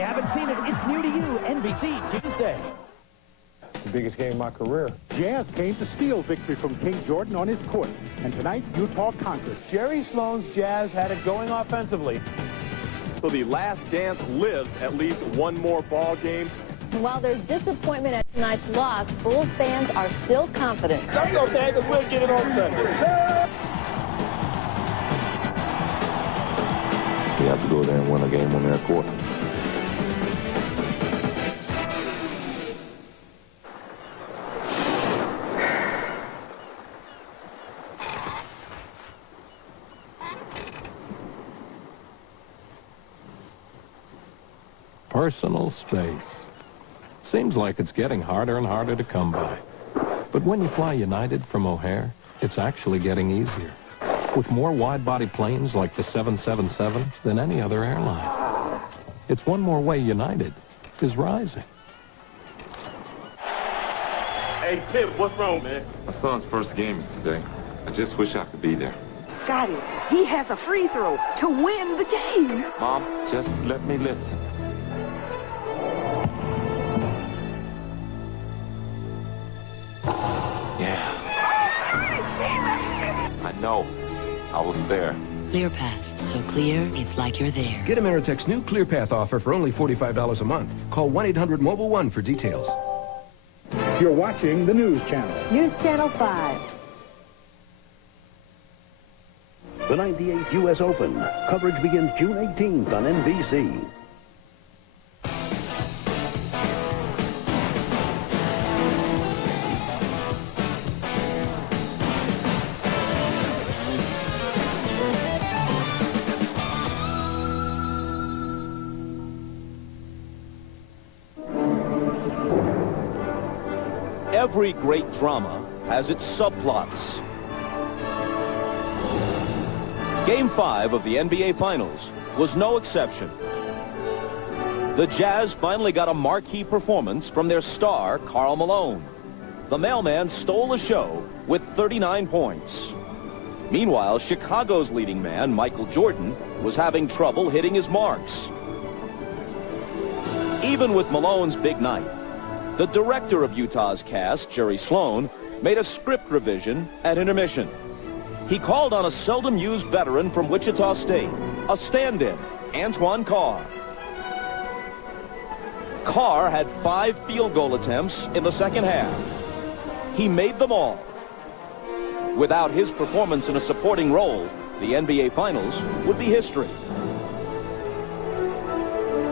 you haven't seen it, it's new to you. NBC Tuesday. The biggest game of my career. Jazz came to steal victory from King Jordan on his court. And tonight, Utah conquered. Jerry Sloan's Jazz had it going offensively. So the last dance lives at least one more ball game. While there's disappointment at tonight's loss, Bulls fans are still confident. That's okay, because we'll get it on Sunday. You have to go there and win a game on their court. Personal space. Seems like it's getting harder and harder to come by. But when you fly United from O'Hare, it's actually getting easier. With more wide-body planes like the 777 than any other airline. It's one more way United is rising. Hey, Pip, what's wrong, man? My son's first game is today. I just wish I could be there. Scotty, he has a free throw to win the game. Mom, just let me listen. Yeah. I know. I was there. ClearPath. So clear, it's like you're there. Get Ameritech's new ClearPath offer for only $45 a month. Call 1-800-MOBILE-1 for details. You're watching the News Channel. News Channel 5. The 98th U.S. Open. Coverage begins June 18th on NBC. Every great drama has its subplots. Game 5 of the NBA Finals was no exception. The Jazz finally got a marquee performance from their star, Karl Malone. The mailman stole the show with 39 points. Meanwhile, Chicago's leading man, Michael Jordan, was having trouble hitting his marks. Even with Malone's big night, the director of Utah's cast, Jerry Sloan, made a script revision at intermission. He called on a seldom-used veteran from Wichita State, a stand-in, Antoine Carr. Carr had 5 field goal attempts in the second half. He made them all. Without his performance in a supporting role, the NBA Finals would be history.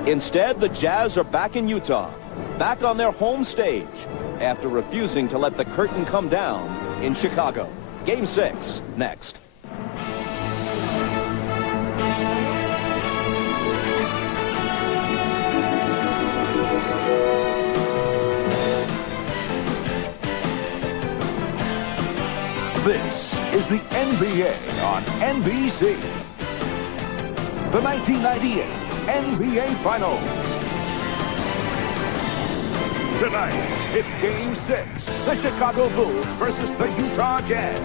Instead, the Jazz are back in Utah, back on their home stage, after refusing to let the curtain come down in Chicago. Game 6, next. This is the NBA on NBC. The 1998 NBA Finals. Tonight, it's Game 6, the Chicago Bulls versus the Utah Jazz.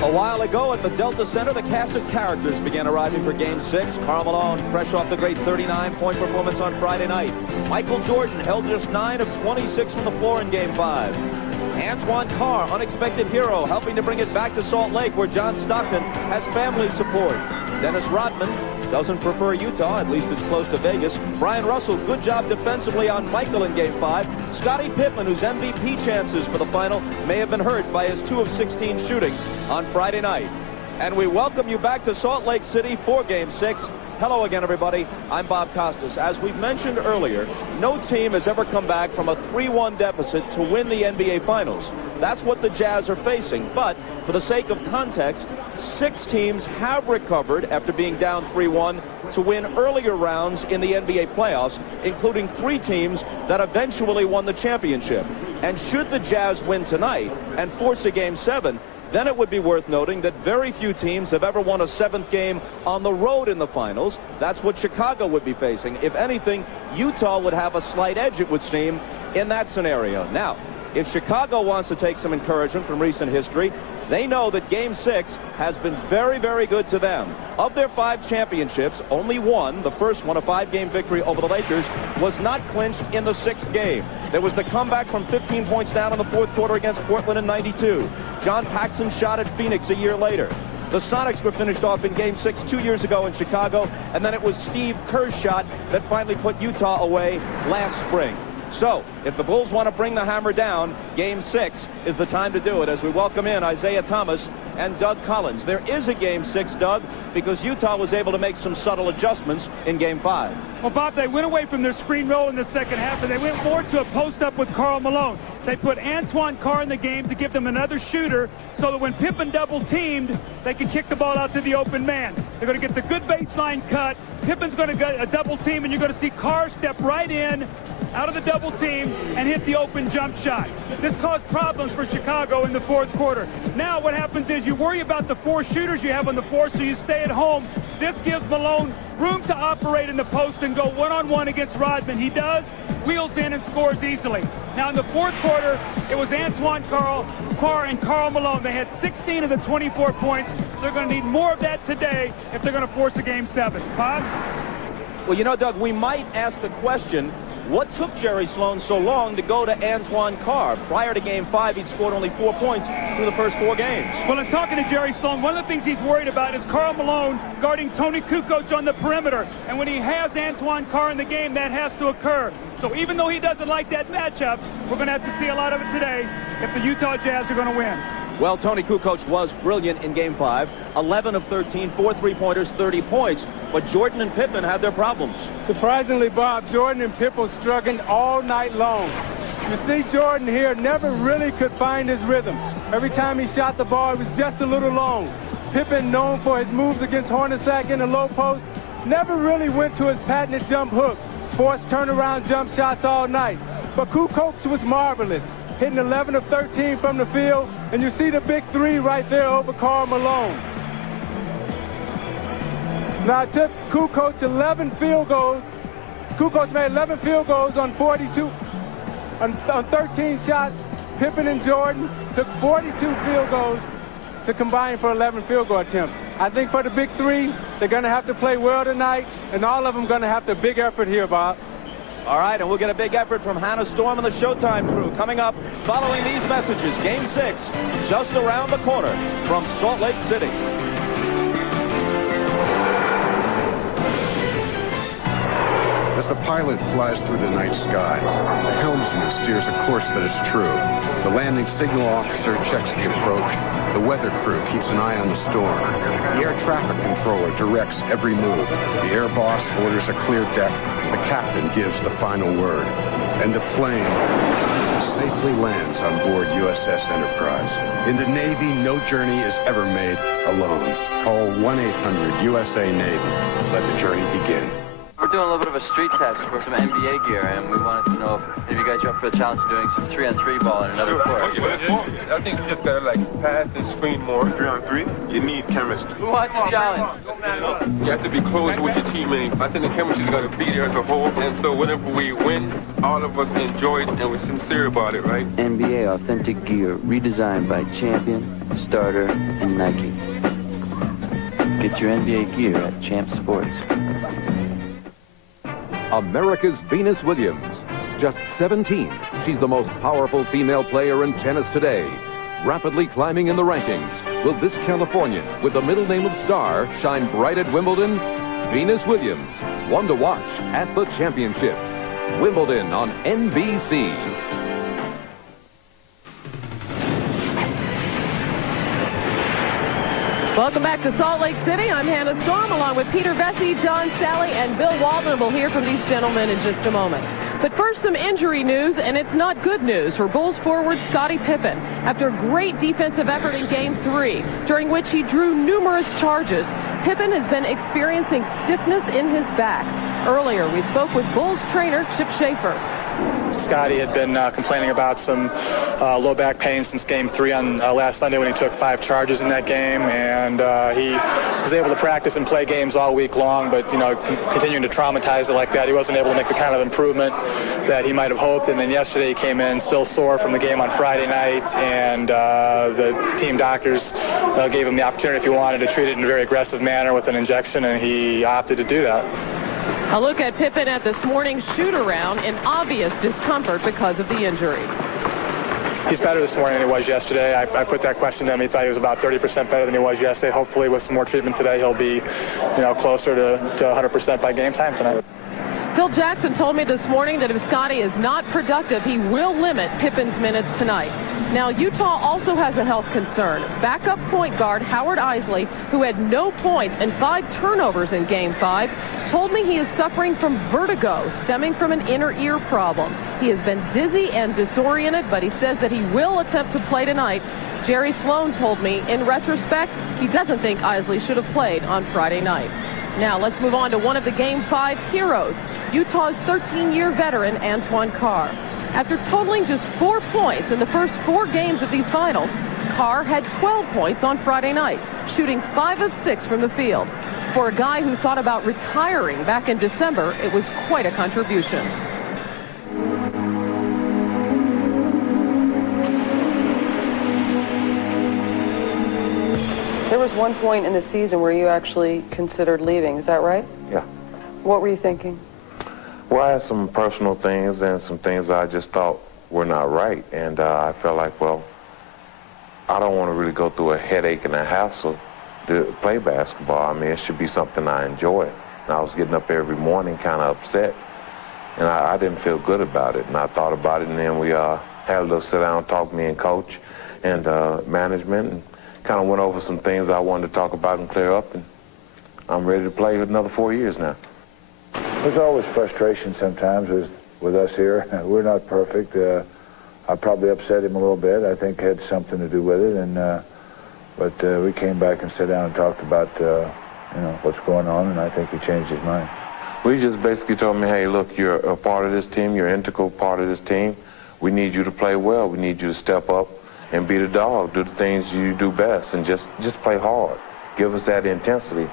A while ago at the Delta Center, the cast of characters began arriving for Game 6. Karl Malone, fresh off the great 39-point performance on Friday night. Michael Jordan held just 9 of 26 from the floor in Game 5. Antoine Carr, unexpected hero, helping to bring it back to Salt Lake, where John Stockton has family support. Dennis Rodman doesn't prefer Utah, at least it's close to Vegas. Brian Russell, good job defensively on Michael in Game 5. Scottie Pippen, whose MVP chances for the final may have been hurt by his 2 of 16 shooting on Friday night. And we welcome you back to Salt Lake City for Game 6. Hello again, everybody. I'm Bob Costas. As we've mentioned earlier, no team has ever come back from a 3-1 deficit to win the NBA Finals. That's what the Jazz are facing. But for the sake of context, 6 teams have recovered after being down 3-1 to win earlier rounds in the NBA playoffs, including 3 teams that eventually won the championship. And should the Jazz win tonight and force a Game 7, then it would be worth noting that very few teams have ever won a 7th game on the road in the finals. That's what Chicago would be facing. If anything, Utah would have a slight edge, it would seem, in that scenario. Now, if Chicago wants to take some encouragement from recent history, They know that Game 6 has been very, very good to them. Of their 5 championships, only one, the first one, a 5-game victory over the Lakers, was not clinched in the 6th game. There was the comeback from 15 points down in the 4th quarter against Portland in '92. John Paxson's shot at Phoenix a year later. The Sonics were finished off in Game 6 2 years ago in Chicago, and then it was Steve Kerr's shot that finally put Utah away last spring. So, if the Bulls want to bring the hammer down, Game 6 is the time to do it as we welcome in Isaiah Thomas and Doug Collins. There is a Game 6, Doug, because Utah was able to make some subtle adjustments in Game 5. Well, Bob, they went away from their screen roll in the second half, and they went more to a post-up with Karl Malone. They put Antoine Carr in the game to give them another shooter so that when Pippen double-teamed, they could kick the ball out to the open man. They're going to get the good baseline cut. Pippen's going to get a double-team, and you're going to see Carr step right in out of the double team and hit the open jump shot. This caused problems for Chicago in the 4th quarter. Now what happens is you worry about the 4 shooters you have on the floor, so you stay at home. This gives Malone room to operate in the post and go one-on-one against Rodman. He does, wheels in and scores easily. Now in the 4th quarter, it was Antoine Carr and Karl Malone. They had 16 of the 24 points. They're going to need more of that today if they're going to force a Game 7. Bob? Well, you know, Doug, we might ask the question, what took Jerry Sloan so long to go to Antoine Carr? Prior to Game 5, he'd scored only 4 points through the first 4 games. Well, in talking to Jerry Sloan, one of the things he's worried about is Karl Malone guarding Tony Kukoc on the perimeter. And when he has Antoine Carr in the game, that has to occur. So even though he doesn't like that matchup, we're going to have to see a lot of it today if the Utah Jazz are going to win. Well, Tony Kukoc was brilliant in Game 5. 11 of 13, 4 3-pointers, 30 points. But Jordan and Pippen had their problems. Surprisingly, Bob, Jordan and Pippen struggling all night long. You see Jordan here never really could find his rhythm. Every time he shot the ball, it was just a little long. Pippen, known for his moves against Hornacek in the low post, never really went to his patented jump hook. Forced turnaround jump shots all night. But Kukoc was marvelous, hitting 11 of 13 from the field, and you see the big 3 right there over Karl Malone. Now it took Kukoc 11 field goals. Kukoc made 11 field goals on 42, on 13 shots. Pippen and Jordan took 42 field goals to combine for 11 field goal attempts. I think for the big 3, they're going to have to play well tonight, and all of them going to have the big effort here, Bob. All right, and we'll get a big effort from Hannah Storm and the Showtime crew coming up following these messages. Game 6 just around the corner from Salt Lake City. As the pilot flies through the night sky, the helmsman steers a course that is true. The landing signal officer checks the approach. The weather crew keeps an eye on the storm. The air traffic controller directs every move. The air boss orders a clear deck. The captain gives the final word. And the plane safely lands on board USS Enterprise. In the Navy, no journey is ever made alone. Call 1-800-USA-NAVY. Let the journey begin. We're doing a little bit of a street test for some NBA gear, and we wanted to know if you guys are up for the challenge of doing some 3-on-3 ball in another court. I think you just gotta pass and screen more. 3-on-3, you need chemistry. Who wants a challenge? You have to be close with your teammates. I think the chemistry's gotta be there as a whole, and so whenever we win, all of us enjoy it and we're sincere about it, right? NBA authentic gear redesigned by Champion, Starter, and Nike. Get your NBA gear at Champ Sports. America's Venus Williams. Just 17, she's the most powerful female player in tennis today. Rapidly climbing in the rankings, will this Californian, with the middle name of Star, shine bright at Wimbledon? Venus Williams, one to watch at the championships. Wimbledon on NBC. Welcome back to Salt Lake City. I'm Hannah Storm, along with Peter Vesey, John Sally, and Bill Walton. We'll hear from these gentlemen in just a moment. But first, some injury news, and it's not good news for Bulls forward Scottie Pippen. After a great defensive effort in Game 3, during which he drew numerous charges, Pippen has been experiencing stiffness in his back. Earlier, we spoke with Bulls trainer Chip Schaefer. Scotty had been complaining about some low back pain since Game 3 on last Sunday when he took 5 charges in that game, and he was able to practice and play games all week long, but, you know, continuing to traumatize it like that, he wasn't able to make the kind of improvement that he might have hoped. And then yesterday he came in still sore from the game on Friday night, and the team doctors gave him the opportunity, if he wanted, to treat it in a very aggressive manner with an injection, and he opted to do that. A look at Pippen at this morning's shoot-around in obvious discomfort because of the injury. He's better this morning than he was yesterday. I put that question to him. He thought he was about 30% better than he was yesterday. Hopefully, with some more treatment today, he'll be, you know, closer to 100% by game time tonight. Phil Jackson told me this morning that if Scotty is not productive, he will limit Pippen's minutes tonight. Now, Utah also has a health concern. Backup point guard Howard Isley, who had no points and 5 turnovers in Game 5, told me he is suffering from vertigo stemming from an inner ear problem. He has been dizzy and disoriented, but he says that he will attempt to play tonight. Jerry Sloan told me, in retrospect, he doesn't think Isley should have played on Friday night. Now, let's move on to one of the Game 5 heroes, Utah's 13-year veteran Antoine Carr. After totaling just 4 points in the first 4 games of these finals, Carr had 12 points on Friday night, shooting 5 of 6 from the field. For a guy who thought about retiring back in December, it was quite a contribution. There was one point in the season where you actually considered leaving, is that right? Yeah. What were you thinking? Well, I had some personal things and some things I just thought were not right. And I felt like, well, I don't want to really go through a headache and a hassle to play basketball. I mean, it should be something I enjoy. And I was getting up every morning kind of upset. And I didn't feel good about it. And I thought about it, and then we had a little sit-down talk, me and coach and management, and kind of went over some things I wanted to talk about and clear up. And I'm ready to play another 4 years now. There's always frustration sometimes with us here. We're not perfect. I probably upset him a little bit. I think it had something to do with it. But we came back and sat down and talked about you know, what's going on, and I think he changed his mind. We just basically told me, hey, look, you're a part of this team. You're an integral part of this team. We need you to play well. We need you to step up and be the dog. Do the things you do best, and just play hard. Give us that intensity.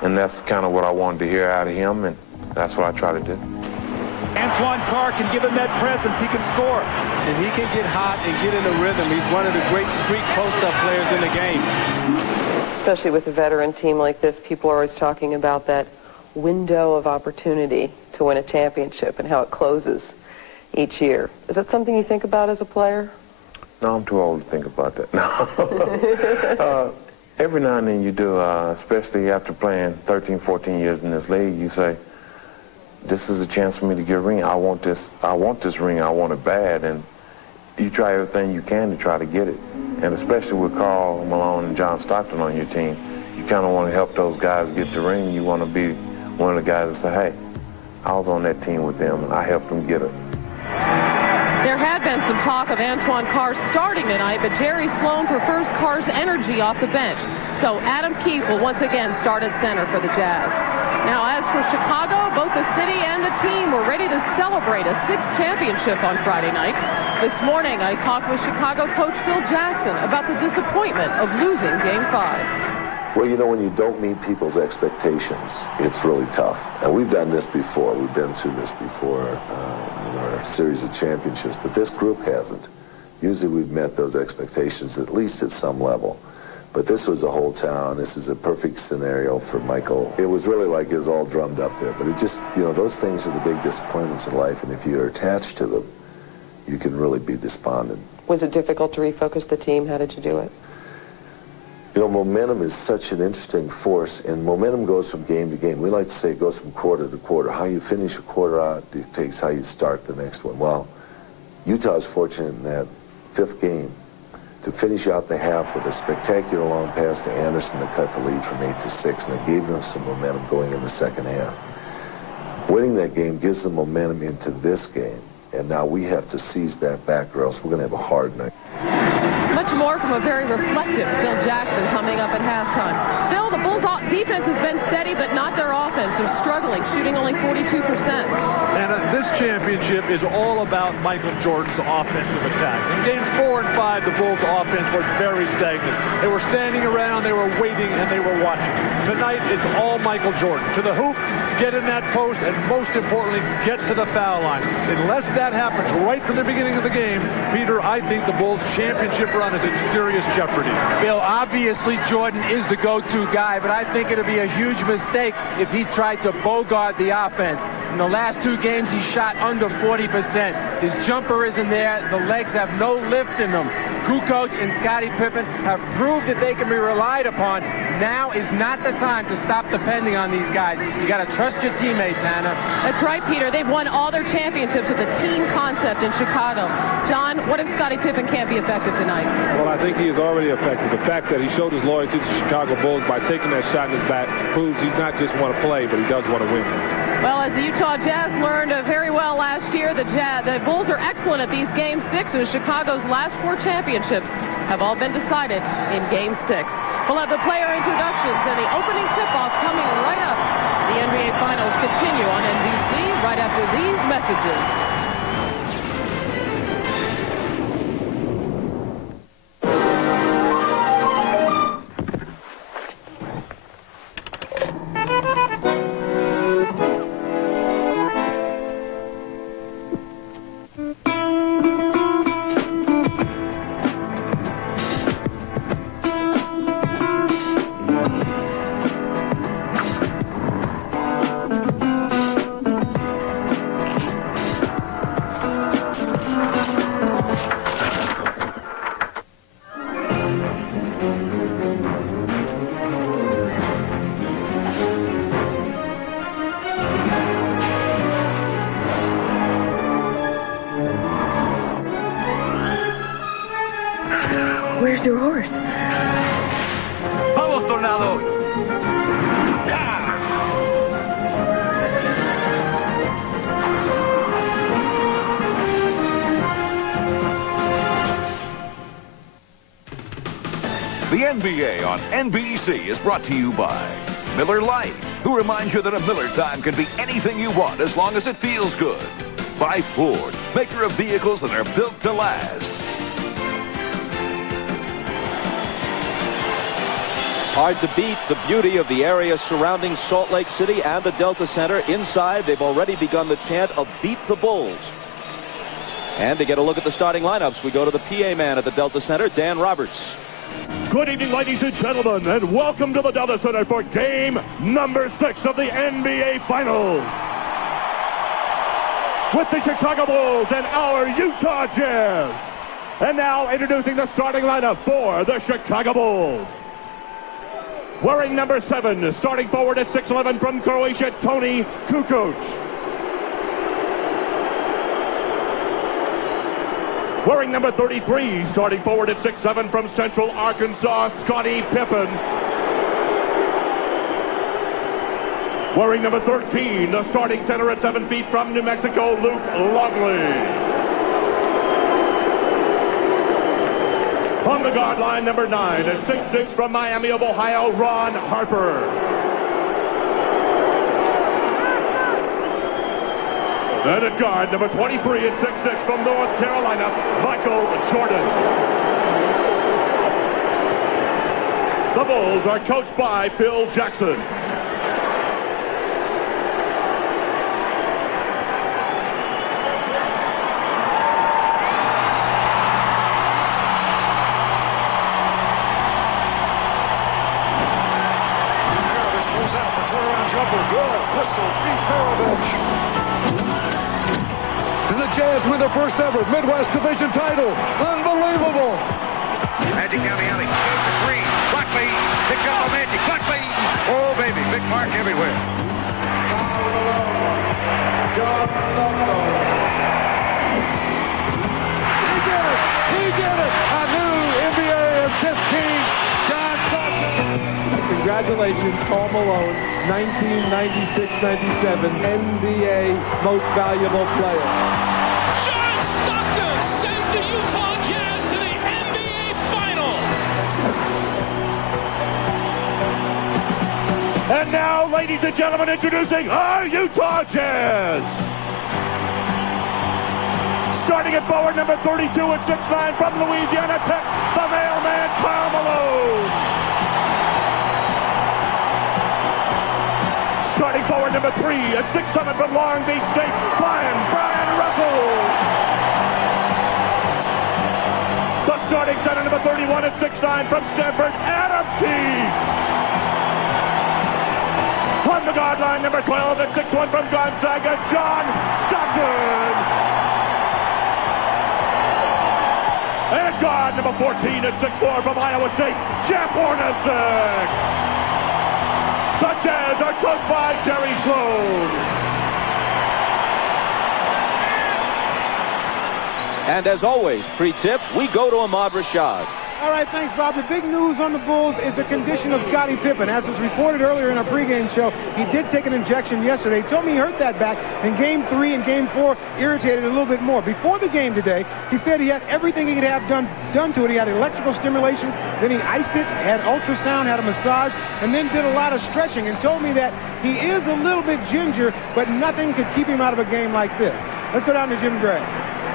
And that's kind of what I wanted to hear out of him, and that's what I try to do. Antoine Carr can give him that presence. He can score. And he can get hot and get in a rhythm. He's one of the great street post-up players in the game. Especially with a veteran team like this, people are always talking about that window of opportunity to win a championship and how it closes each year. Is that something you think about as a player? No, I'm too old to think about that. No. Every now and then you do, especially after playing 13, 14 years in this league, you say, this is a chance for me to get a ring. I want this ring. I want it bad. And you try everything you can to try to get it. And especially with Karl Malone and John Stockton on your team, you kind of want to help those guys get the ring. You want to be one of the guys that say, hey, I was on that team with them, and I helped them get it. There had been some talk of Antoine Carr starting tonight, but Jerry Sloan prefers Carr's energy off the bench. So Adam Keefe will once again start at center for the Jazz. Now, as for Chicago, both the city and the team were ready to celebrate a 6th championship on Friday night. This morning, I talked with Chicago coach Phil Jackson about the disappointment of losing Game 5. Well, you know, when you don't meet people's expectations, it's really tough. And we've done this before. We've been through this before in our series of championships, but this group hasn't. Usually we've met those expectations, at least at some level. But this was a whole town. This is a perfect scenario for Michael. It was really like it was all drummed up there. But it just, you know, those things are the big disappointments in life, and if you're attached to them, you can really be despondent. Was it difficult to refocus the team? How did you do it? You know, momentum is such an interesting force, and momentum goes from game to game. We like to say it goes from quarter to quarter. How you finish a quarter out dictates how you start the next one. Well, Utah's fortunate in that 5th game to finish out the half with a spectacular long pass to Anderson that cut the lead from 8 to 6, and it gave them some momentum going in the second half. Winning that game gives them momentum into this game, and now we have to seize that back, or else we're going to have a hard night. Much more from a very reflective Phil Jackson coming up at halftime. Phil, the Bulls' defense has been steady, but not their offense. They're struggling, shooting only 42%. And this championship is all about Michael Jordan's offensive attack. In games 4 and 5, the Bulls' offense was very stagnant. They were standing around, they were waiting, and they were watching. Tonight, it's all Michael Jordan. To the hoop, get in that post, and most importantly, get to the foul line. Unless that happens right from the beginning of the game, Peter, I think the Bulls' championship run is in serious jeopardy. Bill, obviously Jordan is the go-to guy, but I think it would be a huge mistake if he tried to bogart the offense. In the last 2 games, he shot under 40%. His jumper isn't there. The legs have no lift in them. Kukoc and Scottie Pippen have proved that they can be relied upon. Now is not the time to stop depending on these guys. You got to trust your teammates, Hannah. That's right, Peter. They've won all their championships with the team concept in Chicago. John, what if Scottie Pippen can't be effective tonight? Well, I think he is already effective. The fact that he showed his loyalty to the Chicago Bulls by taking that shot in his back proves he's not just want to play, but he does want to win. Well, as the Utah Jazz learned very well last year, the Bulls are excellent at these Game 6, and Chicago's last 4 championships have all been decided in Game 6. We'll have the player introductions and the opening tip-off coming right up. The NBA Finals continue on NBC right after these messages. Where's your horse? Vamos, Tornado! The NBA on NBC is brought to you by Miller Lite, who reminds you that a Miller time can be anything you want as long as it feels good. By Ford, maker of vehicles that are built to last. Hard to beat the beauty of the area surrounding Salt Lake City and the Delta Center. Inside, they've already begun the chant of Beat the Bulls. And to get a look at the starting lineups, we go to the PA man at the Delta Center, Dan Roberts. Good evening, ladies and gentlemen, and welcome to the Delta Center for game number 6 of the NBA Finals. With the Chicago Bulls and our Utah Jazz. And now introducing the starting lineup for the Chicago Bulls. Wearing number 7, starting forward at 6'11" from Croatia, Toni Kukoc. Wearing number 33, starting forward at 6'7" from Central Arkansas, Scottie Pippen. Wearing number 13, the starting center at 7 feet from New Mexico, Luke Longley. On the guard line, number 9, at 6'6" from Miami of Ohio, Ron Harper. And at guard, number 23 at 6'6" from North Carolina, Michael Jordan. The Bulls are coached by Phil Jackson. With their first ever Midwest Division title. Unbelievable. Magic County alley. Goes to Green. Buckley picks up the Magic. Buckley. Oh, baby. Big mark everywhere. He did it. He did it. A new NBA assist king, John Stockton. Congratulations, Karl Malone, 1996-97 NBA Most Valuable Player. And now, ladies and gentlemen, introducing our Utah Jazz. Starting at forward, number 32 at 6'9" from Louisiana Tech, the mailman, Karl Malone. Starting forward, number 3 at 6'7" from Long Beach State, Brian Russell. The starting center, number 31 at 6'9" from Stanford, Adam Teague. On the guard line, number 12 at 6'1" from Gonzaga, John Stockton. And guard number 14 at 6'4" from Iowa State, Jeff Hornacek. The Jazz are coached by Jerry Sloan. And as always, pre-tip, we go to Ahmad Rashad. All right, thanks, Bob. The big news on the Bulls is the condition of Scottie Pippen. As was reported earlier in our pregame show, he did take an injection yesterday. He told me he hurt that back in Game 3 and Game 4, irritated a little bit more. Before the game today, he said he had everything he could have done to it. He had electrical stimulation, then he iced it, had ultrasound, had a massage, and then did a lot of stretching, and told me that he is a little bit ginger, but nothing could keep him out of a game like this. Let's go down to Jim Gray.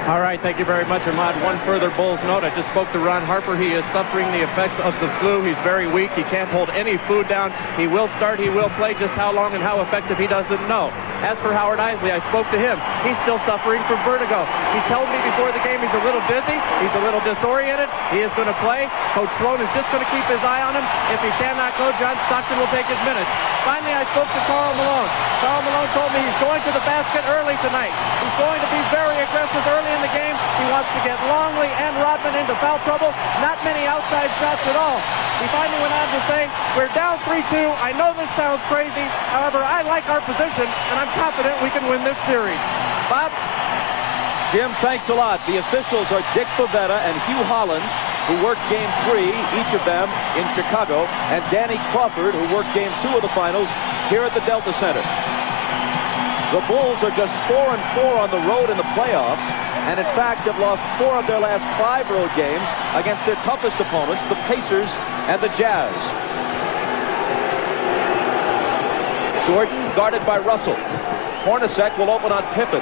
All right, thank you very much, Ahmad. One further Bulls note. I just spoke to Ron Harper. He is suffering the effects of the flu. He's very weak. He can't hold any food down. He will start. He will play. Just how long and how effective he doesn't know. As for Howard Isley, I spoke to him. He's still suffering from vertigo. He's told me before the game he's a little dizzy. He's a little disoriented. He is going to play. Coach Sloan is just going to keep his eye on him. If he cannot go, John Stockton will take his minutes. Finally, I spoke to Karl Malone. Karl Malone told me he's going to the basket early tonight. He's going to be very aggressive early in the game. He wants to get Longley and Rodman into foul trouble. Not many outside shots at all. He finally went on to say, we're down 3-2. I know this sounds crazy. However, I like our position, and I'm confident we can win this series. Bob? Jim, thanks a lot. The officials are Dick Bavetta and Hugh Hollins, who worked Game 3, each of them in Chicago, and Danny Crawford, who worked Game 2 of the finals here at the Delta Center. The Bulls are just 4-4 on the road in the playoffs, and in fact have lost 4 of their last 5 road games against their toughest opponents, the Pacers and the Jazz. Jordan guarded by Russell. Hornacek will open on Pippen.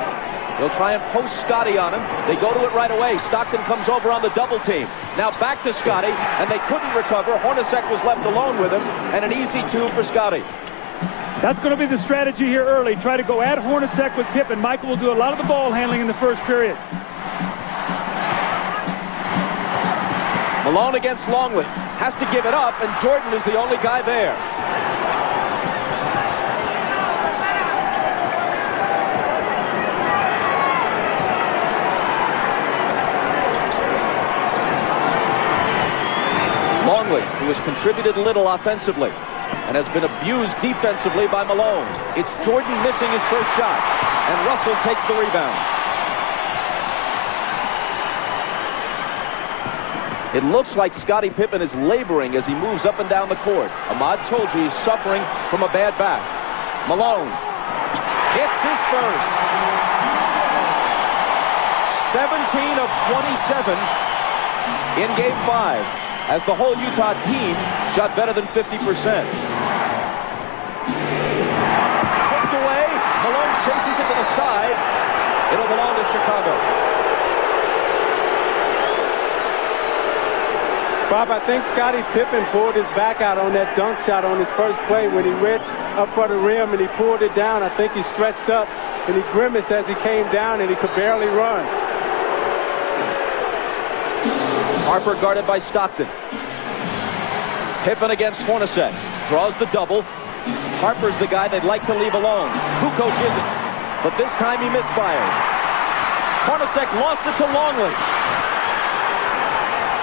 He'll try and post Scottie on him. They go to it right away. Stockton comes over on the double team. Now back to Scottie, and they couldn't recover. Hornacek was left alone with him, and an easy 2 for Scottie. That's going to be the strategy here early. Try to go at Hornacek with Pippen. Michael will do a lot of the ball handling in the first period. Malone against Longley. Has to give it up, and Jordan is the only guy there. Longley, who has contributed little offensively and has been abused defensively by Malone. It's Jordan missing his first shot, and Russell takes the rebound. It looks like Scottie Pippen is laboring as he moves up and down the court. Ahmad told you he's suffering from a bad back. Malone hits his first. 17 of 27 in Game 5. As the whole Utah team shot better than 50%. Poked away. Malone chases it to the side. It'll belong to Chicago. Bob, I think Scottie Pippen pulled his back out on that dunk shot on his first play when he reached up for the rim and he pulled it down. I think he stretched up and he grimaced as he came down and he could barely run. Harper guarded by Stockton. Pippen against Hornacek. Draws the double. Harper's the guy they'd like to leave alone. Kukoc isn't. But this time he misfired. Hornacek lost it to Longley.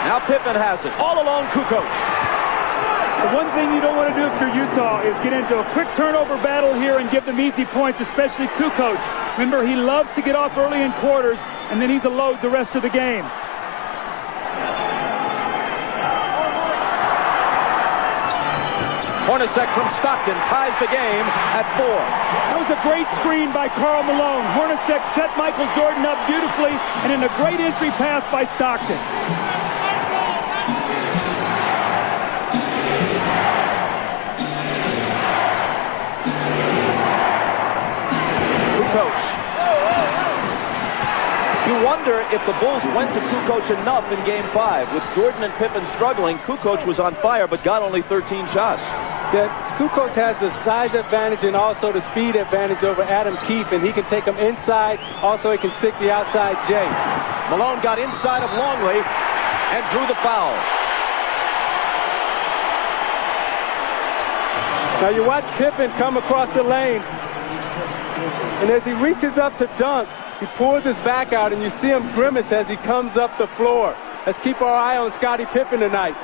Now Pippen has it. All alone, Kukoc. The one thing you don't want to do if you're Utah is get into a quick turnover battle here and give them easy points, especially Kukoc. Remember, he loves to get off early in quarters, and then he's a load the rest of the game. Hornacek from Stockton ties the game at 4. That was a great screen by Karl Malone. Hornacek set Michael Jordan up beautifully, and in a great entry pass by Stockton. Kukoc. You wonder wonder if the Bulls went to Kukoc enough in Game 5. With Jordan and Pippen struggling, Kukoc was on fire but got only 13 shots. Yeah, Kukoc has the size advantage and also the speed advantage over Adam Keefe, and he can take him inside. Also, he can stick the outside J. Malone got inside of Longley and drew the foul. Now you watch Pippen come across the lane, and as he reaches up to dunk, he pulls his back out, and you see him grimace as he comes up the floor. Let's keep our eye on Scottie Pippen tonight.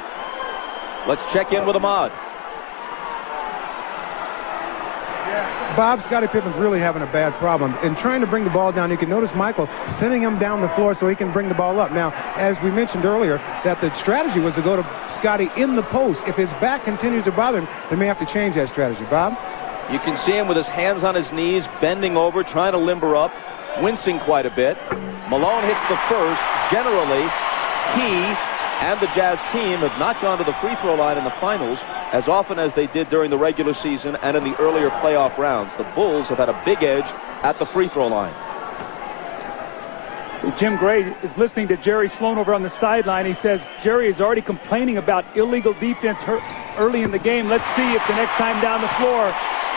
Let's check in with Ahmad. Bob, Scottie Pippen's really having a bad problem. In trying to bring the ball down, you can notice Michael sending him down the floor so he can bring the ball up. Now, as we mentioned earlier, that the strategy was to go to Scottie in the post. If his back continues to bother him, they may have to change that strategy. Bob? You can see him with his hands on his knees, bending over, trying to limber up, wincing quite a bit. Malone hits the first. Generally, he and the Jazz team have not gone to the free throw line in the finals as often as they did during the regular season and in the earlier playoff rounds. The Bulls have had a big edge at the free throw line. Jim Gray is listening to Jerry Sloan over on the sideline. He says Jerry is already complaining about illegal defense early in the game. Let's see if the next time down the floor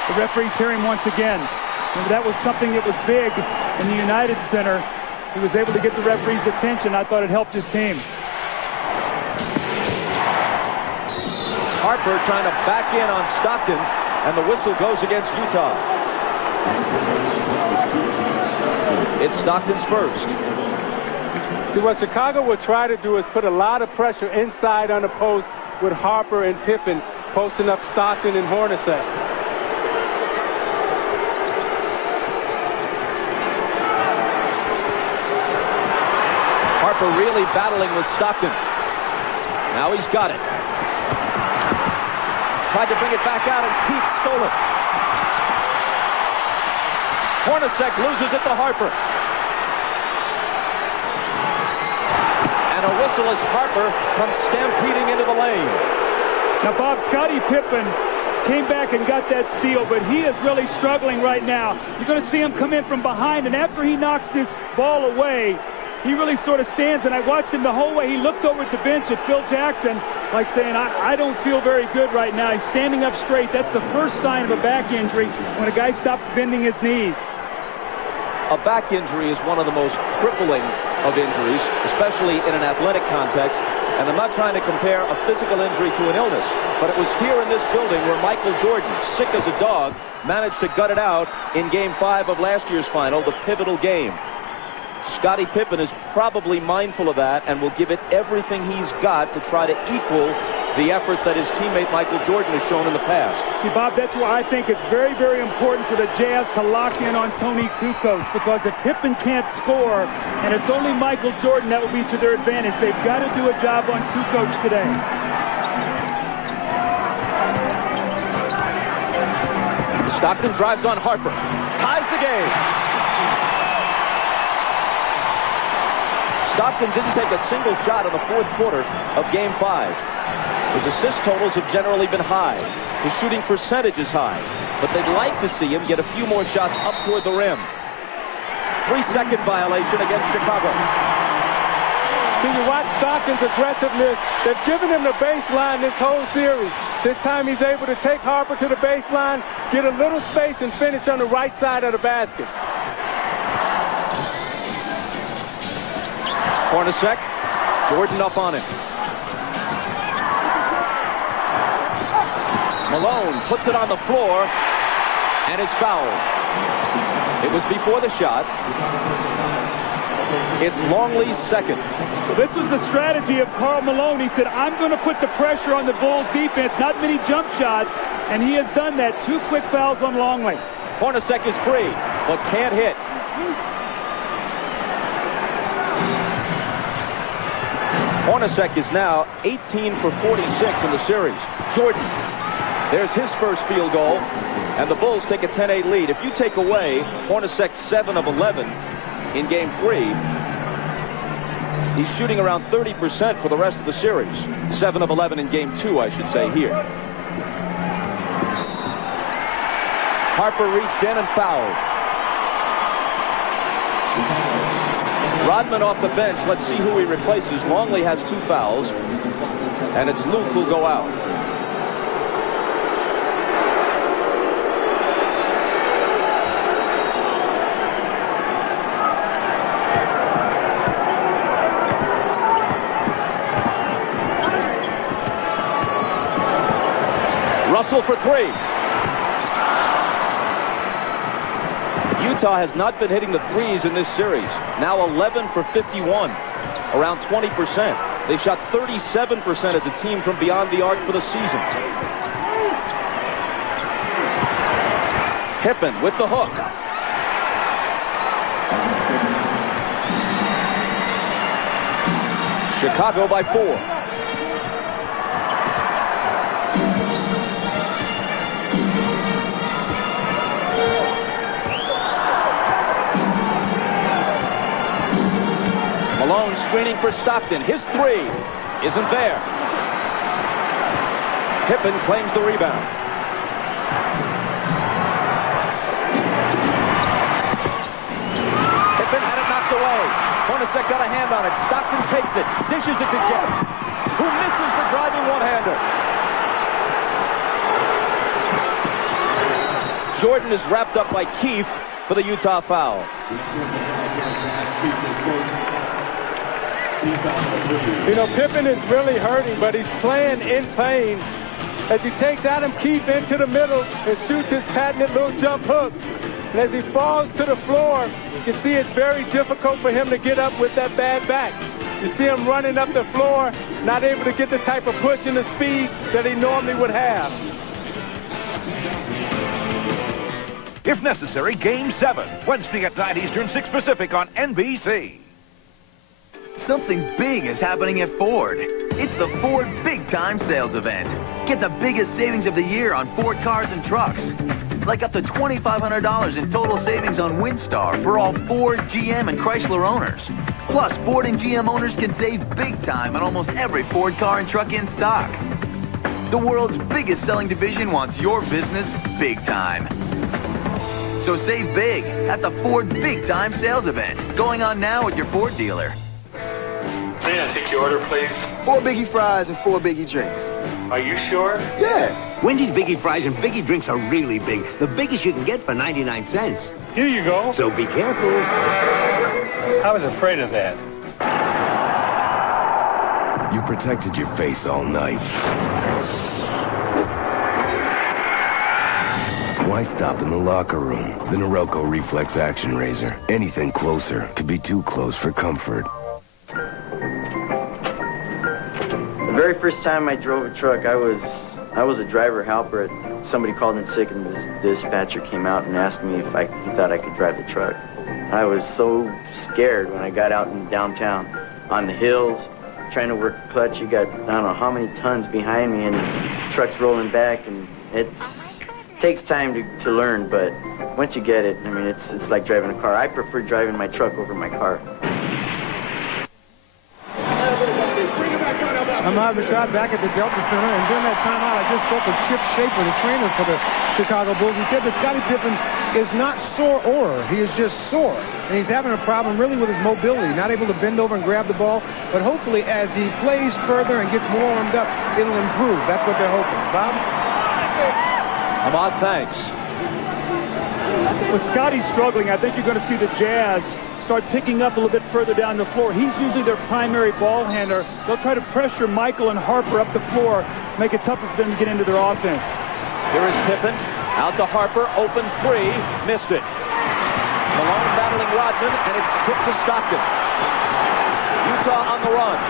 the referees hear him once again. And that was something that was big in the United Center. He was able to get the referee's attention. I thought it helped his team. Harper trying to back in on Stockton, and the whistle goes against Utah. It's Stockton's first. See, what Chicago will try to do is put a lot of pressure inside on the post with Harper and Pippen posting up Stockton and Hornacek. Harper really battling with Stockton. Now he's got it. Tried to bring it back out, and Keith stole it. Hornacek loses it to Harper. And a whistle as Harper comes stampeding into the lane. Now, Bob, Scottie Pippen came back and got that steal, but he is really struggling right now. You're going to see him come in from behind, and after he knocks this ball away, he really sort of stands, and I watched him the whole way. He looked over at the bench at Phil Jackson, like saying, I don't feel very good right now. He's standing up straight. That's the first sign of a back injury when a guy stops bending his knees. A back injury is one of the most crippling of injuries, especially in an athletic context. And I'm not trying to compare a physical injury to an illness, but it was here in this building where Michael Jordan, sick as a dog, managed to gut it out in Game 5 of last year's final, the pivotal game. Scottie Pippen is probably mindful of that and will give it everything he's got to try to equal the effort that his teammate Michael Jordan has shown in the past. See, Bob, that's why I think it's very, very important for the Jazz to lock in on Tony Kukoc, because if Pippen can't score, and it's only Michael Jordan, that will be to their advantage. They've got to do a job on Kukoc today. Stockton drives on Harper, ties the game. Stockton didn't take a single shot in the fourth quarter of Game 5. His assist totals have generally been high. His shooting percentage is high. But they'd like to see him get a few more shots up toward the rim. 3-second violation against Chicago. See, you watch Stockton's aggressiveness. They've given him the baseline this whole series. This time he's able to take Harper to the baseline, get a little space, and finish on the right side of the basket. Hornacek, Jordan up on him. Malone puts it on the floor and is fouled. It was before the shot. It's Longley's second. So this was the strategy of Karl Malone. He said, I'm going to put the pressure on the Bulls defense, not many jump shots, and he has done that. 2 quick fouls on Longley. Hornacek is free, but can't hit. Hornacek is now 18 for 46 in the series. Jordan, there's his first field goal, and the Bulls take a 10-8 lead. If you take away Hornacek's 7 of 11 in Game 3, he's shooting around 30% for the rest of the series. 7 of 11 in Game 2, I should say, here. Harper reached in and fouled. Rodman off the bench. Let's see who he replaces. Longley has 2 fouls, and it's Luke who'll go out. Russell for 3. Utah has not been hitting the threes in this series. Now 11 for 51, around 20%. They shot 37% as a team from beyond the arc for the season. Pippen with the hook. Chicago by 4. Malone screening for Stockton. His 3 isn't there. Pippen claims the rebound. Pippen had it knocked away. Hornacek got a hand on it. Stockton takes it. Dishes it to Jeff, who misses the driving one-hander. Jordan is wrapped up by Keith for the Utah foul. You know, Pippen is really hurting, but he's playing in pain as he takes Adam Keefe into the middle and shoots his patented little jump hook. And as he falls to the floor, you can see it's very difficult for him to get up with that bad back. You see him running up the floor, not able to get the type of push and the speed that he normally would have. If necessary, Game 7, Wednesday at 9 Eastern, 6 Pacific on NBC. Something big is happening at Ford. It's the Ford Big Time Sales Event. Get the biggest savings of the year on Ford cars and trucks. Like up to $2,500 in total savings on Windstar for all Ford, GM, and Chrysler owners. Plus, Ford and GM owners can save big time on almost every Ford car and truck in stock. The world's biggest selling division wants your business big time. So save big at the Ford Big Time Sales Event, going on now at your Ford dealer. May I take your order, please? 4 Biggie Fries and 4 Biggie Drinks. Are you sure? Yeah. Wendy's Biggie Fries and Biggie Drinks are really big. The biggest you can get for 99 cents. Here you go. So be careful. I was afraid of that. You protected your face all night. Why stop in the locker room? The Norelco Reflex Action Razor. Anything closer could be too close for comfort. The very first time I drove a truck, I was a driver helper. Somebody called in sick, and this dispatcher came out and asked me if he thought I could drive the truck. I was so scared when I got out in downtown on the hills, trying to work the clutch. You got, I don't know how many tons behind me, and the truck's rolling back, and it takes time to learn, but once you get it, I mean, it's like driving a car. I prefer driving my truck over my car. Ahmad Rashad back at the Delta Center, and during that timeout, I just spoke with Chip Schaefer, the trainer for the Chicago Bulls. He said that Scottie Pippen is not sore, he is just sore. And he's having a problem really with his mobility, not able to bend over and grab the ball. But hopefully, as he plays further and gets more warmed up, it'll improve. That's what they're hoping. Bob? Ahmad, thanks. With Scotty struggling, I think you're going to see the Jazz start picking up a little bit further down the floor. He's usually their primary ball handler. They'll try to pressure Michael and Harper up the floor, make it tougher for them to get into their offense. Here is Pippen, out to Harper, open 3, missed it. Malone battling Rodman, and it's tipped to Stockton. Utah on the run,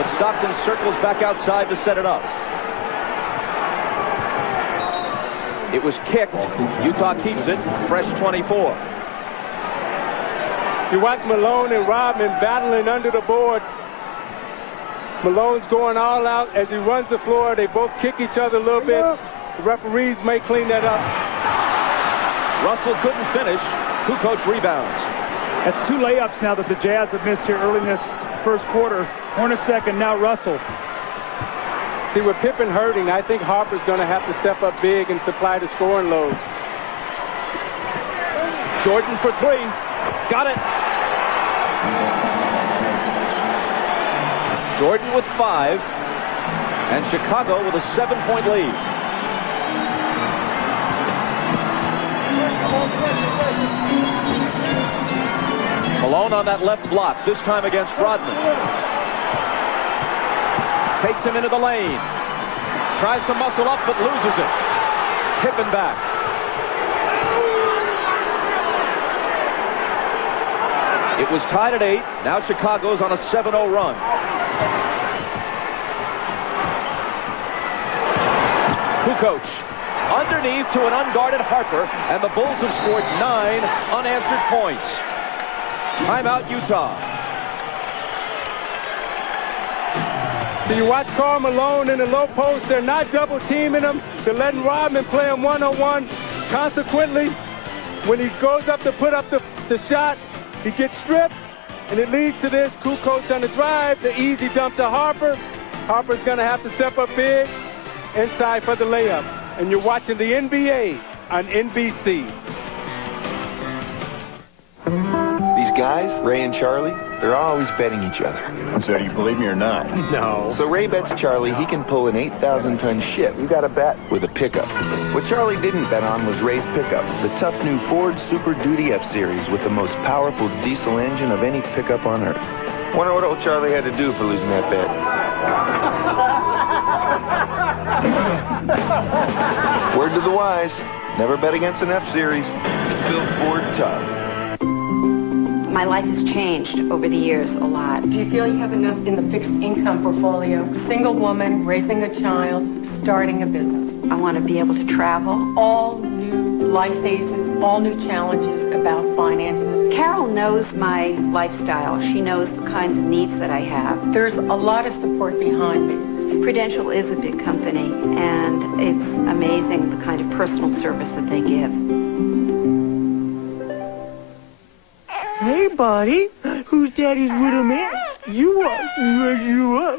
but Stockton circles back outside to set it up. It was kicked. Utah keeps it, fresh 24. You watch Malone and Rodman battling under the boards. Malone's going all out as he runs the floor. They both kick each other a little bit. The referees may clean that up. Russell couldn't finish. Kukoc rebounds. That's 2 layups now that the Jazz have missed here early in this first quarter. Hornacek and now Russell. See, with Pippen hurting, I think Harper's going to have to step up big and supply the scoring load. Jordan for 3. Got it. Jordan with 5, and Chicago with a 7-point lead. Malone on that left block, this time against Rodman. Takes him into the lane. Tries to muscle up, but loses it. Pippen back. It was tied at 8. Now Chicago's on a 7-0 run. Kukoc underneath to an unguarded Harper, and the Bulls have scored 9 unanswered points. Timeout, Utah. So you watch Karl Malone in the low post. They're not double teaming him. They're letting Rodman play him one-on-one. Consequently, when he goes up to put up the shot, he gets stripped, and it leads to this. Kukoc on the drive, the easy dump to Harper. Harper's going to have to step up big inside for the layup. And you're watching the NBA on NBC. These guys, Ray and Charlie, they're always betting each other. So do you believe me or not? No. So Ray bets Charlie he can pull an 8,000-ton ship. You got to bet with a pickup. What Charlie didn't bet on was Ray's pickup, the tough new Ford Super Duty F-Series with the most powerful diesel engine of any pickup on Earth. Wonder what old Charlie had to do for losing that bet. Word to the wise, never bet against an F-Series. It's built Ford tough. My life has changed over the years a lot. Do you feel you have enough in the fixed income portfolio? Single woman, raising a child, starting a business. I want to be able to travel. All new life phases, all new challenges about finances. Carol knows my lifestyle. She knows the kinds of needs that I have. There's a lot of support behind me. Prudential is a big company, and it's amazing the kind of personal service that they give. Hey, buddy. Whose daddy's widow man? You are. Yes, you are.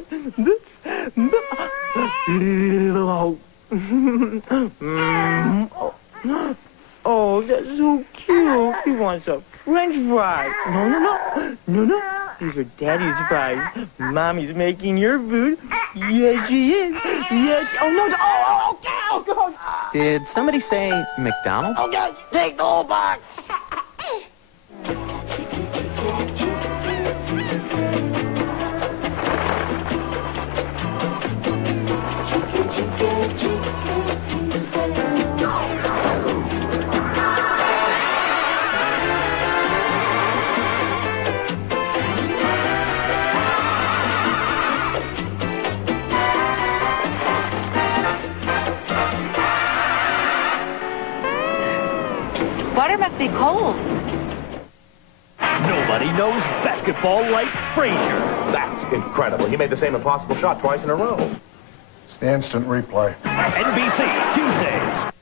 Oh, that's so cute. He wants a French fry. No. These are Daddy's fries. Mommy's making your food. Yes, she is. Yes. Oh, no. Oh, okay. Oh, God. Did somebody say McDonald's? Okay, take the whole box. Water must be cold. Nobody knows basketball like Frazier. That's incredible. He made the same impossible shot twice in a row. It's the instant replay. NBC, Tuesdays.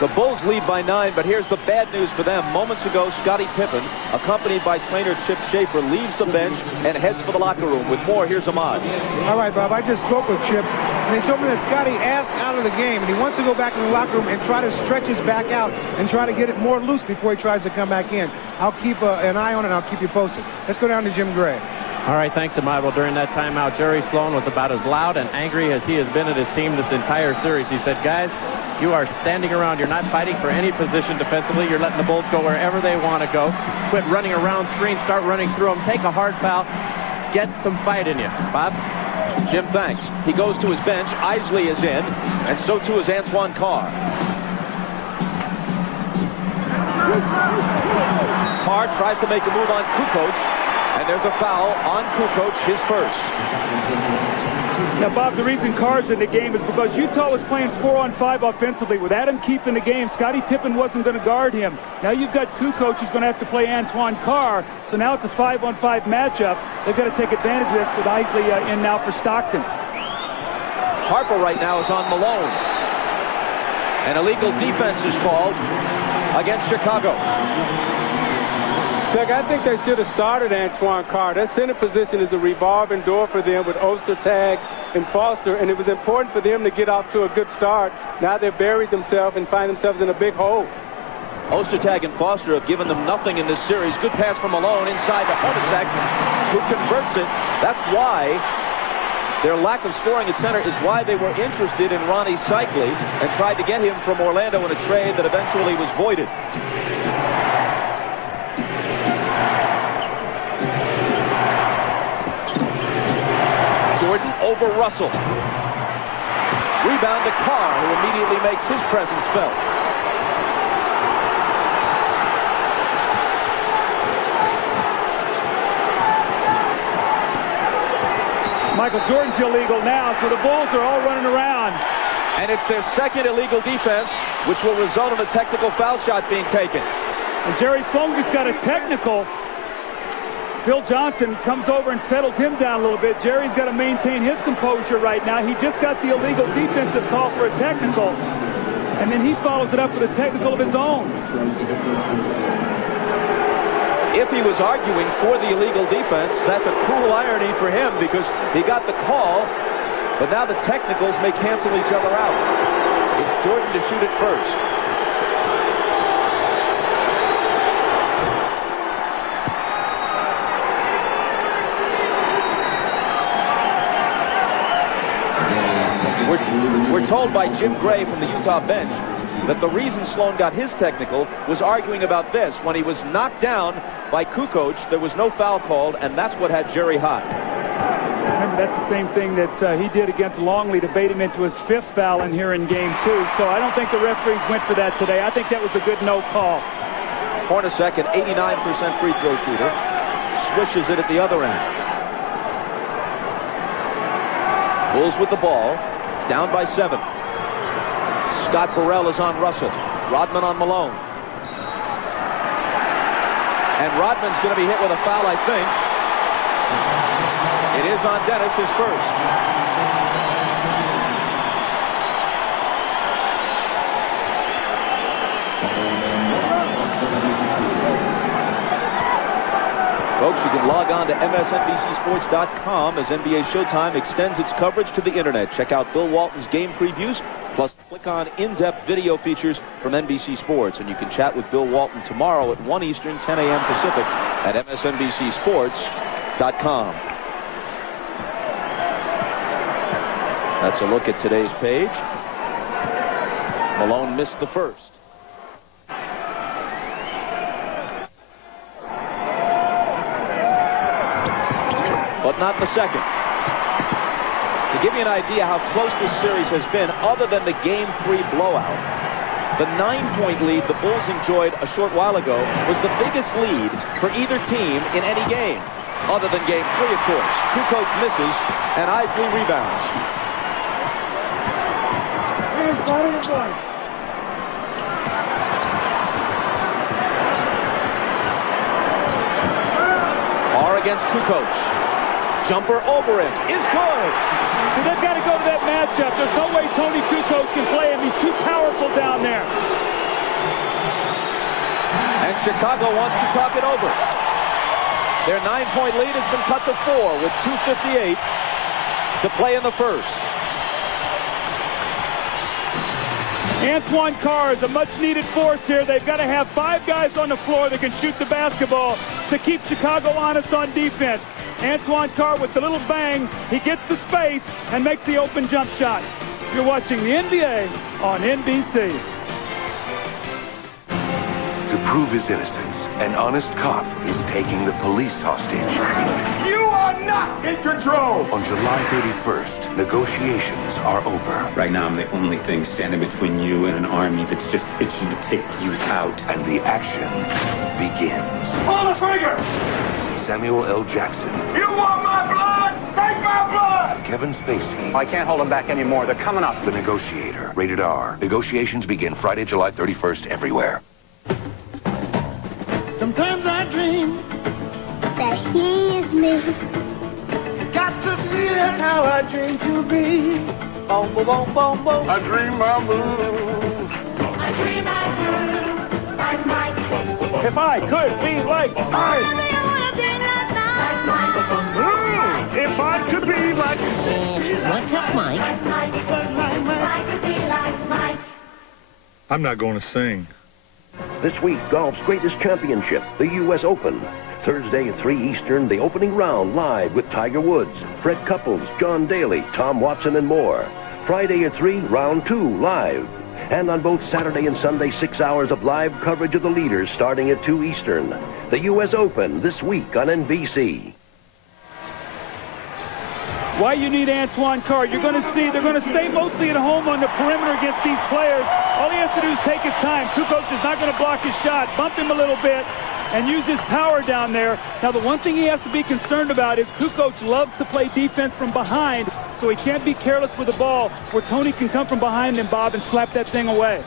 The Bulls lead by 9, but here's the bad news for them. Moments ago, Scottie Pippen, accompanied by trainer Chip Schaefer, leaves the bench and heads for the locker room. With more, here's Ahmad. All right, Bob, I just spoke with Chip, and he told me that Scottie asked out of the game, and he wants to go back in the locker room and try to stretch his back out and try to get it more loose before he tries to come back in. I'll keep an eye on it, and I'll keep you posted. Let's go down to Jim Gray. All right, thanks, Ahmad. Well, during that timeout, Jerry Sloan was about as loud and angry as he has been at his team this entire series. He said, guys, you are standing around. You're not fighting for any position defensively. You're letting the Bulls go wherever they want to go. Quit running around screens. Start running through them. Take a hard foul. Get some fight in you. Bob? Jim, thanks. He goes to his bench. Isley is in, and so too is Antoine Carr. Carr tries to make a move on Kukoc, and there's a foul on Kukoc, his first. Now, Bob, the reason Carr's in the game is because Utah was playing 4-on-5 offensively. With Adam Keefe in the game, Scottie Pippen wasn't going to guard him. Now you've got Kukoc who's going to have to play Antoine Carr. So now it's a 5-on-5 matchup. They've got to take advantage of this with Isley in now for Stockton. Harper right now is on Malone. An illegal defense is called against Chicago. Doug, I think they should have started Antoine Carr. That center position is a revolving door for them with Ostertag and Foster, and it was important for them to get off to a good start. Now they've buried themselves and find themselves in a big hole. Ostertag and Foster have given them nothing in this series. Good pass from Malone inside to Hornacek, who converts it. That's why their lack of scoring at center is why they were interested in Ronnie Cycli and tried to get him from Orlando in a trade that eventually was voided. Jordan over Russell. Rebound to Carr, who immediately makes his presence felt. Michael Jordan's illegal now, so the Bulls are all running around. And it's their second illegal defense, which will result in a technical foul shot being taken. And Jerry Sloan just got a technical. Phil Johnson comes over and settles him down a little bit. Jerry's got to maintain his composure right now. He just got the illegal defensive call for a technical, and then he follows it up with a technical of his own. If he was arguing for the illegal defense, that's a cool irony for him because he got the call, but now the technicals may cancel each other out. It's Jordan to shoot it first. We're told by Jim Gray from the Utah bench that the reason Sloan got his technical was arguing about this. When he was knocked down by Kukoc, there was no foul called, and that's what had Jerry hot. Remember, that's the same thing that he did against Longley to bait him into his 5th foul in here in Game 2. So I don't think the referees went for that today. I think that was a good no call. Hornacek, an 89% free throw shooter, swishes it at the other end. Bulls with the ball, down by 7. Scott Burrell is on Russell. Rodman on Malone. And Rodman's going to be hit with a foul, I think. It is on Dennis, his first. Folks, you can log on to MSNBCSports.com as NBA Showtime extends its coverage to the internet. Check out Bill Walton's game previews, plus click on in-depth video features from NBC Sports. And you can chat with Bill Walton tomorrow at 1 Eastern, 10 a.m. Pacific at MSNBCSports.com. That's a look at today's page. Malone missed the first. But not the second. To give you an idea how close this series has been, other than the Game 3 blowout, the 9-point lead the Bulls enjoyed a short while ago was the biggest lead for either team in any game, other than Game 3, of course. Kukoc misses, and Isley rebounds. Carr against Kukoc. Jumper over him is good. So they've got to go to that matchup. There's no way Tony Kukoc can play him. He's too powerful down there. And Chicago wants to talk it over. Their 9-point lead has been cut to 4 with 2:58 to play in the first. Antoine Carr is a much-needed force here. They've got to have 5 guys on the floor that can shoot the basketball to keep Chicago honest on defense. Antoine Carr with the little bang, he gets the space and makes the open jump shot. You're watching the NBA on NBC. To prove his innocence, an honest cop is taking the police hostage. You are not in control! On July 31st, negotiations are over. Right now, I'm the only thing standing between you and an army that's just itching to take you out. And the action begins. Pull the trigger! Samuel L. Jackson. You want my blood? Take my blood! Kevin Spacey. I can't hold them back anymore. They're coming up. The Negotiator. Rated R. Negotiations begin Friday, July 31st everywhere. Sometimes I dream that he is me. Got to see it how I dream to be. Boom, boom, boom, boom, boom. I dream I move. I dream I move like Mike. If I could be like Mike. If I could be like... What's up, Mike? I'm not going to sing. This week, golf's greatest championship, the U.S. Open. Thursday at 3 Eastern, the opening round live with Tiger Woods, Fred Couples, John Daly, Tom Watson, and more. Friday at 3, round 2 live. And on both Saturday and Sunday, 6 hours of live coverage of the leaders starting at 2 Eastern. The U.S. Open this week on NBC. Why you need Antoine Carr? You're going to see they're going to stay mostly at home on the perimeter against these players. All he has to do is take his time. Kukoc is not going to block his shot. Bump him a little bit and use his power down there. Now, the one thing he has to be concerned about is Kukoc loves to play defense from behind, so he can't be careless with the ball where Tony can come from behind him, Bob, and slap that thing away.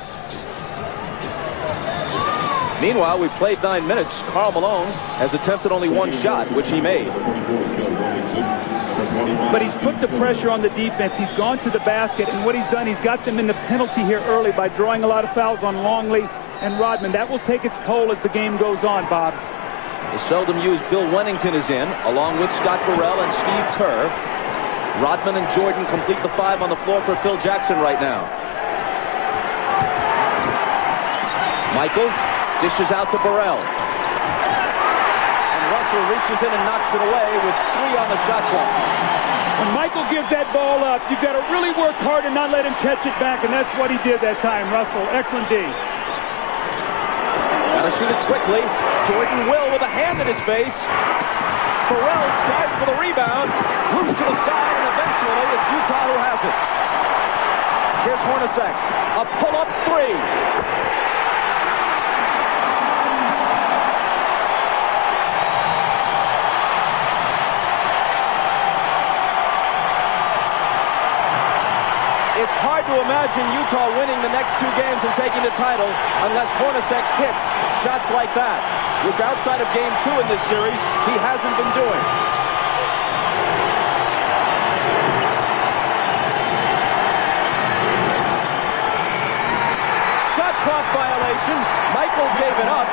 Meanwhile, we've played 9 minutes. Karl Malone has attempted only one shot, which he made. But he's put the pressure on the defense. He's gone to the basket, and what he's done, he's got them in the penalty here early by drawing a lot of fouls on Longley and Rodman. That will take its toll as the game goes on, Bob. The seldom used Bill Wennington is in, along with Scott Burrell and Steve Kerr. Rodman and Jordan complete the 5 on the floor for Phil Jackson right now. Michael dishes out to Burrell. And Russell reaches in and knocks it away with 3 on the shot clock. When Michael gives that ball up, you've got to really work hard and not let him catch it back, and that's what he did that time, Russell. Excellent D. Got to shoot it quickly. Jordan will with a hand in his face. Burrell strives for the rebound, moves to the side, and eventually it's Utah who has it. Here's Hornacek. A pull-up 3. It's hard to imagine Utah winning the next 2 games and taking the title unless Hornacek hits shots like that, which outside of Game 2 in this series, he hasn't been doing. Shot clock violation. Michael gave it up.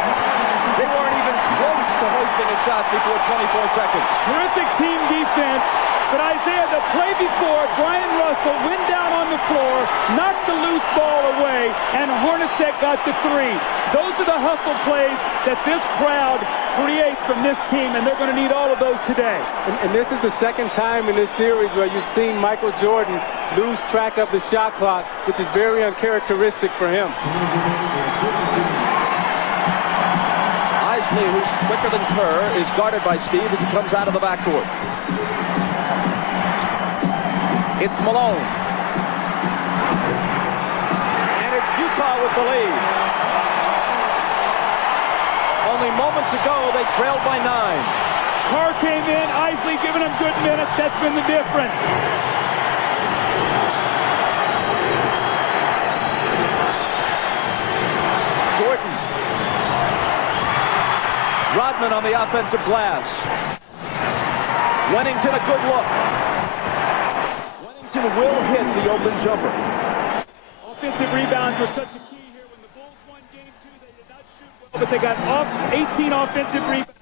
They weren't even close to hoisting a shot before 24 seconds. Terrific team defense. But Isaiah, the play before, Brian Russell went down on the floor, knocked the loose ball away, and Hornacek got the 3. Those are the hustle plays that this crowd creates from this team, and they're going to need all of those today. And this is the second time in this series where you've seen Michael Jordan lose track of the shot clock, which is very uncharacteristic for him. Isley, who's quicker than Kerr, is guarded by Steve as he comes out of the backcourt. It's Malone. And it's Utah with the lead. Only moments ago, they trailed by 9. Carr came in, Isley giving him good minutes. That's been the difference. Jordan. Rodman on the offensive glass. Wennington a good look. Will hit the open jumper. Offensive rebounds were such a key here. When the Bulls won Game 2, they did not shoot well, but they got 18 offensive rebounds.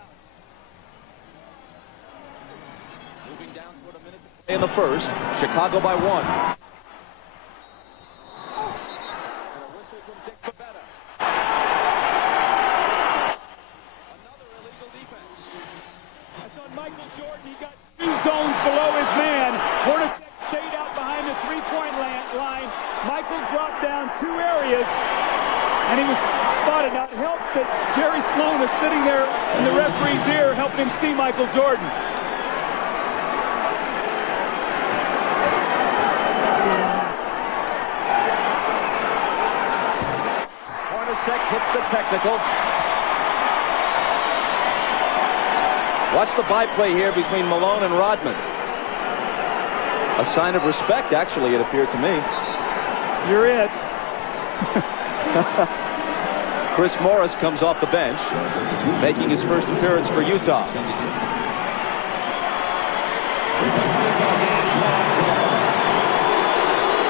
Moving down toward a minute to play in the first. Chicago by 1. Another illegal defense. That's on Michael Jordan. He got 2 zones below his man. Hornacek stayed out behind the 3-point line. Michael dropped down 2 areas, and he was spotted. Now, it helps that Jerry Sloan is sitting there in the referee's ear helping him see Michael Jordan. Hornacek hits the technical. Watch the byplay here between Malone and Rodman. A sign of respect, actually, it appeared to me. You're it. Chris Morris comes off the bench, making his first appearance for Utah.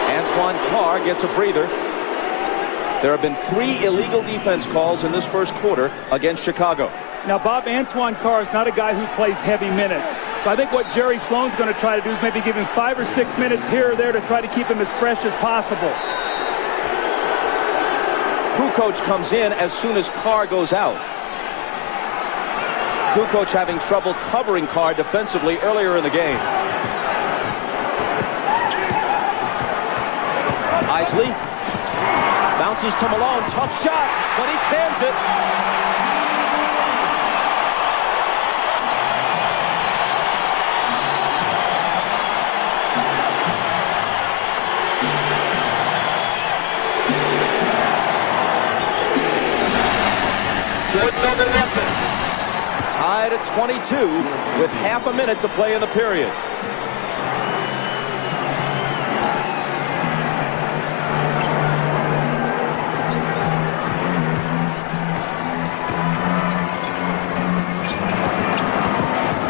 Antoine Carr gets a breather. There have been 3 illegal defense calls in this first quarter against Chicago. Now, Bob, Antoine Carr is not a guy who plays heavy minutes. So I think what Jerry Sloan's going to try to do is maybe give him 5 or 6 minutes here or there to try to keep him as fresh as possible. Kukoc comes in as soon as Carr goes out. Kukoc having trouble covering Carr defensively earlier in the game. Isley bounces to Malone. Tough shot, but he cans it. Tied at 22 with half a minute to play in the period.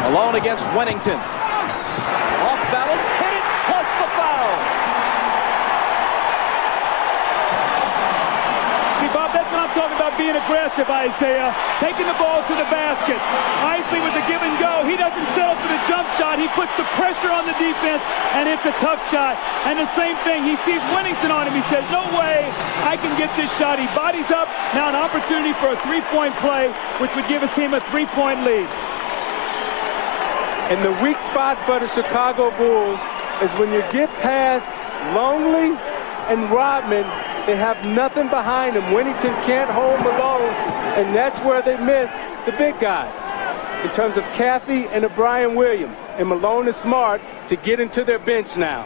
Malone against Wennington. Off balance, hit it, plus the foul. See, Bob, that's what I'm talking about, being aggressive, Isaiah. Taking the ball to the basket. Isley with the give and go. He doesn't settle for the jump shot. He puts the pressure on the defense, and it's a tough shot. And the same thing, he sees Wennington on him. He says, no way I can get this shot. He bodies up. Now an opportunity for a three-point play, which would give his team a three-point lead. And the weak spot for the Chicago Bulls is when you get past Longley and Rodman, they have nothing behind them. Wennington can't hold Malone, and that's where they miss the big guys in terms of Caffey and O'Brien Williams. And Malone is smart to get into their bench now.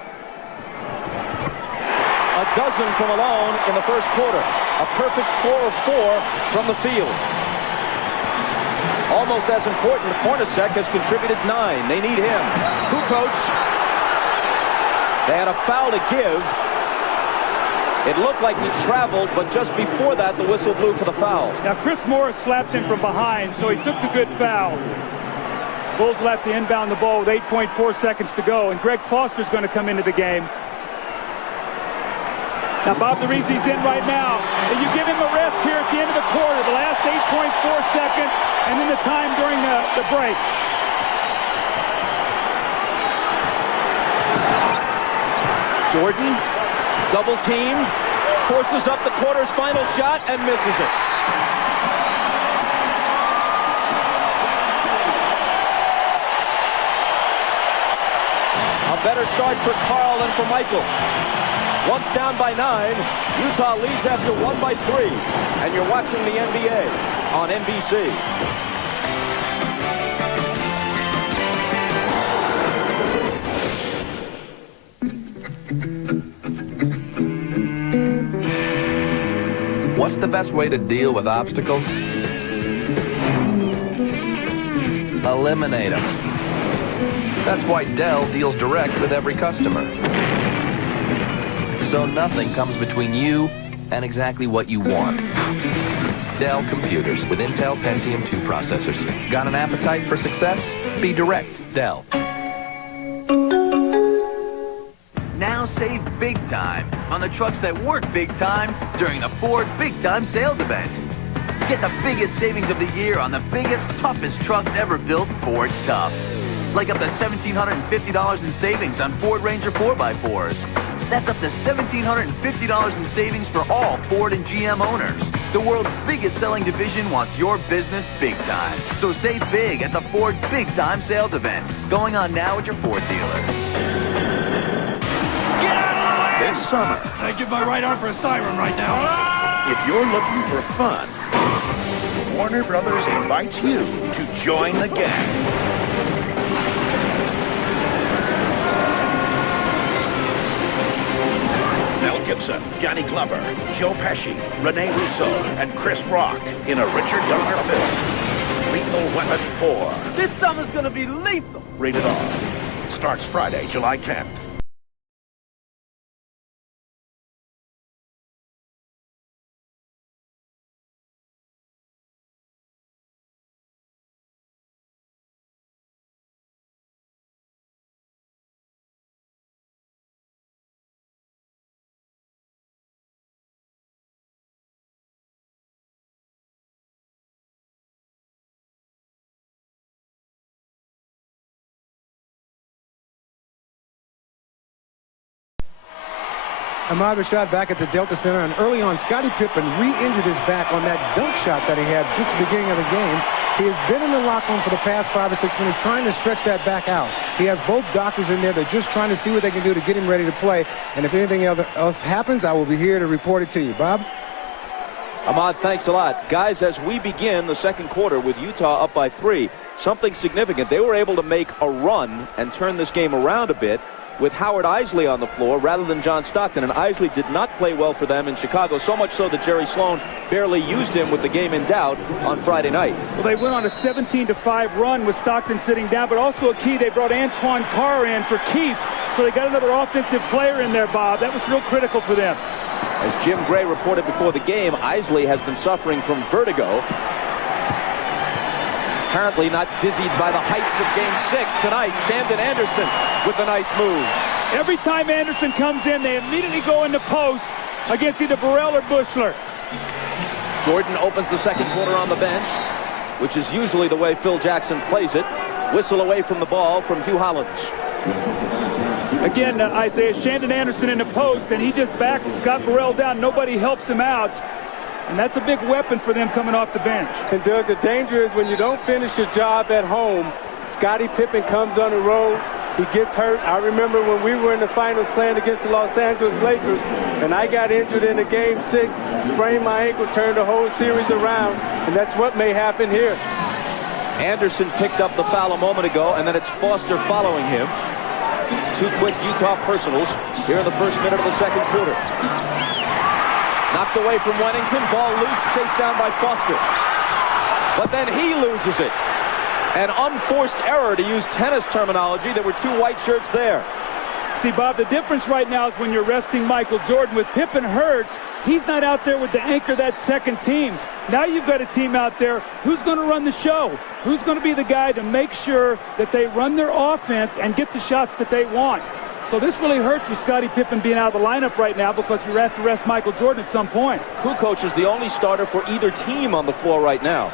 A dozen from Malone in the first quarter. A perfect 4 of 4 from the field. Almost as important, Hornacek has contributed 9. They need him. Kukoc. They had a foul to give. It looked like he traveled, but just before that, the whistle blew for the foul. Now, Chris Morris slapped him from behind, so he took the good foul. Bulls left to inbound the ball with 8.4 seconds to go, and Greg Foster's going to come into the game. Now, Bob, the reason he's in right now, and you give him a rest here at the end of the quarter, the last 8.4 seconds, and then the time during the break. Jordan, double teamed, forces up the quarter's final shot and misses it. A better start for Carl than for Michael. Once down by 9, Utah leads after 1 by 3. And you're watching the NBA on NBC. What's the best way to deal with obstacles? Eliminate them. That's why Dell deals direct with every customer. So nothing comes between you and exactly what you want. Dell computers with Intel Pentium 2 processors. Got an appetite for success? Be direct, Dell. Now save big time on the trucks that work big time during the Ford Big Time Sales Event. Get the biggest savings of the year on the biggest, toughest trucks ever built Ford Tough. Like up to $1,750 in savings on Ford Ranger 4x4s. That's up to $1,750 in savings for all Ford and GM owners. The world's biggest selling division wants your business big time. So save big at the Ford Big Time Sales Event. Going on now at your Ford dealer. Get out of the way! This summer, I give my right arm for a siren right now. if you're looking for fun, Warner Brothers invites you to join the gang. Mel Gibson, Johnny Glover, Joe Pesci, Rene Russo, and Chris Rock in a Richard Donner film, Lethal Weapon 4. This summer's gonna be lethal. Rated R. Starts Friday, July 10th. Ahmad Rashad back at the Delta Center, and early on, Scottie Pippen re-injured his back on that dunk shot that he had just at the beginning of the game. He has been in the locker room for the past 5 or 6 minutes trying to stretch that back out. He has both doctors in there. They're just trying to see what they can do to get him ready to play. And if anything else happens, I will be here to report it to you. Bob? Ahmad, thanks a lot. Guys, as we begin the second quarter with Utah up by 3, something significant. They were able to make a run and turn this game around a bit with Howard Isley on the floor rather than John Stockton. And Isley did not play well for them in Chicago, so much so that Jerry Sloan barely used him with the game in doubt on Friday night. Well, they went on a 17-5 run with Stockton sitting down, but also a key, they brought Antoine Carr in for Keith. So they got another offensive player in there, Bob. That was real critical for them. As Jim Gray reported before the game, Isley has been suffering from vertigo. Apparently not dizzied by the heights of Game 6 tonight. Shandon Anderson with a nice move. Every time Anderson comes in, they immediately go into post against either Burrell or Bushler. Jordan opens the second quarter on the bench, which is usually the way Phil Jackson plays it. Whistle away from the ball from Hugh Hollins. Again, Isaiah, Shandon Anderson in the post, and he just backs Scott Burrell down. Nobody helps him out. And that's a big weapon for them coming off the bench. And Doug, the danger is when you don't finish your job at home, Scottie Pippen comes on the road, he gets hurt. I remember when we were in the finals playing against the Los Angeles Lakers, and I got injured in the Game 6, sprained my ankle, turned the whole series around, and that's what may happen here. Anderson picked up the foul a moment ago, and then it's Foster following him. 2 quick Utah personals here in the first minute of the second quarter. Knocked away from Wennington, ball loose, chased down by Foster. But then he loses it. An unforced error, to use tennis terminology. There were 2 white shirts there. See, Bob, the difference right now is when you're resting Michael Jordan. With Pippen hurt, he's not out there with the anchor that second team. Now you've got a team out there. Who's going to run the show? Who's going to be the guy to make sure that they run their offense and get the shots that they want? So this really hurts with Scottie Pippen being out of the lineup right now because you have to rest Michael Jordan at some point. Kukoc is the only starter for either team on the floor right now.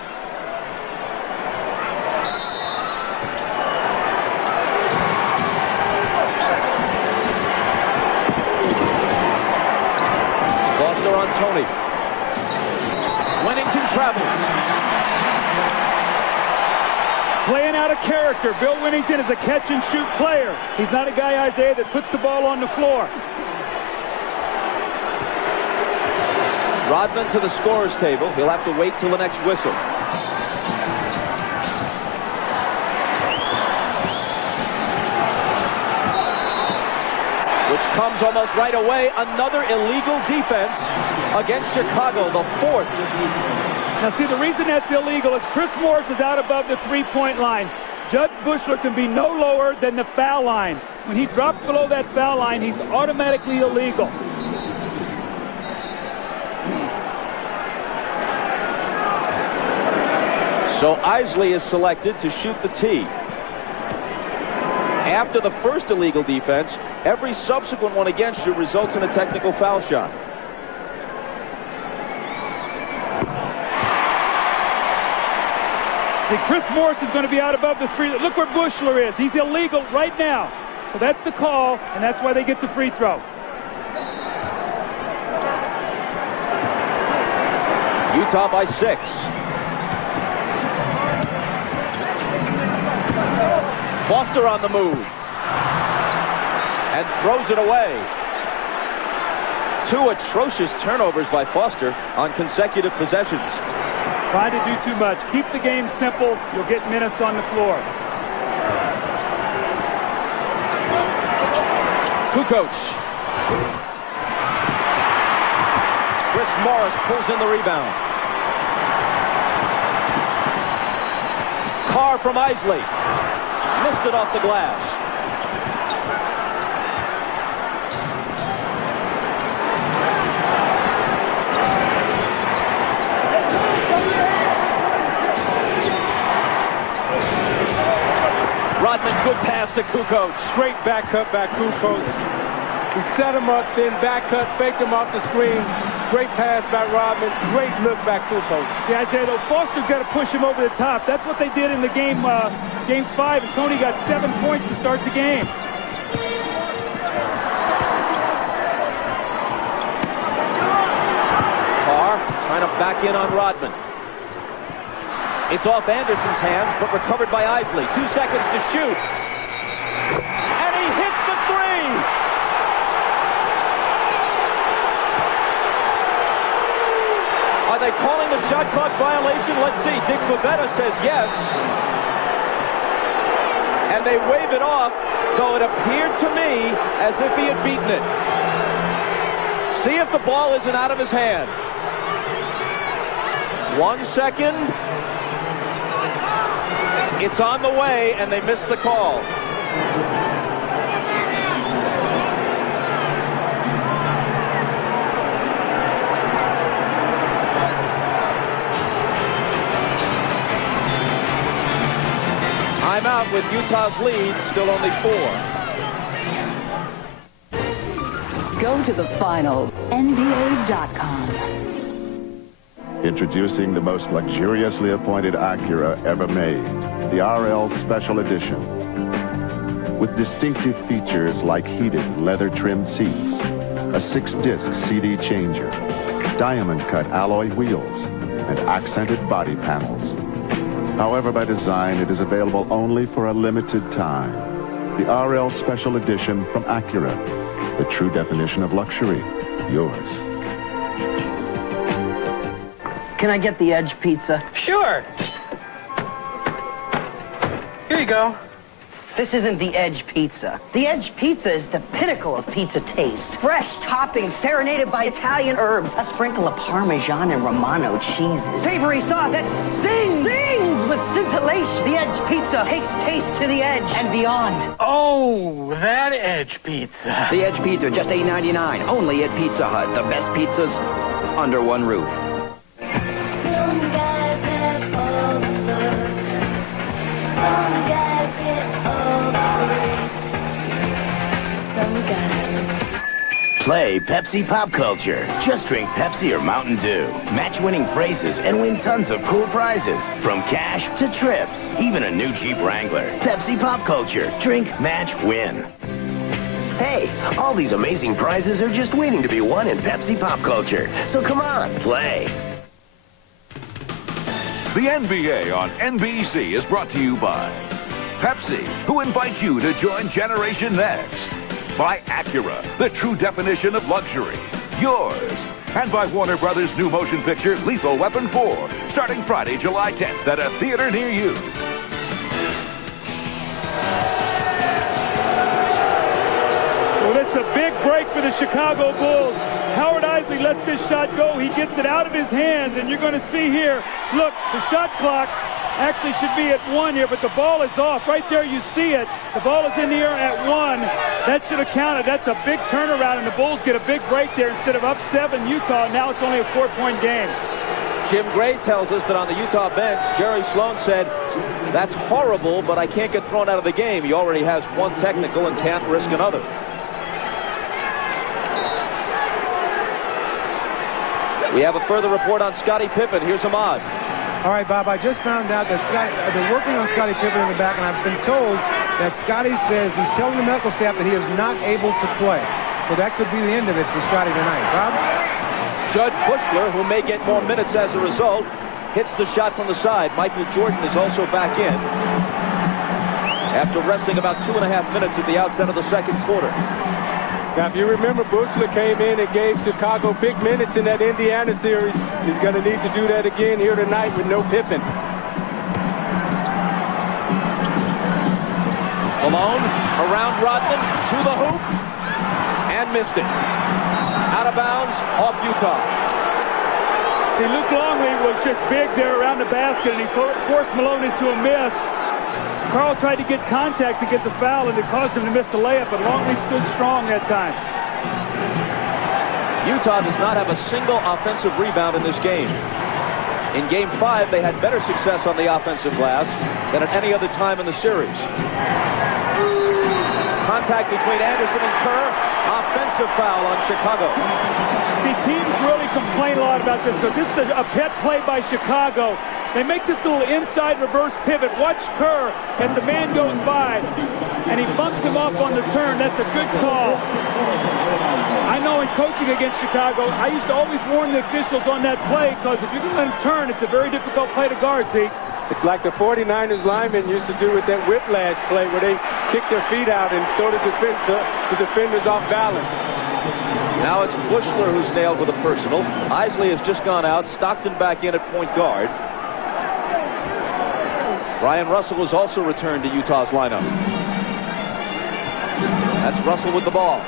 Foster on Tony. Wennington travels. Playing out of character. Bill Wennington is a catch-and-shoot player. He's not a guy, Isaiah, that puts the ball on the floor. Rodman to the scorer's table. He'll have to wait till the next whistle. Which comes almost right away. Another illegal defense against Chicago, the 4th. Now, see, the reason that's illegal is Chris Morris is out above the three-point line. Judge Bushler can be no lower than the foul line. When he drops below that foul line, he's automatically illegal. So Isley is selected to shoot the tee. After the first illegal defense, every subsequent one against you results in a technical foul shot. See, Chris Morris is going to be out above the three. Look where Bushler is. He's illegal right now. So that's the call, and that's why they get the free throw. Utah by 6. Foster on the move. And throws it away. 2 atrocious turnovers by Foster on consecutive possessions. Trying to do too much. Keep the game simple. You'll get minutes on the floor. Kukoc. Chris Morris pulls in the rebound. Carr from Isley. Missed it off the glass. Rodman, good pass to Kukoc. Straight back cut by Kukoc. He set him up, then back cut, faked him off the screen. Great pass by Rodman. Great look by Kukoc. Yeah, I say, though, Foster's got to push him over the top. That's what they did in the game 5, and Tony got 7 points to start the game. Trying to back in on Rodman. It's off Anderson's hands, but recovered by Isley. 2 seconds to shoot. And he hits the three! Are they calling the shot clock violation? Let's see. Dick Bavetta says yes. And they wave it off, so it appeared to me as if he had beaten it. See if the ball isn't out of his hand. 1 second. It's on the way, and they missed the call. Timeout with Utah's lead, still only 4. Go to the finals, NBA.com. Introducing the most luxuriously appointed Acura ever made, the RL Special Edition. With distinctive features like heated leather-trimmed seats, a 6-disc CD changer, diamond-cut alloy wheels, and accented body panels. However, by design, it is available only for a limited time. The RL Special Edition from Acura, the true definition of luxury, yours. Can I get the Edge pizza? Sure. Here you go. This isn't the Edge pizza. The Edge pizza is the pinnacle of pizza taste. Fresh toppings serenaded by Italian herbs. A sprinkle of Parmesan and Romano cheeses. Savory sauce that sings with scintillation. The Edge pizza takes taste to the edge and beyond. Oh, that Edge pizza. The Edge pizza, just $8.99. Only at Pizza Hut. The best pizzas under one roof. Play Pepsi Pop Culture. Just drink Pepsi or Mountain Dew. Match-winning phrases and win tons of cool prizes. From cash to trips. Even a new Jeep Wrangler. Pepsi Pop Culture. Drink, match, win. Hey, all these amazing prizes are just waiting to be won in Pepsi Pop Culture. So come on, play. The NBA on NBC is brought to you by Pepsi, who invites you to join Generation Next. By Acura, the true definition of luxury, yours. And by Warner Brothers' new motion picture, Lethal Weapon 4, starting Friday, July 10th at a theater near you. Well, it's a big break for the Chicago Bulls. Howard Isley lets this shot go. He gets it out of his hands, and you're going to see here, look, the shot clock actually should be at 1 here, but the ball is off. Right there, you see it. The ball is in the air at 1. That should have counted. That's a big turnaround, and the Bulls get a big break there. Instead of up 7 Utah, now it's only a 4-point game. Jim Gray tells us that on the Utah bench, Jerry Sloan said, that's horrible, but I can't get thrown out of the game. He already has 1 technical and can't risk another. We have a further report on Scottie Pippen. Here's Ahmad. All right, Bob, I just found out that they're working on Scottie Pippen in the back, and I've been told that Scottie says he's telling the medical staff that he is not able to play. So that could be the end of it for Scottie tonight. Bob? Judd Bushler, who may get more minutes as a result, hits the shot from the side. Michael Jordan is also back in after resting about 2.5 minutes at the outset of the second quarter. Now, if you remember, Bushler came in and gave Chicago big minutes in that Indiana series. He's going to need to do that again here tonight with no Pippen. Malone around Rodman to the hoop and missed it. Out of bounds, off Utah. See, Luke Longley was just big there around the basket, and he forced Malone into a miss. Carl tried to get contact to get the foul, and it caused him to miss the layup, but Longley stood strong that time. Utah does not have a single offensive rebound in this game. In Game 5, they had better success on the offensive glass than at any other time in the series. Contact between Anderson and Kerr. Offensive foul on Chicago. See, teams really complain a lot about this because this is a pet play by Chicago. They make this little inside reverse pivot. Watch Kerr, and the man goes by, and he bumps him off on the turn. That's a good call. I know in coaching against Chicago, I used to always warn the officials on that play, because if you can let him turn, it's a very difficult play to guard, Zeke. It's like the 49ers linemen used to do with that whiplash play where they kick their feet out and throw the defenders off balance. Now it's Bushler who's nailed with a personal. Isley has just gone out. Stockton back in at point guard. Brian Russell has also returned to Utah's lineup. That's Russell with the ball.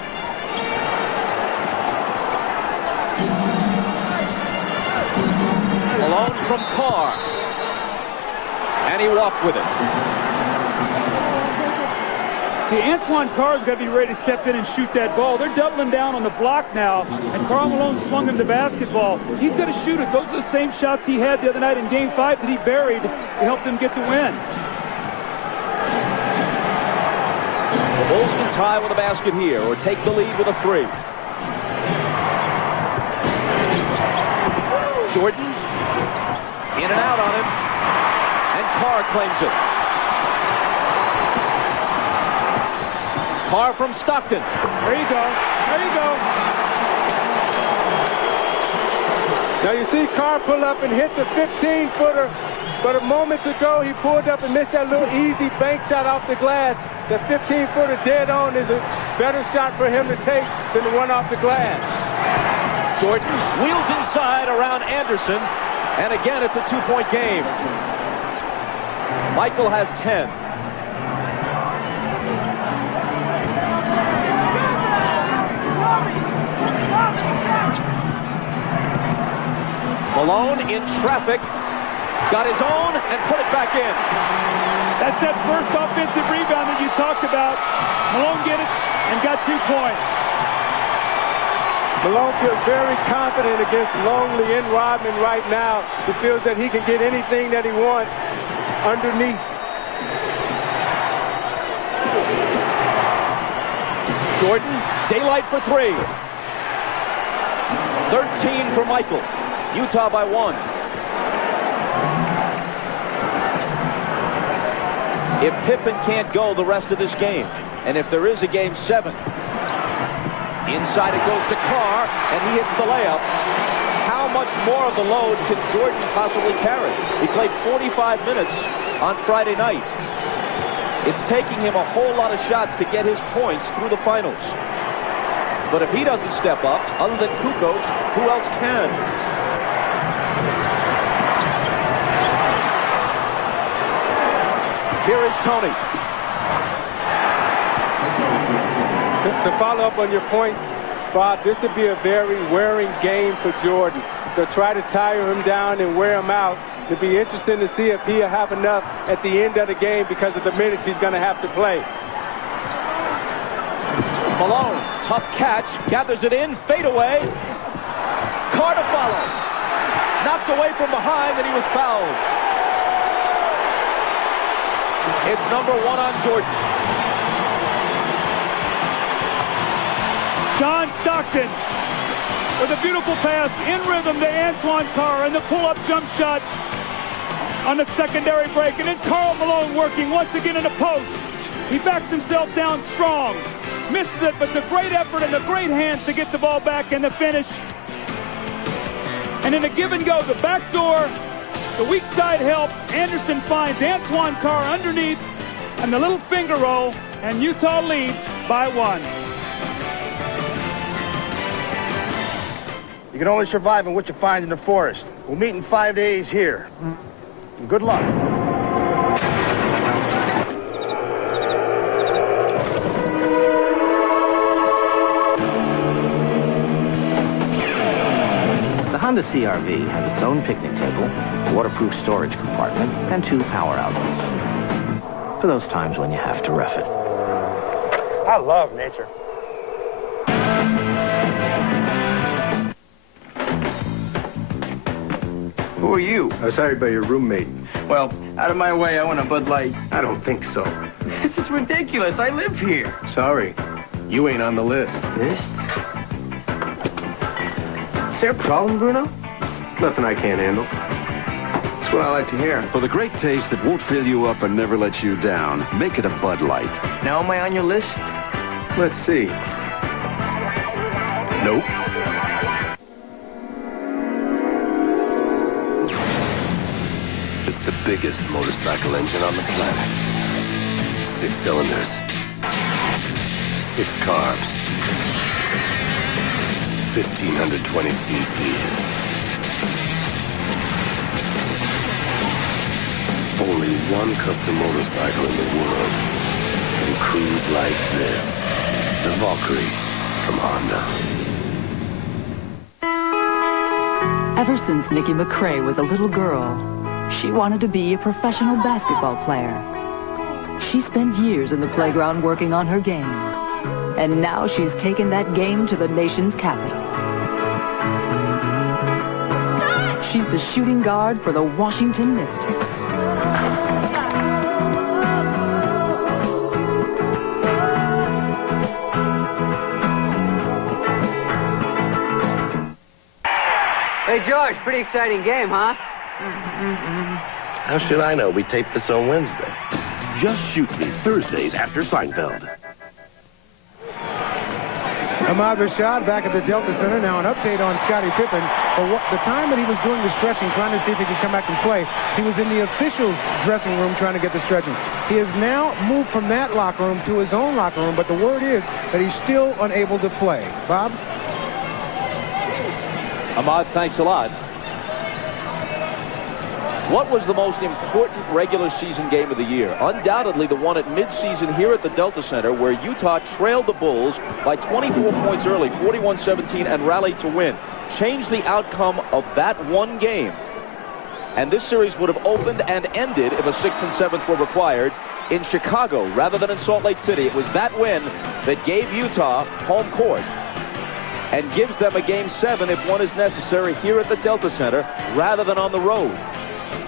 Malone from Carr. And he walked with it. See, Antoine Carr's got to be ready to step in and shoot that ball. They're doubling down on the block now, and Karl Malone swung him the basketball. He's got to shoot it. Those are the same shots he had the other night in Game 5 that he buried to help them get the win. The Bulls can tie with a basket here or take the lead with a three. Jordan in and out on him, and Carr claims it. Carr from Stockton. There you go. There you go. Now you see Carr pull up and hit the 15-footer, but a moment ago he pulled up and missed that little easy bank shot off the glass. The 15-footer dead on is a better shot for him to take than the one off the glass. Jordan wheels inside around Anderson, and again it's a two-point game. Michael has 10. Malone in traffic, got his own and put it back in. That's that first offensive rebound that you talked about. Malone get it and got 2 points. Malone feels very confident against Longley and Rodman right now. He feels that he can get anything that he wants underneath. Jordan, daylight for three. 13 for Michael. Utah by 1. If Pippen can't go the rest of this game, and if there is a Game 7, inside it goes to Carr, and he hits the layup. How much more of the load can Jordan possibly carry? He played 45 minutes on Friday night. It's taking him a whole lot of shots to get his points through the finals. But if he doesn't step up, other than Kukoc, who else can? Here is Tony. To follow up on your point, Bob, this would be a very wearing game for Jordan. To try to tire him down and wear him out. It'd be interesting to see if he'll have enough at the end of the game because of the minutes he's going to have to play. Malone, tough catch, gathers it in, fade away. Carr to follow. Knocked away from behind, and he was fouled. It's number 1 on Jordan. John Stockton with a beautiful pass in rhythm to Antoine Carr, and the pull-up jump shot on the secondary break. And then Karl Malone working once again in the post. He backs himself down strong. Misses it, but the great effort and the great hands to get the ball back and the finish. And in a give and go, the back door, the weak side help. Anderson finds Antoine Carr underneath, and the little finger roll, and Utah leads by 1. You can only survive on what you find in the forest. We'll meet in 5 days here. And good luck. The Honda CR-V has its own picnic table, a waterproof storage compartment, and 2 power outlets. For those times when you have to rough it. I love nature. Who are you? I was hired by your roommate. Well, out of my way, I want a Bud Light. I don't think so. This is ridiculous. I live here. Sorry. You ain't on the list. List? Is there a problem, Bruno? Nothing I can't handle. That's what I like to hear. For the great taste that won't fill you up and never lets you down, make it a Bud Light. Now am I on your list? Let's see. Nope. It's the biggest motorcycle engine on the planet. 6 cylinders. 6 carbs. 1,520 cc's. Only one custom motorcycle in the world can cruise like this. The Valkyrie from Honda. Ever since Nikki McCrae was a little girl, she wanted to be a professional basketball player. She spent years in the playground working on her game. And now she's taken that game to the nation's capital. She's the shooting guard for the Washington Mystics. Hey, George, pretty exciting game, huh? How should I know? We taped this on Wednesday. Just Shoot Me, Thursdays after Seinfeld. Ahmad Rashad back at the Delta Center. Now an update on Scottie Pippen. For the time that he was doing the stretching, trying to see if he could come back and play, he was in the officials' dressing room trying to get the stretching. He has now moved from that locker room to his own locker room, but the word is that he's still unable to play. Bob? Ahmad, thanks a lot. What was the most important regular season game of the year? Undoubtedly the one at midseason here at the Delta Center, where Utah trailed the Bulls by 24 points early, 41-17, and rallied to win. Changed the outcome of that one game. And this series would have opened and ended if a 6th and 7th were required in Chicago rather than in Salt Lake City. It was that win that gave Utah home court and gives them a Game 7 if one is necessary here at the Delta Center rather than on the road.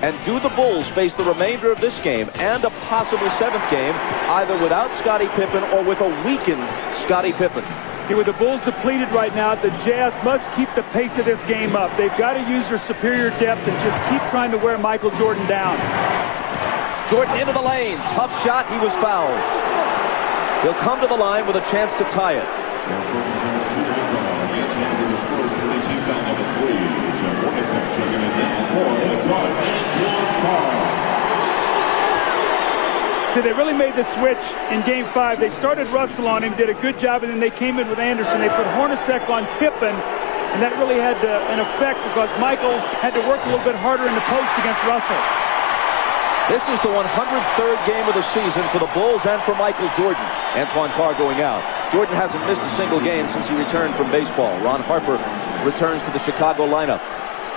And do the Bulls face the remainder of this game and a possible 7th game either without Scottie Pippen or with a weakened Scottie Pippen? Yeah, with the Bulls depleted right now, the Jazz must keep the pace of this game up. They've got to use their superior depth and just keep trying to wear Michael Jordan down. Jordan into the lane. Tough shot. He was fouled. He'll come to the line with a chance to tie it. So they really made the switch in Game 5. They started Russell on him, did a good job, and then they came in with Anderson. They put Hornacek on Pippen, and that really had an effect because Michael had to work a little bit harder in the post against Russell. This is the 103rd game of the season for the Bulls and for Michael Jordan. Antoine Carr going out. Jordan hasn't missed a single game since he returned from baseball. Ron Harper returns to the Chicago lineup.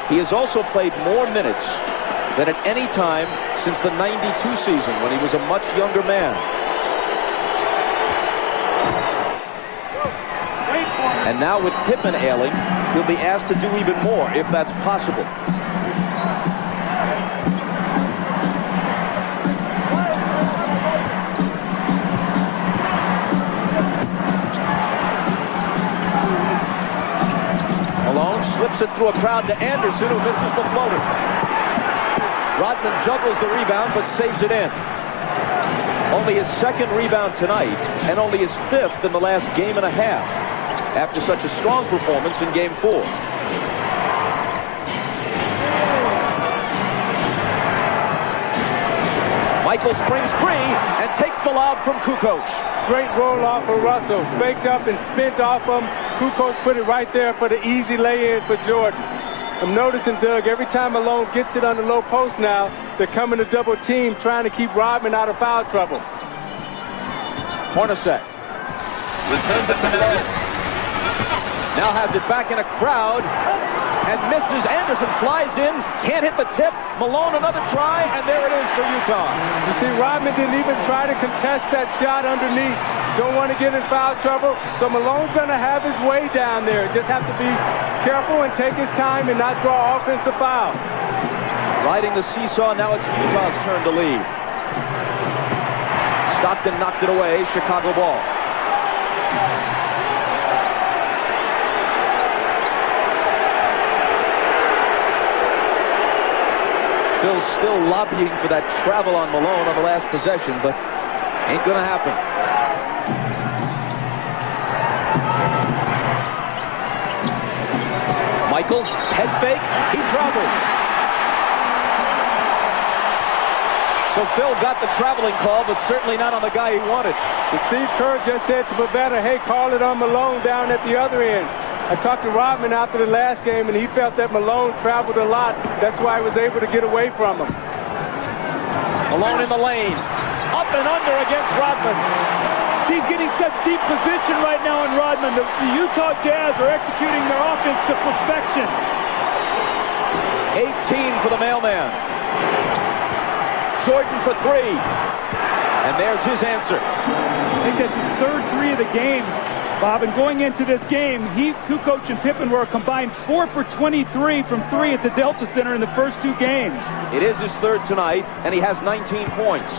He has also played more minutes than at any time since the '92 season when he was a much younger man. And now with Pippen ailing, he'll be asked to do even more if that's possible. Malone slips it through a crowd to Anderson, who misses the floater. Rodman juggles the rebound, but saves it in. Only his 2nd rebound tonight, and only his 5th in the last game and a half, after such a strong performance in Game 4. Michael springs free and takes the lob from Kukoc. Great roll off of Russell. Faked up and spent off him. Kukoc put it right there for the easy lay-in for Jordan. I'm noticing, Doug, every time Malone gets it on the low post now, they're coming to double team, trying to keep Rodman out of foul trouble. Hornacek returns it to Malone. Now has it back in a crowd and misses. Anderson flies in, can't hit the tip. Malone another try, and there it is for Utah. You see, Rodman didn't even try to contest that shot underneath. Don't want to get in foul trouble, so Malone's going to have his way down there. Just have to be careful and take his time and not draw offensive foul. Riding the seesaw, now it's Utah's turn to lead. Stockton knocked it away, Chicago ball. Phil's still lobbying for that travel on Malone on the last possession, but ain't going to happen. Michael, head fake, he traveled. So Phil got the traveling call, but certainly not on the guy he wanted. And Steve Kerr just said to Pavetta, hey, call it on Malone down at the other end. I talked to Rodman after the last game, and he felt that Malone traveled a lot. That's why he was able to get away from him. Malone in the lane. Up and under against Rodman. He's getting such deep position right now in Rodman. The Utah Jazz are executing their offense to perfection. 18 for the mailman. Jordan for three. And there's his answer. I think that's his third three of the game, Bob. And going into this game, Kukoc and Pippen were a combined 4 for 23 from three at the Delta Center in the first two games. It is his third tonight, and he has 19 points.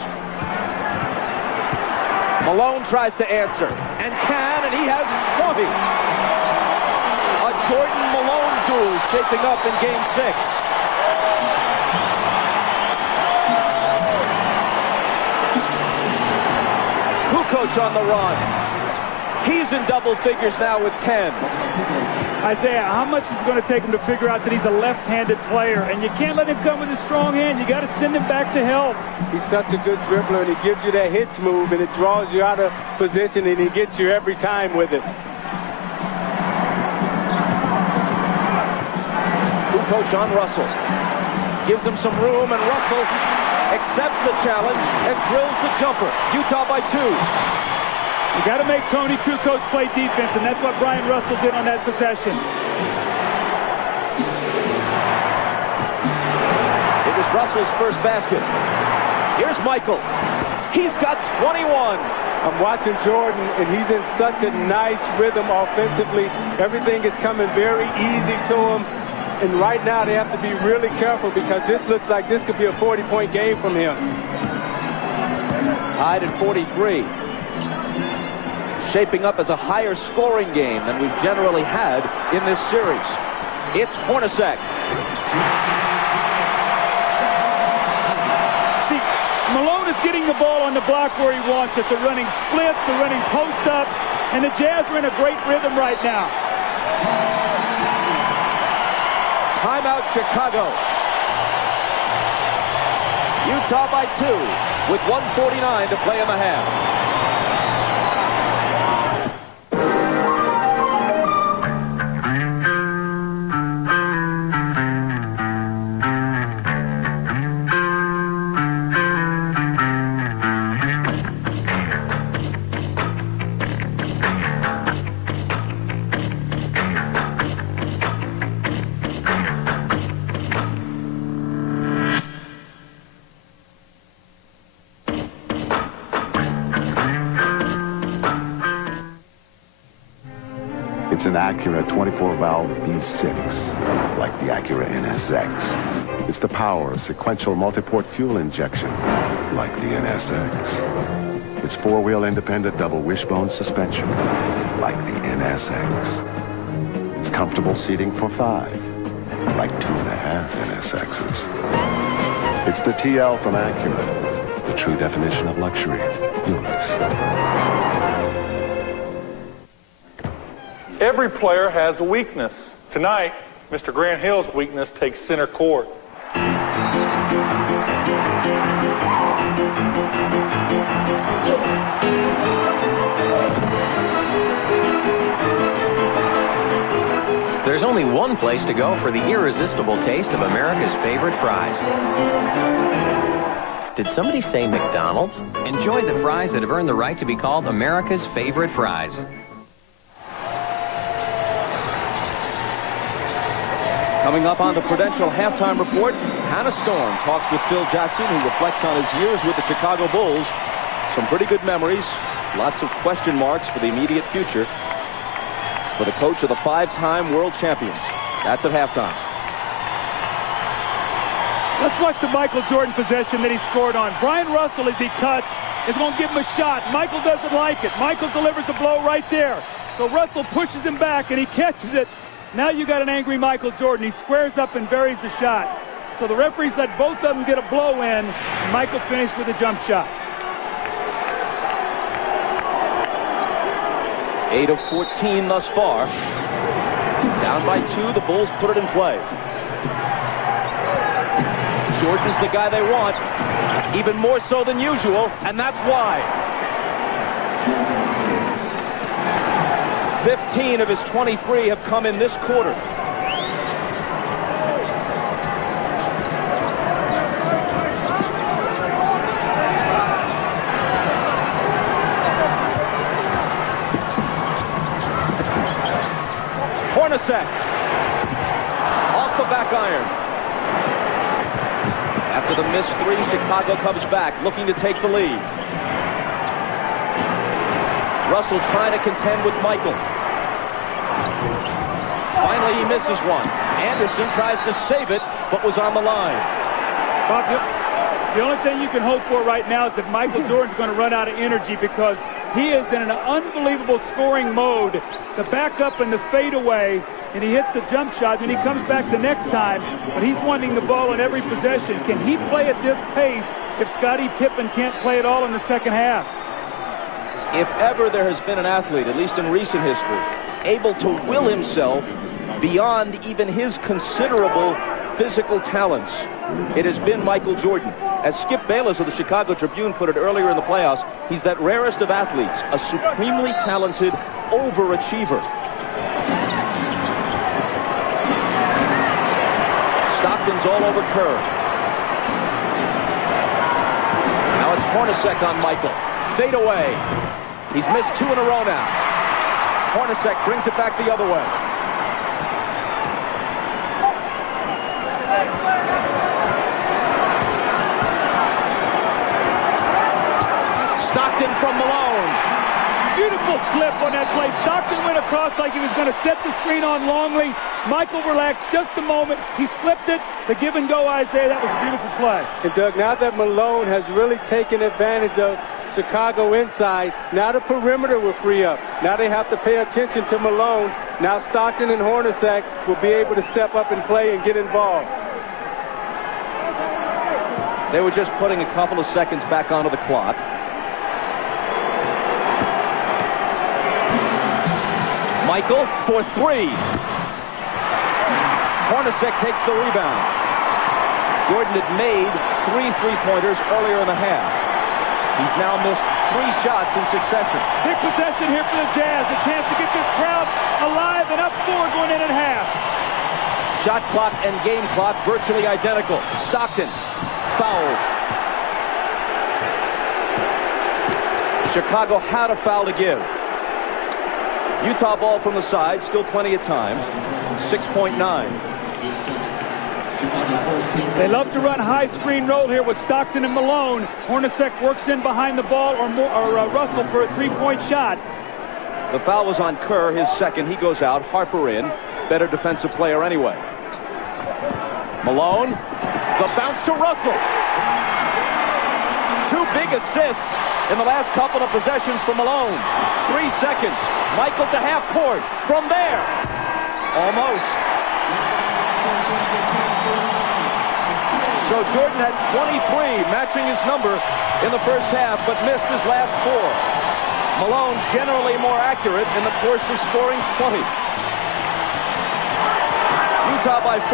Malone tries to answer, and can, and he has 20. A Jordan-Malone duel shaping up in Game 6. Kukoc on the run. He's in double figures now with 10. Isaiah, how much is it going to take him to figure out that he's a left-handed player? And you can't let him come with a strong hand. You got to send him back to help. He's such a good dribbler, and he gives you that hitch move, and it draws you out of position, and he gets you every time with it. Kukoc on Russell. Gives him some room, and Russell accepts the challenge and drills the jumper. Utah by 2. You got to make Tony Kukoc play defense, and that's what Brian Russell did on that possession. It was Russell's first basket. Here's Michael. He's got 21. I'm watching Jordan, and he's in such a nice rhythm offensively. Everything is coming very easy to him. And right now they have to be really careful because this looks like this could be a 40-point game from him. Tied at 43. Shaping up as a higher scoring game than we've generally had in this series. It's Hornacek. See, Malone is getting the ball on the block where he wants it. They're running splits, they're running post up, and the Jazz are in a great rhythm right now. Timeout Chicago. Utah by 2 with 1:49 to play in the half. It's an Acura 24-valve V6, like the Acura NSX. It's the power sequential multi-port fuel injection, like the NSX. It's four-wheel independent double wishbone suspension, like the NSX. It's comfortable seating for 5, like 2.5 NSXs. It's the TL from Acura, the true definition of luxury. Yours. Every player has a weakness. Tonight, Mr. Grant Hill's weakness takes center court. There's only one place to go for the irresistible taste of America's favorite fries. Did somebody say McDonald's? Enjoy the fries that have earned the right to be called America's favorite fries. Coming up on the Prudential Halftime Report, Hannah Storm talks with Phil Jackson, who reflects on his years with the Chicago Bulls. Some pretty good memories, lots of question marks for the immediate future for the coach of the 5-time world champions. That's at halftime. Let's watch the Michael Jordan possession that he scored on. Brian Russell, as he cuts, is going to give him a shot. Michael doesn't like it. Michael delivers the blow right there. So Russell pushes him back, and he catches it. Now you got an angry Michael Jordan. He squares up and buries the shot. So the referees let both of them get a blow in, and Michael finished with a jump shot. 8 of 14 thus far. Down by 2, the Bulls put it in play. Jordan's the guy they want, even more so than usual, and that's why. 15 of his 23 have come in this quarter. Hornacek off the back iron. After the missed 3, Chicago comes back, looking to take the lead. Russell trying to contend with Michael. Finally, he misses one. Anderson tries to save it, but was on the line. Bob, the only thing you can hope for right now is that Michael Jordan's going to run out of energy, because he is in an unbelievable scoring mode. The backup and the fadeaway, and he hits the jump shot, and he comes back the next time, but he's wanting the ball in every possession. Can he play at this pace if Scottie Pippen can't play at all in the second half? If ever there has been an athlete, at least in recent history, able to will himself beyond even his considerable physical talents, it has been Michael Jordan. As Skip Bayless of the Chicago Tribune put it earlier in the playoffs, he's that rarest of athletes, a supremely talented overachiever. Stockton's all over Kerr. Now it's Hornacek on Michael. Fade away. He's missed 2 in a row now. Hornacek brings it back the other way. Stockton from Malone. Beautiful slip on that play. Stockton went across like he was going to set the screen on Longley. Michael relaxed just a moment. He slipped it. The give and go, Isaiah. That was a beautiful play. And Doug, now that Malone has really taken advantage of Chicago inside, now the perimeter will free up. Now they have to pay attention to Malone. Now Stockton and Hornacek will be able to step up and play and get involved. They were just putting a couple of seconds back onto the clock. Michael for 3. Hornacek takes the rebound. Jordan had made 3 three-pointers earlier in the half. He's now missed 3 shots in succession. Big possession here for the Jazz. A chance to get this crowd alive and up 4 going in at half. Shot clock and game clock virtually identical. Stockton fouled. Chicago had a foul to give. Utah ball from the side, still plenty of time. 6.9. They love to run high screen roll here with Stockton and Malone. Hornacek works in behind the ball, or Russell for a 3-point shot. The foul was on Kerr, his second. He goes out. Harper in. Better defensive player anyway. Malone. The bounce to Russell. 2 big assists in the last couple of possessions for Malone. 3 seconds. Michael to half court. From there. Almost. So Jordan had 23, matching his number in the first half, but missed his last 4. Malone generally more accurate in the course of scoring 20. Utah by 4,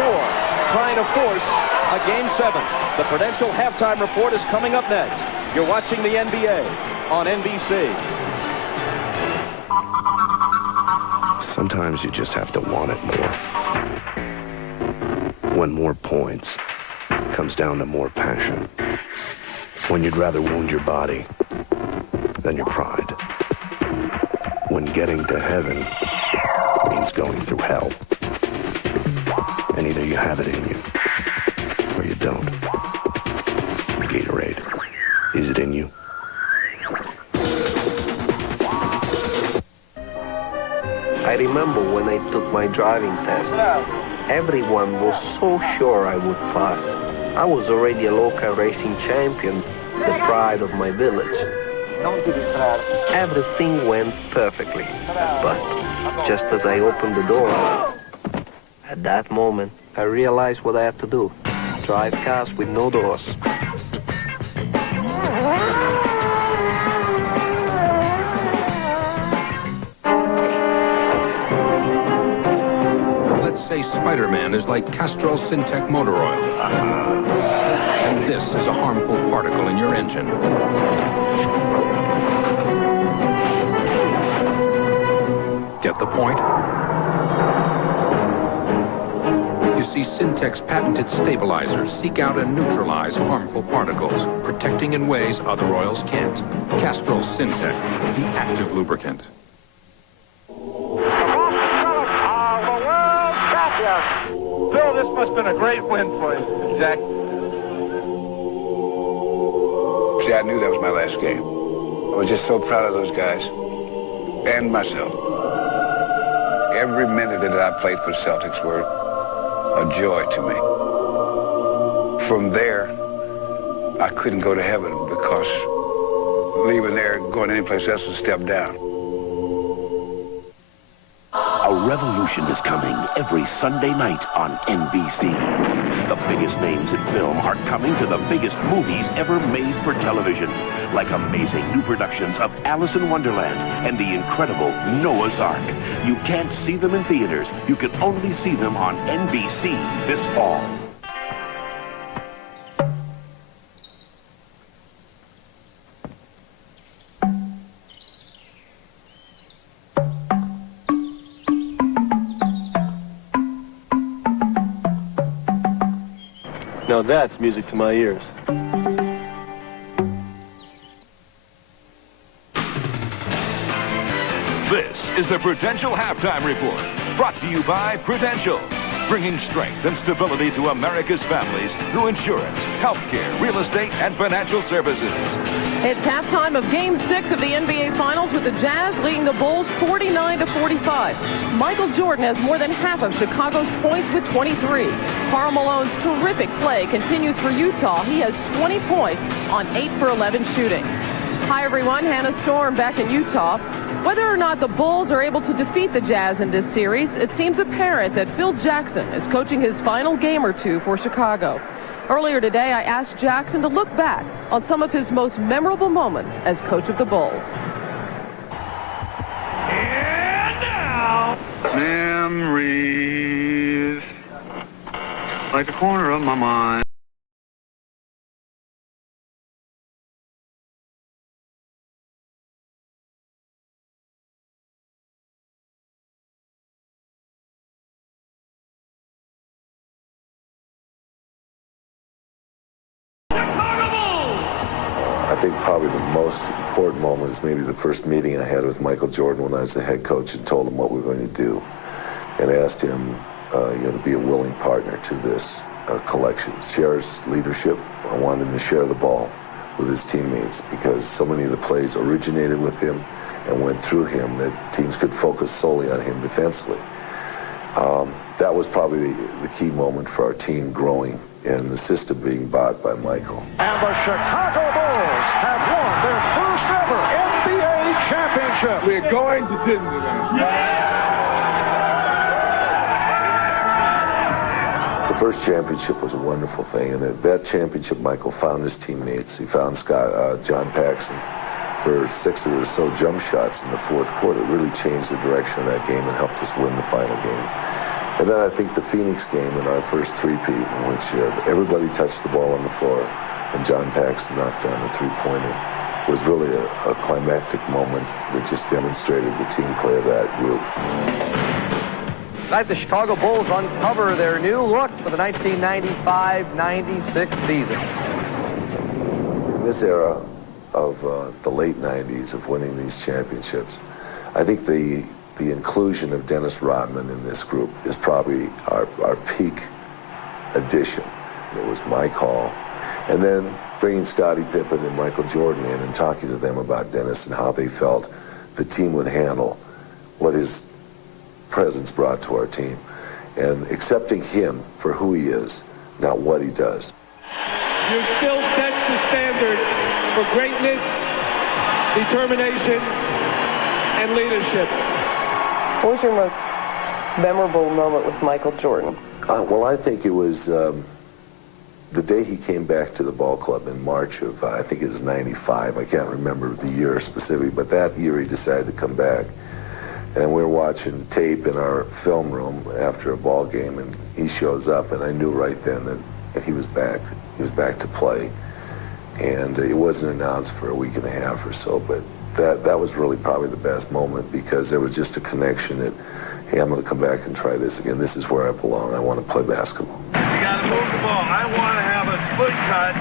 trying to force a Game 7. The Prudential halftime report is coming up next. You're watching the NBA on NBC. Sometimes you just have to want it more. When more points comes down to more passion. When you'd rather wound your body than your pride. When getting to heaven means going through hell. And either you have it in you or you don't. Gatorade, is it in you? I remember when I took my driving test. Everyone was so sure I would pass. I was already a local racing champion, the pride of my village. Everything went perfectly. But just as I opened the door, at that moment, I realized what I had to do. Drive cars with no doors. Let's say Spider-Man is like Castrol Syntec motor oil. And this is a harmful particle in your engine. Get the point? You see, Syntec's patented stabilizers seek out and neutralize harmful particles, protecting in ways other oils can't. Castrol Syntec, the active lubricant. Bill, this must have been a great win for you. Zach. See, I knew that was my last game. I was just so proud of those guys and myself. Every minute that I played for Celtics were a joy to me. From there, I couldn't go to heaven because leaving there and going anyplace else was a step down. A revolution is coming every Sunday night on NBC. The biggest names in film are coming to the biggest movies ever made for television, like amazing new productions of Alice in Wonderland and the incredible Noah's Ark. You can't see them in theaters. You can only see them on NBC this fall. Now that's music to my ears. This is the Prudential Halftime Report, brought to you by Prudential, bringing strength and stability to America's families through insurance, healthcare, real estate, and financial services. It's halftime of Game 6 of the NBA Finals with the Jazz leading the Bulls 49-45. Michael Jordan has more than half of Chicago's points with 23. Karl Malone's terrific play continues for Utah. He has 20 points on 8 for 11 shooting. Hi, everyone. Hannah Storm back in Utah. Whether or not the Bulls are able to defeat the Jazz in this series, it seems apparent that Phil Jackson is coaching his final game or two for Chicago. Earlier today, I asked Jackson to look back on some of his most memorable moments as coach of the Bulls. And now, memories like the corner of my mind. I think probably the most important moment is maybe the first meeting I had with Michael Jordan when I was the head coach and told him what we were going to do and asked him to be a willing partner to this collection. Share his leadership. I wanted him to share the ball with his teammates because so many of the plays originated with him and went through him that teams could focus solely on him defensively. That was probably the key moment for our team growing and the system being bought by Michael. And the Chicago Bulls have won their first ever NBA championship. We're going to Disneyland. The first championship was a wonderful thing, and at that championship, Michael found his teammates. He found John Paxson for 6 or so jump shots in the fourth quarter. It really changed the direction of that game and helped us win the final game. And then I think the Phoenix game in our first three-peat, in which everybody touched the ball on the floor, and John Paxson knocked down a three-pointer, was really a climactic moment that just demonstrated the team play of that group. Tonight, the Chicago Bulls uncover their new look for the 1995-96 season. In this era of the late 90s of winning these championships, I think the inclusion of Dennis Rodman in this group is probably our peak addition. It was my call. And then bringing Scottie Pippen and Michael Jordan in and talking to them about Dennis and how they felt the team would handle what his presence brought to our team. And accepting him for who he is, not what he does. You still set the standard for greatness, determination, and leadership. What was your most memorable moment with Michael Jordan? Well, I think it was the day he came back to the ball club in March of, I think it was 95, I can't remember the year specifically, but that year he decided to come back. And we were watching tape in our film room after a ball game, and he shows up, and I knew right then that he was back. He was back to play. And it wasn't announced for a week and a half or so, but that was really probably the best moment, because there was just a connection that, hey, I'm going to come back and try this again. This is where I belong. I want to play basketball. You got to move the ball. I want to have a split cut,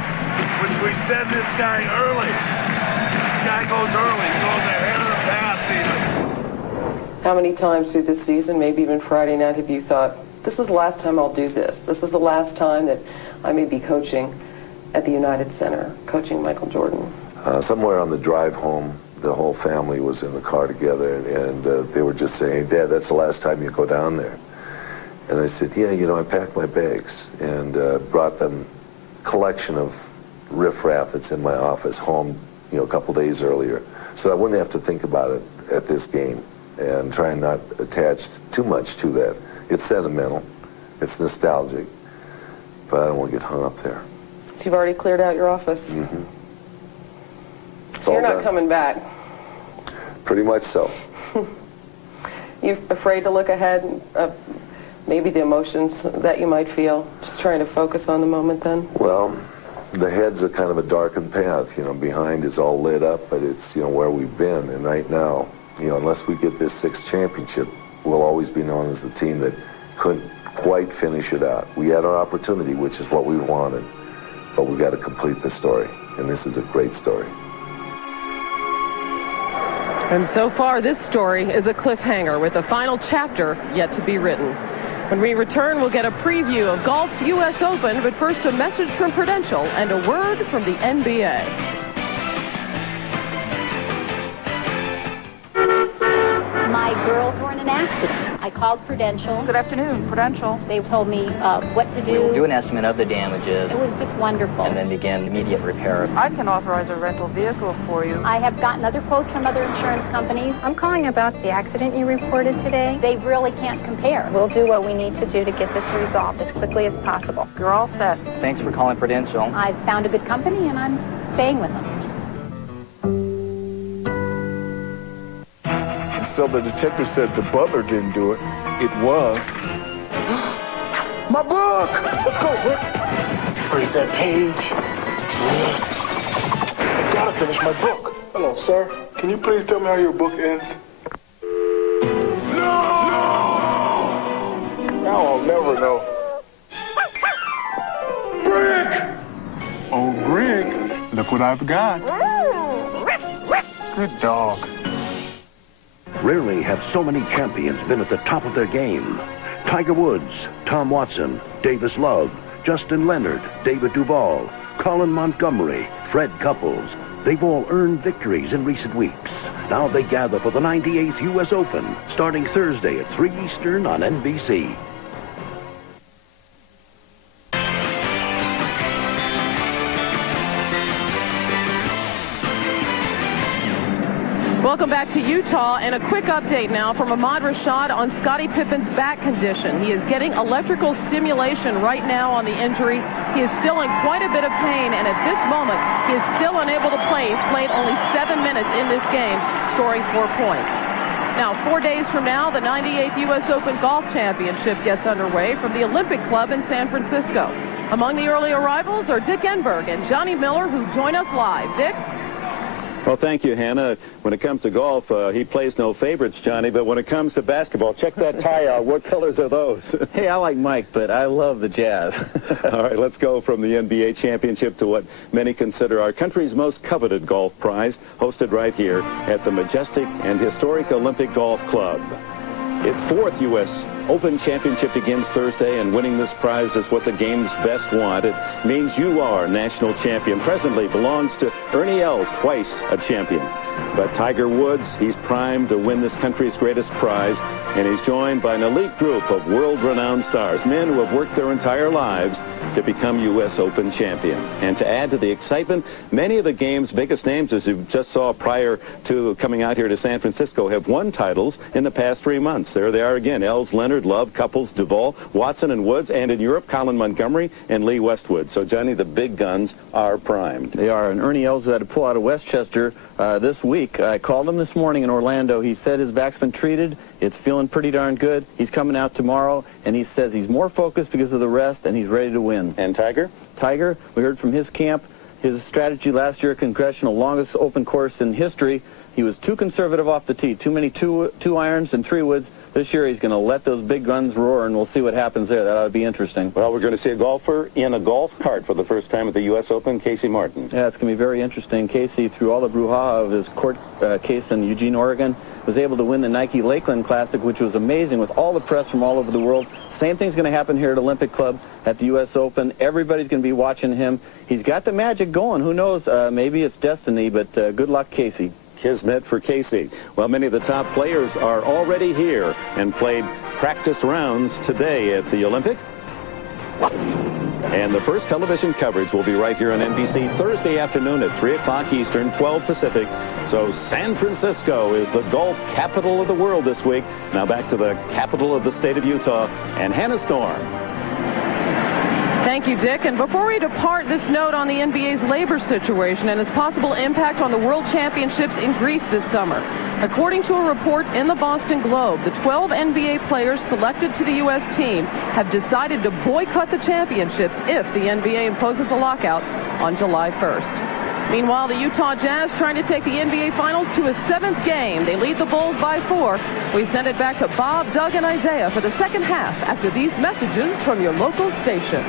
which we send this guy early. This guy goes early. He goes ahead of the pass even. How many times through this season, maybe even Friday night, have you thought, this is the last time I'll do this? This is the last time that I may be coaching at the United Center, coaching Michael Jordan? Somewhere on the drive home, the whole family was in the car together, and they were just saying, Dad, that's the last time you go down there. And I said, yeah, you know, I packed my bags and brought them a collection of riffraff that's in my office home, you know, a couple days earlier, so I wouldn't have to think about it at this game, and try and not attach too much to that. It's sentimental, it's nostalgic, but I don't want to get hung up there. So you've already cleared out your office? Mm-hmm. So you're not coming back? Pretty much so. You afraid to look ahead of maybe the emotions that you might feel? Just trying to focus on the moment then? Well, the head's a kind of a darkened path. You know, behind is all lit up, but it's, you know, where we've been. And right now, you know, unless we get this 6th championship, we'll always be known as the team that couldn't quite finish it out. We had our opportunity, which is what we wanted, but we got to complete the story. And this is a great story. And so far, this story is a cliffhanger with a final chapter yet to be written. When we return, we'll get a preview of golf's U.S. Open, but first a message from Prudential and a word from the NBA. My girls were in an accident. I called Prudential. Good afternoon, Prudential. They told me what to do. We'll do an estimate of the damages. It was just wonderful. And then begin immediate repair. I can authorize a rental vehicle for you. I have gotten other quotes from other insurance companies. I'm calling about the accident you reported today. They really can't compare. We'll do what we need to do to get this resolved as quickly as possible. You're all set. Thanks for calling Prudential. I've found a good company, and I'm staying with them. So the detective said the butler didn't do it. It was. My book! Let's go, Rick. Where's that page? I gotta finish my book. Hello, sir. Can you please tell me how your book ends? No! Now I'll never know. Rick! Oh, Rick, look what I've got. Good dog. Rarely have so many champions been at the top of their game. Tiger Woods, Tom Watson, Davis Love, Justin Leonard, David Duval, Colin Montgomery, Fred Couples. They've all earned victories in recent weeks. Now they gather for the 98th U.S. Open, starting Thursday at 3 Eastern on NBC. Welcome back to Utah, and a quick update now from Ahmad Rashad on Scottie Pippen's back condition. He is getting electrical stimulation right now on the injury. He is still in quite a bit of pain, and at this moment, he is still unable to play. He's played only 7 minutes in this game, scoring 4 points. Now, 4 days from now, the 98th U.S. Open Golf Championship gets underway from the Olympic Club in San Francisco. Among the early arrivals are Dick Enberg and Johnny Miller, who join us live. Dick? Well, thank you, Hannah. When it comes to golf, he plays no favorites, Johnny, but when it comes to basketball, check that tie out. What colors are those? Hey, I like Mike, but I love the Jazz. All right, let's go from the NBA championship to what many consider our country's most coveted golf prize, hosted right here at the majestic and historic Olympic Golf Club. Its 4th U.S. Open Championship begins Thursday, and winning this prize is what the game's best want. It means you are national champion. Presently belongs to Ernie Els, twice a champion. But Tiger Woods, he's primed to win this country's greatest prize, and he's joined by an elite group of world-renowned stars, men who have worked their entire lives to become U.S. Open champion. And to add to the excitement, many of the game's biggest names, as you just saw prior to coming out here to San Francisco, have won titles in the past 3 months. There they are again, Els, Leonard, Leonard, Love, Couples, Duvall, Watson, and Woods, and in Europe, Colin Montgomery and Lee Westwood. So, Johnny, the big guns are primed. They are, and Ernie Els had to pull out of Westchester this week. I called him this morning in Orlando. He said his back's been treated. It's feeling pretty darn good. He's coming out tomorrow, and he says he's more focused because of the rest, and he's ready to win. And Tiger? Tiger, we heard from his camp. His strategy last year, Congressional, longest open course in history. He was too conservative off the tee. Too many two irons and 3 woods. This year he's going to let those big guns roar, and we'll see what happens there. That ought to be interesting. Well, we're going to see a golfer in a golf cart for the first time at the U.S. Open, Casey Martin. Yeah, it's going to be very interesting. Casey, through all the brouhaha of his court case in Eugene, Oregon, was able to win the Nike Lakeland Classic, which was amazing with all the press from all over the world. Same thing's going to happen here at Olympic Club at the U.S. Open. Everybody's going to be watching him. He's got the magic going. Who knows? Maybe it's destiny, but good luck, Casey. Kismet for Casey. Well, many of the top players are already here and played practice rounds today at the Olympic. And the first television coverage will be right here on NBC Thursday afternoon at 3 o'clock Eastern, 12 Pacific. So San Francisco is the golf capital of the world this week. Now back to the capital of the state of Utah and Hannah Storm. Thank you, Dick. And before we depart, this note on the NBA's labor situation and its possible impact on the World Championships in Greece this summer. According to a report in the Boston Globe, the 12 NBA players selected to the U.S. team have decided to boycott the championships if the NBA imposes a lockout on July 1st. Meanwhile, the Utah Jazz trying to take the NBA Finals to a 7th game. They lead the Bulls by 4. We send it back to Bob, Doug, and Isaiah for the second half after these messages from your local station.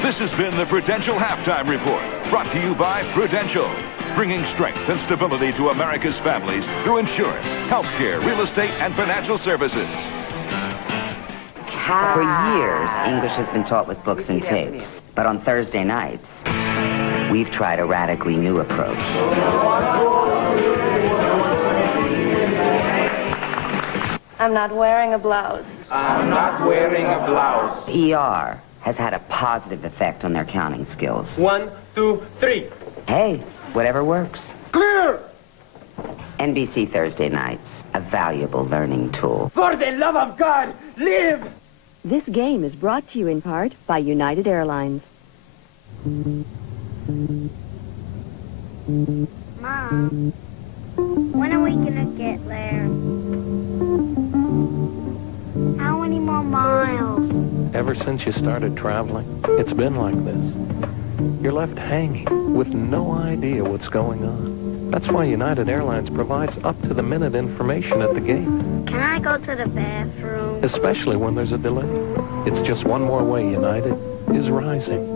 This has been the Prudential Halftime Report, brought to you by Prudential, bringing strength and stability to America's families through insurance, healthcare, real estate, and financial services. For years, English has been taught with books and tapes. But on Thursday nights, we've tried a radically new approach. I'm not wearing a blouse. I'm not wearing a blouse. ER has had a positive effect on their counting skills. 1, 2, 3. Hey, whatever works. Clear! NBC Thursday nights, a valuable learning tool. For the love of God, live! This game is brought to you in part by United Airlines. Mom, when are we gonna get there? How many more miles? Ever since you started traveling, it's been like this. You're left hanging with no idea what's going on. That's why United Airlines provides up-to-the-minute information at the gate. Can I go to the bathroom? Especially when there's a delay. It's just one more way United is rising.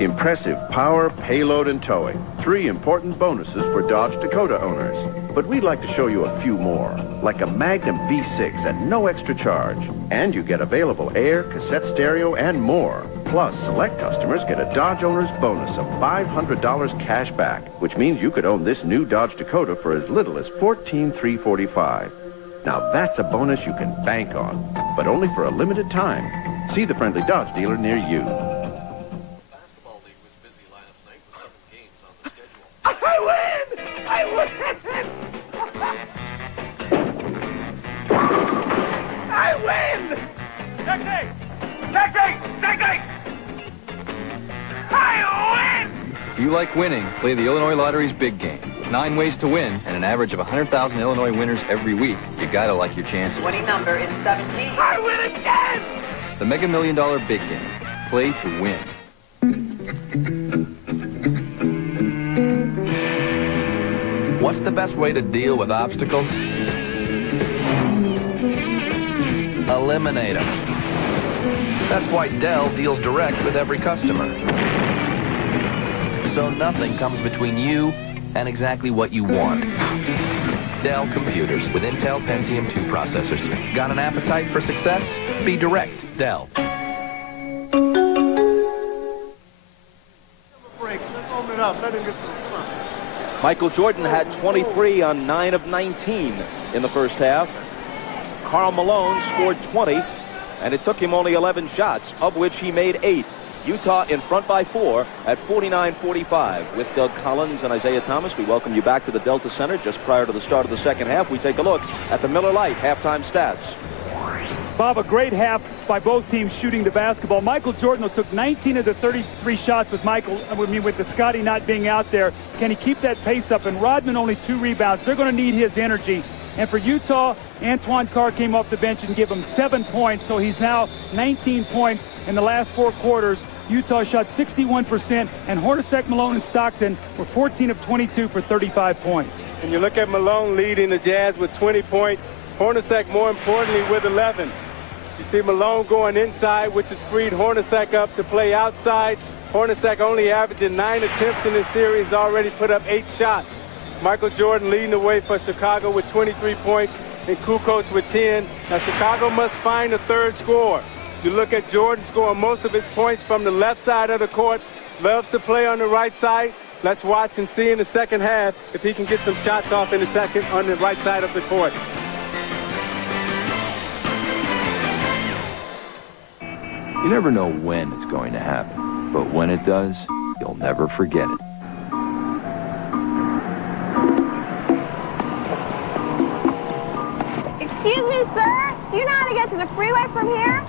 Impressive power, payload, and towing. 3 important bonuses for Dodge Dakota owners. But we'd like to show you a few more, like a Magnum V6 at no extra charge. And you get available air, cassette stereo, and more. Plus, select customers get a Dodge owner's bonus of $500 cash back, which means you could own this new Dodge Dakota for as little as $14,345. Now that's a bonus you can bank on, but only for a limited time. See the friendly Dodge dealer near you. I win! I win! I win! Technique! Technique! Technique! I win! If you like winning, play the Illinois Lottery's big game. With 9 ways to win and an average of 100,000 Illinois winners every week, you gotta like your chances. Winning number is 17. I win again! The Mega Million Dollar Big Game. Play to win. What's the best way to deal with obstacles? Eliminate them. That's why Dell deals direct with every customer. So nothing comes between you and exactly what you want. Dell computers with Intel Pentium 2 processors. Got an appetite for success? Be direct. Dell. Michael Jordan had 23 on 9 of 19 in the first half. Karl Malone scored 20, and it took him only 11 shots, of which he made 8. Utah in front by 4 at 49-45. With Doug Collins and Isaiah Thomas, we welcome you back to the Delta Center just prior to the start of the second half. We take a look at the Miller Lite halftime stats. Bob, a great half by both teams shooting the basketball. Michael Jordan took 19 of the 33 shots with with the Scotty not being out there. Can he keep that pace up? And Rodman only 2 rebounds. They're going to need his energy. And for Utah, Antoine Carr came off the bench and gave him 7 points. So he's now 19 points in the last 4 quarters. Utah shot 61%, and Hornacek, Malone, and Stockton were 14 of 22 for 35 points. And you look at Malone leading the Jazz with 20 points. Hornacek, more importantly, with 11. You see Malone going inside, which has freed Hornacek up to play outside. Hornacek only averaging 9 attempts in this series, already put up 8 shots. Michael Jordan leading the way for Chicago with 23 points, and Kukoc with 10. Now Chicago must find a third scorer. You look at Jordan scoring most of his points from the left side of the court. Loves to play on the right side. Let's watch and see in the second half if he can get some shots off in the second on the right side of the court. You never know when it's going to happen, but when it does, you'll never forget it. Excuse me, sir. Do you know how to get to the freeway from here?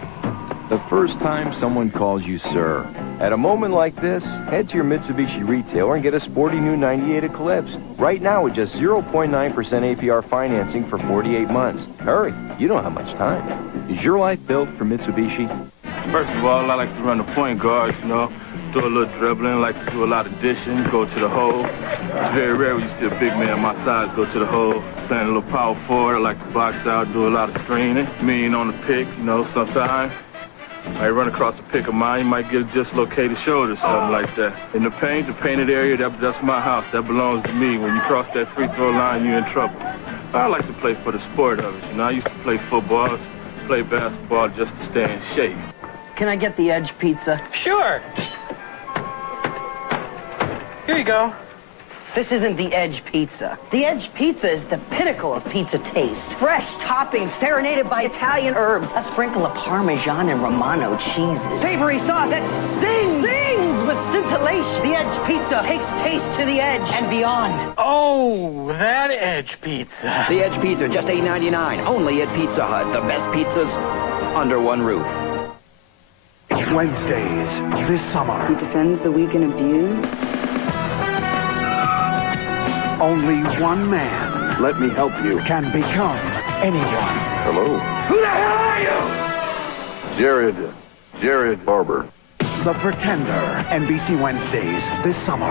The first time someone calls you sir. At a moment like this, head to your Mitsubishi retailer and get a sporty new 98 Eclipse. Right now with just 0.9% APR financing for 48 months. Hurry, you don't have much time. Is your life built for Mitsubishi? First of all, I like to run the point guard, you know, do a little dribbling, like to do a lot of dishing, go to the hole. It's very rare when you see a big man my size go to the hole. Playing a little power forward, I like to box out, do a lot of screening. Mean on the pick, you know, sometimes. I run across a pick of mine, you might get a dislocated shoulder, something like that. In the paint, the painted area, that's my house. That belongs to me. When you cross that free throw line, you're in trouble. I like to play for the sport of it, you know. I used to play football, play basketball just to stay in shape. Can I get the Edge pizza? Sure. Here you go. This isn't the Edge pizza. The Edge pizza is the pinnacle of pizza taste. Fresh toppings serenaded by Italian herbs. A sprinkle of Parmesan and Romano cheeses. Savory sauce that sings with scintillation. The Edge pizza takes taste to the edge and beyond. Oh, that Edge pizza. The Edge pizza, just $8.99. Only at Pizza Hut. The best pizzas under one roof. Wednesdays this summer. He defends the weak and abused. Only one man. Let me help you. Can become anyone. Hello. Who the hell are you? Jared Barber. The Pretender. NBC Wednesdays this summer.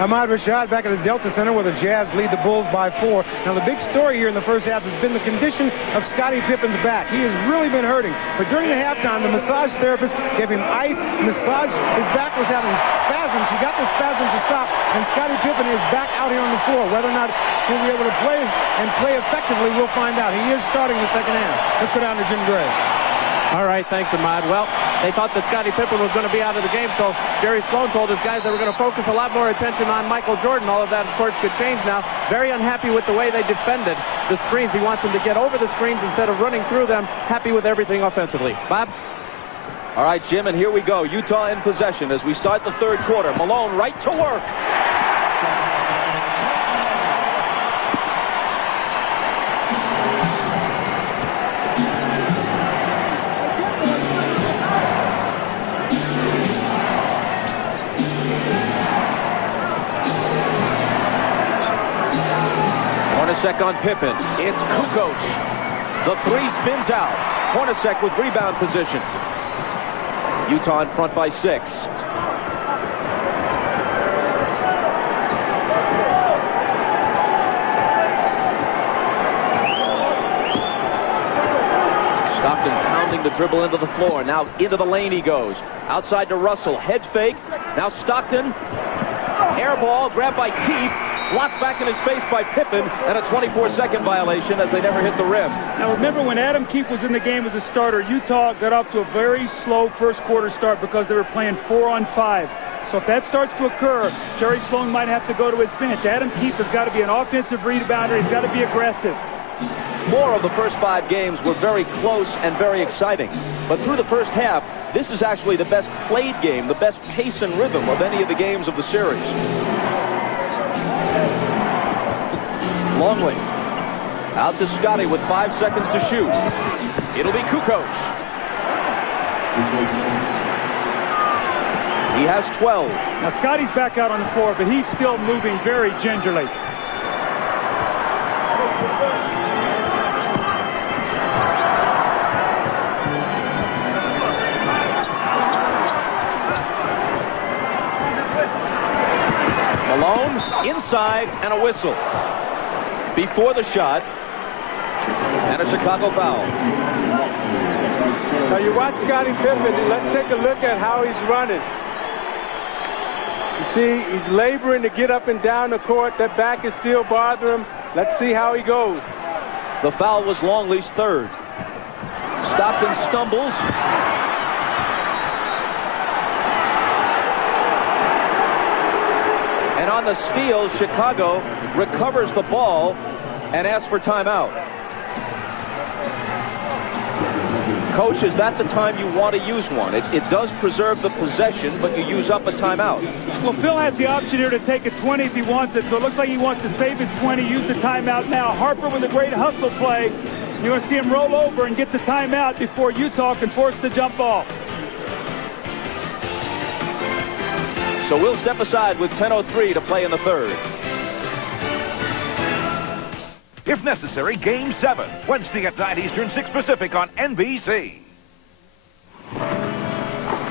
Ahmad Rashad back at the Delta Center where the Jazz lead the Bulls by 4. Now, the big story here in the first half has been the condition of Scottie Pippen's back. He has really been hurting. But during the halftime, the massage therapist gave him ice, massage. His back was having spasms. She got the spasms to stop, and Scottie Pippen is back out here on the floor. Whether or not he'll be able to play and play effectively, we'll find out. He is starting the second half. Let's go down to Jim Gray. All right, thanks, Ahmad. Well, they thought that Scottie Pippen was going to be out of the game, so Jerry Sloan told his guys they were going to focus a lot more attention on Michael Jordan. All of that, of course, could change now. Very unhappy with the way they defended the screens. He wants them to get over the screens instead of running through them. Happy with everything offensively. Bob? All right, Jim, and here we go. Utah in possession as we start the third quarter. Malone right to work. Hornacek on Pippen. It's Kukoc. The three spins out. Hornacek with rebound position. Utah in front by 6. Stockton pounding the dribble into the floor. Now into the lane he goes. Outside to Russell. Head fake. Now Stockton. Air ball grabbed by Keith. Blocked back in his face by Pippen, and a 24-second violation as they never hit the rim. Now remember, when Adam Keefe was in the game as a starter, Utah got off to a very slow first quarter start because they were playing 4-on-5. So if that starts to occur, Jerry Sloan might have to go to his bench. Adam Keefe has got to be an offensive rebounder. He's got to be aggressive. 4 of the first 5 games were very close and very exciting. But through the first half, this is actually the best played game, the best pace and rhythm of any of the games of the series. Longley Out to Scotty with 5 seconds to shoot. It'll be Kukoc. He has 12. Now Scotty's back out on the floor, but he's still moving very gingerly. Malone inside and a whistle before the shot, and a Chicago foul. Now you watch Scottie Pippen, and let's take a look at how he's running. You see, he's laboring to get up and down the court. That back is still bothering him. Let's see how he goes. The foul was Longley's third. Stockton stumbles. And on the steal, Chicago recovers the ball and asks for timeout. Coach, is that the time you want to use one? It does preserve the possession, but you use up a timeout. Well, Phil has the option here to take a 20 if he wants it, so it looks like he wants to save his 20, use the timeout now. Harper with a great hustle play. You're going to see him roll over and get the timeout before Utah can force the jump ball. So we'll step aside with 10:03 to play in the third. If necessary, Game 7, Wednesday at 9 Eastern, 6 Pacific on NBC.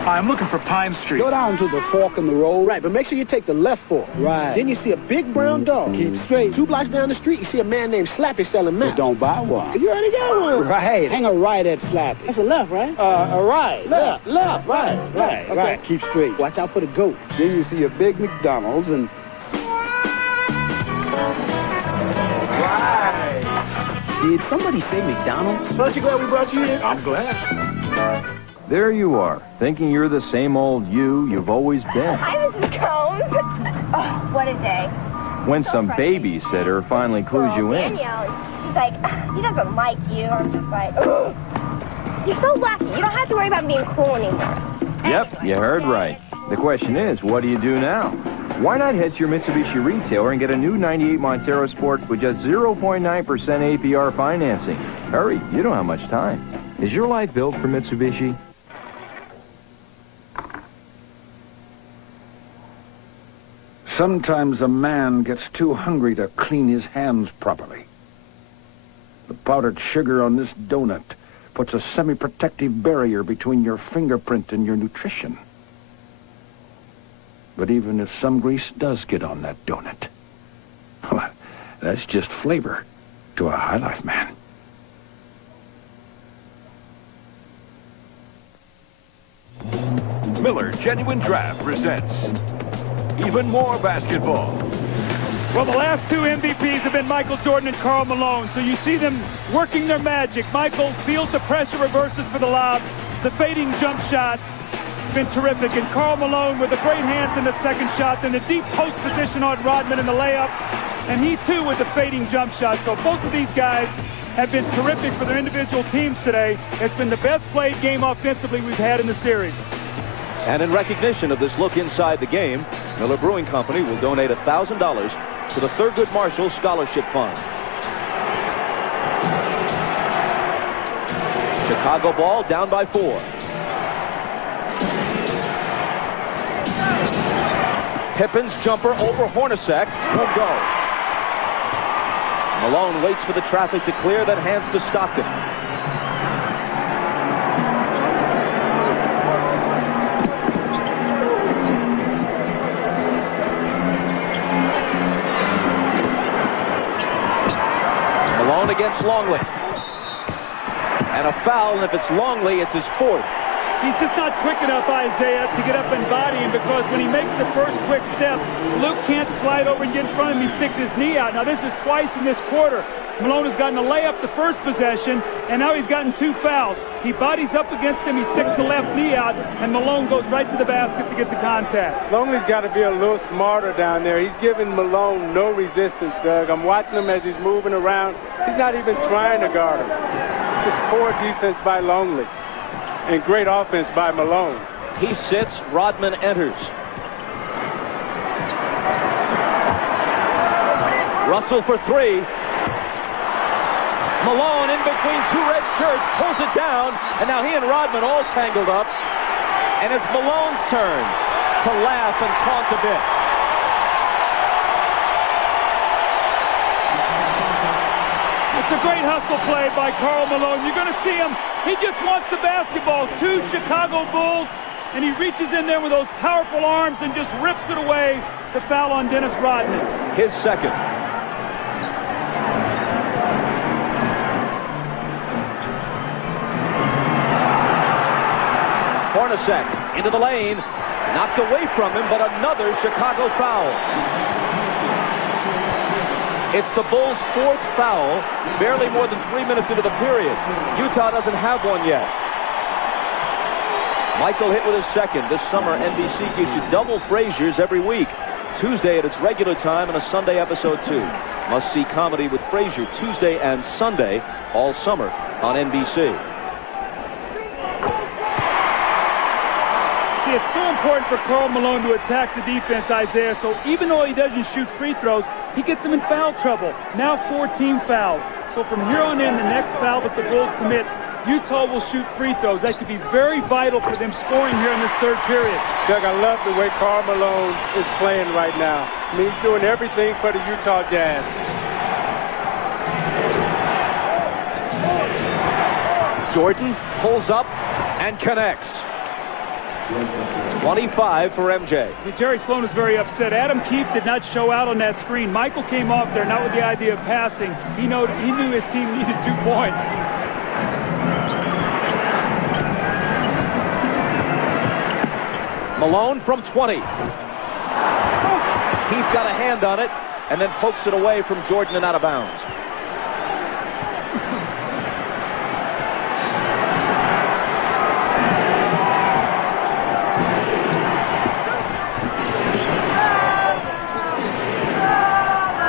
I'm looking for Pine Street. Go down to the fork in the road. Right, but make sure you take the left fork. Right. Then you see a big brown dog. Keep straight. 2 blocks down the street, you see a man named Slappy selling maps. Don't buy one. You already got one. Right. Hang a right at Slappy. That's a left, right? A right. Left. Right. Okay. Right. Keep straight. Watch out for the goat. Then you see a big McDonald's and... Right. Did somebody say McDonald's? Aren't you glad we brought you here? I'm glad. There you are, thinking you're the same old you've always been. Hi, Mrs. Combs. Oh, what a day. When some babysitter finally clues you in. Danielle, he's like, he doesn't like you. I'm just like, ugh. You're so lucky. You don't have to worry about being cool anymore. Yep, you heard right. The question is, what do you do now? Why not head to your Mitsubishi retailer and get a new 98 Montero Sport with just 0.9% APR financing? Hurry, you don't have much time. Is your life built for Mitsubishi? Sometimes a man gets too hungry to clean his hands properly. The powdered sugar on this donut puts a semi-protective barrier between your fingerprint and your nutrition. But even if some grease does get on that donut, well, that's just flavor to a High Life man. Miller Genuine Draft presents even more basketball. Well, the last 2 MVPs have been Michael Jordan and Karl Malone, so you see them working their magic. Michael feels the pressure, reverses for the lob, the fading jump shot. Been terrific, and Karl Malone with the great hands in the second shot, then the deep post position on Rodman in the layup, and he too with the fading jump shot. So both of these guys have been terrific for their individual teams today. It's been the best played game offensively we've had in the series. And in recognition of this look inside the game, Miller Brewing Company will donate $1,000 to the Thurgood Marshall Scholarship Fund. Chicago ball down by 4. Pippen's jumper over Hornacek won't go. Malone waits for the traffic to clear, then hands to Stockton. Malone against Longley. And a foul, and if it's Longley, it's his 4th. He's just not quick enough, Isaiah, to get up and body him, because when he makes the first quick step, Luke can't slide over and get in front of him. He sticks his knee out. Now, this is twice in this quarter. Malone has gotten a layup the first possession, and now he's gotten 2 fouls. He bodies up against him, he sticks the left knee out, and Malone goes right to the basket to get the contact. Longley's got to be a little smarter down there. He's giving Malone no resistance, Doug. I'm watching him as he's moving around. He's not even trying to guard him. Just poor defense by Longley. And great offense by Malone. He sits, Rodman enters. Russell for 3. Malone in between two red shirts, pulls it down, and now he and Rodman all tangled up. And it's Malone's turn to laugh and taunt a bit. It's a great hustle play by Karl Malone. You're going to see him. He just wants the basketball. 2 Chicago Bulls, and he reaches in there with those powerful arms and just rips it away. The foul on Dennis Rodman. His second. Hornacek into the lane, knocked away from him, but another Chicago foul. It's the Bulls' 4th foul, barely more than 3 minutes into the period. Utah doesn't have one yet. Michael hit with his second. This summer, NBC gives you double Fraziers every week. Tuesday at its regular time and a Sunday episode 2. Must-see comedy with Frazier Tuesday and Sunday all summer on NBC. See, it's so important for Karl Malone to attack the defense, Isaiah, so even though he doesn't shoot free throws, he gets them in foul trouble. Now 4 team fouls. So from here on in, the next foul that the Bulls commit, Utah will shoot free throws. That could be very vital for them scoring here in this third period. Doug, I love the way Karl Malone is playing right now. I mean, he's doing everything for the Utah Jazz. Jordan pulls up and connects. 25 for MJ. Jerry Sloan is very upset. Adam Keefe did not show out on that screen. Michael came off there, not with the idea of passing. He knew his team needed 2 points. Malone from 20. Keefe got a hand on it and then pokes it away from Jordan and out of bounds.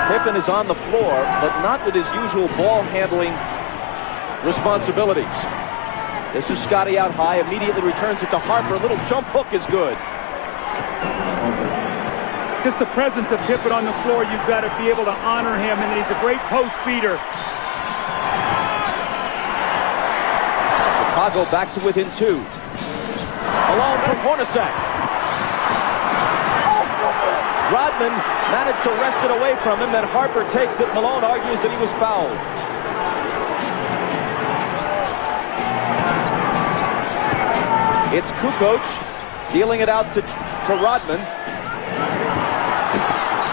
Pippen is on the floor, but not with his usual ball handling responsibilities. This is Scotty out high, immediately returns it to Harper. A little jump hook is good. Just the presence of Pippen on the floor, you've got to be able to honor him, and he's a great post feeder. Chicago back to within 2. Alone from Hornacek. Rodman managed to wrest it away from him, then Harper takes it. Malone argues that he was fouled. It's Kukoc dealing it out to Rodman.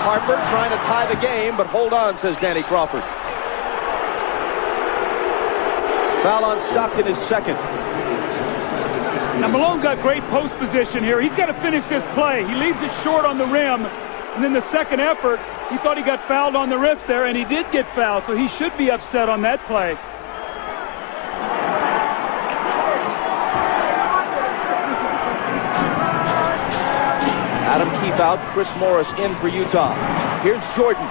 Harper trying to tie the game, but hold on, says Danny Crawford. Foul on Stockton is second. Now Malone got great post position here. He's got to finish this play. He leaves it short on the rim. And then the second effort, he thought he got fouled on the wrist there, and he did get fouled, so he should be upset on that play. Adam Keefe out, Chris Morris in for Utah. Here's Jordan.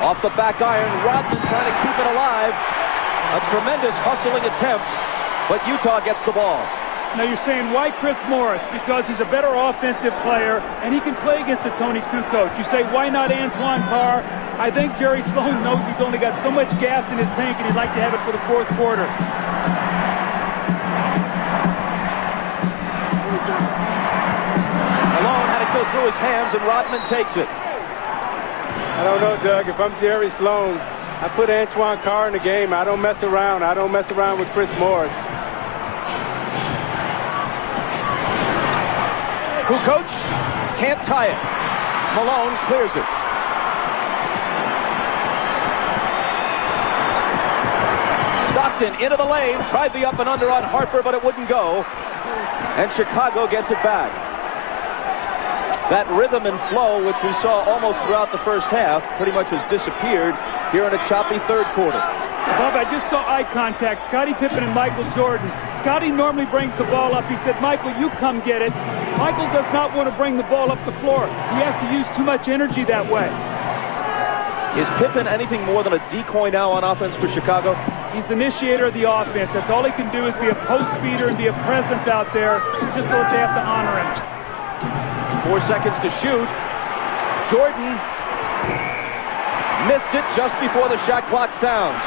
Off the back iron, Rodman trying to keep it alive. A tremendous hustling attempt, but Utah gets the ball. Now you're saying, why Chris Morris? Because he's a better offensive player, and he can play against the Tony Kukoc. You say, why not Antoine Carr? I think Jerry Sloan knows he's only got so much gas in his tank, and he'd like to have it for the 4th quarter. Malone had it go through his hands, and Rodman takes it. I don't know, Doug. If I'm Jerry Sloan, I put Antoine Carr in the game. I don't mess around. I don't mess around with Chris Morris. Kukoc can't tie it. Malone clears it. Stockton into the lane, tried the up and under on Harper, but it wouldn't go. And Chicago gets it back. That rhythm and flow, which we saw almost throughout the first half, pretty much has disappeared here in a choppy 3rd quarter. Bob, I just saw eye contact. Scottie Pippen and Michael Jordan. Scottie normally brings the ball up. He said, Michael, you come get it. Michael does not want to bring the ball up the floor. He has to use too much energy that way. Is Pippen anything more than a decoy now on offense for Chicago? He's the initiator of the offense. That's all he can do is be a post feeder and be a presence out there, just so that they have to honor him. 4 seconds to shoot. Jordan missed it just before the shot clock sounds.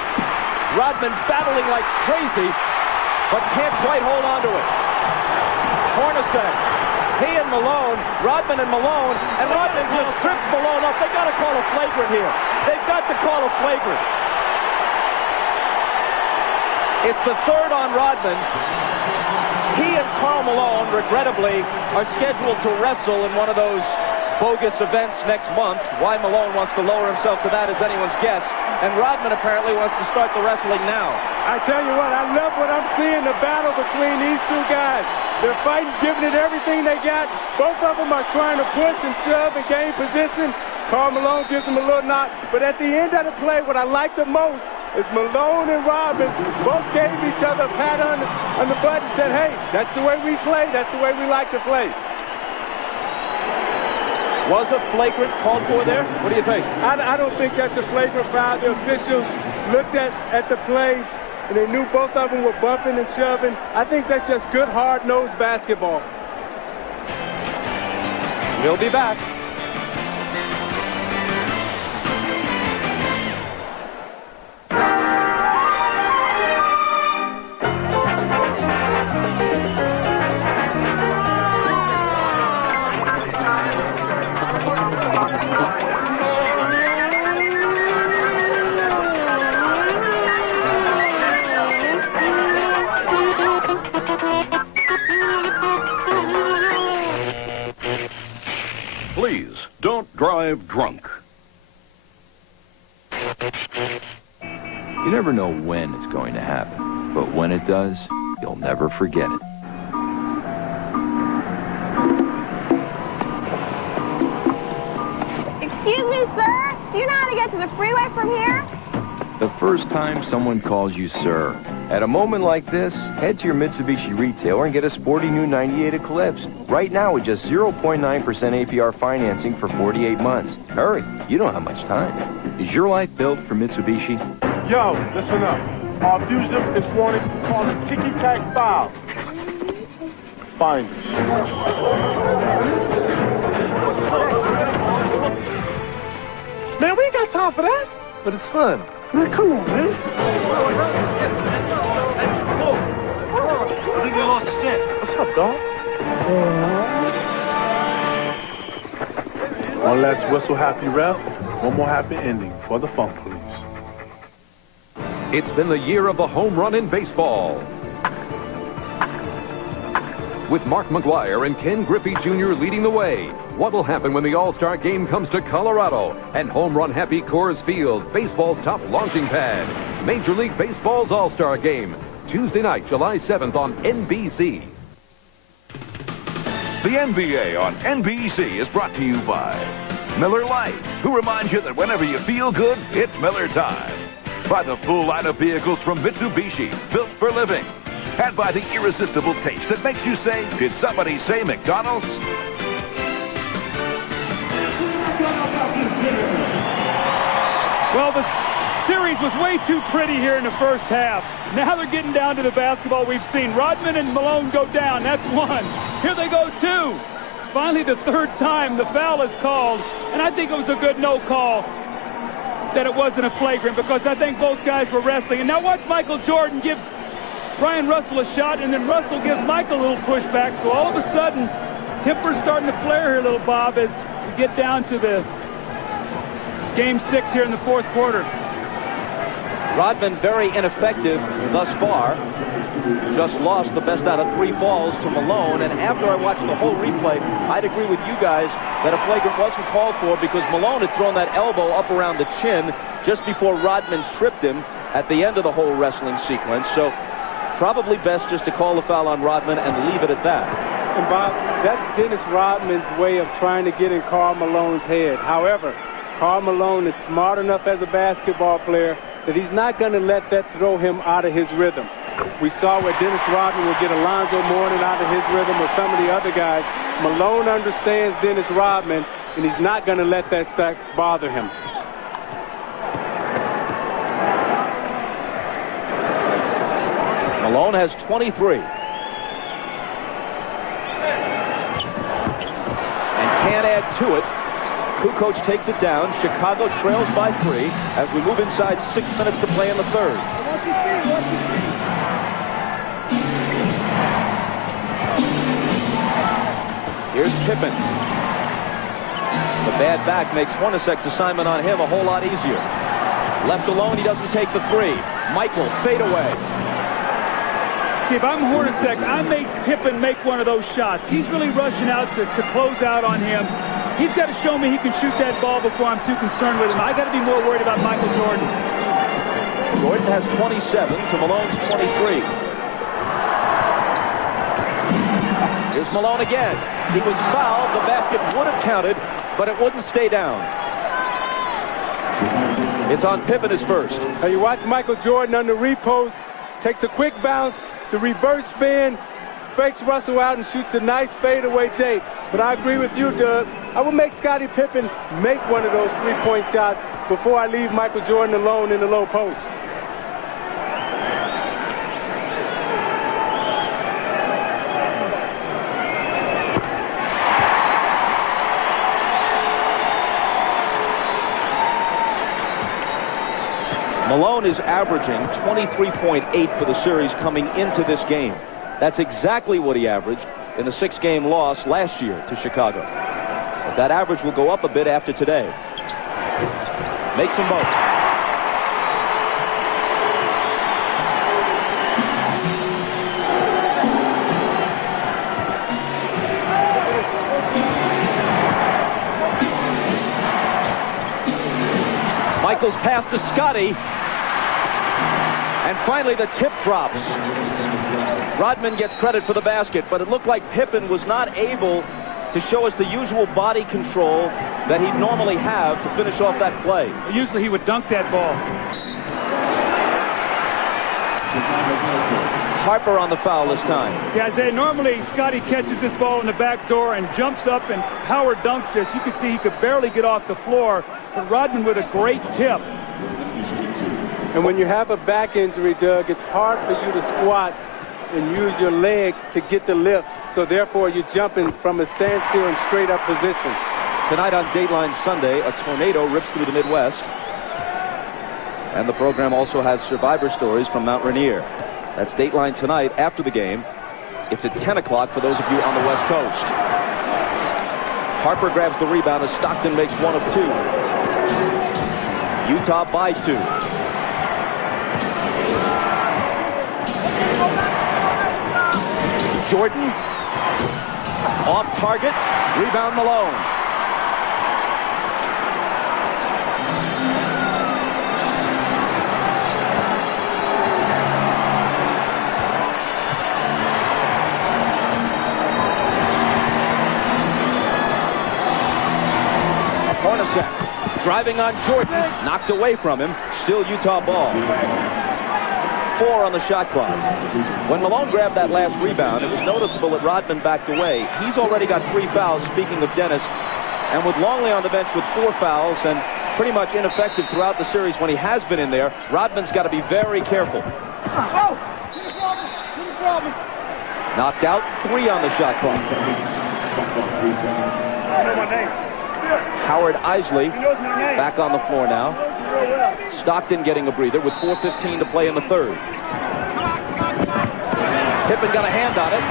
Rodman battling like crazy, but can't quite hold on to it. Hornacek, he and Malone, Rodman and Malone, and Rodman just trips Malone up. They got to call a flagrant here. They've got to call a flagrant. It's the third on Rodman. He and Karl Malone, regrettably, are scheduled to wrestle in one of those bogus events next month. Why Malone wants to lower himself to that is anyone's guess. And Rodman apparently wants to start the wrestling now. I tell you what, I love what I'm seeing, the battle between these two guys. They're fighting, giving it everything they got. Both of them are trying to push and shove and gain position. Karl Malone gives him a little knock. But at the end of the play, what I like the most is Malone and Rodman both gave each other a pat on the butt and said, hey, that's the way we play. That's the way we like to play. Was a flagrant called for there? What do you think? I don't think that's a flagrant foul. The officials looked at the play, and they knew both of them were bumping and shoving. I think that's just good, hard-nosed basketball. We'll be back. Please, don't drive drunk. You never know when it's going to happen, but when it does, you'll never forget it. Excuse me, sir. Do you know how to get to the freeway from here? The first time someone calls you sir. At a moment like this, head to your Mitsubishi retailer and get a sporty new 98 Eclipse. Right now with just 0.9% APR financing for 48 months. Hurry, you don't have much time. Is your life built for Mitsubishi? Yo, listen up. Our abuser is wanted to call it ticky-tack foul. Find us. Man, we ain't got time for that. But it's fun. Man, come on, man. I think we lost a set. What's up, dog? One last whistle, happy ref. One more happy ending for the Funk Police. It's been the year of the home run in baseball. With Mark McGwire and Ken Griffey Jr. leading the way. What will happen when the All-Star game comes to Colorado and home run happy Coors Field, baseball's top launching pad? Major League Baseball's All-Star game, Tuesday night, July 7th on NBC. The NBA on NBC is brought to you by Miller Lite, who reminds you that whenever you feel good, it's Miller time. By the full line of vehicles from Mitsubishi, built for living. And by the irresistible taste that makes you say, did somebody say McDonald's? Well, the series was way too pretty here in the first half. Now they're getting down to the basketball we've seen. Rodman and Malone go down. That's one. Here they go, two. Finally, the third time the foul is called. And I think it was a good no call that it wasn't a flagrant because I think both guys were wrestling. And now watch Michael Jordan gives Brian Russell a shot, and then Russell gives Michael a little pushback. So all of a sudden, temper's starting to flare here, little Bob, as we get down to the Game 6 here in the fourth quarter. Rodman very ineffective thus far. Just lost the best out of 3 balls to Malone. And after I watched the whole replay, I'd agree with you guys that a flagrant wasn't called for because Malone had thrown that elbow up around the chin just before Rodman tripped him at the end of the whole wrestling sequence. So probably best just to call the foul on Rodman and leave it at that. And Bob, that's Dennis Rodman's way of trying to get in Karl Malone's head. However, Karl Malone is smart enough as a basketball player that he's not going to let that throw him out of his rhythm. We saw where Dennis Rodman would get Alonzo Mourning out of his rhythm or some of the other guys. Malone understands Dennis Rodman, and he's not going to let that sack bother him. Malone has 23. And can't add to it. Kukoc takes it down. Chicago trails by 3 as we move inside 6 minutes to play in the third. Here's Pippen. The bad back makes Hornacek's assignment on him a whole lot easier. Left alone, he doesn't take the three. Michael, fade away. If I'm Hornacek, I make Pippen make one of those shots. He's really rushing out to close out on him. He's got to show me he can shoot that ball before I'm too concerned with him. I got to be more worried about Michael Jordan. Jordan has 27 to Malone's 23. Here's Malone again. He was fouled. The basket would have counted, but it wouldn't stay down. It's on Pippen his first. Now you watch Michael Jordan on the repost, takes a quick bounce, the reverse spin, fakes Russell out and shoots a nice fadeaway date. But I agree with you, Doug. I would make Scottie Pippen make one of those three-point shots before I leave Michael Jordan alone in the low post. Malone is averaging 23.8 for the series coming into this game. That's exactly what he averaged in the 6-game loss last year to Chicago. But that average will go up a bit after today. Makes them both. Michael's pass to Scotty. And finally, the tip drops. Rodman gets credit for the basket, but it looked like Pippen was not able to show us the usual body control that he'd normally have to finish off that play. Usually he would dunk that ball. Harper on the foul this time. Yeah, normally Scotty catches this ball in the back door and jumps up, and Howard dunks this. You can see he could barely get off the floor, but Rodman with a great tip. And when you have a back injury, Doug, it's hard for you to squat and use your legs to get the lift. So therefore, you're jumping from a standstill and straight up position. Tonight on Dateline Sunday, a tornado rips through the Midwest. And the program also has survivor stories from Mount Rainier. That's Dateline tonight after the game. It's at 10 o'clock for those of you on the West Coast. Harper grabs the rebound as Stockton makes one of two. Utah by 2. Jordan, off target, rebound Malone. Hornacek driving on Jordan, knocked away from him, still Utah ball. 4 on the shot clock. When Malone grabbed that last rebound, it was noticeable that Rodman backed away. He's already got 3 fouls, speaking of Dennis, and with Longley on the bench with 4 fouls and pretty much ineffective throughout the series when he has been in there, Rodman's got to be very careful. Knocked out, 3 on the shot clock. Howard Isley back on the floor now. Stockton getting a breather with 4:15 to play in the third. Pippen got a hand on it.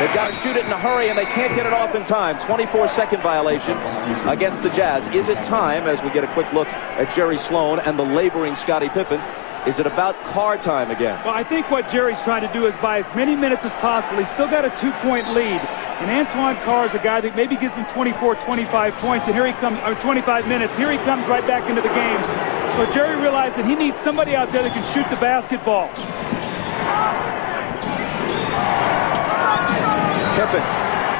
They've got to shoot it in a hurry, and they can't get it off in time. 24-second violation against the Jazz. Is it time, as we get a quick look at Jerry Sloan and the laboring Scottie Pippen, is it about car time again? Well, I think what Jerry's trying to do is buy as many minutes as possible. He's still got a 2-point lead. And Antoine Carr is a guy that maybe gives him 24, 25 points, and here he comes, or 25 minutes. Here he comes right back into the game. So Jerry realized that he needs somebody out there that can shoot the basketball. Pippen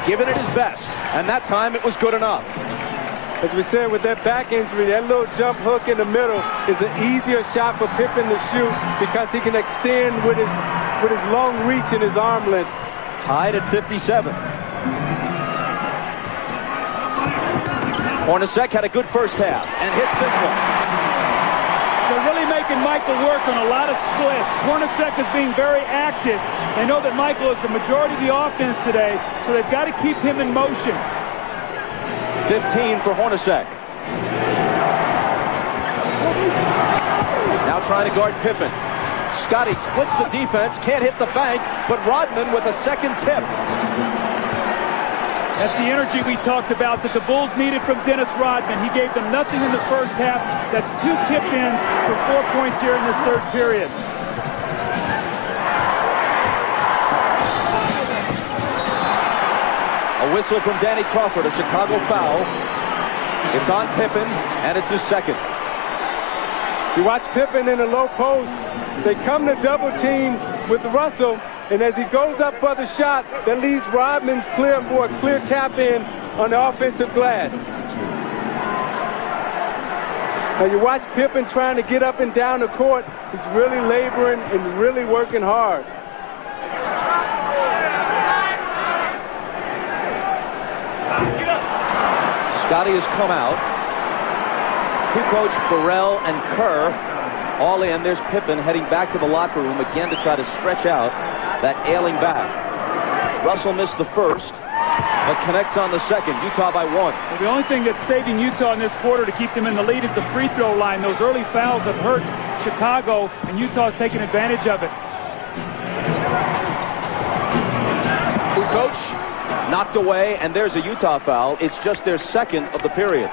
giving it his best, and that time it was good enough. As we said, with that back injury, that little jump hook in the middle is an easier shot for Pippen to shoot because he can extend with his long reach and his arm length. Tied at 57. Hornacek had a good first half and hits this one. They're really making Michael work on a lot of splits. Hornacek is being very active. They know that Michael is the majority of the offense today, so they've got to keep him in motion. 15 for Hornacek. Now trying to guard Pippen. Scotty splits the defense, can't hit the bank, but Rodman with a second tip. That's the energy we talked about that the Bulls needed from Dennis Rodman. He gave them nothing in the first half. That's 2 tip-ins for 4 points here in this third period. A whistle from Danny Crawford, a Chicago foul. It's on Pippen, and it's his second. You watch Pippen in the low post. They come to double team with Russell, and as he goes up for the shot, that leaves Rodman's clear for a clear tap in on the offensive glass. Now you watch Pippen trying to get up and down the court. He's really laboring and really working hard. Scotty has come out. Kukoc, Burrell, and Kerr all in. There's Pippen heading back to the locker room again to try to stretch out that ailing back. Russell missed the first, but connects on the second. Utah by 1. Well, the only thing that's saving Utah in this quarter to keep them in the lead is the free throw line. Those early fouls have hurt Chicago, and Utah's taking advantage of it. Kukoc knocked away, and there's a Utah foul. It's just their second of the period.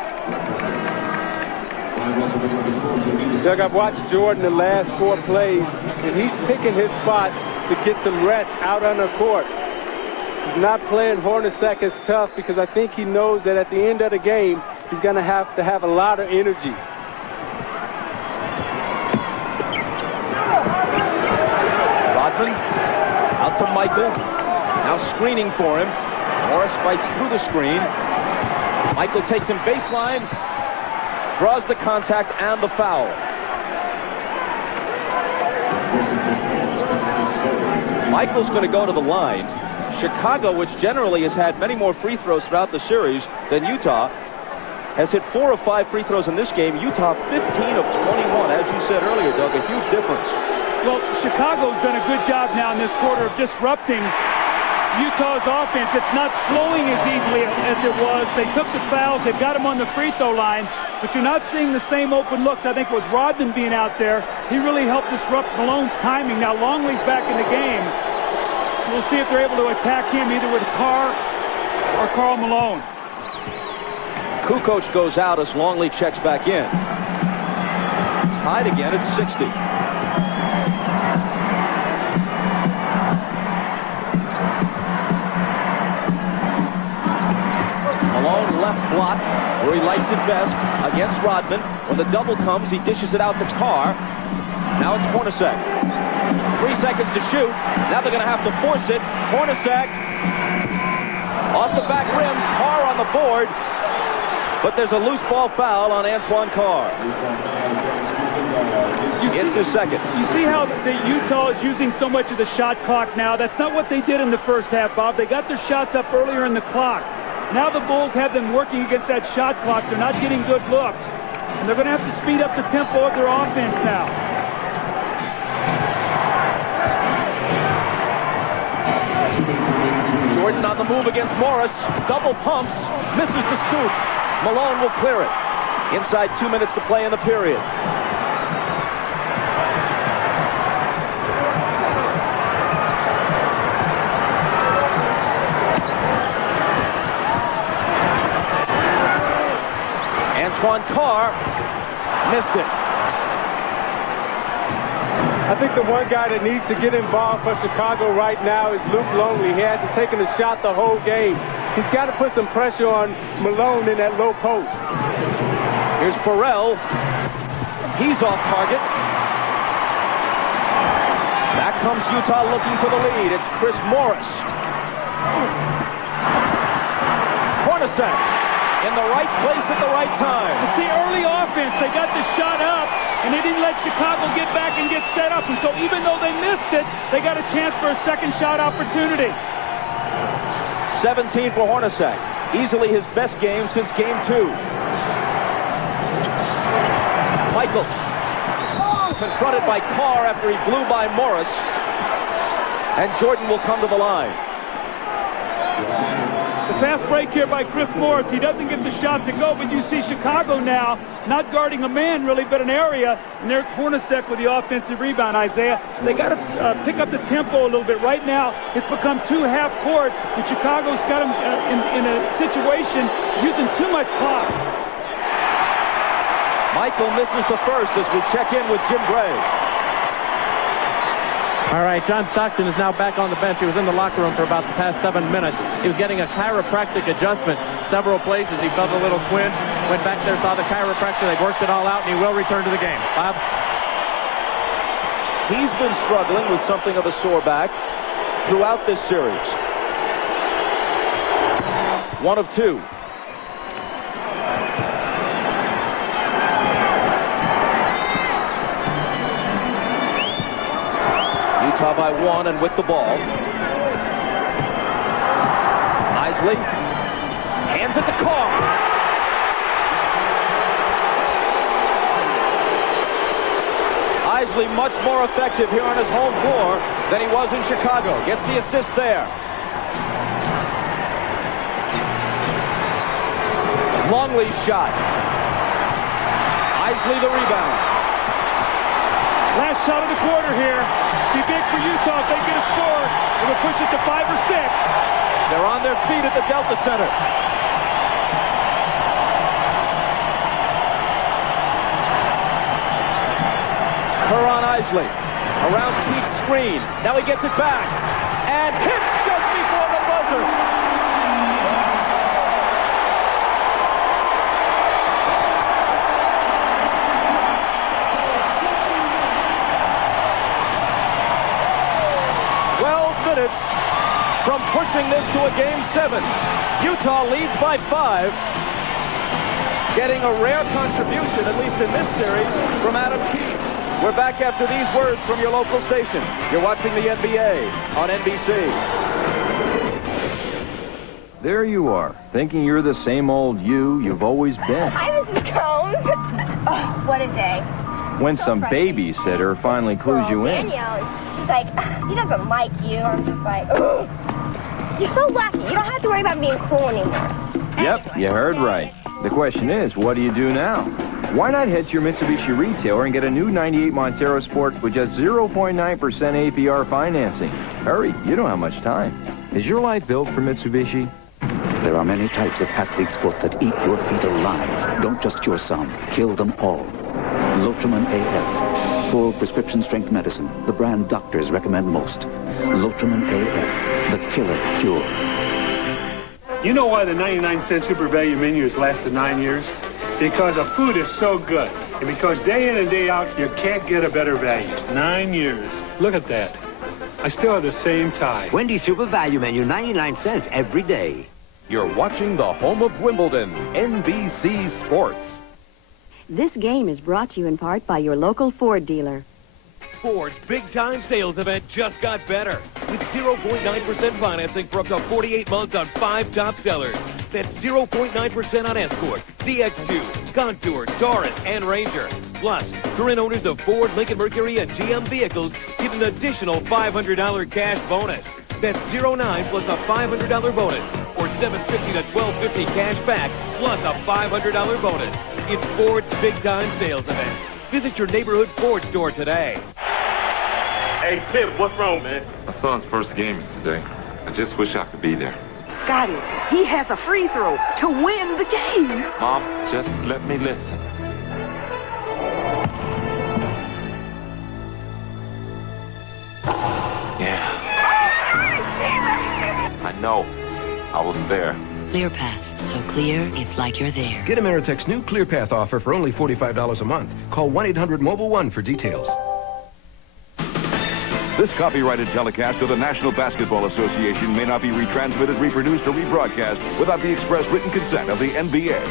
Doug, I've watched Jordan the last 4 plays, and he's picking his spots to get some rest out on the court. He's not playing Hornacek as tough because I think he knows that at the end of the game, he's going to have a lot of energy. Rodman out to Michael. Now screening for him. Morris fights through the screen. Michael takes him baseline. Draws the contact and the foul. Michael's going to go to the line. Chicago, which generally has had many more free throws throughout the series than Utah, has hit 4 of 5 free throws in this game. Utah 15 of 21. As you said earlier, Doug, a huge difference. Well, Chicago's done a good job now in this quarter of disrupting Utah's offense. It's not flowing as easily as it was. They took the fouls. They've got him on the free throw line, but you're not seeing the same open looks. I think with Rodman being out there, he really helped disrupt Malone's timing. Now Longley's back in the game. We'll see if they're able to attack him either with Carr or Karl Malone. Kukoc goes out as Longley checks back in. Tied again at 60. Malone left block where he likes it best against Rodman. When the double comes, he dishes it out to Carr. Now it's Hornacek. 3 seconds to shoot. Now they're going to have to force it. Hornacek off the back rim. Carr on the board. But there's a loose ball foul on Antoine Carr. It's his second. You see how the Utah is using so much of the shot clock now? That's not what they did in the first half, Bob. They got their shots up earlier in the clock. Now the Bulls have them working against that shot clock. They're not getting good looks. And they're going to have to speed up the tempo of their offense now. Jordan on the move against Morris. Double pumps. Misses the scoop. Malone will clear it. Inside 2 minutes to play in the period. Antoine Carr missed it. I think the one guy that needs to get involved for Chicago right now is Luke Longley. He hasn't taken a shot the whole game. He's got to put some pressure on Malone in that low post. Here's Burrell. He's off target. Back comes Utah looking for the lead. It's Chris Morris. Hornacek in the right place at the right time. It's the early offense. They got the shot up, and they didn't let Chicago get back and get set up. And so even though they missed it, they got a chance for a second shot opportunity. 17 for Hornacek. Easily his best game since game 2. Michael confronted by Carr after he blew by Morris. And Jordan will come to the line. The fast break here by Chris Morris. He doesn't get the shot to go, but you see Chicago now not guarding a man really, but an area. And there's Hornacek with the offensive rebound, Isaiah. They got to pick up the tempo a little bit. Right now, it's become two half court, and Chicago's got them in a situation using too much clock. Michael misses the first as we check in with Jim Gray. All right, John Stockton is now back on the bench. He was in the locker room for about the past 7 minutes. He was getting a chiropractic adjustment several places. He felt a little twinge, went back there, saw the chiropractor. They worked it all out, and he will return to the game. Bob? He's been struggling with something of a sore back throughout this series. 1 of 2. Utah by 1 and with the ball. Isley hands it to Carr. Isley much more effective here on his home floor than he was in Chicago. Gets the assist there. Longley's shot. Isley the rebound. Last shot of the quarter here. Be big for Utah if they get a score. It will push it to 5 or 6. They're on their feet at the Delta Center. Caron Isley around Keith's screen. Now he gets it back and hits just before the buzzer. From pushing this to a Game 7. Utah leads by 5. Getting a rare contribution, at least in this series, from Adam Keith. We're back after these words from your local station. You're watching the NBA on NBC. There you are, thinking you're the same old you've always been. Hi, Mrs. Combs. Oh, what a day. When some babysitter finally clues you in. Danielle, he's like, he doesn't like you. I'm just like, ugh. You're so lucky. You don't have to worry about being cool anymore. Yep, you heard right. The question is, what do you do now? Why not head to your Mitsubishi retailer and get a new 98 Montero Sport with just 0.9% APR financing? Hurry, you don't have much time. Is your life built for Mitsubishi? There are many types of athlete sport that eat your feet alive. Don't just cure some, kill them all. Lotrimin AF. Full prescription strength medicine. The brand doctors recommend most. Lotrimin AF. The killer cure. You know why the 99-cent Super Value menu has lasted 9 years? Because the food is so good. And because day in and day out, you can't get a better value. 9 years. Look at that. I still have the same tie. Wendy's Super Value menu, 99 cents every day. You're watching the home of Wimbledon, NBC Sports. This game is brought to you in part by your local Ford dealer. Ford's big-time sales event just got better. With 0.9% financing for up to 48 months on 5 top sellers. That's 0.9% on Escort, CX-2, Contour, Taurus, and Ranger. Plus, current owners of Ford, Lincoln Mercury, and GM vehicles get an additional $500 cash bonus. That's 0.9 plus a $500 bonus, or $750 to $1,250 cash back, plus a $500 bonus. It's Ford's big-time sales event. Visit your neighborhood Ford store today. Hey, Pip, what's wrong, man? My son's first game is today. I just wish I could be there. Scotty, he has a free throw to win the game. Mom, just let me listen. Yeah. I know. I was there. ClearPath. So clear, it's like you're there. Get Ameritech's new ClearPath offer for only $45 a month. Call 1-800-MOBILE-1 for details. This copyrighted telecast of the National Basketball Association may not be retransmitted, reproduced, or rebroadcast without the express written consent of the NBA.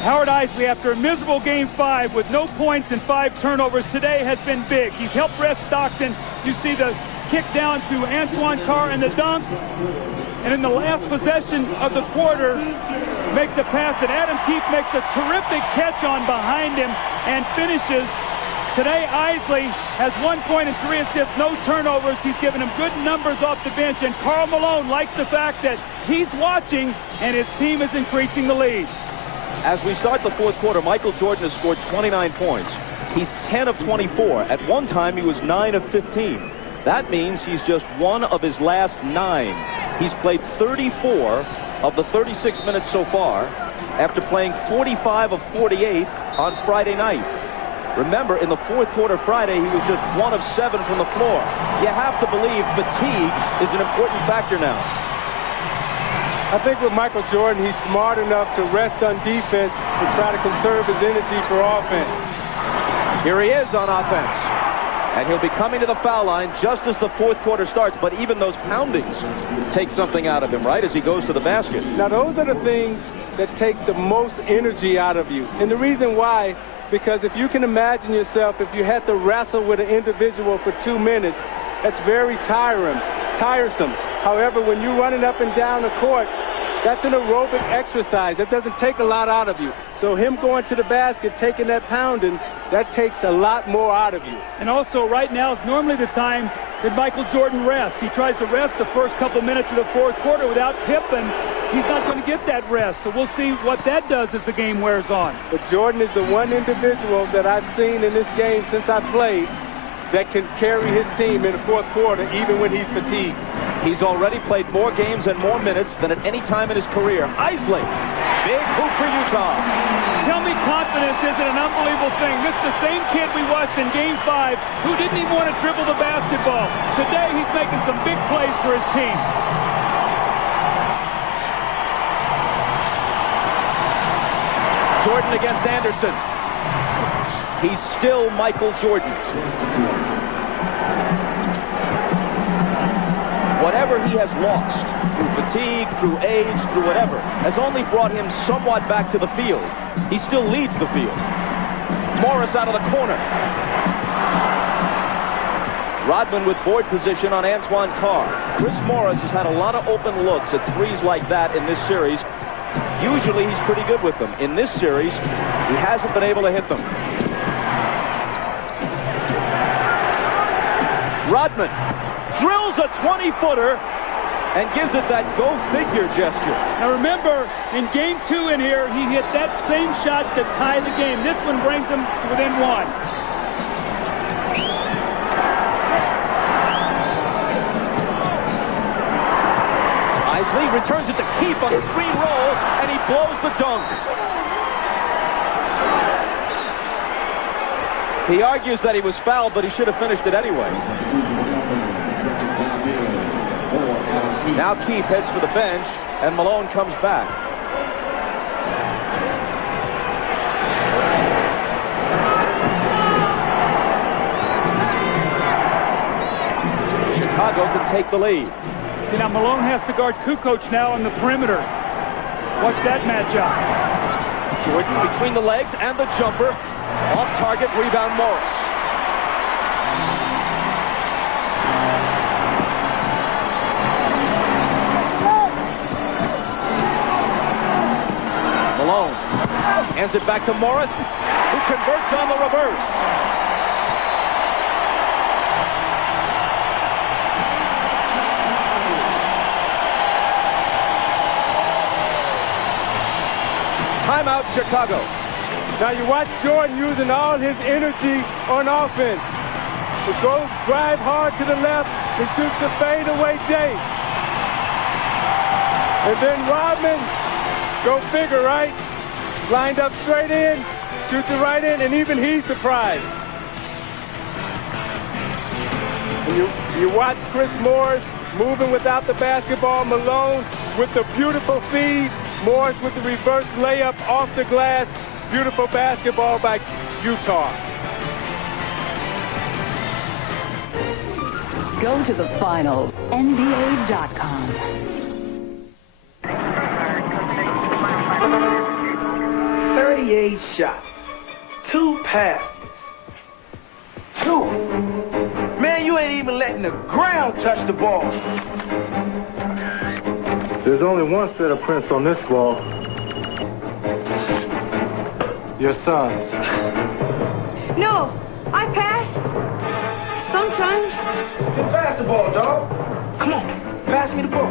Howard Isley, after a miserable Game 5 with no points and 5 turnovers, today has been big. He's helped Brett Stockton. You see the kick down to Antoine Carr and the dunk. And in the last possession of the quarter, makes a pass that Adam Keefe makes a terrific catch on behind him and finishes Today, Isley has 1 point and 3 assists, no turnovers. He's given him good numbers off the bench, and Karl Malone likes the fact that he's watching and his team is increasing the lead. As we start the fourth quarter, Michael Jordan has scored 29 points. He's 10 of 24. At one time, he was 9 of 15. That means he's just one of his last 9. He's played 34 of the 36 minutes so far after playing 45 of 48 on Friday night. Remember, in the fourth quarter Friday, he was just 1 of 7 from the floor. You have to believe fatigue is an important factor now. I think with Michael Jordan, he's smart enough to rest on defense and try to conserve his energy for offense. Here he is on offense. And he'll be coming to the foul line just as the fourth quarter starts. But even those poundings take something out of him, right, as he goes to the basket. Now, those are the things that take the most energy out of you. And the reason why, because if you can imagine yourself, if you had to wrestle with an individual for 2 minutes, that's very tiresome. However, when you're running up and down the court, that's an aerobic exercise. That doesn't take a lot out of you. So him going to the basket, taking that pounding, that takes a lot more out of you. And also, right now is normally the time that Michael Jordan rests. He tries to rest the first couple minutes of the fourth quarter without Pippen. He's not going to get that rest. So we'll see what that does as the game wears on. But Jordan is the one individual that I've seen in this game since I played that can carry his team in the fourth quarter even when he's fatigued. He's already played more games and more minutes than at any time in his career. Isley, big hoop for Utah. Tell me confidence isn't an unbelievable thing. This is the same kid we watched in Game 5 who didn't even want to dribble the basketball. Today he's making some big plays for his team. Jordan against Anderson. He's still Michael Jordan. Whatever he has lost, through fatigue, through age, through whatever, has only brought him somewhat back to the field. He still leads the field. Morris out of the corner. Rodman with board position on Antoine Carr. Chris Morris has had a lot of open looks at threes like that in this series. Usually he's pretty good with them. In this series, he hasn't been able to hit them. Rodman drills a 20-footer and gives it that go-figure gesture. Now remember, in Game 2 in here, he hit that same shot to tie the game. This one brings him to within 1. Isley returns it to Keefe on the screen roll, and he blows the dunk. He argues that he was fouled, but he should have finished it anyway. Now Keefe heads for the bench, and Malone comes back. Chicago can take the lead. See, now Malone has to guard Kukoc now on the perimeter. Watch that matchup. Jordan between the legs and the jumper. Off target, rebound Morris. Malone hands it back to Morris, who converts on the reverse. Timeout, Chicago. Now you watch Jordan using all his energy on offense. He goes drive hard to the left and shoots the fadeaway J. And then Rodman, go figure, right? Lined up straight in, shoots it right in, and even he's surprised. And you watch Chris Morris moving without the basketball. Malone with the beautiful feed. Morris with the reverse layup off the glass. Beautiful basketball by Utah. Go to the finals, NBA.com. 38 shots, 2 passes. 2. Man, you ain't even letting the ground touch the ball. There's only one set of prints on this wall. Your son's. No, I Pass the ball, dog. Come on. Pass me the ball.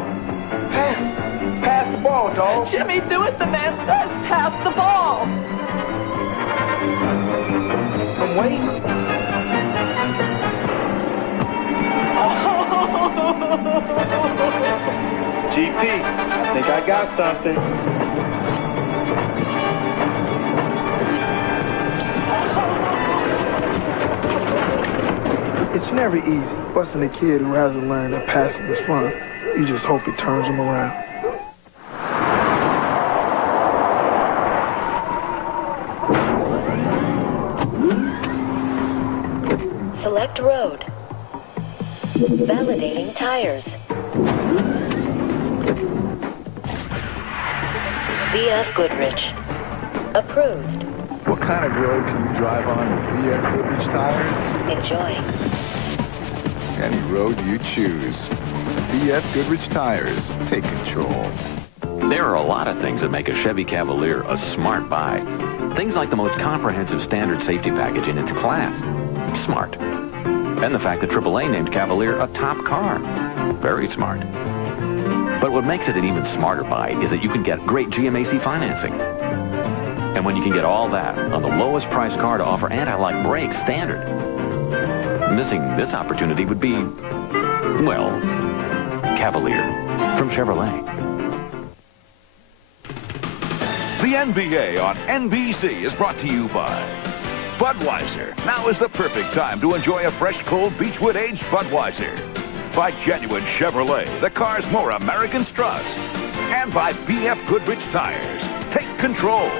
Pass the ball, dog. Jimmy, do it. The man says pass the ball. I'm waiting. GP, I think I got something. It's never easy busting a kid who hasn't learned that passing is fun. You just hope it turns him around. Select road. Validating tires. VF Goodrich. Approved. What kind of road can you drive on with VF Goodrich tires? Enjoy. Any road you choose. VF Goodrich tires. Take control. There are a lot of things that make a Chevy Cavalier a smart buy. Things like the most comprehensive standard safety package in its class. Smart. And the fact that AAA named Cavalier a top car. Very smart. But what makes it an even smarter buy is that you can get great GMAC financing. And when you can get all that on the lowest priced car to offer anti-lock brakes standard, missing this opportunity would be, well, Cavalier from Chevrolet. The NBA on NBC is brought to you by Budweiser. Now is the perfect time to enjoy a fresh, cold Beechwood aged Budweiser. By Genuine Chevrolet, the cars more Americans trust. And by BF Goodrich Tires. Take control.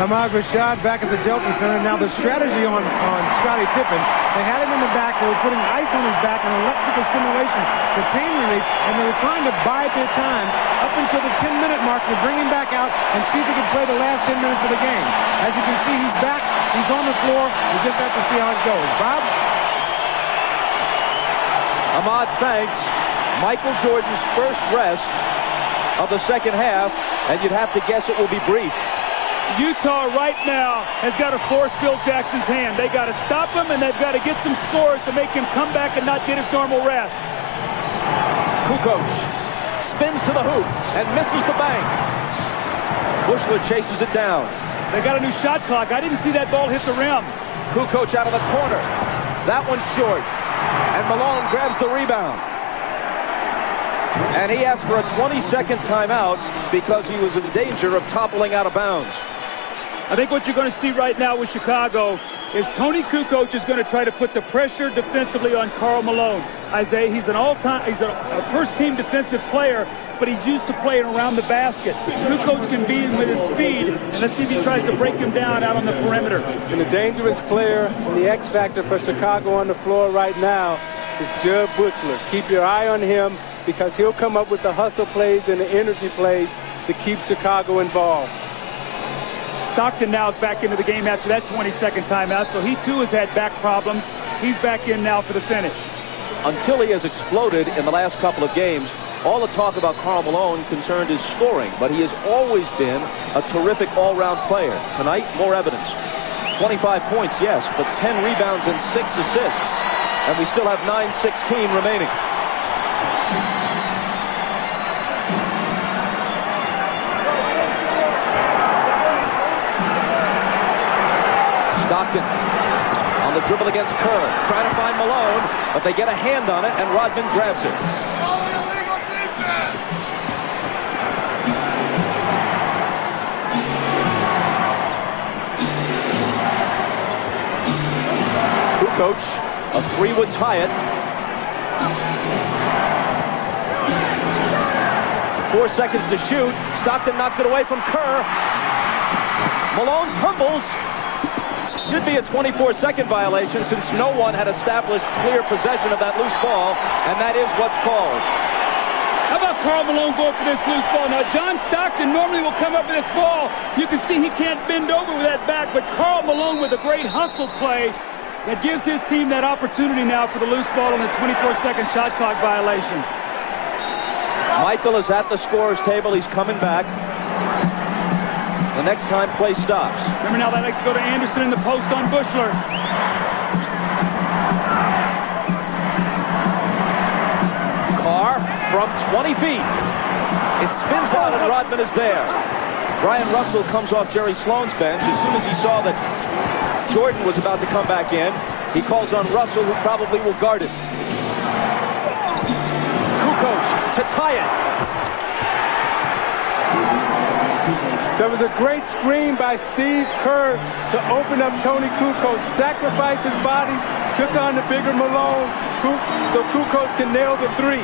Ahmad Rashad back at the Delta Center. Now the strategy on Scottie Pippen, they had him in the back. They were putting ice on his back and electrical stimulation for pain relief, and they were trying to buy their time up until the 10-minute mark to bring him back out and see if he could play the last 10 minutes of the game. As you can see, he's back. He's on the floor. We just have to see how it goes. Bob? Ahmad thanks Michael Jordan's first rest of the second half, and you'd have to guess it will be brief. Utah right now has got to force Phil Jackson's hand. They got to stop him, and they've got to get some scores to make him come back and not get his normal rest. Kukoc spins to the hoop and misses the bank. Bushler chases it down. They got a new shot clock. I didn't see that ball hit the rim. Kukoc out of the corner. That one's short. And Malone grabs the rebound. And he asked for a 20-second timeout because he was in danger of toppling out of bounds. I think what you're going to see right now with Chicago is Tony Kukoc is going to try to put the pressure defensively on Karl Malone. Isaiah, he's he's a first-team defensive player, but he's used to playing around the basket. Kukoc can beat him with his speed, and let's see if he tries to break him down out on the perimeter. And the dangerous player and the X factor for Chicago on the floor right now is Jud Buechler. Keep your eye on him because he'll come up with the hustle plays and the energy plays to keep Chicago involved. Stockton now is back into the game after that 20-second timeout, so he too has had back problems. He's back in now for the finish. Until he has exploded in the last couple of games, all the talk about Karl Malone concerned his scoring, but he has always been a terrific all-round player. Tonight, more evidence. 25 points, yes, but 10 rebounds and 6 assists. And we still have 9:16 remaining. Stockton on the dribble against Kerr, trying to find Malone, but they get a hand on it, and Rodman grabs it. Kukoc, a three would tie it. 4 seconds to shoot. Stockton knocked it away from Kerr. Malone tumbles. Should be a 24-second violation since no one had established clear possession of that loose ball, and that is what's called. How about Karl Malone going for this loose ball? Now, John Stockton normally will come up with this ball. You can see he can't bend over with that back, but Karl Malone with a great hustle play that gives his team that opportunity now for the loose ball on the 24-second shot clock violation. Michael is at the scorer's table. He's coming back. The next time play stops. Remember now that likes to go to Anderson in the post on Buechler. from 20 feet. It spins out, and Rodman is there. Brian Russell comes off Jerry Sloan's bench. As soon as he saw that Jordan was about to come back in, he calls on Russell, who probably will guard it. Kukoc to tie it. There was a great screen by Steve Kerr to open up Tony Kukoc, sacrificed his body, took on the bigger Malone, so Kukoc can nail the three.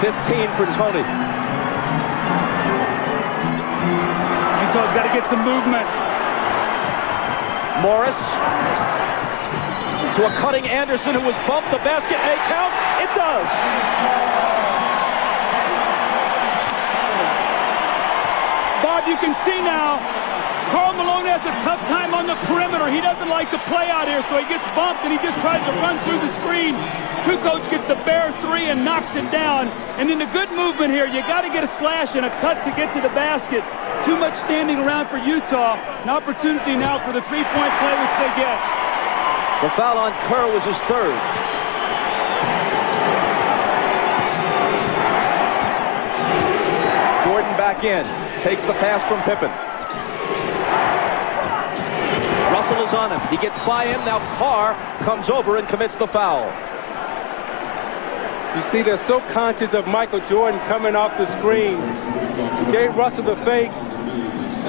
15 for Tony. Utah's got to get some movement. Morris to a cutting Anderson, who was bumped. The basket, a count. It does. Bob, you can see now, Karl Malone has a tough time on the perimeter. He doesn't like to play out here, so he gets bumped and he just tries to run through the screen. Kukoc gets the bare three and knocks it down. And in the good movement here, you got to get a slash and a cut to get to the basket. Too much standing around for Utah. An opportunity now for the three-point play, which they get. The foul on Kerr was his third. Jordan back in. Takes the pass from Pippen. Russell is on him. He gets by him. Now Carr comes over and commits the foul. You see, they're so conscious of Michael Jordan coming off the screen. He gave Russell the fake.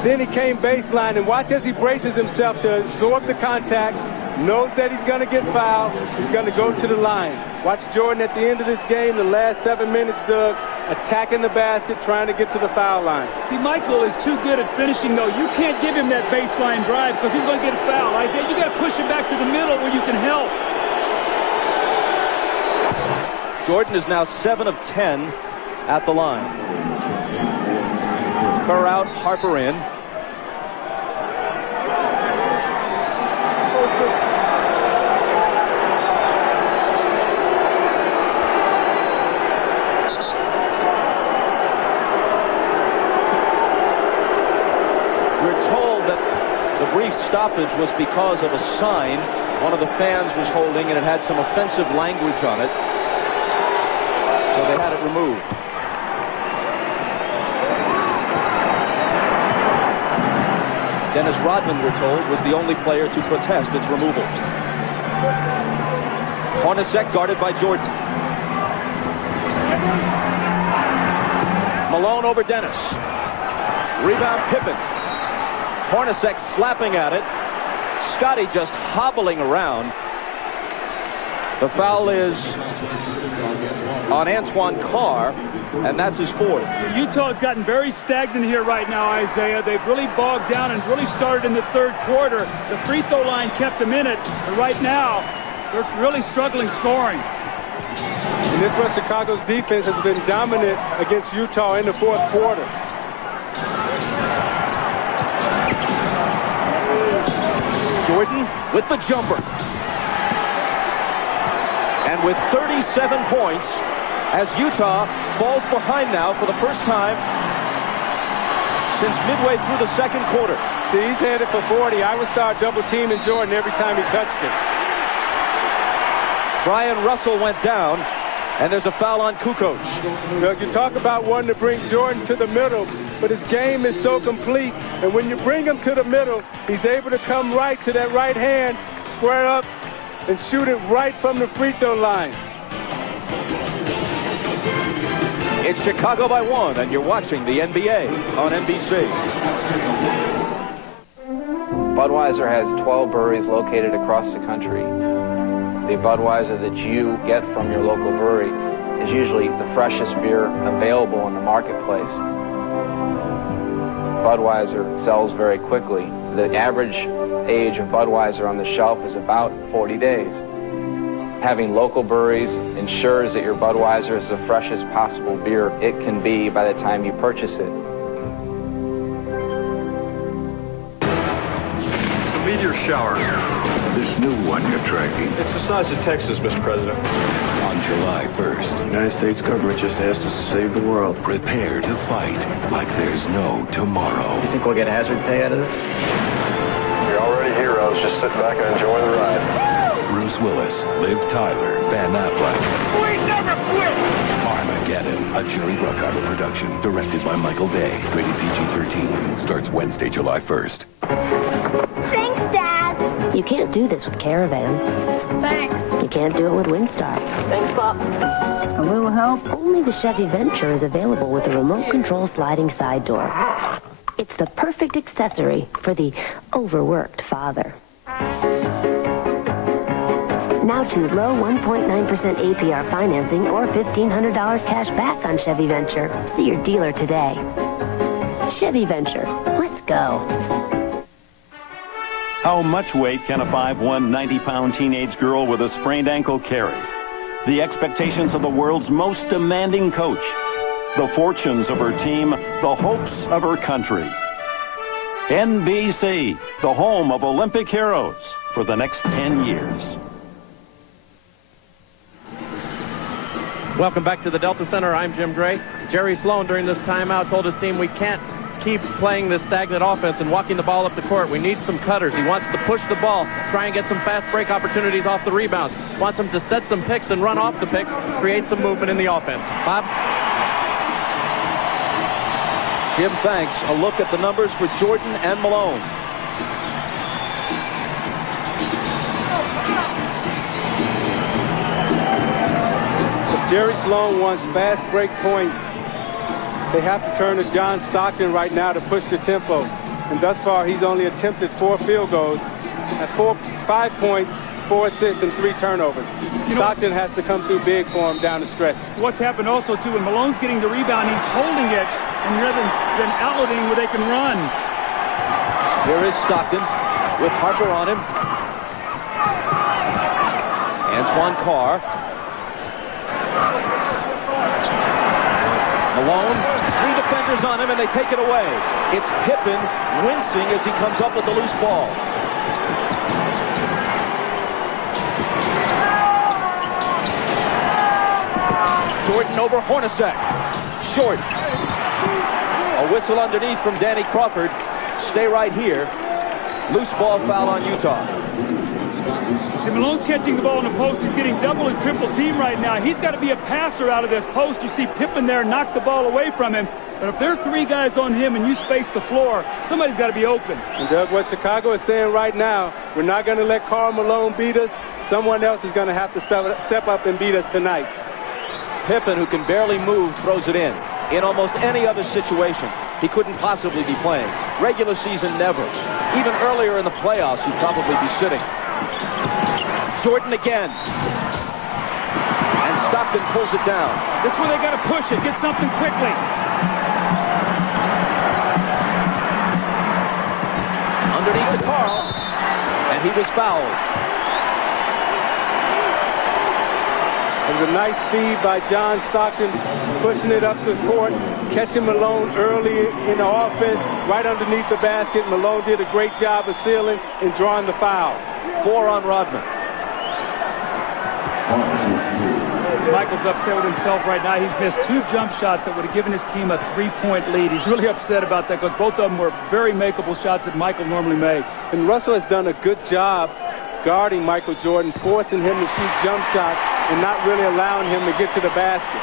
Then he came baseline, and watch as he braces himself to absorb the contact. Knows that he's going to get fouled. He's going to go to the line. Watch Jordan at the end of this game, the last 7 minutes, Doug, attacking the basket, trying to get to the foul line. See, Michael is too good at finishing, though. You can't give him that baseline drive because he's going to get a foul. You got to push him back to the middle where you can help. Jordan is now 7 of 10 at the line. Kerr out, Harper in. Stoppage was because of a sign one of the fans was holding, and it had some offensive language on it, so they had it removed. Dennis Rodman, we're told, was the only player to protest its removal. Hornacek guarded by Jordan. Malone over Dennis. Rebound Pippen. Hornacek slapping at it. Scotty just hobbling around. The foul is on Antoine Carr, and that's his fourth. Utah's gotten very stagnant here right now, Isaiah. They've really bogged down and really started in the third quarter. The free throw line kept them in it, but right now they're really struggling scoring. And this was Chicago's defense has been dominant against Utah in the fourth quarter. Jordan with the jumper. And with 37 points, as Utah falls behind now for the first time since midway through the second quarter. See, he's headed for 40. I would start double teaming Jordan every time he touched it. Brian Russell went down, and there's a foul on Kukoc. Look, you talk about wanting to bring Jordan to the middle, but his game is so complete. And when you bring him to the middle, he's able to come right to that right hand, square up, and shoot it right from the free throw line. It's Chicago by 1, and you're watching the NBA on NBC. Budweiser has 12 breweries located across the country. The Budweiser that you get from your local brewery is usually the freshest beer available in the marketplace. Budweiser sells very quickly. The average age of Budweiser on the shelf is about 40 days. Having local breweries ensures that your Budweiser is the freshest possible beer it can be by the time you purchase it. It's a meteor shower. This new one you're tracking. It's the size of Texas, Mr. President. On July 1st, the United States government just asked us to save the world. Prepare to fight like there's no tomorrow. You think we'll get hazard pay out of this? You're already heroes. Just sit back and enjoy the ride. Bruce Willis, Liv Tyler, Ben Affleck. We never quit! Armageddon. a Jerry Bruckheimer production, directed by Michael Bay. Rated PG-13. Starts Wednesday, July 1st. Thanks, Dad. You can't do this with Caravan. Thanks. You can't do it with Windstar. Thanks, Pop. A little help? Only the Chevy Venture is available with a remote control sliding side door. It's the perfect accessory for the overworked father. Now choose low 1.9% APR financing or $1,500 cash back on Chevy Venture. See your dealer today. Chevy Venture. Let's go. How much weight can a 5'1", 90-pound teenage girl with a sprained ankle carry? The expectations of the world's most demanding coach. The fortunes of her team. The hopes of her country. NBC, the home of Olympic heroes for the next 10 years. Welcome back to the Delta Center. I'm Jim Gray. Jerry Sloan during this timeout told his team we can't keep playing this stagnant offense and walking the ball up the court. We need some cutters. He wants to push the ball, try and get some fast break opportunities off the rebounds. Wants them to set some picks and run off the picks, create some movement in the offense. Bob? Jim, thanks. A look at the numbers for Jordan and Malone. Jerry Sloan wants fast break points. They have to turn to John Stockton right now to push the tempo. And thus far, he's only attempted 4 field goals at 5 points, 4 assists, and 3 turnovers. Stockton has to come through big for him down the stretch. What's happened also, too, when Malone's getting the rebound, he's holding it, and rather than outletting where they can run. Here is Stockton with Harper on him. Antoine Carr. Malone, 3 defenders on him, and they take it away. It's Pippen wincing as he comes up with the loose ball. Jordan over Hornacek. Short. A whistle underneath from Danny Crawford. Stay right here. Loose ball foul on Utah. See, Malone's catching the ball in the post. He's getting double and triple team right now. He's got to be a passer out of this post. You see Pippen there knock the ball away from him. But if there are 3 guys on him and you space the floor, somebody's got to be open. And Doug, what Chicago is saying right now, we're not going to let Karl Malone beat us. Someone else is going to have to step up and beat us tonight. Pippen, who can barely move, throws it in. In almost any other situation, he couldn't possibly be playing. Regular season, never. Even earlier in the playoffs, he'd probably be sitting. Jordan again. And Stockton pulls it down. That's where they got to push it. Get something quickly. Underneath to Carl. And he was fouled. It was a nice feed by John Stockton, pushing it up the court, catching Malone early in the offense, right underneath the basket. Malone did a great job of sealing and drawing the foul. 4 on Rodman. Michael's upset with himself right now. He's missed 2 jump shots that would have given his team a 3-point lead. He's really upset about that because both of them were very makeable shots that Michael normally makes. And Russell has done a good job guarding Michael Jordan, forcing him to shoot jump shots and not really allowing him to get to the basket.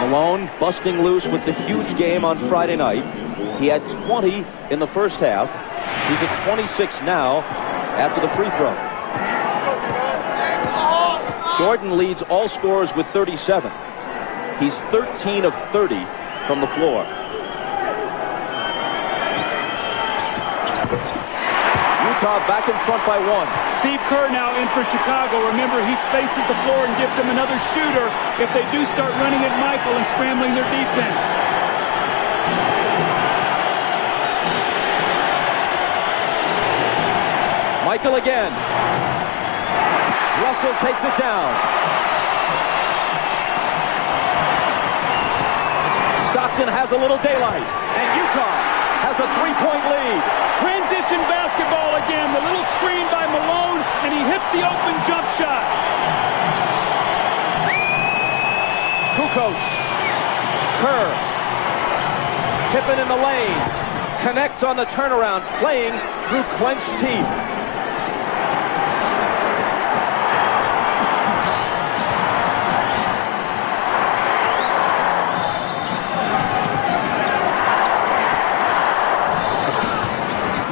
Malone busting loose with the huge game on Friday night. He had 20 in the first half. He's at 26 now after the free throw. Jordan leads all scorers with 37. He's 13 of 30 from the floor. Utah back in front by 1. Steve Kerr now in for Chicago. Remember, he spaces the floor and gives them another shooter if they do start running at Michael and scrambling their defense. Michael again. Russell takes it down. Stockton has a little daylight, and Utah has a 3-point lead. Transition basketball again. The little screen by Malone, and he hits the open jump shot. Kukoc. Kerr. Pippen in the lane. Connects on the turnaround. Playing through clenched teeth.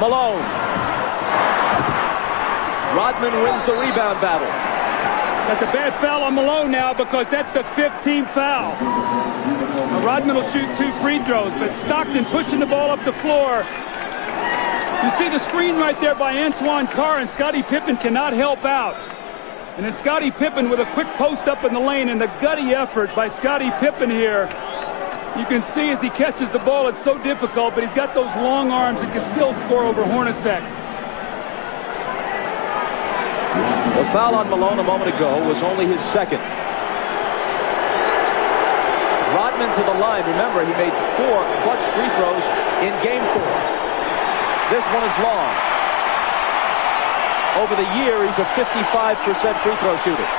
Malone. Rodman wins the rebound battle. That's a bad foul on Malone now because that's the 15th foul. Now, Rodman will shoot 2 free throws, but Stockton pushing the ball up the floor. You see the screen right there by Antoine Carr, and Scottie Pippen cannot help out. And then Scottie Pippen with a quick post up in the lane, and the gutty effort by Scottie Pippen here. You can see as he catches the ball, it's so difficult, but he's got those long arms and can still score over Hornacek. The foul on Malone a moment ago was only his second. Rodman to the line. Remember, he made 4 clutch free throws in game 4. This one is long. Over the year, he's a 55% free throw shooter.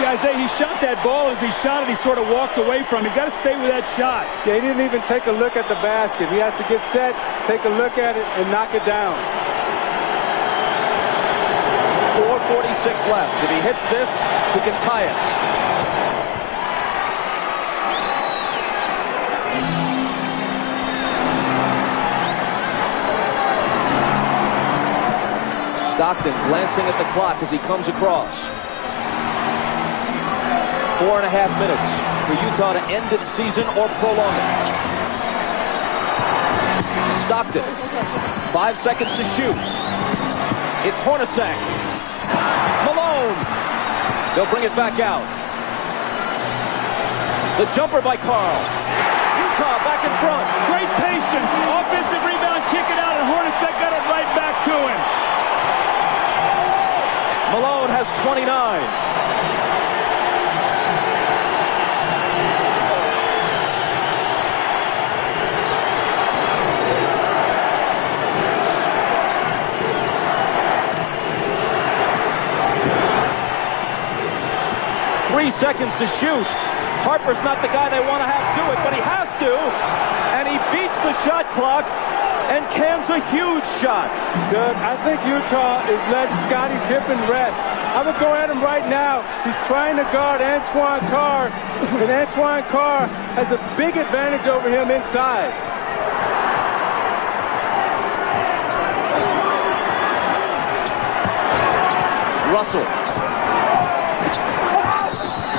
See, Isaiah, he shot that ball. As he shot it, he sort of walked away from it. You've got to stay with that shot. Yeah, he didn't even take a look at the basket. He has to get set, take a look at it, and knock it down. 4:46 left. If he hits this, he can tie it. Stockton glancing at the clock as he comes across. 4.5 minutes for Utah to end its season or prolong it. Stockton, 5 seconds to shoot. It's Hornacek. Malone. They'll bring it back out. The jumper by Carl. Utah back in front. Great patience. Offensive rebound, kick it out, and Hornacek got it right back to him. Malone has 29. Seconds to shoot. Harper's not the guy they want to have do it, but he has to, and he beats the shot clock and cans a huge shot. Doug, I think Utah is letting Scottie Pippen rest. I'm going to go at him right now. He's trying to guard Antoine Carr, and Antoine Carr has a big advantage over him inside. Russell.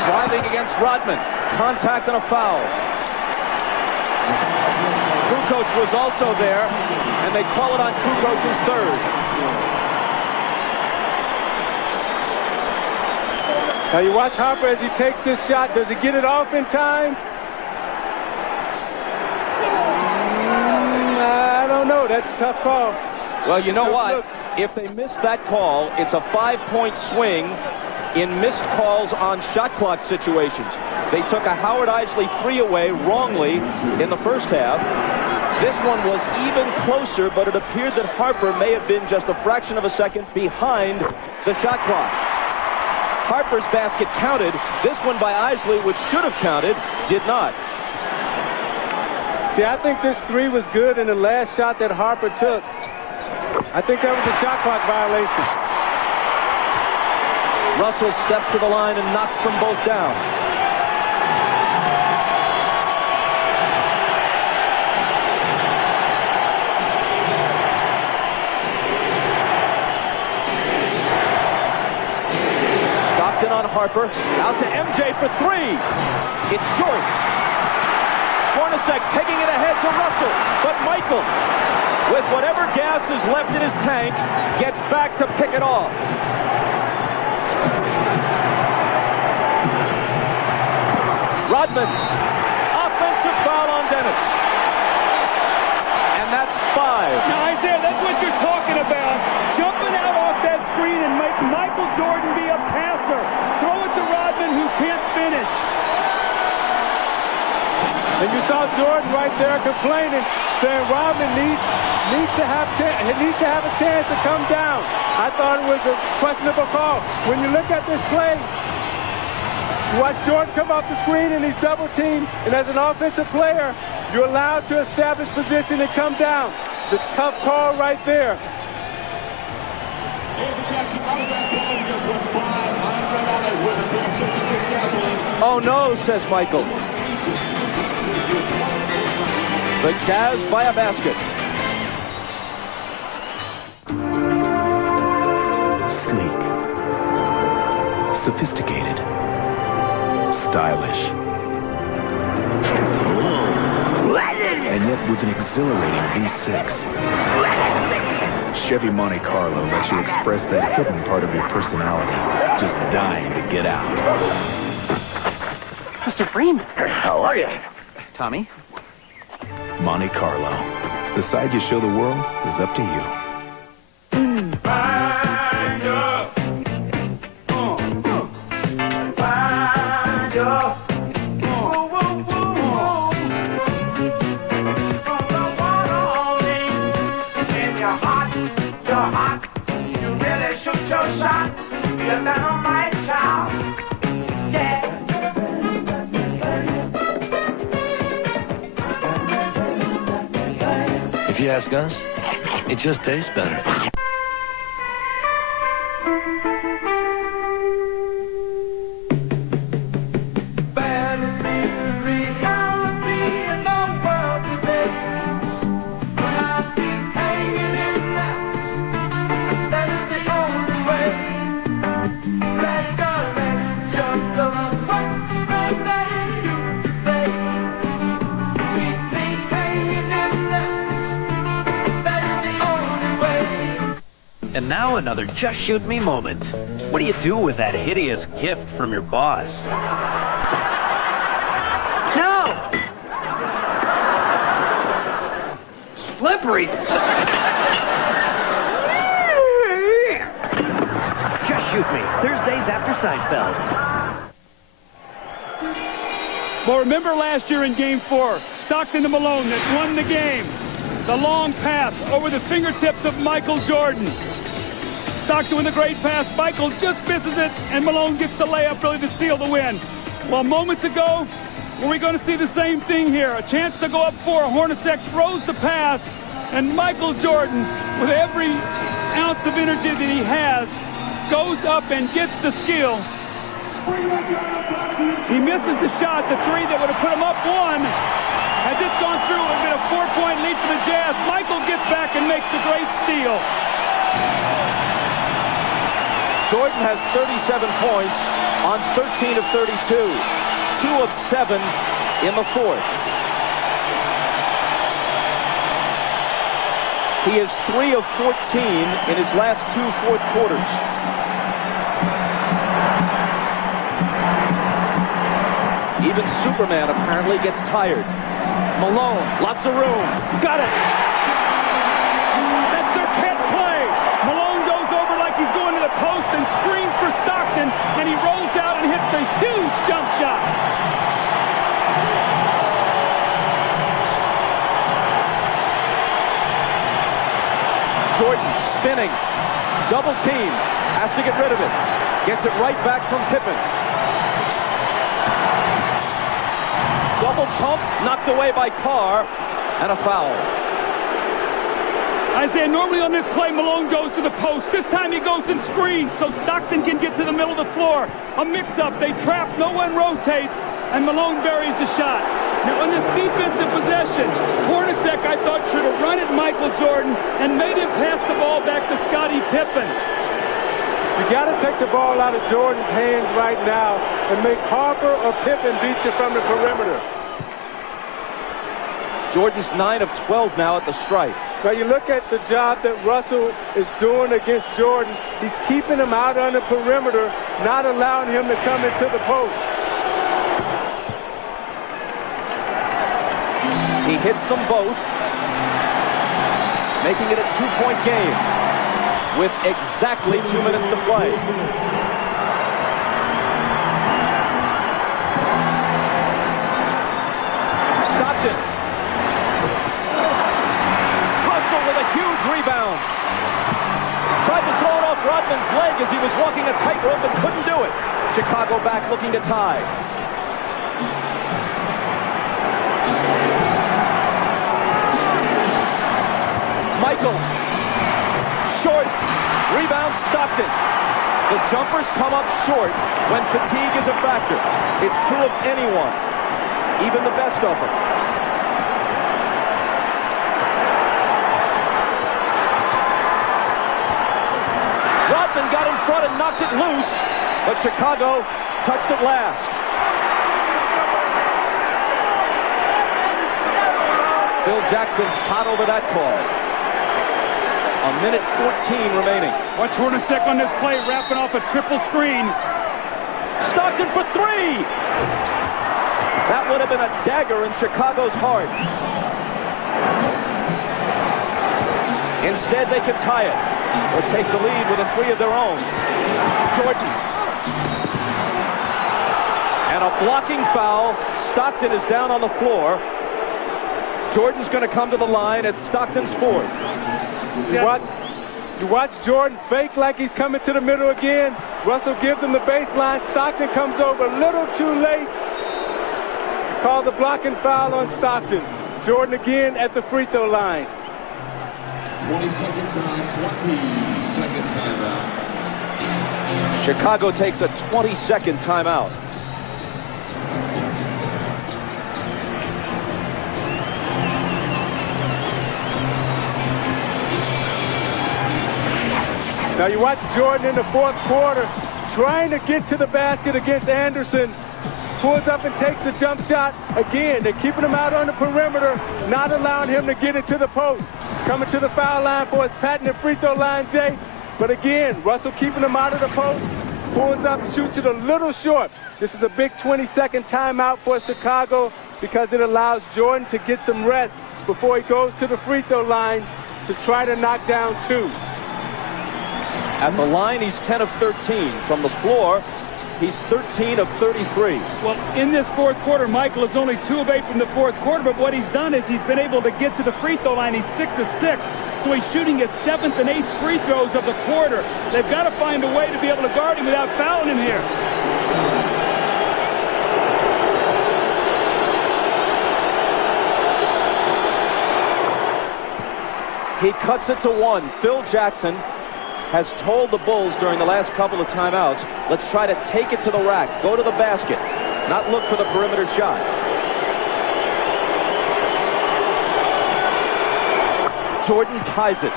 Driving against Rodman. Contact and a foul. Kukoc was also there, and they call it on Kukoc's third. Now you watch Harper as he takes this shot. Does he get it off in time? I don't know. That's a tough call. Well, you know what? If they miss that call, it's a 5-point swing in missed calls on shot clock situations. They took a Howard Isley 3 away wrongly in the first half. This one was even closer, but it appeared that Harper may have been just a fraction of a second behind the shot clock. Harper's basket counted. This one by Isley, which should have counted, did not. See, I think this 3 was good in the last shot that Harper took. I think that was a shot clock violation. Russell steps to the line and knocks them both down. Stockton on Harper. Out to MJ for 3. It's short. Hornacek taking it ahead to Russell. But Michael, with whatever gas is left in his tank, gets back to pick it off. Rodman, offensive foul on Dennis. And that's 5. Now, Isaiah, that's what you're talking about. Jumping out off that screen and make Michael Jordan be a passer. Throw it to Rodman, who can't finish. And you saw Jordan right there complaining, saying Rodman needs to have a chance to come down. I thought it was a questionable call. When you look at this play, you watch Jordan come off the screen and he's double teamed, and as an offensive player, you're allowed to establish position and come down. The tough call right there. Oh no, says Michael. The Jazz by a basket. sophisticated, stylish, and yet with an exhilarating V6. Chevy Monte Carlo lets you express that hidden part of your personality, just dying to get out. Mr. Freeman. How are you? Tommy? Monte Carlo. The side you show the world is up to you. If you ask us, it just tastes better. And now another Just Shoot Me moment. What do you do with that hideous gift from your boss? No! Slippery! Just Shoot Me, Thursdays after Seinfeld. Well, remember last year in Game 4, Stockton to Malone that won the game. The long pass over the fingertips of Michael Jordan. Stockton with a great pass. Michael just misses it, and Malone gets the layup really to seal the win. Well, moments ago, were we going to see the same thing here? A chance to go up 4. Hornacek throws the pass, and Michael Jordan, with every ounce of energy that he has, goes up and gets the steal. He misses the shot, the 3 that would have put him up 1. Had this gone through, it would have been a 4-point lead for the Jazz. Michael gets back and makes the great steal. Jordan has 37 points on 13 of 32. 2 of 7 in the fourth. He is 3 of 14 in his last 2 fourth quarters. Even Superman apparently gets tired. Malone, lots of room. Got it. That's their pet play. Malone goes over like he's going to the post and screens for Stockton, and he rolls out and hits a huge jump shot. Jordan spinning. Double team. Has to get rid of it. Gets it right back from Pippen. Double pump, knocked away by Carr, and a foul. Isaiah, normally on this play, Malone goes to the post. This time he goes and screens so Stockton can get to the middle of the floor. A mix-up, they trap, no one rotates, and Malone buries the shot. Now on this defensive possession, Hornacek, I thought, should have run at Michael Jordan and made him pass the ball back to Scottie Pippen. You got to take the ball out of Jordan's hands right now and make Harper or Pippen beat you from the perimeter. Jordan's 9 of 12 now at the stripe. Now you look at the job that Russell is doing against Jordan. He's keeping him out on the perimeter, not allowing him to come into the post. He hits them both, making it a 2-point game with exactly 2 minutes to play. Stockton. Russell with a huge rebound. Tried to throw it off Rodman's leg as he was walking a tightrope and couldn't do it. Chicago back looking to tie. Michael. Short. Rebound Stockton. The jumpers come up short when fatigue is a factor. It's true of anyone, even the best of them. Rodman got in front and knocked it loose. but Chicago touched it last. Phil Jackson hot over that call. A minute 14 remaining. Watch Hornacek on this play, wrapping off a triple screen. Stockton for three! That would have been a dagger in Chicago's heart. Instead, they can tie it or take the lead with a three of their own. Jordan. And a blocking foul. Stockton is down on the floor. Jordan's going to come to the line at Stockton's fourth. You watch Jordan fake like he's coming to the middle again. Russell gives him the baseline. Stockton comes over a little too late. Call the blocking foul on Stockton. Jordan again at the free throw line. 20-second time, 20-second timeout. Chicago takes a 20-second timeout. Now you watch Jordan in the fourth quarter trying to get to the basket against Anderson. Pulls up and takes the jump shot. Again, they're keeping him out on the perimeter, not allowing him to get it to the post. Coming to the foul line for his patented free throw line, Jay. But again, Russell keeping him out of the post. Pulls up and shoots it a little short. This is a big 20-second timeout for Chicago because it allows Jordan to get some rest before he goes to the free throw line to try to knock down two. At the line, he's 10 of 13. From the floor, he's 13 of 33. Well, in this fourth quarter, Michael is only 2 of 8 from the fourth quarter, but what he's done is he's been able to get to the free throw line. He's 6 of 6, so he's shooting his 7th and 8th free throws of the quarter. They've got to find a way to be able to guard him without fouling him here. He cuts it to 1. Phil Jackson has told the Bulls during the last couple of timeouts, let's try to take it to the rack, go to the basket, not look for the perimeter shot. Jordan ties it.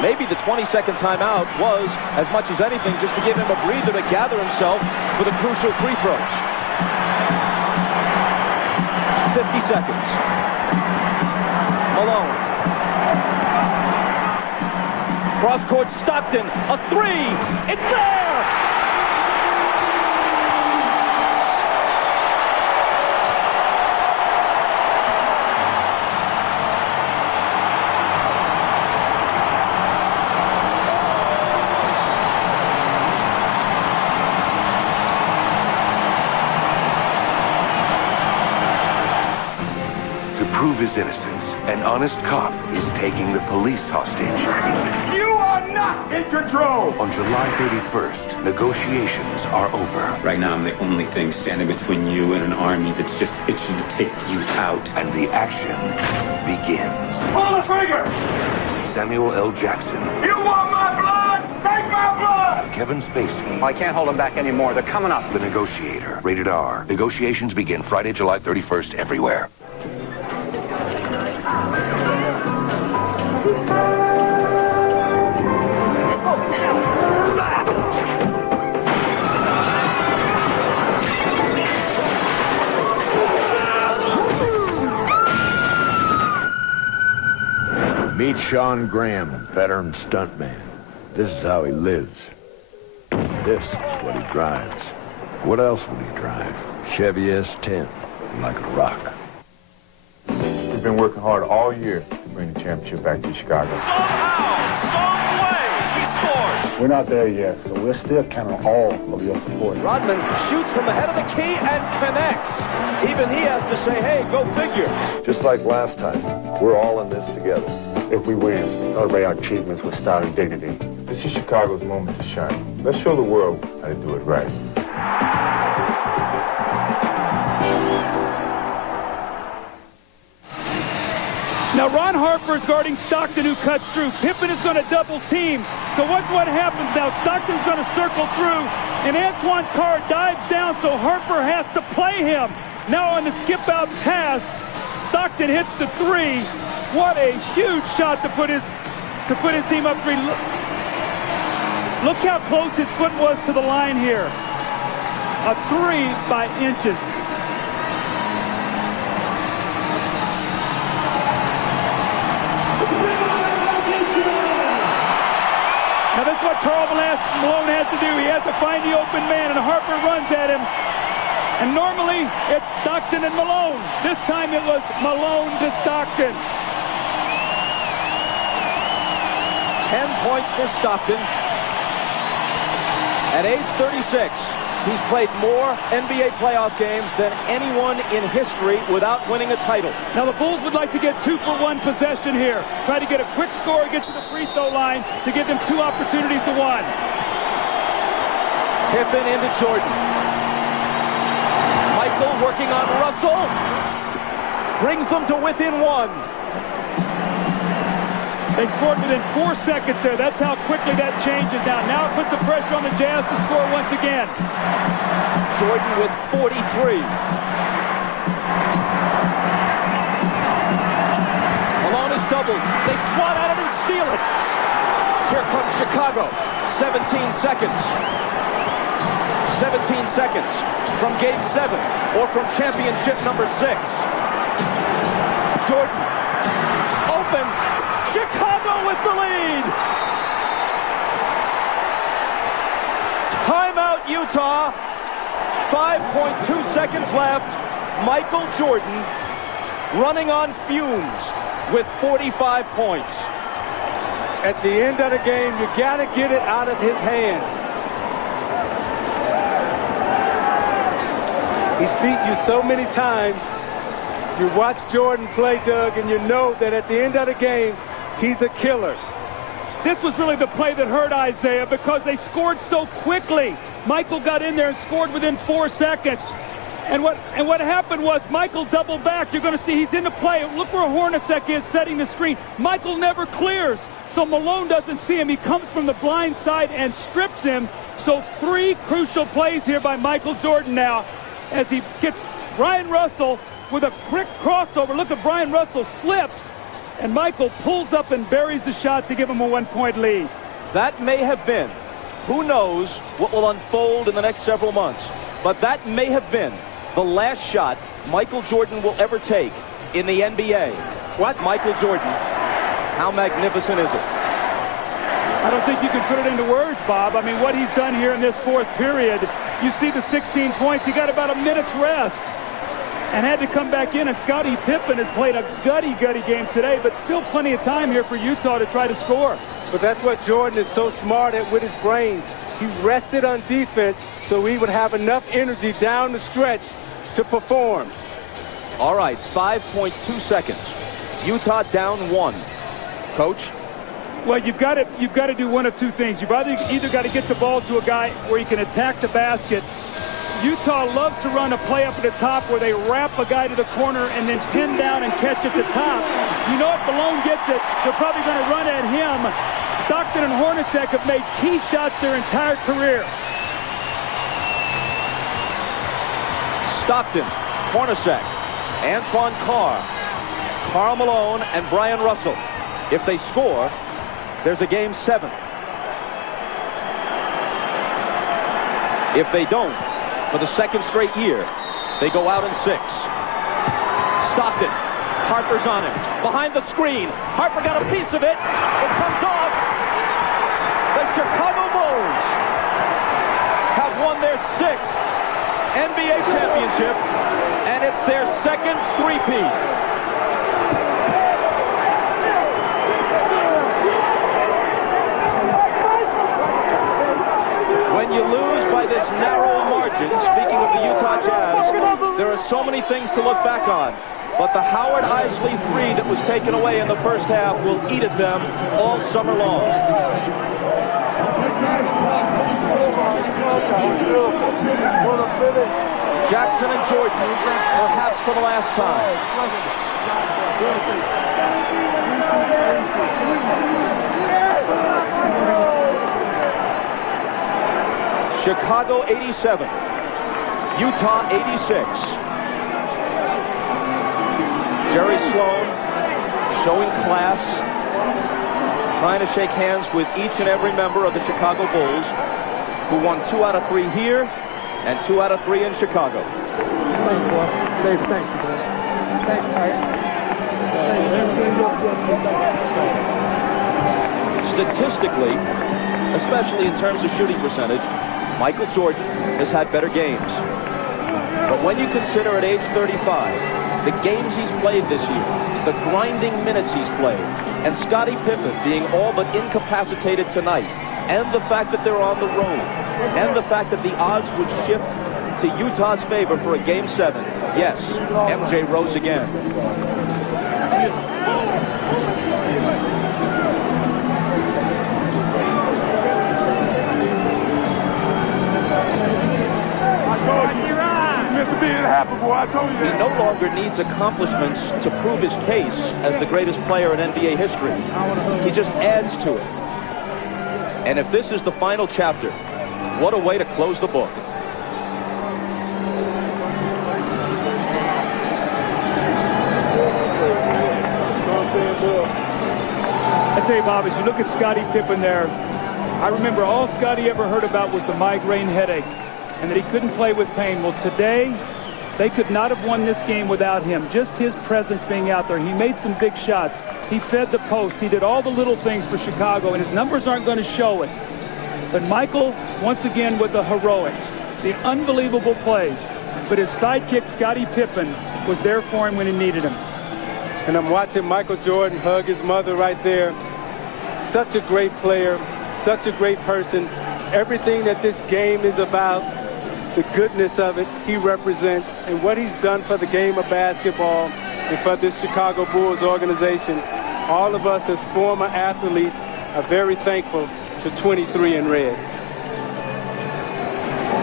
Maybe the 20-second timeout was, as much as anything, just to give him a breather to gather himself for the crucial free throws. 50 seconds. Malone. Cross-court Stockton, a three, it's there! To prove his innocence, an honest cop is taking the police hostage. You are not in control! On July 31st, negotiations are over. Right now, I'm the only thing standing between you and an army that's just itching to take you out. And the action begins. Pull the trigger! Samuel L. Jackson. You want my blood? Take my blood! Kevin Spacey. I can't hold them back anymore. They're coming up. The Negotiator. Rated R. Negotiations begin Friday, July 31st everywhere. Meet Sean Graham, veteran stuntman. This is how he lives. This is what he drives. What else would he drive? Chevy S10, like a rock. We've been working hard all year to bring the championship back to Chicago. We're not there yet, so we're still counting on all of your support. Rodman shoots from the head of the key and connects. Even he has to say, hey, go figure. Just like last time, we're all in this together. If we win, celebrate our achievements with style and dignity. This is Chicago's moment to shine. Let's show the world how to do it right. Now Ron Harper is guarding Stockton, who cuts through. Pippen is going to double team. So what happens now? Stockton's going to circle through, and Antoine Carr dives down, so Harper has to play him. Now on the skip-out pass, Stockton hits the three. What a huge shot to put his team up 3. Look how close his foot was to the line here. A 3 by inches. Now that's what Karl Malone has to do. He has to find the open man, and Harper runs at him. And normally it's Stockton and Malone. This time it was Malone to Stockton. 10 points for Stockton. At age 36, he's played more NBA playoff games than anyone in history without winning a title. Now the Bulls would like to get 2-for-1 possession here. Try to get a quick score, get to the free throw line to give them 2 opportunities to 1. Pippen into Jordan. Michael working on Russell. Brings them to within 1. They scored within 4 seconds there. That's how quickly that changes now. Now it puts the pressure on the Jazz to score once again. Jordan with 43. Malone is doubled. They swat at it and steal it. Here comes Chicago. 17 seconds. 17 seconds from Game 7 or from championship number 6. Jordan open. Chicago with the lead. Timeout, Utah. 5.2 seconds left. Michael Jordan running on fumes with 45 points. At the end of the game, you got to get it out of his hands. He's beat you so many times. You watch Jordan play, Doug, and you know that at the end of the game, he's a killer. This was really the play that hurt Isaiah because they scored so quickly. Michael got in there and scored within 4 seconds. And what happened was Michael doubled back. You're going to see he's in the play. Look where Hornacek is setting the screen. Michael never clears, so Malone doesn't see him. He comes from the blind side and strips him. So 3 crucial plays here by Michael Jordan now as he gets Brian Russell with a quick crossover. Look at Brian Russell slips. And Michael pulls up and buries the shot to give him a 1-point lead. That may have been, who knows what will unfold in the next several months, but that may have been the last shot Michael Jordan will ever take in the NBA. What? Michael Jordan. How magnificent is it? I don't think you can put it into words, Bob. I mean, what he's done here in this 4th period, you see the 16 points. He got about a minute's rest and had to come back in, and Scottie Pippen has played a gutty game today, but still plenty of time here for Utah to try to score. But that's what Jordan is so smart at with his brains. He rested on defense so he would have enough energy down the stretch to perform. All right, 5.2 seconds. Utah down 1. Coach? Well, you've got to do one of 2 things. You've either got to get the ball to a guy where he can attack the basket. Utah loves to run a play up at the top where they wrap a guy to the corner and then pin down and catch at the top. You know if Malone gets it, they're probably going to run at him. Stockton and Hornacek have made key shots their entire career. Stockton, Hornacek, Antoine Carr, Karl Malone, and Brian Russell. If they score, there's a Game 7. If they don't, for the 2nd straight year, they go out in 6. Stockton, Harper's on him. Behind the screen, Harper got a piece of it. It comes off. The Chicago Bulls have won their 6th NBA championship, and it's their 2nd three-peat. When you lose by this narrow margin, speaking of the Utah Jazz, there are so many things to look back on. But the Howard Isley 3 that was taken away in the first half will eat at them all summer long. Jackson and Jordan, perhaps for the last time. Chicago 87, Utah 86. Jerry Sloan showing class, trying to shake hands with each and every member of the Chicago Bulls, who won 2 out of 3 here and 2 out of 3 in Chicago. Thanks, boy. Dave, thanks, boy. Thanks, Statistically, especially in terms of shooting percentage, Michael Jordan has had better games. But when you consider at age 35, the games he's played this year, the grinding minutes he's played, and Scottie Pippen being all but incapacitated tonight, and the fact that they're on the road, and the fact that the odds would shift to Utah's favor for a Game 7, yes, MJ rose again. He no longer needs accomplishments to prove his case as the greatest player in NBA history. He just adds to it. And if this is the final chapter, what a way to close the book. I tell you, Bob, as you look at Scottie Pippen there, I remember all Scottie ever heard about was the migraine headache and that he couldn't play with pain. Well, today, they could not have won this game without him. Just his presence being out there. He made some big shots. He fed the post. He did all the little things for Chicago, and his numbers aren't going to show it. But Michael, once again, with the heroics, the unbelievable plays. But his sidekick, Scottie Pippen, was there for him when he needed him. And I'm watching Michael Jordan hug his mother right there. Such a great player, such a great person. Everything that this game is about, the goodness of it, he represents, and what he's done for the game of basketball and for this Chicago Bulls organization. All of us as former athletes are very thankful to 23 in red.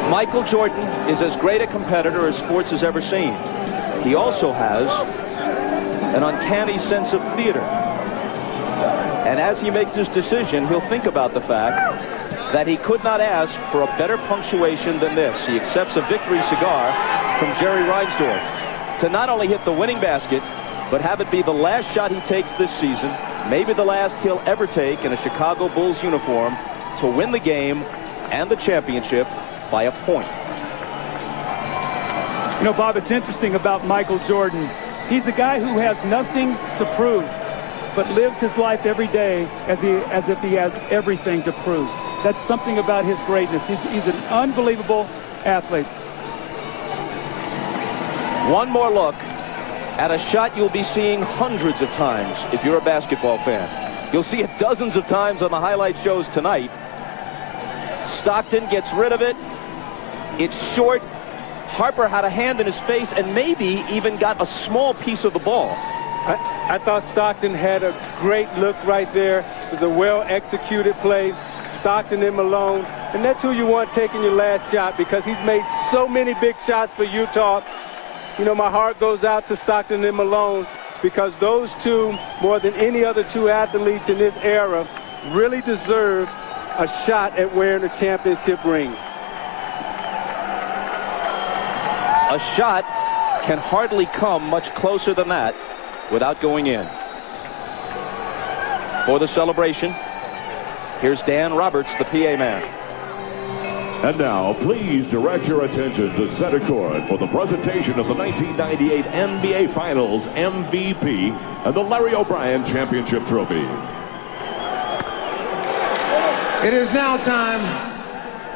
Michael Jordan is as great a competitor as sports has ever seen. He also has an uncanny sense of theater. And as he makes his decision, he'll think about the fact that he could not ask for a better punctuation than this. He accepts a victory cigar from Jerry Reinsdorf to not only hit the winning basket, but have it be the last shot he takes this season, maybe the last he'll ever take in a Chicago Bulls uniform, to win the game and the championship by a point. You know, Bob, it's interesting about Michael Jordan. He's a guy who has nothing to prove, but lives his life every day as if he has everything to prove. That's something about his greatness. He's an unbelievable athlete. One more look at a shot you'll be seeing hundreds of times if you're a basketball fan. You'll see it dozens of times on the highlight shows tonight. Stockton gets rid of it. It's short. Harper had a hand in his face and maybe even got a small piece of the ball. I thought Stockton had a great look right there. It was a well-executed play. Stockton and Malone, and that's who you want taking your last shot, because he's made so many big shots for Utah. You know, my heart goes out to Stockton and Malone, because those two, more than any other two athletes in this era, really deserve a shot at wearing a championship ring. A shot can hardly come much closer than that without going in. For the celebration, here's Dan Roberts, the PA man. And now, please direct your attention to center court for the presentation of the 1998 NBA Finals MVP and the Larry O'Brien Championship Trophy. It is now time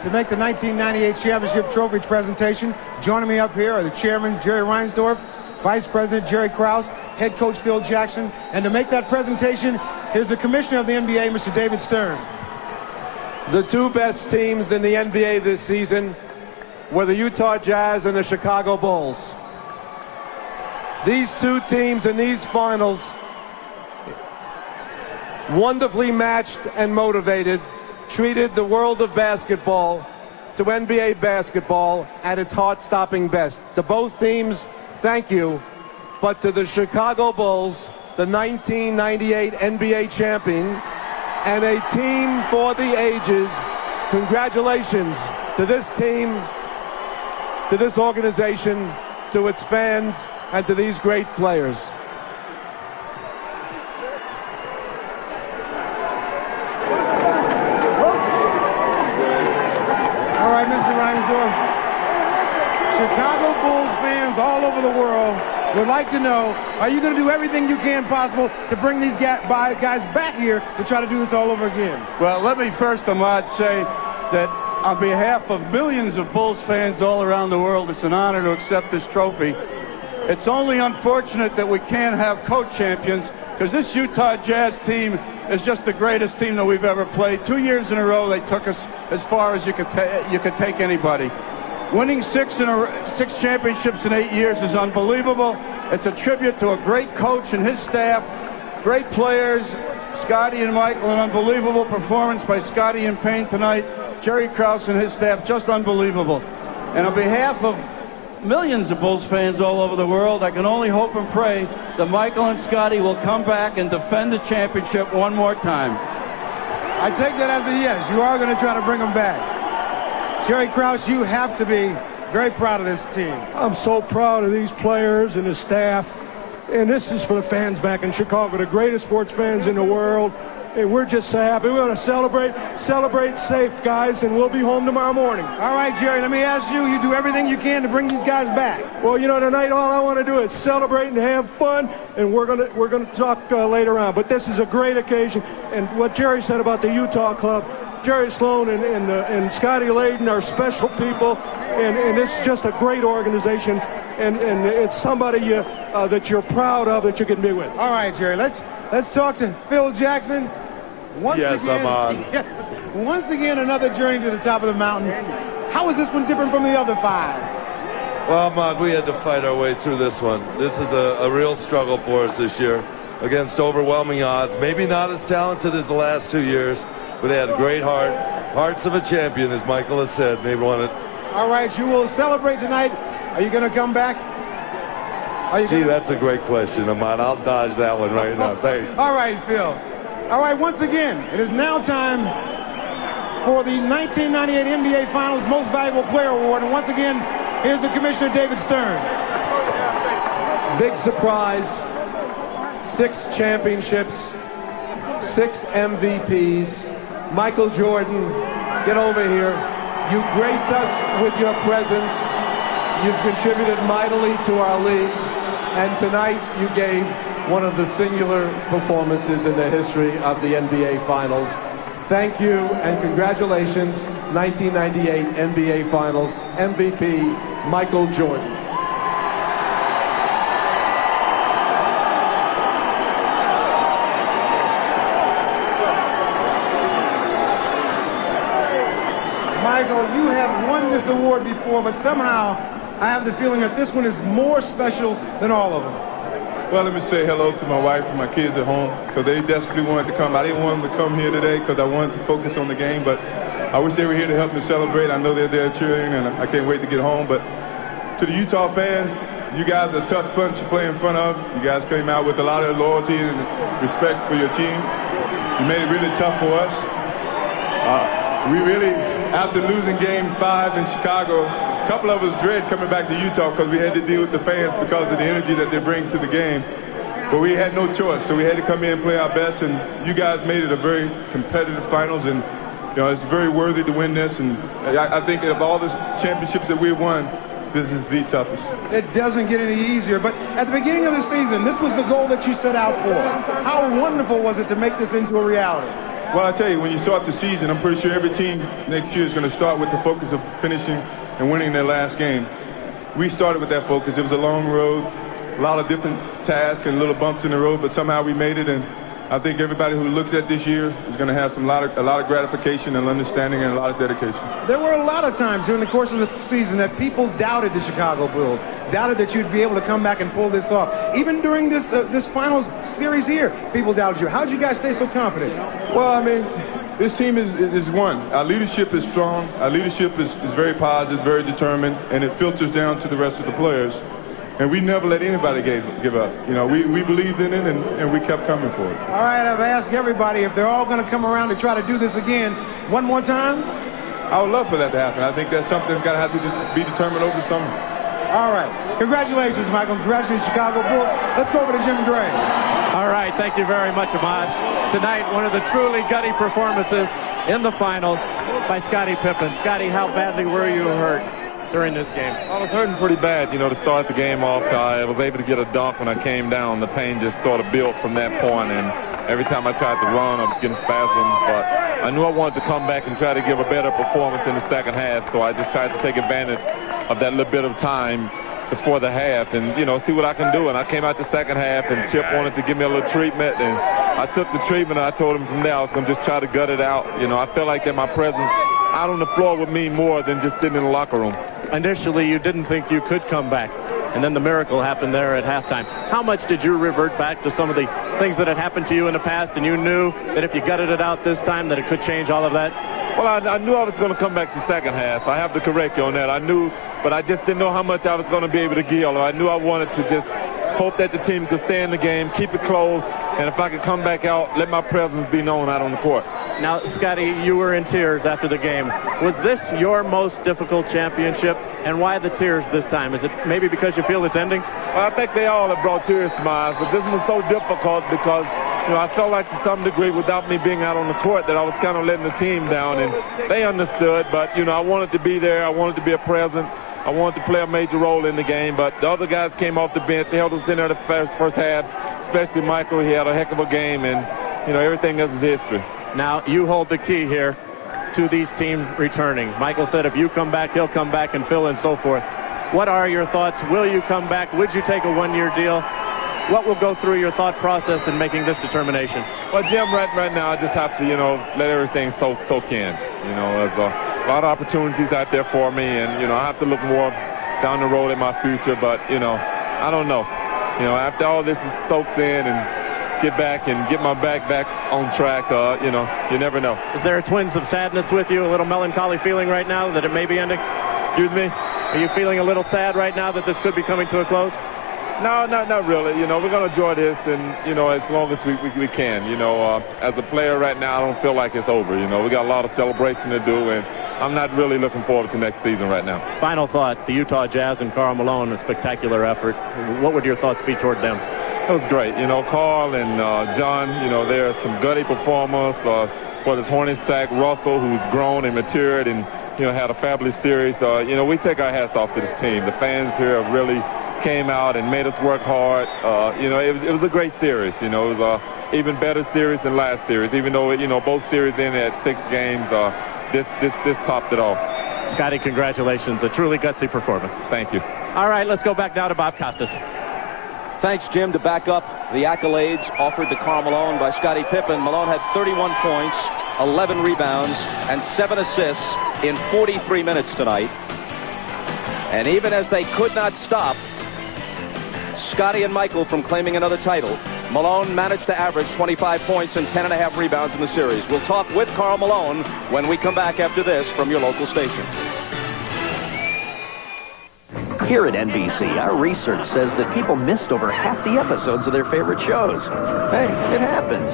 to make the 1998 Championship Trophy presentation. Joining me up here are the chairman, Jerry Reinsdorf, Vice President Jerry Krause, head coach Phil Jackson, and to make that presentation, here's the commissioner of the NBA, Mr. David Stern. The two best teams in the NBA this season were the Utah Jazz and the Chicago Bulls. These two teams in these finals, wonderfully matched and motivated, treated the world of basketball, to NBA basketball, at its heart-stopping best. To both teams, thank you. But to the Chicago Bulls, the 1998 NBA champion, and a team for the ages, congratulations to this team, to this organization, to its fans, and to these great players. Chicago Bulls fans all over the world would like to know, are you going to do everything you can possible to bring these guys back here to try to do this all over again? Well, let me first, Ahmad, say that on behalf of millions of Bulls fans all around the world, it's an honor to accept this trophy. It's only unfortunate that we can't have co-champions, because this Utah Jazz team is just the greatest team that we've ever played. 2 years in a row, they took us as far as you could take anybody. Winning six championships in 8 years is unbelievable. It's a tribute to a great coach and his staff, great players, Scotty and Michael, an unbelievable performance by Scotty and Payne tonight. Jerry Krause and his staff, just unbelievable. And on behalf of millions of Bulls fans all over the world, I can only hope and pray that Michael and Scotty will come back and defend the championship one more time. I take that as a yes. You are going to try to bring them back. Jerry Krause, you have to be very proud of this team. I'm so proud of these players and the staff. And this is for the fans back in Chicago, the greatest sports fans in the world. And we're just so happy. We're going to celebrate safe, guys, and we'll be home tomorrow morning. All right, Jerry, let me ask you, you do everything you can to bring these guys back. Well, you know, tonight all I want to do is celebrate and have fun, and we're going to talk later on. But this is a great occasion. And what Jerry said about the Utah club, Jerry Sloan and Scotty Layden are special people, and this is just a great organization, and it's somebody that you're proud of that you can be with. All right, Jerry, let's talk to Phil Jackson. Once again, another journey to the top of the mountain. How is this one different from the other 5? Well, Ahmad, we had to fight our way through this one. This is a real struggle for us this year against overwhelming odds. Maybe not as talented as the last 2 years, but they had a great heart. Hearts of a champion, as Michael has said. They won it. All right, you will celebrate tonight. Are you going to come back? Gee, that's a great question, Ahmad. I'll dodge that one right now. Thanks. All right, Phil. All right, once again, it is now time for the 1998 NBA Finals Most Valuable Player Award. And once again, here's the Commissioner, David Stern. Big surprise. 6 championships, 6 MVPs. Michael Jordan, get over here. You grace us with your presence. You've contributed mightily to our league. And tonight you gave one of the singular performances in the history of the NBA Finals. Thank you and congratulations, 1998 NBA Finals MVP, Michael Jordan. Michael, you have won this award before, but somehow I have the feeling that this one is more special than all of them. Well, let me say hello to my wife and my kids at home, because they desperately wanted to come. I didn't want them to come here today because I wanted to focus on the game, but I wish they were here to help me celebrate. I know they're there cheering, and I can't wait to get home. But to the Utah fans, you guys are a tough bunch to play in front of. You guys came out with a lot of loyalty and respect for your team. You made it really tough for us. We really, after losing Game 5 in Chicago, a couple of us dread coming back to Utah because we had to deal with the fans because of the energy that they bring to the game. But we had no choice, so we had to come in and play our best, and you guys made it a very competitive finals, and you know, it's very worthy to win this, and I think of all the championships that we've won, this is the toughest. It doesn't get any easier, but at the beginning of the season, this was the goal that you set out for. How wonderful was it to make this into a reality? Well, I tell you, when you start the season, I'm pretty sure every team next year is going to start with the focus of finishing and winning their last game. We started with that focus. It was a long road, a lot of different tasks and little bumps in the road, but somehow we made it, and I think everybody who looks at this year is going to have a lot of gratification and understanding and a lot of dedication. There were a lot of times during the course of the season that people doubted the Chicago Bulls, doubted that you'd be able to come back and pull this off. Even during this finals series here, people doubted you. How did you guys stay so confident? Well, I mean, this team is one. Our leadership is strong. Our leadership is very positive, very determined, and it filters down to the rest of the players. And we never let anybody give up. You know, we believed in it, and we kept coming for it. All right, I've asked everybody if they're all going to come around to try to do this again one more time. I would love for that to happen. I think that's something that's got to have to be determined over the summer. All right. Congratulations, Michael. Congratulations, Chicago Bulls. Let's go over to Jim Gray. All right. Thank you very much, Ahmad. Tonight, one of the truly gutty performances in the finals by Scottie Pippen. Scottie, how badly were you hurt? during this game? I was hurting pretty bad, you know, to start the game off. I was able to get a dunk when I came down. The pain just sort of built from that point, and every time I tried to run, I was getting spasms. But I knew I wanted to come back and try to give a better performance in the second half, so I just tried to take advantage of that little bit of time before the half and, you know, see what I can do. And I came out the second half, and Chip wanted to give me a little treatment, and I took the treatment, and I told him from there I was going to just try to gut it out. You know, I felt like that my presence out on the floor would mean more than just sitting in the locker room. Initially, you didn't think you could come back, and then the miracle happened there at halftime. How much did you revert back to some of the things that had happened to you in the past, and you knew that if you gutted it out this time that it could change all of that? Well, I knew I was going to come back the second half. I have to correct you on that. I knew, but I just didn't know how much I was going to be able to give. I knew I wanted to just hope that the team could stay in the game, keep it close, and if I could come back out, let my presence be known out on the court. Now, Scotty, you were in tears after the game. Was this your most difficult championship, and why the tears this time? Is it maybe because you feel it's ending? Well, I think they all have brought tears to my eyes, but this was so difficult because, you know, I felt like to some degree without me being out on the court that I was kind of letting the team down, and they understood, but, you know, I wanted to be there. I wanted to be a presence. I wanted to play a major role in the game, but the other guys came off the bench. They held us in there the first half, especially Michael. He had a heck of a game, and, you know, everything else is history. Now, you hold the key here to these teams returning. Michael said if you come back, he'll come back, and Phil and so forth. What are your thoughts? Will you come back? Would you take a one-year deal? What will go through your thought process in making this determination? Well, Jim, right now, I just have to, you know, let everything soak in. You know, there's a lot of opportunities out there for me, and, you know, I have to look more down the road in my future, but, you know, I don't know. You know, after all this is soaked in and get back and get my back on track, you know, you never know. Is there a twinge of sadness with you, a little melancholy feeling right now that it may be ending? Excuse me? Are you feeling a little sad right now that this could be coming to a close? No, not really. You know, we're going to enjoy this, and, you know, as long as we can. You know, as a player right now, I don't feel like it's over. You know, we got a lot of celebration to do, and I'm not really looking forward to next season right now. Final thought, the Utah Jazz and Karl Malone, a spectacular effort. What would your thoughts be toward them? It was great. You know, Karl and John, you know, they're some gutty performers. Whether it's Hornacek, Russell, who's grown and matured and, you know, had a fabulous series. You know, we take our hats off to this team. The fans here have really came out and made us work hard. You know, it was a great series. You know, it was an even better series than last series, even though, you know, both series ended at 6 games. This topped it all. Scotty, congratulations. A truly gutsy performance. Thank you. All right, let's go back now to Bob Costas. Thanks, Jim. To back up the accolades offered to Karl Malone by Scottie Pippen, Malone had 31 points, 11 rebounds, and 7 assists in 43 minutes tonight. And even as they could not stop Scotty and Michael from claiming another title, Malone managed to average 25 points and 10.5 rebounds in the series. We'll talk with Karl Malone when we come back after this from your local station. Here at NBC, our research says that people missed over half the episodes of their favorite shows. Hey, it happens.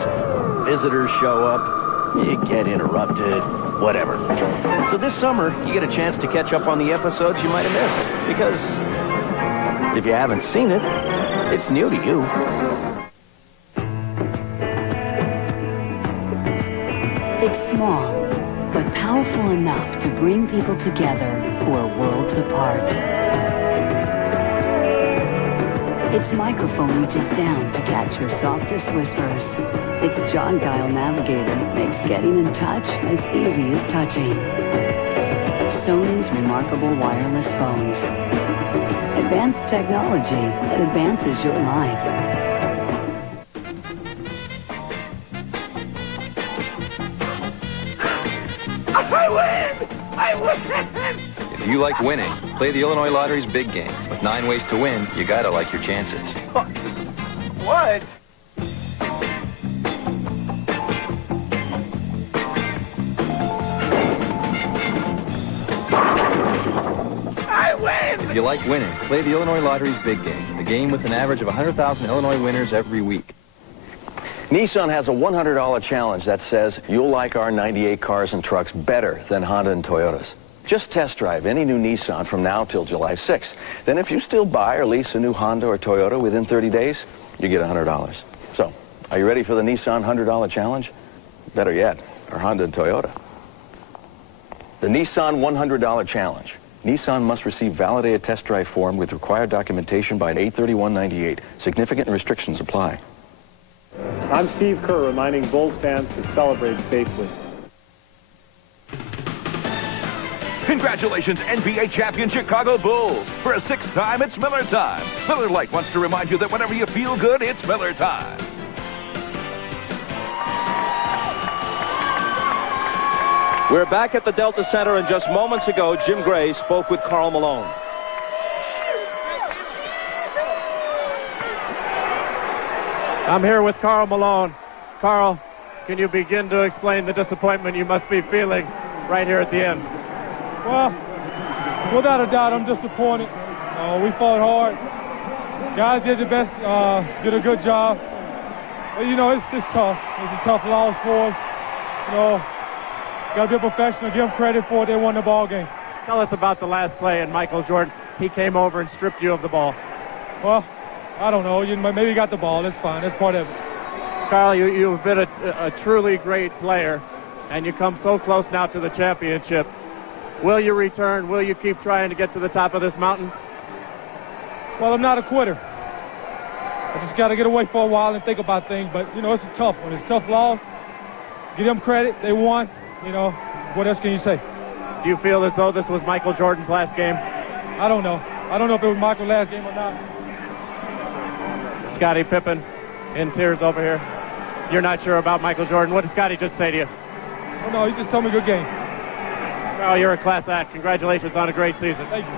Visitors show up, you get interrupted, whatever. So this summer, you get a chance to catch up on the episodes you might have missed. Because if you haven't seen it, it's new to you. It's small, but powerful enough to bring people together who are worlds apart. Its microphone reaches down to catch your softest whispers. Its jog dial navigator makes getting in touch as easy as touching. Sony's remarkable wireless phones. Advanced technology that advances your life. I win! I win! If you like winning, play the Illinois Lottery's big game. With 9 ways to win, you gotta like your chances. What? I win! If you like winning, play the Illinois Lottery's big game. The game with an average of 100,000 Illinois winners every week. Nissan has a $100 challenge that says you'll like our 98 cars and trucks better than Honda and Toyotas. Just test drive any new Nissan from now till July 6th. Then if you still buy or lease a new Honda or Toyota within 30 days, you get $100. So, are you ready for the Nissan $100 challenge? Better yet, our Honda and Toyota. The Nissan $100 challenge. Nissan must receive validated test drive form with required documentation by 8/31/98. Significant restrictions apply. I'm Steve Kerr, reminding Bulls fans to celebrate safely. Congratulations, NBA champion Chicago Bulls. For a 6th time, it's Miller time. Miller Lite wants to remind you that whenever you feel good, it's Miller time. We're back at the Delta Center, and just moments ago, Jim Gray spoke with Karl Malone. I'm here with Karl Malone. Karl, can you begin to explain the disappointment you must be feeling right here at the end? Well, without a doubt, I'm disappointed. We fought hard. Guys did the best, did a good job. But, you know, it's tough. It's a tough loss for us. You know, got to be a professional, give them credit for it. They won the ball game. Tell us about the last play and Michael Jordan. He came over and stripped you of the ball. Well, I don't know. Maybe you got the ball. That's fine. That's part of it. Karl, you've been a truly great player, and you come so close now to the championship. Will you return? Will you keep trying to get to the top of this mountain? Well, I'm not a quitter. I just got to get away for a while and think about things. But, you know, it's a tough one. It's a tough loss. Give them credit. They won. You know, what else can you say? Do you feel as though this was Michael Jordan's last game? I don't know. I don't know if it was Michael's last game or not. Scottie Pippen in tears over here. You're not sure about Michael Jordan. What did Scottie just say to you? Oh, no, he just told me good game. Well, you're a class act. Congratulations on a great season. Thank you.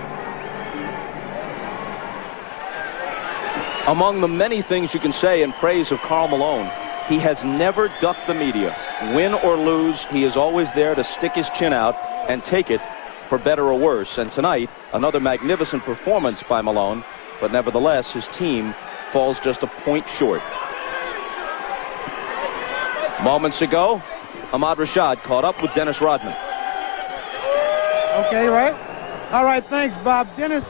Among the many things you can say in praise of Karl Malone, he has never ducked the media. Win or lose, he is always there to stick his chin out and take it for better or worse. And tonight, another magnificent performance by Malone, but nevertheless, his team falls just a point short. Moments ago, Ahmad Rashad caught up with Dennis Rodman. Okay, right? All right, thanks, Bob. Dennis,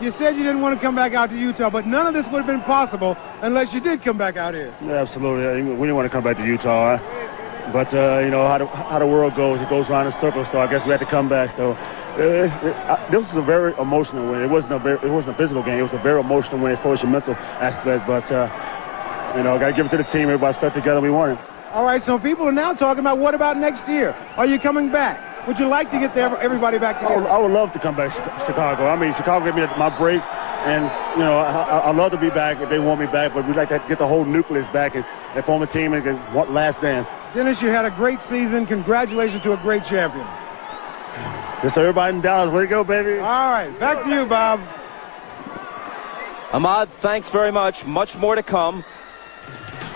you said you didn't want to come back out to Utah, but none of this would have been possible unless you did come back out here. Yeah, absolutely. We didn't want to come back to Utah, but you know how the world goes. It goes around in circles, so I guess we had to come back. So this was a very emotional win. It wasn't a physical game. It was a very emotional win as far as your mental aspect. But you know, got to give it to the team. Everybody stuck together. We won it. All right, so people are now talking about what about next year? Are you coming back? Would you like to get everybody back together? I would love to come back to Chicago. I mean, Chicago gave me my break, and, you know, I'd love to be back if they want me back, but we'd like to get the whole nucleus back and form a team and one last dance. Dennis, you had a great season. Congratulations to a great champion. Yes, everybody in Dallas. Way to go, baby. All right, back to you, Bob. Ahmad, thanks very much. Much more to come.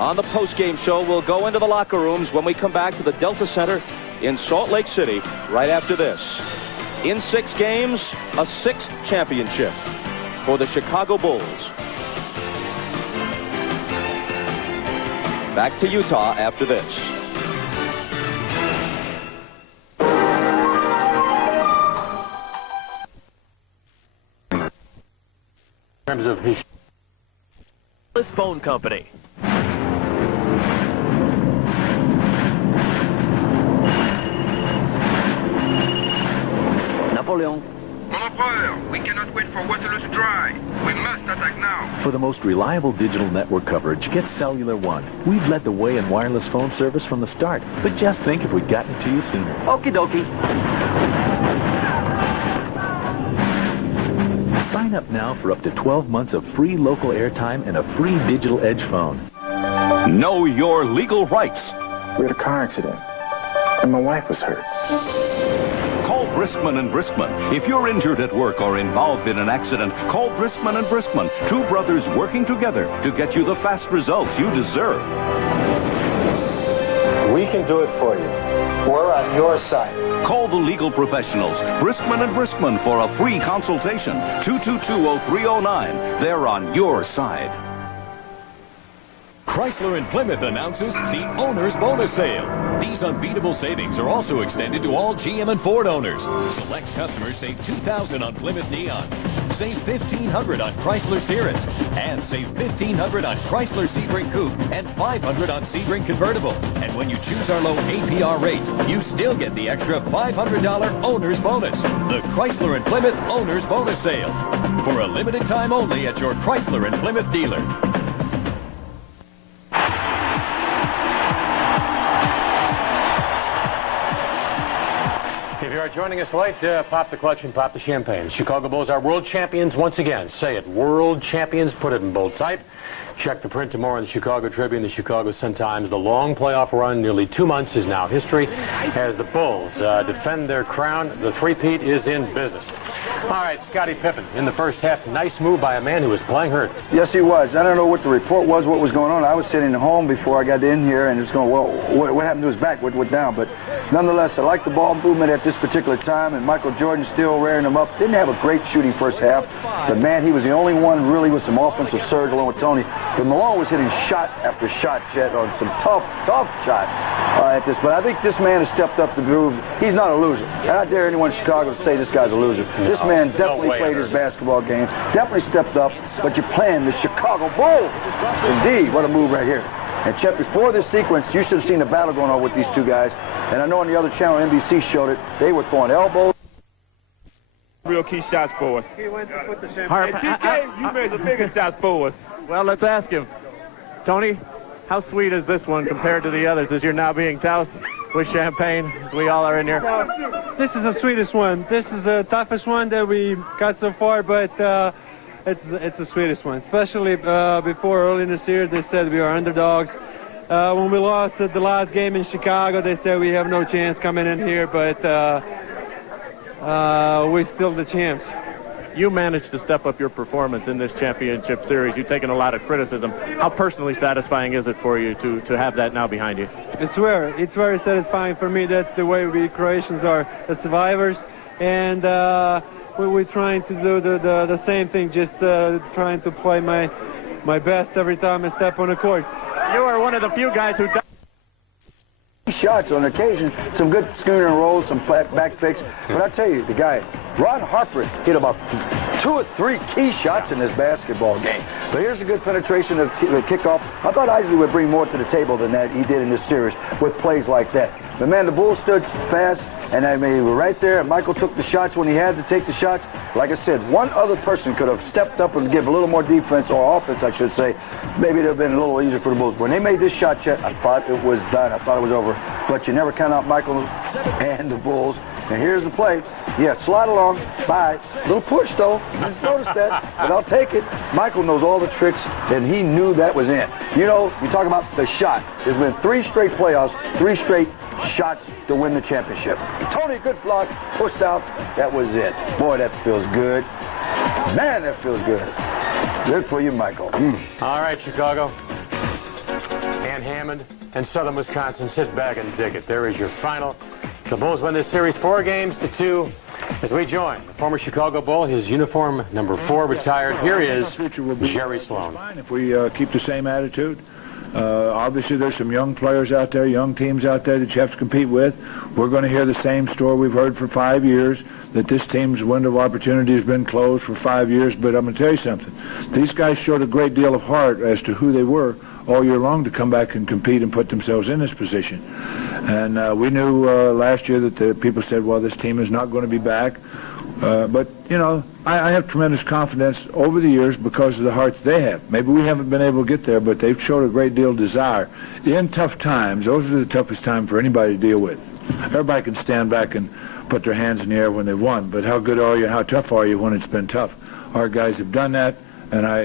On the post-game show, we'll go into the locker rooms when we come back to the Delta Center in Salt Lake City right after this. In 6 games, a 6th championship for the Chicago Bulls. Back to Utah after this. In terms of his phone company. Napoleon. Mon empereur, we cannot wait for Waterloo to dry. We must attack now. For the most reliable digital network coverage, get Cellular One. We've led the way in wireless phone service from the start, but just think if we'd gotten to you sooner. Okie dokie. Sign up now for up to 12 months of free local airtime and a free digital edge phone. Know your legal rights. We had a car accident, and my wife was hurt. Call Briskman and Briskman. If you're injured at work or involved in an accident, call Briskman and Briskman. 2 brothers working together to get you the fast results you deserve. We can do it for you. We're on your side. Call the legal professionals, Briskman and Briskman, for a free consultation. 222-0309. They're on your side. Chrysler in Plymouth announces the Owner's Bonus Sale. These unbeatable savings are also extended to all GM and Ford owners. Select customers save $2,000 on Plymouth Neon, save $1,500 on Chrysler Cirrus, and save $1,500 on Chrysler Sebring Coupe and $500 on Sebring Convertible. And when you choose our low APR rate, you still get the extra $500 Owner's Bonus. The Chrysler in Plymouth Owner's Bonus Sale. For a limited time only at your Chrysler in Plymouth dealer. If you are joining us late, pop the clutch and pop the champagne. Chicago Bulls are world champions once again. Say it, world champions. Put it in bold type. Check the print tomorrow in the Chicago Tribune, the Chicago Sun-Times. The long playoff run, nearly 2 months, is now history as the Bulls defend their crown. The three-peat is in business. All right, Scottie Pippen in the first half. Nice move by a man who was playing hurt. Yes, he was. I don't know what the report was, what was going on. I was sitting at home before I got in here and just going, well, what happened to his back? What went down? But nonetheless, I like the ball movement at this particular time, and Michael Jordan still rearing him up. Didn't have a great shooting first half, but man, he was the only one really with some offensive surge along with Tony. But Malone was hitting shot after shot, Chet, on some tough shots at this. But I think this man has stepped up to prove he's not a loser. I don't dare anyone in Chicago to say this guy's a loser. This man definitely played his basketball game, definitely stepped up, but you're playing the Chicago Bulls. Indeed, what a move right here. And Chet, before this sequence, you should have seen the battle going on with these two guys. And I know on the other channel, NBC showed it, they were throwing elbows. Real key shots for us. He went to put the Hey, PK, you made the biggest shots for us. Well, let's ask him. Tony, how sweet is this one compared to the others as you're now being doused with champagne as we all are in here? This is the sweetest one. This is the toughest one that we got so far, but it's the sweetest one. Especially before early in this year, they said we are underdogs. When we lost at the last game in Chicago, they said we have no chance coming in here, but we're still the champs. You managed to step up your performance in this championship series. You've taken a lot of criticism. How personally satisfying is it for you to have that now behind you? It's very satisfying for me. That's the way we Croatians are, the survivors. And we're trying to do the same thing, just trying to play my best every time I step on the court. You are one of the few guys who shots on occasion, some good schooner rolls, some flat back fakes. But I tell you, the guy, Ron Harper, hit about 2 or 3 key shots in this basketball game. So here's a good penetration of the kickoff. I thought Isley would bring more to the table than that he did in this series with plays like that. But man, the Bulls stood fast, and I mean, they were right there. And Michael took the shots when he had to take the shots. Like I said, one other person could have stepped up and give a little more defense, or offense, I should say. Maybe it would have been a little easier for the Bulls. When they made this shot, Chet, I thought it was done. I thought it was over. But you never count out Michael and the Bulls. And here's the play. Yeah, slide along. Bye. Little push, though. You didn't notice that, but I'll take it. Michael knows all the tricks, and he knew that was in. You know, you talk about the shot. There's been 3 straight playoffs, 3 straight shots to win the championship. Tony, good block, pushed out. That was it. Boy, that feels good. Man, that feels good. Good for you, Michael. All right, Chicago. Ann Hammond and Southern Wisconsin, sit back and dig it. There is your final. The Bulls win this series 4-2 as we join the former Chicago Bull, his uniform number 4 retired. Here is Jerry Sloan. If we keep the same attitude. Obviously, there's some young players out there, young teams out there that you have to compete with. We're going to hear the same story we've heard for 5 years, that this team's window of opportunity has been closed for 5 years. But I'm going to tell you something. These guys showed a great deal of heart as to who they were all year long to come back and compete and put themselves in this position. And we knew last year that the people said, well, this team is not going to be back. But, you know, I have tremendous confidence over the years because of the hearts they have. Maybe we haven't been able to get there, but they've showed a great deal of desire. In tough times, those are the toughest time for anybody to deal with. Everybody can stand back and put their hands in the air when they've won, but how good are you, how tough are you when it's been tough? Our guys have done that, and I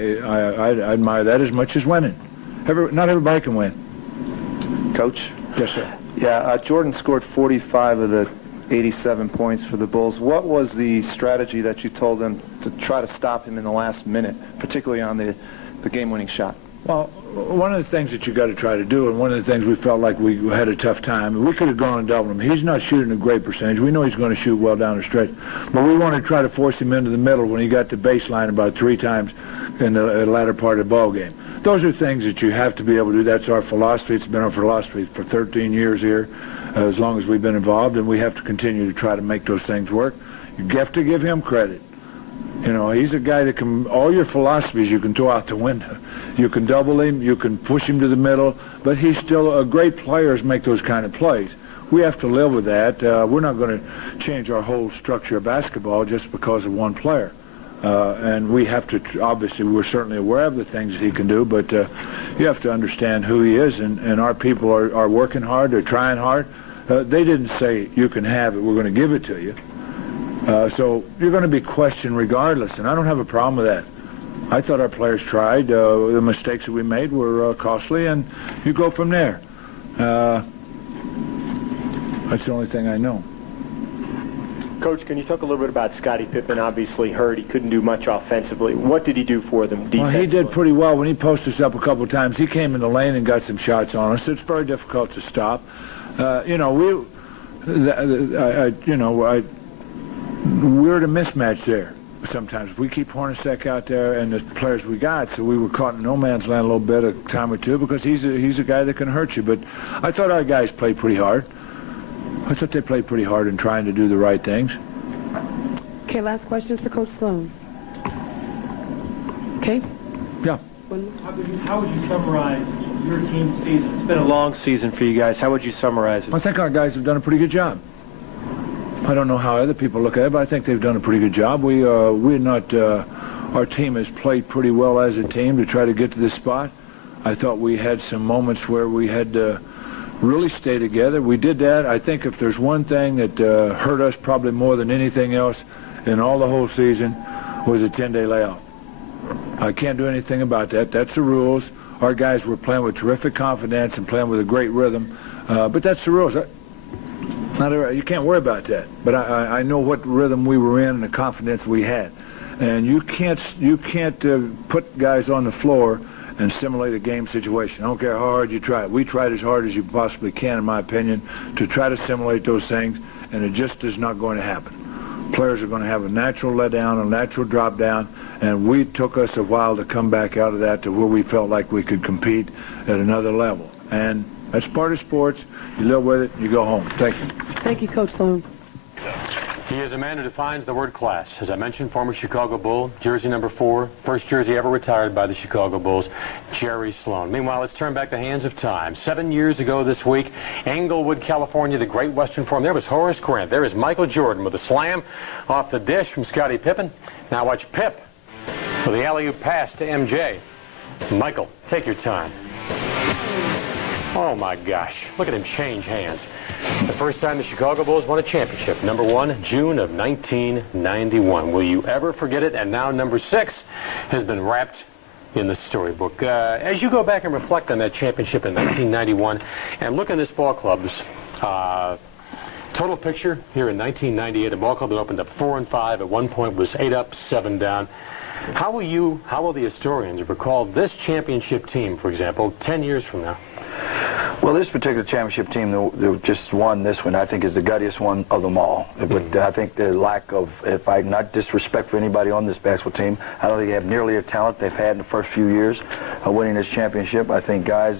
admire that as much as winning. Not everybody can win. Coach? Yes, sir. Yeah, Jordan scored 45 of the 87 points for the Bulls. What was the strategy that you told them to try to stop him in the last minute, particularly on the game-winning shot? Well, one of the things that you got to try to do, and one of the things we felt like we had a tough time, we could have gone and doubled him. He's not shooting a great percentage. We know he's going to shoot well down the stretch, but we want to try to force him into the middle when he got to baseline about 3 times in the latter part of the ball game. those are things that you have to be able to do. That's our philosophy. It's been our philosophy for 13 years here, as long as we've been involved, and we have to continue to try to make those things work. You have to give him credit. You know, he's a guy that can, all your philosophies you can throw out the window. You can double him, you can push him to the middle, but he's still, great players make those kind of plays. We have to live with that. We're not going to change our whole structure of basketball just because of one player. And we have to, obviously, we're certainly aware of the things he can do, but you have to understand who he is, and our people are working hard, they're trying hard. They didn't say, you can have it, we're going to give it to you. So you're going to be questioned regardless, and I don't have a problem with that. I thought our players tried. The mistakes that we made were costly, and you go from there. That's the only thing I know. Coach, can you talk a little bit about Scottie Pippen? Obviously hurt. He couldn't do much offensively. What did he do for them defensively? Well, he did pretty well. When he posted us up a couple of times, he came in the lane and got some shots on us. It's very difficult to stop. You know, we're at a mismatch there sometimes. We keep Hornacek out there and the players we got, so we were caught in no man's land a little bit, a time or two, because he's a guy that can hurt you. But I thought our guys played pretty hard. I thought they played pretty hard in trying to do the right things. Okay, last questions for Coach Sloan. Okay? Yeah. How would you summarize your team's season? It's been a long season for you guys. How would you summarize it? I think our guys have done a pretty good job. I don't know how other people look at it, but I think they've done a pretty good job. Our team has played pretty well as a team to try to get to this spot. I thought we had some moments where we had to really stay together. We did that. I think if there's one thing that hurt us probably more than anything else in all the whole season was a 10-day layoff. I can't do anything about that. That's the rules. Our guys were playing with terrific confidence and playing with a great rhythm, but that's the rules. You can't worry about that. But I know what rhythm we were in and the confidence we had. And you can't put guys on the floor and simulate a game situation. I don't care how hard you try. We tried as hard as you possibly can, in my opinion, to try to simulate those things, and it just is not going to happen. Players are going to have a natural letdown, a natural drop down, and we took us a while to come back out of that to where we felt like we could compete at another level. And that's part of sports. You live with it, you go home. Thank you. Thank you, Coach Sloan. He is a man who defines the word class. As I mentioned, former Chicago Bull, jersey number 4, first jersey ever retired by the Chicago Bulls, Jerry Sloan. Meanwhile, let's turn back the hands of time. 7 years ago this week, Englewood, California, the Great Western Forum. There was Horace Grant. There is Michael Jordan with a slam off the dish from Scottie Pippen. Now watch Pip with the alley-oop pass to MJ. Michael, take your time. Oh, my gosh. Look at him change hands. The first time the Chicago Bulls won a championship. Number 1, June of 1991. Will you ever forget it? And now number 6 has been wrapped in the storybook. As you go back and reflect on that championship in 1991 and look in this ball club's total picture here in 1998, a ball club that opened up 4-5, at one point was 8 up, 7 down. How will the historians recall this championship team, for example, 10 years from now? Well, this particular championship team that just won this one, I think, is the guttiest one of them all. But I think the lack of, if I not disrespect for anybody on this basketball team, I don't think they have nearly the talent they've had in the first few years of winning this championship. I think guys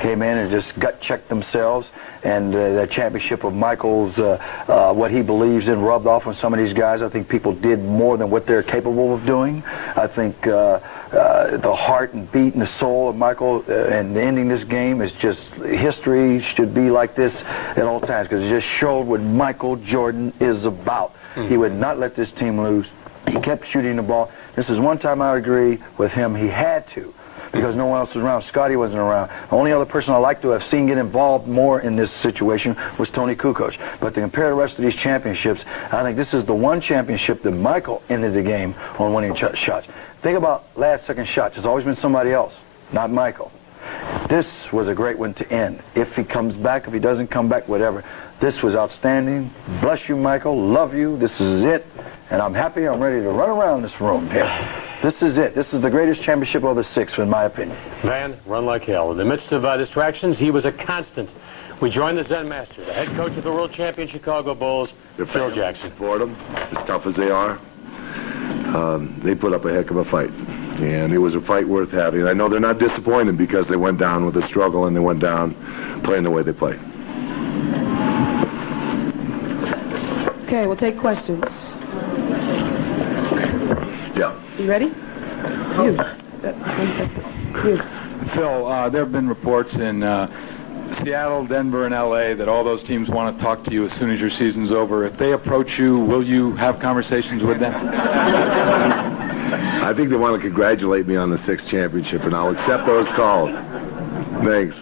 came in and just gut-checked themselves, and that championship of Michael's, what he believes in, rubbed off on some of these guys. I think people did more than what they're capable of doing. I think the heart and beat and the soul of Michael and ending this game is just, history should be like this at all times, because it just showed what Michael Jordan is about. He would not let this team lose. He kept shooting the ball. This is one time I would agree with him. He had to, because no one else was around. Scottie wasn't around. The only other person I'd like to have seen get involved more in this situation was Tony Kukoc. But to compare the rest of these championships, I think this is the one championship that Michael ended the game on winning shots. Think about last-second shots. It's always been somebody else, not Michael. This was a great one to end. If he comes back, if he doesn't come back, whatever. This was outstanding. Bless you, Michael. Love you. This is it. And I'm happy. I'm ready to run around this room here. This is it. This is the greatest championship of the 6, in my opinion. Van, run like hell. In the midst of distractions, he was a constant. We joined the Zen Master, the head coach of the world champion Chicago Bulls, Phil Jackson. Support them, as tough as they are. They put up a heck of a fight. And it was a fight worth having. I know they're not disappointed because they went down with a struggle and they went down playing the way they play. Okay, we'll take questions. Yeah. You ready? You. You. Phil, there have been reports in Seattle, Denver, and L.A. that all those teams want to talk to you as soon as your season's over. If they approach you, will you have conversations with them? I think they want to congratulate me on the 6th championship, and I'll accept those calls. Thanks.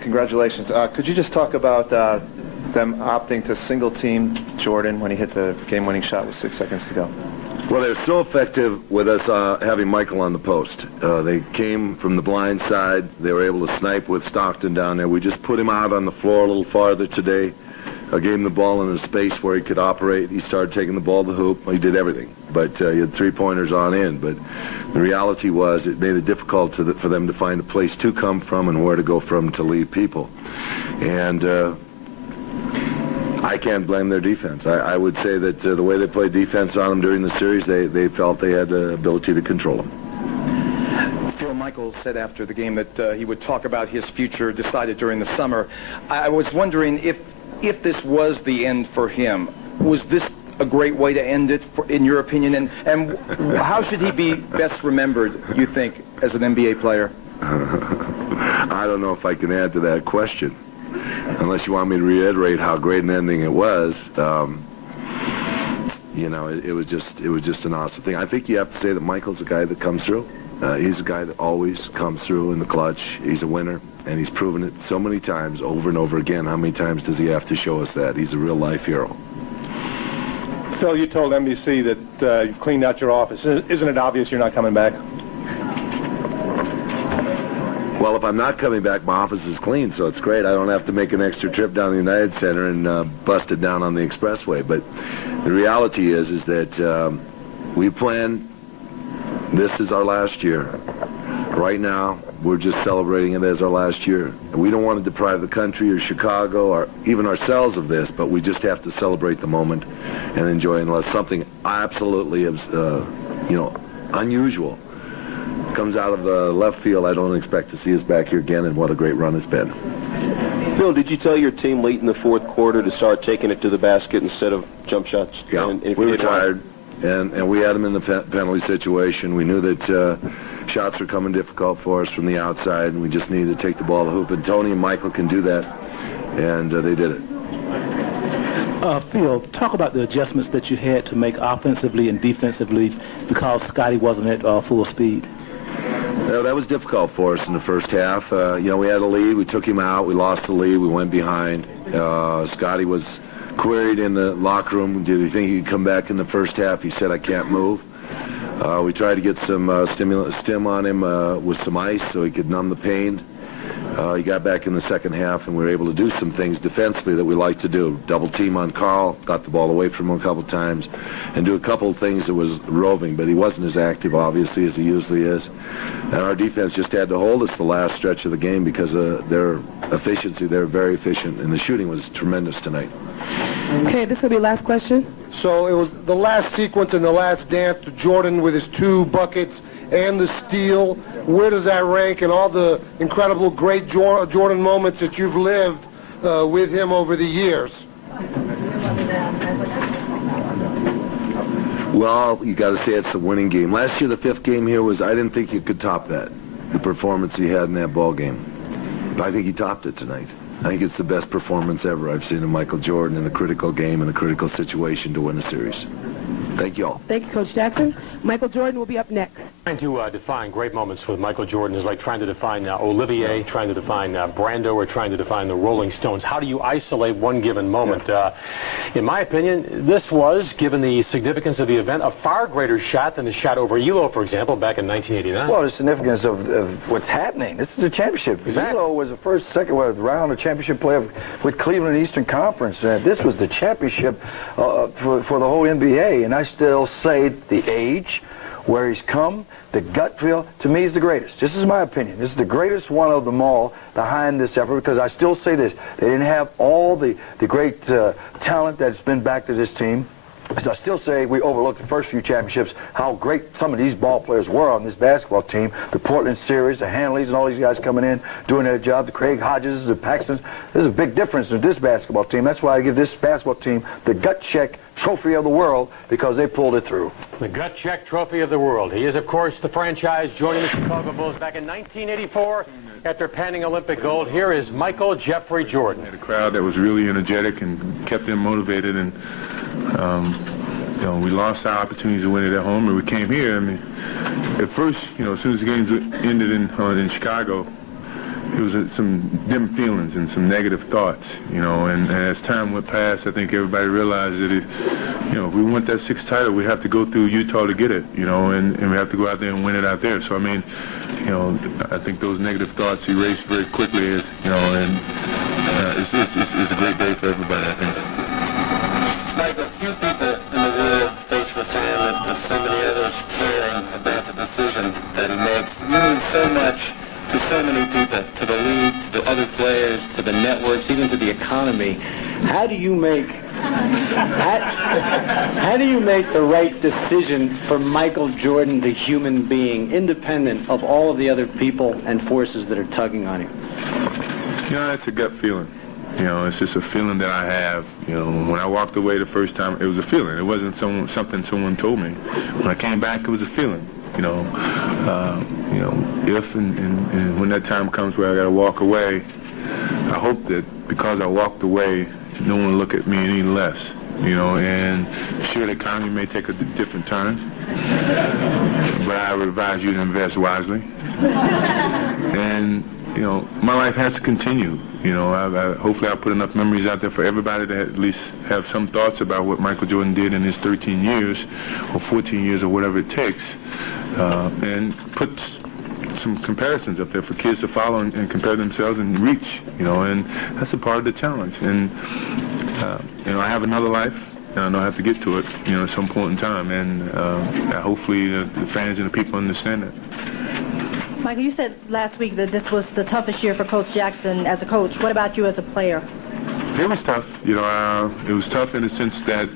Congratulations. Could you just talk about them opting to single-team Jordan when he hit the game-winning shot with 6 seconds to go? Well, they're so effective with us having Michael on the post. They came from the blind side. They were able to snipe with Stockton down there. We just put him out on the floor a little farther today. Gave him the ball in a space where he could operate. He started taking the ball to the hoop. He did everything. But he had 3-pointers on in. But the reality was it made it difficult for them to find a place to come from and where to go from to lead people. And I can't blame their defense. I would say that the way they played defense on them during the series, they felt they had the ability to control them. Phil Michael said after the game that he would talk about his future decided during the summer. I was wondering if this was the end for him, was this a great way to end it, in your opinion? And how should he be best remembered, you think, as an NBA player? I don't know if I can add to that question, unless you want me to reiterate how great an ending it was. You know, it was just an awesome thing. I think you have to say that Michael's a guy that comes through. He's a guy that always comes through in the clutch. He's a winner, and he's proven it so many times, over and over again. How many times does he have to show us that? He's a real-life hero. Phil, you told NBC that you've cleaned out your office. Isn't it obvious you're not coming back? Well, if I'm not coming back, my office is clean, so it's great. I don't have to make an extra trip down to the United Center and bust it down on the expressway. But the reality is that we plan. This is our last year. Right now, we're just celebrating it as our last year. We don't want to deprive the country or Chicago or even ourselves of this, but we just have to celebrate the moment and enjoy it. Unless something absolutely, unusual comes out of the left field, I don't expect to see us back here again, and what a great run it's been. Phil, did you tell your team late in the 4th quarter to start taking it to the basket instead of jump shots? Yeah, we were tired, and we had them in the penalty situation. We knew that shots were coming difficult for us from the outside, and we just needed to take the ball to the hoop. And Tony and Michael can do that, and they did it. Phil, talk about the adjustments that you had to make offensively and defensively because Scotty wasn't at full speed. That was difficult for us in the first half. We had a lead. We took him out. We lost the lead. We went behind. Scotty was queried in the locker room. Did he think he could come back in the first half? He said, I can't move. We tried to get some stim on him with some ice so he could numb the pain. He got back in the second half, and we were able to do some things defensively that we like to do. Double team on Carl, got the ball away from him a couple times, and do a couple of things that was roving, but he wasn't as active, obviously, as he usually is. And our defense just had to hold us the last stretch of the game because of their efficiency. They're very efficient, and the shooting was tremendous tonight. Okay, this will be last question. So it was the last sequence in the last dance, Jordan with his 2 buckets and the steal. Where does that rank in all the incredible, great Jordan moments that you've lived with him over the years? Well, you got to say it's a winning game. Last year, the 5th game here I didn't think you could top that, the performance he had in that ball game. But I think he topped it tonight. I think it's the best performance ever I've seen of Michael Jordan in a critical game, in a critical situation to win a series. Thank you all. Thank you, Coach Jackson. Michael Jordan will be up next. Trying to define great moments with Michael Jordan is like trying to define Olivier, trying to define Brando, or trying to define the Rolling Stones. How do you isolate one given moment? In my opinion, this was, given the significance of the event, a far greater shot than the shot over Elo, for example, back in 1989. Well, the significance of what's happening. This is a championship. Exactly. Elo was the second round of championship play with Cleveland Eastern Conference. This was the championship for the whole NBA, and I still say the age, where he's come, the gut feel, to me is the greatest. This is my opinion. This is the greatest one of them all behind this effort, because I still say this. They didn't have all the great talent that's been back to this team. As I still say, we overlooked the first few championships, how great some of these ball players were on this basketball team. The Portland series, the Hanleys, and all these guys coming in, doing their job, the Craig Hodges, the Paxtons. There's a big difference in this basketball team. That's why I give this basketball team the gut check trophy of the world, because they pulled it through. The gut check trophy of the world. He is, of course, the franchise joining the Chicago Bulls back in 1984 after panning Olympic gold. Here is Michael Jeffrey Jordan. Had a crowd that was really energetic and kept them motivated, and you know, we lost our opportunities to win it at home, and we came here. I mean, at first, you know, as soon as the games ended in Chicago, it was some dim feelings and some negative thoughts, you know, and as time went past, I think everybody realized that, you know, if we want that sixth title, we have to go through Utah to get it, you know, and we have to go out there and win it out there. So, I mean, you know, I think those negative thoughts erased very quickly, you know, and it's a great day for everybody, I think. Like a few people in the world face retirement, and so many others caring about the decision that he makes. You mean so much to so many people, to the league, to the other players, to the networks, even to the economy. How do you make the right decision for Michael Jordan, the human being, independent of all of the other people and forces that are tugging on him? You know, it's a gut feeling. You know, it's just a feeling that I have. You know, when I walked away the first time, it was a feeling. It wasn't something someone told me. When I came back, it was a feeling. You know, if and when that time comes where I got to walk away, I hope that because I walked away, no one will look at me any less. You know, and sure, the economy may take a different turn, but I would advise you to invest wisely. And you know, my life has to continue. You know, hopefully I'll put enough memories out there for everybody to at least have some thoughts about what Michael Jordan did in his 13 years or 14 years or whatever it takes, and put some comparisons up there for kids to follow and compare themselves and reach, you know, and that's a part of the challenge. And, you know, I have another life, and I know I have to get to it, you know, at some point in time, and hopefully the fans and the people understand that. Michael, you said last week that this was the toughest year for Coach Jackson as a coach. What about you as a player? It was tough. You know, it was tough in the sense that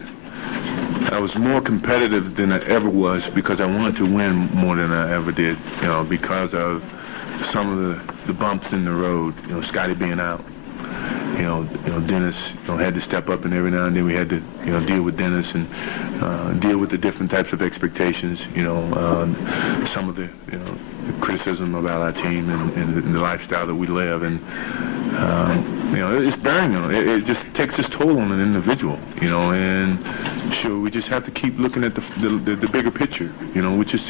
I was more competitive than I ever was because I wanted to win more than I ever did, you know, because of some of the bumps in the road, you know, Scotty being out. You know, Dennis, you know, had to step up, and every now and then we had to, you know, deal with Dennis and deal with the different types of expectations, you know, some of the, you know, the criticism about our team and the lifestyle that we live, and you know, it's bearing on it. It just takes its toll on an individual, you know, and sure, we just have to keep looking at the bigger picture, you know, which is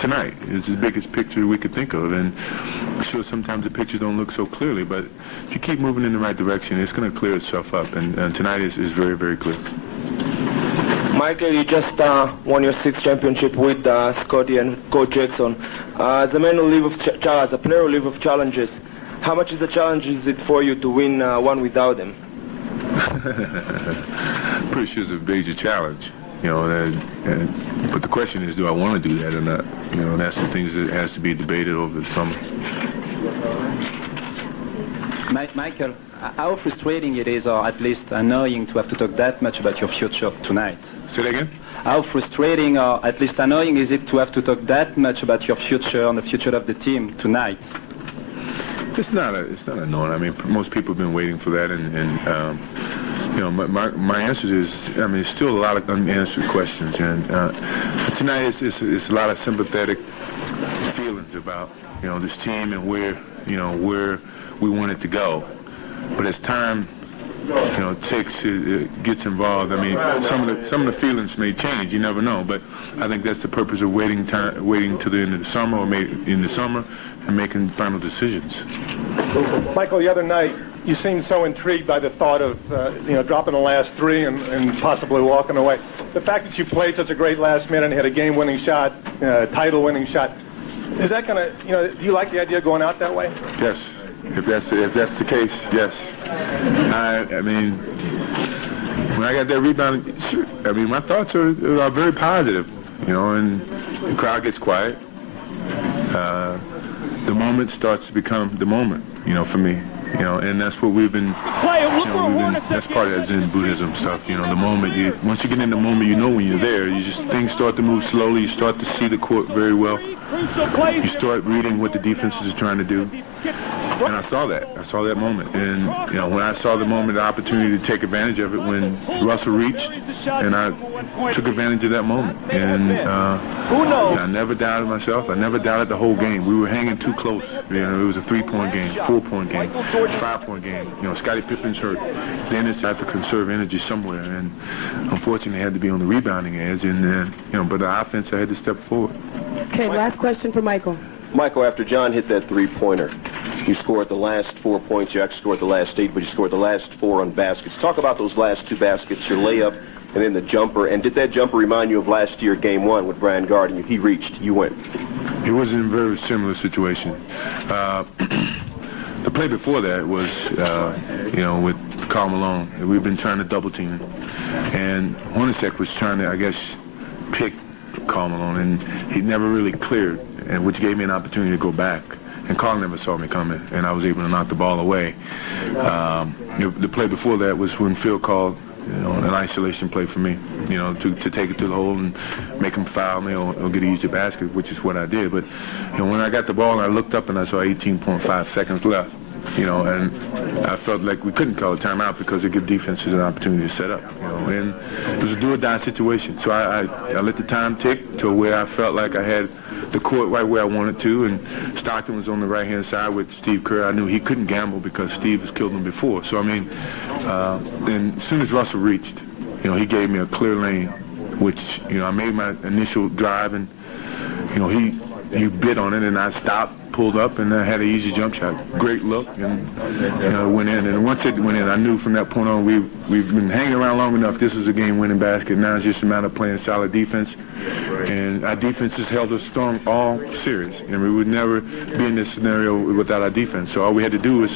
tonight is the biggest picture we could think of, and sure, sometimes the pictures don't look so clearly, but if you keep moving in the right direction, it's going to clear itself up, and tonight is very, very clear. Michael, you just won your sixth championship with Scotty and Coach Jackson. As a man who lives as a player who lives with challenges, how much is a challenge is it for you to win one without them? Pretty sure it's a major challenge, you know. But the question is, do I want to do that or not? You know, and that's the things that has to be debated over the summer. Michael, how frustrating it is, or at least annoying, to have to talk that much about your future tonight? Say that again? How frustrating, or at least annoying, is it to have to talk that much about your future and the future of the team tonight? It's not annoying. I mean, most people have been waiting for that, and you know, my answer is, I mean, it's still a lot of unanswered questions, and tonight it's a lot of sympathetic feelings about, you know, this team and where we want it to go. But as time, you know, gets involved, I mean, some of the feelings may change. You never know. But I think that's the purpose of waiting to the end of the summer, or in the summer, and making final decisions. Michael, the other night, you seemed so intrigued by the thought of, you know, dropping the last three and possibly walking away. The fact that you played such a great last minute and had a game-winning shot, title-winning shot, is that going to, you know, do you like the idea of going out that way? Yes. If that's the case, yes. I mean, when I got that rebound, I mean, my thoughts are very positive, you know, and the crowd gets quiet. The moment starts to become the moment, you know, for me. and that's what we've been, that's part of that Zen Buddhism stuff. The moment once you get in the moment, when you're there, things start to move slowly. You start to see the court very well. You start reading what the defenses are trying to do. And I saw that moment. And, when I saw the moment, the opportunity to take advantage of it when Russell reached, and I took advantage of that moment. And I never doubted myself. I never doubted the whole game. We were hanging too close. It was a 3-point game, 4-point game, 5-point game. Scottie Pippen's hurt. Then it's have to conserve energy somewhere. And unfortunately, I had to be on the rebounding edge. And, but the offense, I had to step forward. Okay, last question for Michael. Michael, after John hit that three-pointer, you scored the last 4 points. You actually scored the last 8, but you scored the last 4 on baskets. Talk about those last 2 baskets, your layup and then the jumper. And did that jumper remind you of last year, Game 1, with Brian guarding you? He reached, you went. It was in a very similar situation. The play before that was, with Karl Malone. We've been trying to double team him. And Hornacek was trying to, I guess, pick Karl Malone, and he never really cleared, and which gave me an opportunity to go back. And Karl never saw me coming, and I was able to knock the ball away. The play before that was when Phil called, an isolation play for me, to take it to the hole and make him foul me or get an easy basket, which is what I did. But when I got the ball, I looked up and I saw 18.5 seconds left. And I felt like we couldn't call a timeout because it gave defenses an opportunity to set up, and it was a do-or-die situation. So I let the time tick to where I felt like I had the court right where I wanted to, and Stockton was on the right-hand side with Steve Kerr. I knew he couldn't gamble because Steve has killed him before. So, then as soon as Russell reached, he gave me a clear lane, which, I made my initial drive, and, he bit on it, and I stopped, pulled up, and I had an easy jump shot. Great look, and it went in. And once it went in, I knew from that point on we've been hanging around long enough. This is a game-winning basket. Now it's just a matter of playing solid defense. And our defense has held us strong all series. And we would never be in this scenario without our defense. So all we had to do was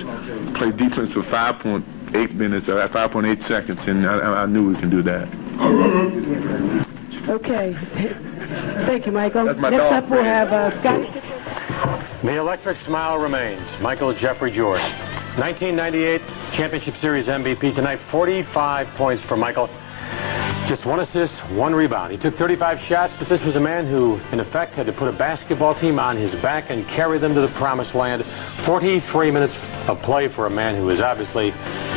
play defense for 5.8 minutes, 5.8 seconds, and I knew we can do that. Okay. Thank you, Michael. That's my Next dog. up, we'll have Scottie. The electric smile remains. Michael Jeffrey Jordan. 1998 Championship Series MVP tonight. 45 points for Michael. Just 1 assist, 1 rebound. He took 35 shots, but this was a man who, in effect, had to put a basketball team on his back and carry them to the promised land. 43 minutes of play for a man who is obviously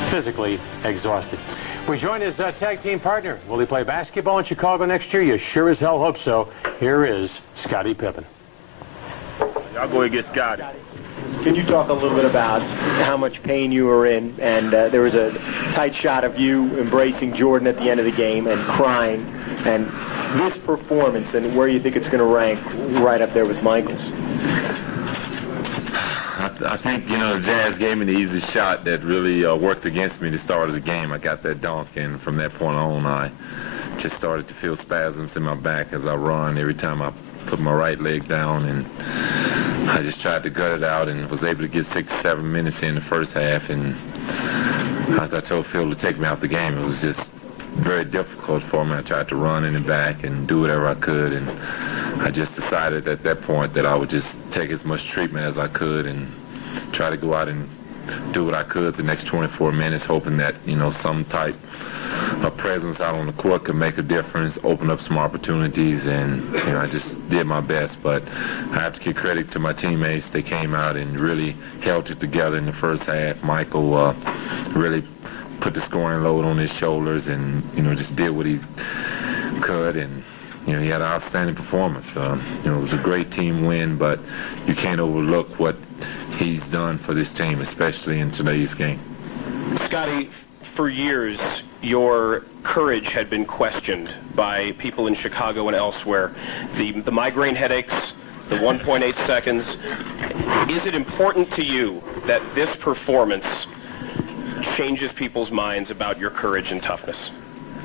physically exhausted. We join his tag team partner. Will he play basketball in Chicago next year? You sure as hell hope so. Here is Scottie Pippen. I'll go against Scottie. Can you talk a little bit about how much pain you were in? And there was a tight shot of you embracing Jordan at the end of the game and crying. And this performance and where you think it's going to rank right up there with Michael's. I think, the Jazz gave me the easy shot that really worked against me at the start of the game. I got that dunk, and from that point on, I just started to feel spasms in my back as I run every time I put my right leg down, and I just tried to gut it out and was able to get 6-7 minutes in the first half, and I told Phil to take me out the game. It was just very difficult for me. I tried to run in and back and do whatever I could, and I just decided at that point that I would just take as much treatment as I could and try to go out and do what I could the next 24 minutes, hoping that, some type of presence out on the court could make a difference, open up some opportunities, and, I just did my best. But I have to give credit to my teammates. They came out and really held it together in the first half. Michael really put the scoring load on his shoulders and, just did what he could, and he had an outstanding performance. It was a great team win, but you can't overlook what he's done for this team, especially in today's game. Scottie, for years, your courage had been questioned by people in Chicago and elsewhere. The migraine headaches, the 1.8 seconds. Is it important to you that this performance changes people's minds about your courage and toughness?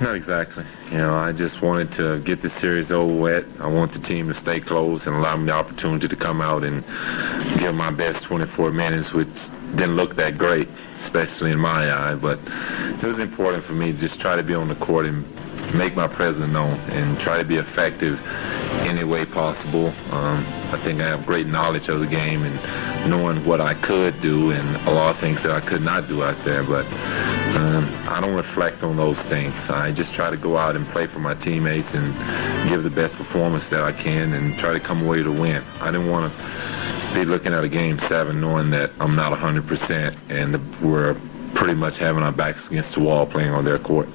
Not exactly. I just wanted to get this series over with. I want the team to stay close and allow me the opportunity to come out and give my best 24 minutes, which didn't look that great, especially in my eye. But it was important for me to just try to be on the court and make my presence known and try to be effective any way possible. I think I have great knowledge of the game and knowing what I could do and a lot of things that I could not do out there, but I don't reflect on those things. I just try to go out and play for my teammates and give the best performance that I can and try to come away to win. I didn't want to be looking at a Game 7 knowing that I'm not 100% and we're pretty much having our backs against the wall playing on their court.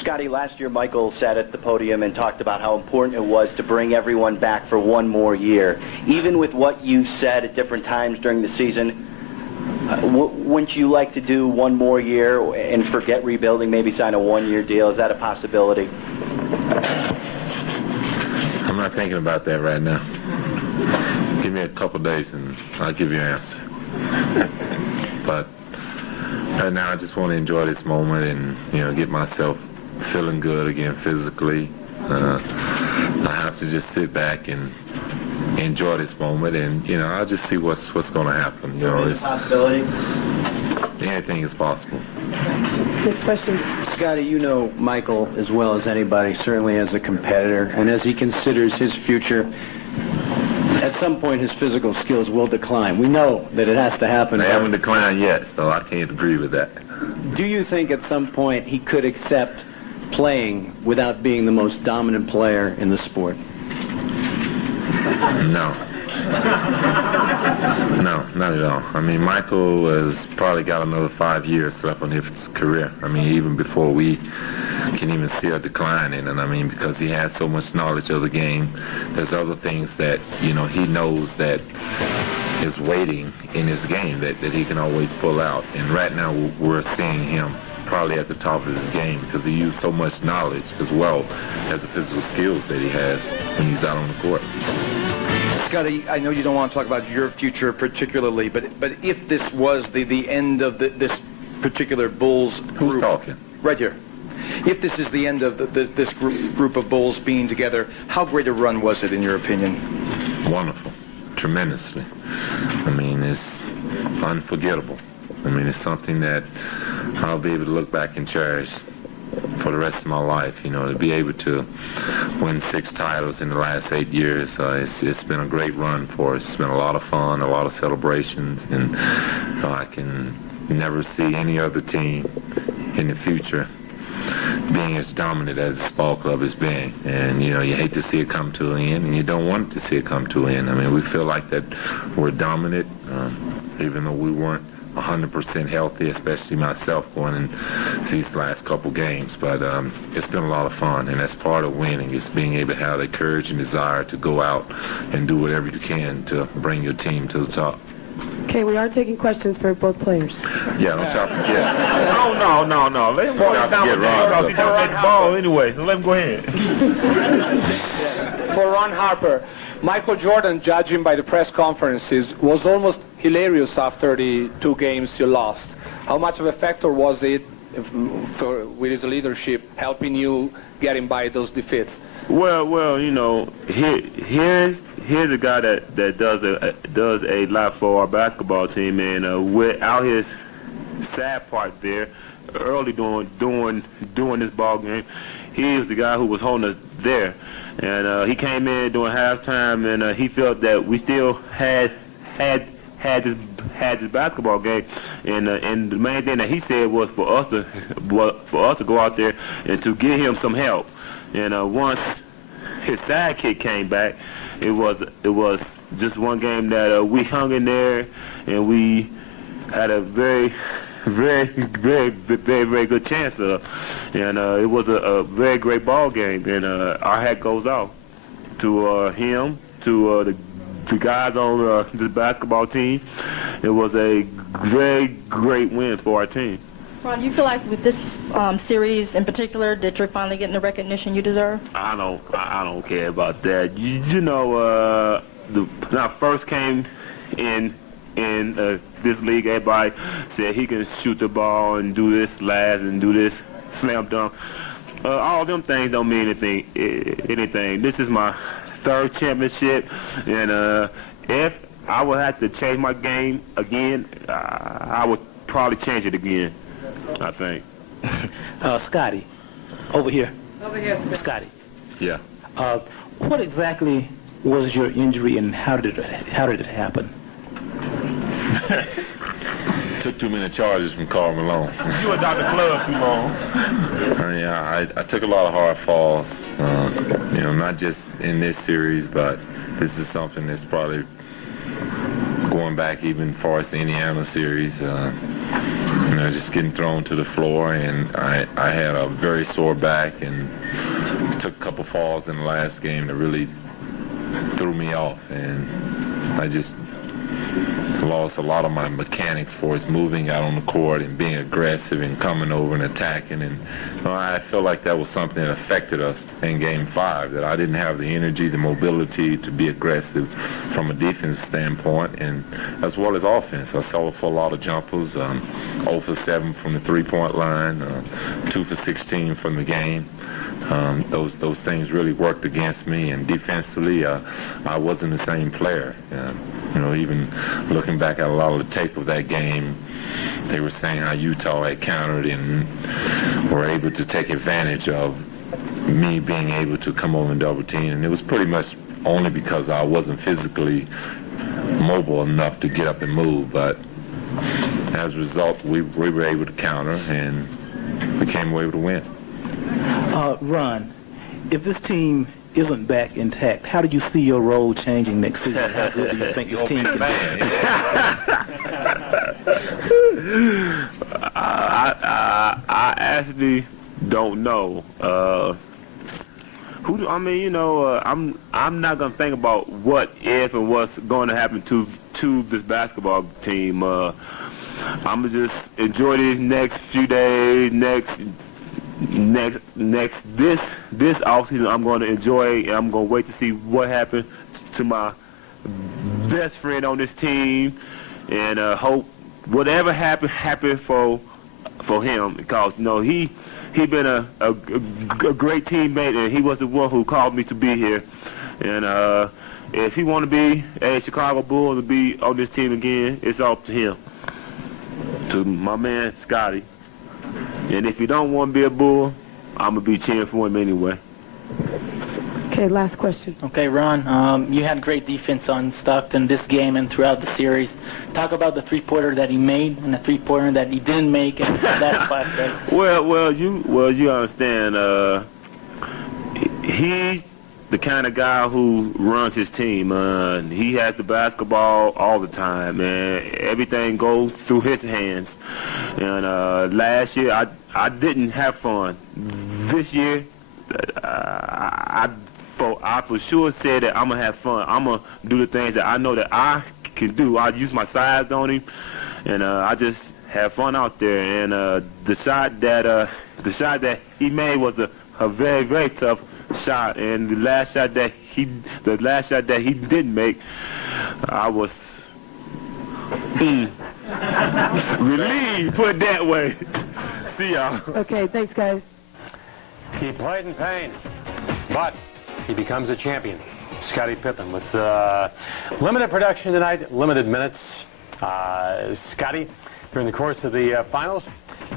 Scotty, last year Michael sat at the podium and talked about how important it was to bring everyone back for one more year. Even with what you said at different times during the season, wouldn't you like to do one more year and forget rebuilding, maybe sign a one-year deal? Is that a possibility? I'm not thinking about that right now. Give me a couple days and I'll give you an answer. But right now I just want to enjoy this moment and, get myself feeling good again physically. I have to just sit back and enjoy this moment, and I'll just see what's going to happen. It's a possibility. Anything is possible. Next question. Scotty, you know Michael as well as anybody, certainly as a competitor, and as he considers his future, at some point his physical skills will decline. We know that it has to happen. They haven't declined yet, so I can't agree with that. Do you think at some point he could accept playing without being the most dominant player in the sport? No. No, not at all. I mean, Michael has probably got another 5 years left on his career. I mean, even before we can even see a decline in it. I mean, because he has so much knowledge of the game. There's other things that, he knows that is waiting in his game that he can always pull out. And right now we're seeing him probably at the top of his game because he used so much knowledge as well as the physical skills that he has when he's out on the court. Scotty, I know you don't want to talk about your future particularly, but if this was the end of this particular Bulls group... Who's talking? Right here. If this is the end of this group of Bulls being together, how great a run was it in your opinion? Wonderful. Tremendously. I mean, it's unforgettable. I mean, it's something that I'll be able to look back and cherish for the rest of my life. To be able to win 6 titles in the last 8 years, it's been a great run for us. It's been a lot of fun, a lot of celebrations, and I can never see any other team in the future being as dominant as this ball club has been. And, you hate to see it come to an end, and you don't want to see it come to an end. I mean, we feel like that we're dominant, even though we weren't 100% healthy, especially myself going in these last couple games. But it's been a lot of fun, and that's part of winning, is being able to have the courage and desire to go out and do whatever you can to bring your team to the top. Okay, we are taking questions for both players. Yeah, don't try to forget. No. Let him go down with that because he don't make the ball anyway, so let him go ahead. For Ron Harper, Michael Jordan, judging by the press conferences, was almost hilarious after the 2 games you lost. How much of a factor was it with his leadership helping you getting by those defeats? Well, here's a guy that does a lot for our basketball team, and without his sad part there, early during this ball game, he was the guy who was holding us there, and he came in during halftime, and he felt that we still had this basketball game, and the main thing that he said was for us to go out there and to give him some help. And once his sidekick came back, it was just one game that we hung in there, and we had a very good chance of. And it was a very great ball game, and our hat goes off to him, to the guys on the basketball team. It was a great win for our team. Ron, do you feel like with this series in particular that you're finally getting the recognition you deserve? I don't care about that. When I first came in this league, everybody said he can shoot the ball and do this last and do this slam dunk. All them things don't mean anything. This is my 3rd championship, and if I would have to change my game again, I would probably change it again, I think. Scotty, over here. Over here, Scotty. Yeah. What exactly was your injury, and how did it happen? Took too many charges from Karl Malone. You were out the club too long. I took a lot of hard falls, not just in this series, but this is something that's probably going back even far as the Indiana series. Just getting thrown to the floor, and I had a very sore back, and took a couple falls in the last game that really threw me off, and I just lost a lot of my mechanics for us moving out on the court and being aggressive and coming over and attacking, and I feel like that was something that affected us in Game 5, that I didn't have the energy, the mobility to be aggressive from a defense standpoint, and as well as offense. I settled for a lot of jumpers, 0 for 7 from the three-point line, 2 for 16 from the game. Those things really worked against me, and defensively, I wasn't the same player. Even looking back at a lot of the tape of that game, they were saying how Utah had countered and were able to take advantage of me being able to come over and double team, and it was pretty much only because I wasn't physically mobile enough to get up and move. But as a result, we were able to counter, and we came away with a win. Ron, if this team isn't back intact, how do you see your role changing next season? How good do you think this team can be? I actually don't know. I'm not gonna think about what if and what's going to happen to this basketball team. I'm gonna just enjoy these next few days, this offseason. I'm going to enjoy, and I'm going to wait to see what happens to my best friend on this team, and hope whatever happen for him, because he been a great teammate, and he was the one who called me to be here. And if he want to be a Chicago Bull to be on this team again, it's up to him, to my man Scotty. And if he don't want to be a Bull, I'm going to be cheering for him anyway. Okay, last question. Okay, Ron, you had great defense on Stockton this game and throughout the series. Talk about the three-pointer that he made and the three-pointer that he didn't make and that class, right? Well, you understand. He's the kind of guy who runs his team. He has the basketball all the time, man. Everything goes through his hands. And last year, I didn't have fun. This year, I for sure said that I'm going to have fun. I'm going to do the things that I know that I can do. I use my size on him, and I just have fun out there. And the shot that he made was a very, very tough shot. And the last shot that he didn't make, I was relieved, put it that way. See y'all. Okay, thanks, guys. He played in pain, but he becomes a champion. Scottie Pippen with limited production tonight, limited minutes. Scottie, during the course of the finals,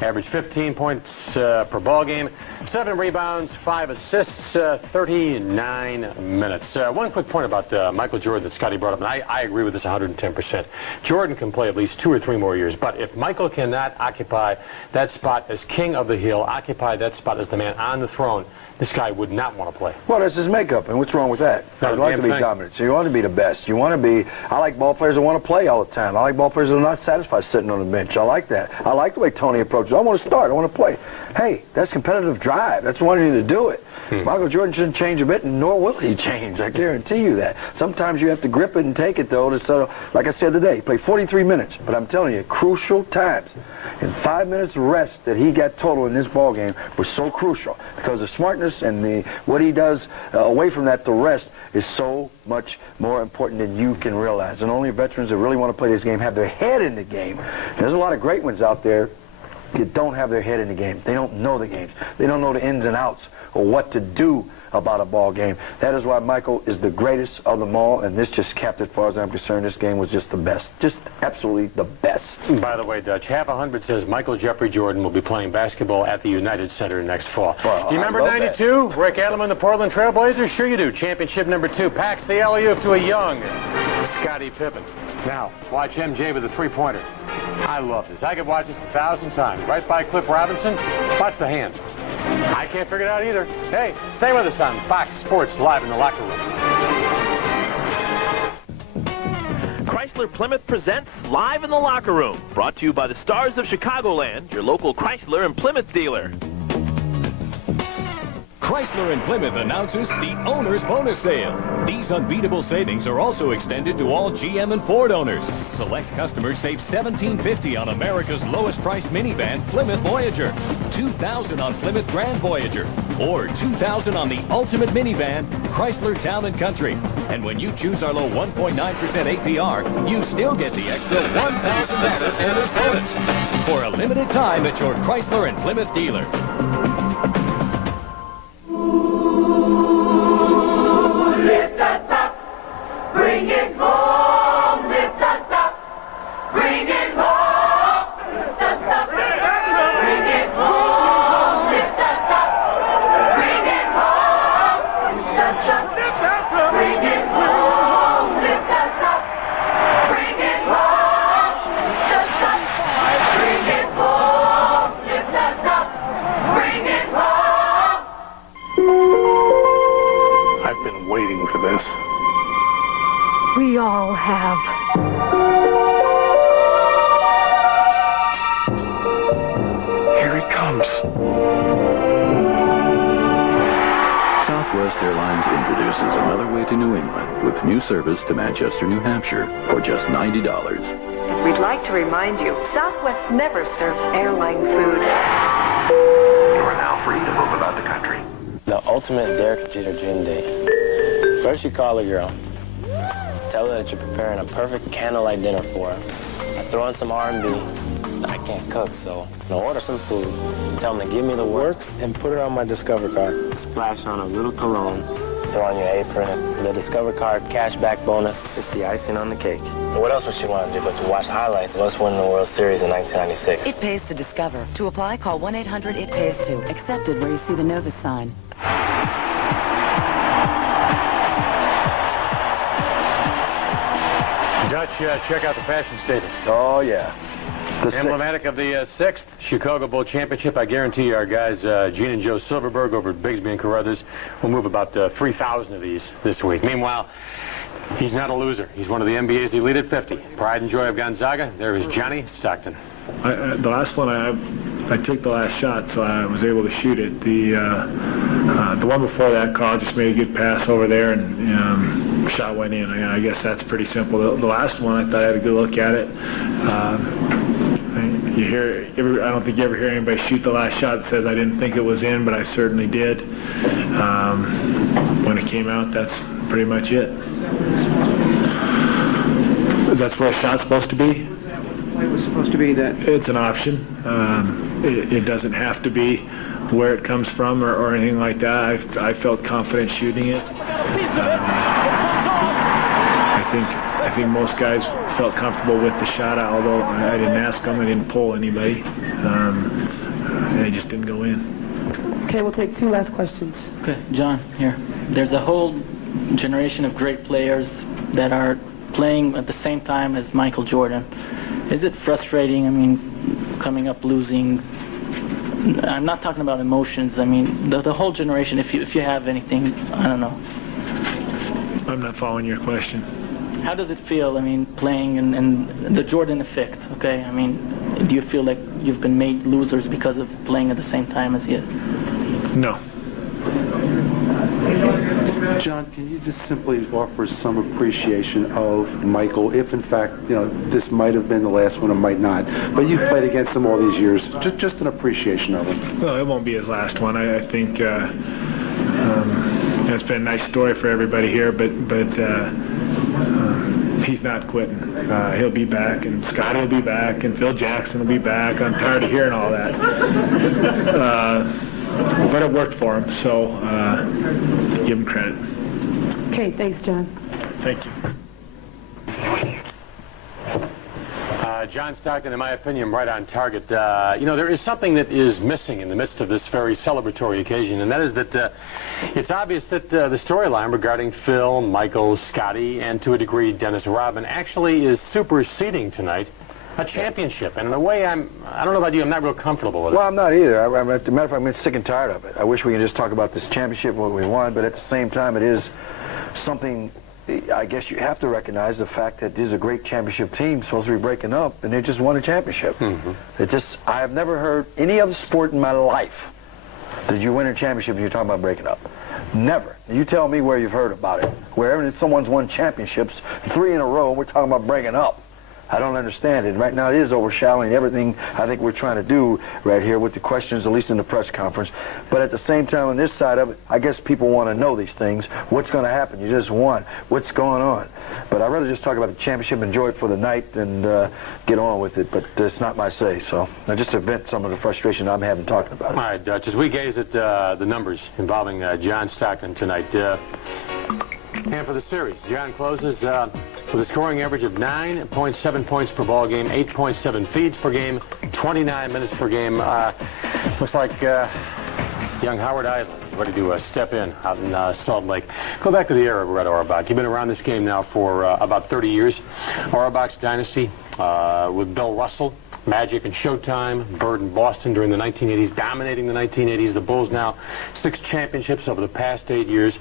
averaged 15 points per ball game, 7 rebounds, 5 assists, 39 minutes. One quick point about Michael Jordan that Scottie brought up, and I agree with this 110%. Jordan can play at least 2 or 3 more years, but if Michael cannot occupy that spot as king of the hill, occupy that spot as the man on the throne, this guy would not want to play. Well, that's his makeup, and what's wrong with that? Not You like to be dominant, so you want to be the best. You want to be, I like ball players that want to play all the time. I like ball players that are not satisfied sitting on the bench. I like that. I like the way Tony approaches. I want to start. I want to play. Hey, that's competitive drive. That's wanting you to do it. Michael Jordan shouldn't change a bit, and nor will he change. I guarantee you that. Sometimes you have to grip it and take it, though, to settle. Like I said today, he played 43 minutes, but I'm telling you, crucial times. And 5 minutes of rest that he got total in this ball game was so crucial because the smartness and what he does away from that, the rest, is so much more important than you can realize. And only veterans that really want to play this game have their head in the game. And there's a lot of great ones out there that don't have their head in the game. They don't know the games. They don't know the ins and outs or what to do about a ball game. That is why Michael is the greatest of them all, and this just capped it. As far as I'm concerned, this game was just the best. Just absolutely the best. By the way, Dutch, half 100 says Michael Jeffrey Jordan will be playing basketball at the United Center next fall. Well, do you remember 92? Rick Edelman, the Portland Trailblazers? Sure you do. Championship number 2. Packs the alley-oop to a young Scottie Pippen. Now, watch MJ with a three-pointer. I love this. I could watch this 1,000 times. Right by Cliff Robinson. Watch the hands. I can't figure it out either. Hey, stay with us on Fox Sports Live in the Locker Room. Chrysler Plymouth presents Live in the Locker Room, brought to you by the Stars of Chicagoland, your local Chrysler and Plymouth dealer. Chrysler and Plymouth announces the Owner's Bonus Sale. These unbeatable savings are also extended to all GM and Ford owners. Select customers save $1,750 on America's lowest priced minivan, Plymouth Voyager, $2,000 on Plymouth Grand Voyager, or $2,000 on the ultimate minivan, Chrysler Town & Country. And when you choose our low 1.9% APR, you still get the extra $1,000 owner's bonus for a limited time at your Chrysler and Plymouth dealer. Lift us up, bring it home. Lift us up, bring it home. Lift us up, bring it home. Lift us up, bring it home. Lift us up, bring it home. Lift us up, bring it home. Lift us up, bring it home. Lift us up, bring it home. I've been waiting for this. We all have. Here it comes. Southwest Airlines introduces another way to New England with new service to Manchester, New Hampshire for just $90. We'd like to remind you, Southwest never serves airline food. You are now free to move about the country. The ultimate Derek Jeter dream date. First you call a girl. Tell her that you're preparing a perfect candlelight dinner for her. I throw in some R&B. I can't cook, so I'll order some food. Tell them to give me the works and put her on my Discover card. Splash on a little cologne. Throw on your apron. The Discover card cashback bonus is the icing on the cake. But what else would she want to do but to watch highlights of us winning the World Series in 1996? It pays to Discover. To apply, call 1-800-IT-PAYS-TO. Accepted where you see the Novus sign. Dutch, check out the fashion statement. Oh, yeah. Emblematic of the 6th Chicago Bowl Championship. I guarantee you our guys, Gene and Joe Silverberg over at Bigsby and Carruthers, will move about 3,000 of these this week. Meanwhile, he's not a loser. He's one of the NBA's elite at 50. Pride and joy of Gonzaga. There is Johnny Stockton. The last one, I took the last shot, so I was able to shoot it. The one before that, Carl just made a good pass over there, and shot went in. I guess that's pretty simple. The last one, I thought I had a good look at it. I don't think you ever hear anybody shoot the last shot that says I didn't think it was in, but I certainly did. When it came out, that's pretty much it. That's where a shot's supposed to be? It was supposed to be that. It's an option. It doesn't have to be where it comes from or anything like that. I felt confident shooting it. I think most guys felt comfortable with the shot, although I didn't ask them. I didn't pull anybody. And they just didn't go in. Okay, we'll take 2 last questions. Okay, John, here. There's a whole generation of great players that are playing at the same time as Michael Jordan. Is it frustrating, I mean, coming up losing? I'm not talking about emotions. I mean, the whole generation, if you have anything, I don't know. I'm not following your question. How does it feel, I mean, playing and the Jordan effect, okay? I mean, do you feel like you've been made losers because of playing at the same time as you? No. John, can you just simply offer some appreciation of Michael, if in fact, this might have been the last one, it might not, but you've played against him all these years, just an appreciation of him. Well, it won't be his last one. I think it's been a nice story for everybody here, but he's not quitting. He'll be back, and Scott will be back, and Phil Jackson will be back. I'm tired of hearing all that. but it worked for him, so give him credit. Okay, thanks, John. Thank you. John Stockton, in my opinion, right on target. You know, there is something that is missing in the midst of this very celebratory occasion, and that is that it's obvious that the storyline regarding Phil, Michael, Scotty, and to a degree Dennis Rodman actually is superseding tonight a championship. And in a way, I don't know about you, I'm not real comfortable with it. Well, I'm not either. As a matter of fact, I'm sick and tired of it. I wish we could just talk about this championship, what we won, but at the same time, it is something. I guess you have to recognize the fact that this is a great championship team supposed to be breaking up, and they just won a championship. It just, I have never heard any other sport in my life that you win a championship and you're talking about breaking up. Never. You tell me where you've heard about it. Wherever someone's won championships, 3 in a row, we're talking about breaking up. I don't understand it. Right now, it is overshadowing everything I think we're trying to do right here with the questions, at least in the press conference. But at the same time, on this side of it, I guess people want to know these things. What's going to happen? You just won. What's going on? But I'd rather just talk about the championship, enjoy it for the night, and get on with it. But it's not my say, so I just vent some of the frustration I'm having talking about it. All right, Dutch, as we gaze at the numbers involving John Stockton tonight, and for the series, John closes with a scoring average of 9.7 points per ball game, 8.7 feeds per game, 29 minutes per game. Looks like young Howard Island is ready to step in out in Salt Lake. Go back to the era of Red Auerbach. You've been around this game now for about 30 years. Auerbach's dynasty with Bill Russell, Magic and Showtime, Bird and Boston during the 1980s, dominating the 1980s. The Bulls now 6 championships over the past 8 years.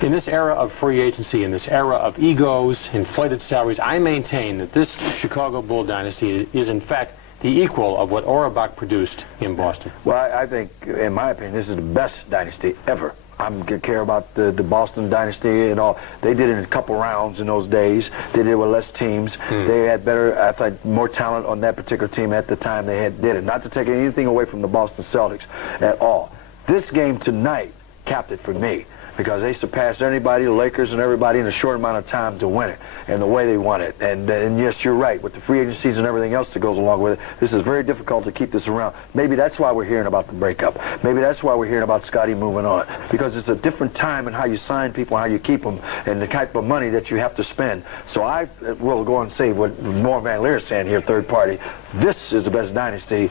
In this era of free agency, in this era of egos, inflated salaries, I maintain that this Chicago Bull dynasty is in fact the equal of what Auerbach produced in Boston. Well, I think, in my opinion, this is the best dynasty ever. I don't care about the Boston dynasty and all. They did it in a couple rounds in those days. They did it with less teams. They had better, I thought, more talent on that particular team at the time they did it. Not to take anything away from the Boston Celtics at all. This game tonight capped it for me, because they surpassed anybody, the Lakers and everybody, in a short amount of time to win it, and the way they won it. And yes, you're right, with the free agencies and everything else that goes along with it, this is very difficult to keep this around. Maybe that's why we're hearing about the breakup. Maybe that's why we're hearing about Scotty moving on, because it's a different time in how you sign people, how you keep them, and the type of money that you have to spend. So I will go and say what Norm Van Leer is saying here, third party. This is the best dynasty,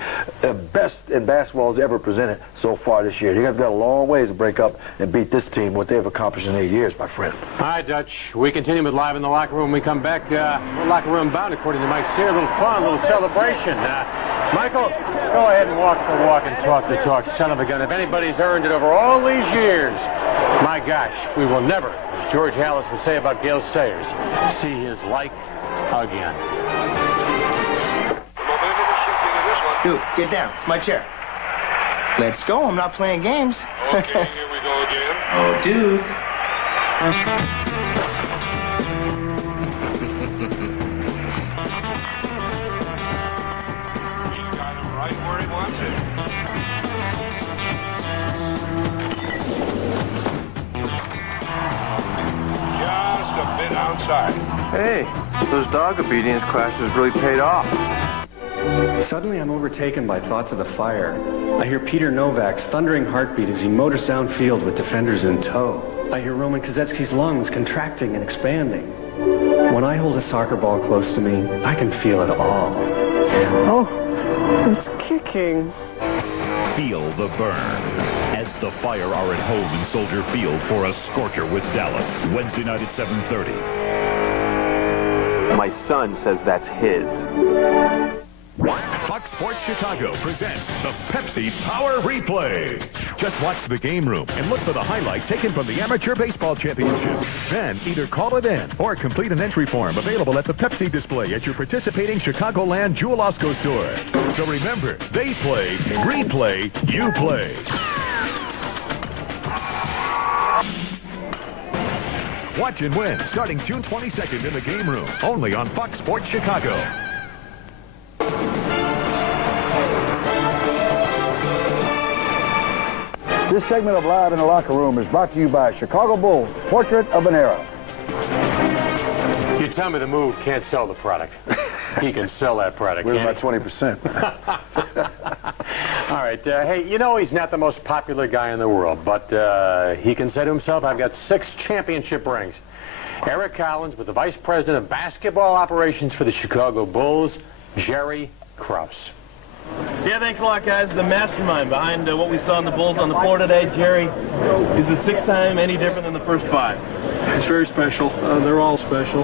best in basketball has ever presented so far this year. You guys got a long ways to break up and beat this team, what they've accomplished in 8 years, my friend. All right, Dutch. We continue with Live in the Locker Room. When we come back, locker room bound, according to Mike Sear. A little fun, a little celebration. Michael, go ahead and walk the walk and talk the talk, son of a gun. If anybody's earned it over all these years, my gosh, we will never, as George Hallis would say about Gale Sayers, see his like again. Dude, get down. It's my chair. Let's go. I'm not playing games. Okay, here we go again. Oh, dude. Got him right where he wants it. Just a bit outside. Hey, those dog obedience classes really paid off. Suddenly I'm overtaken by thoughts of the fire. I hear Peter Novak's thundering heartbeat as he motors downfield with defenders in tow. I hear Roman Kozetsky's lungs contracting and expanding. When I hold a soccer ball close to me, I can feel it all. Oh, it's kicking. Feel the burn as the Fire are at home in Soldier Field for a scorcher with Dallas. Wednesday night at 7:30. My son says that's his. Fox Sports Chicago presents the Pepsi Power Replay. Just watch the game room and look for the highlight taken from the Amateur Baseball Championship. Then either call it in or complete an entry form available at the Pepsi display at your participating Chicagoland Jewel Osco store. So remember, they play, replay, you play. Watch and win starting June 22nd in the game room, only on Fox Sports Chicago. This segment of Live in the Locker Room is brought to you by Chicago Bulls, Portrait of an Era. You tell me the move can't sell the product. He can sell that product. Where's my 20%? All right. Hey, you know he's not the most popular guy in the world, but he can say to himself, I've got 6 championship rings. Eric Collins with the Vice President of Basketball Operations for the Chicago Bulls, Jerry Krause. Yeah, thanks a lot, guys. The mastermind behind what we saw in the Bulls on the floor today. Jerry, is the 6th time any different than the first 5? It's very special. They're all special.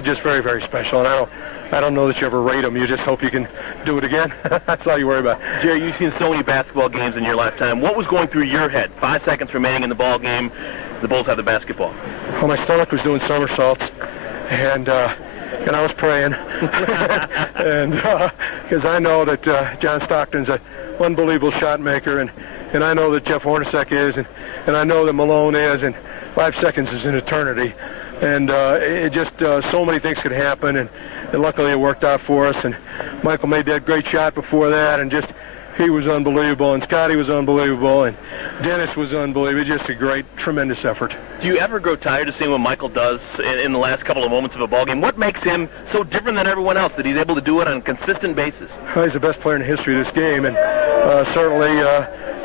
Just very, very special. And I don't know that you ever rate them. You just hope you can do it again. That's all you worry about. Jerry, you've seen so many basketball games in your lifetime. What was going through your head? 5 seconds remaining in the ball game. The Bulls have the basketball. Well, my stomach was doing somersaults, and I was praying, and because I know that John Stockton's an unbelievable shot maker, and I know that Jeff Hornacek is, and I know that Malone is, and 5 seconds is an eternity, and it just so many things could happen, and luckily it worked out for us. And Michael made that great shot before that, and just he was unbelievable, and Scotty was unbelievable, and Dennis was unbelievable. Just a great, tremendous effort. Do you ever grow tired of seeing what Michael does in the last couple of moments of a ballgame? What makes him so different than everyone else that he's able to do it on a consistent basis? Well, he's the best player in the history of this game, and certainly